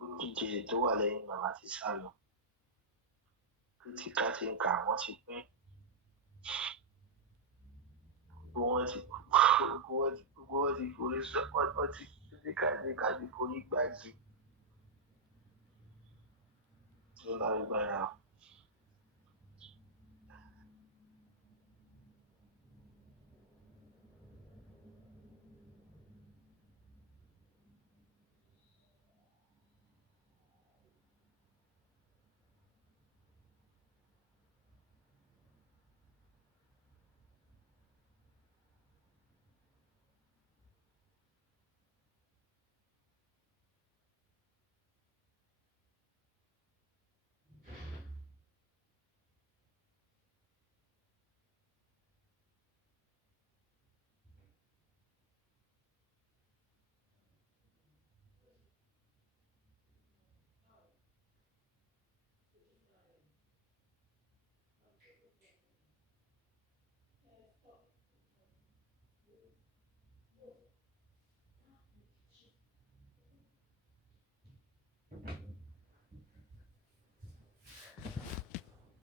Olùdíje tó wà lẹ́yìn bàbá ti sá lọ. Kìtìkà ti ń kà wọ́n ti pín. Gbogbo wọn ti forí sọ wọ́n ti kìtìkà ti forí gbági. Tó lágbára.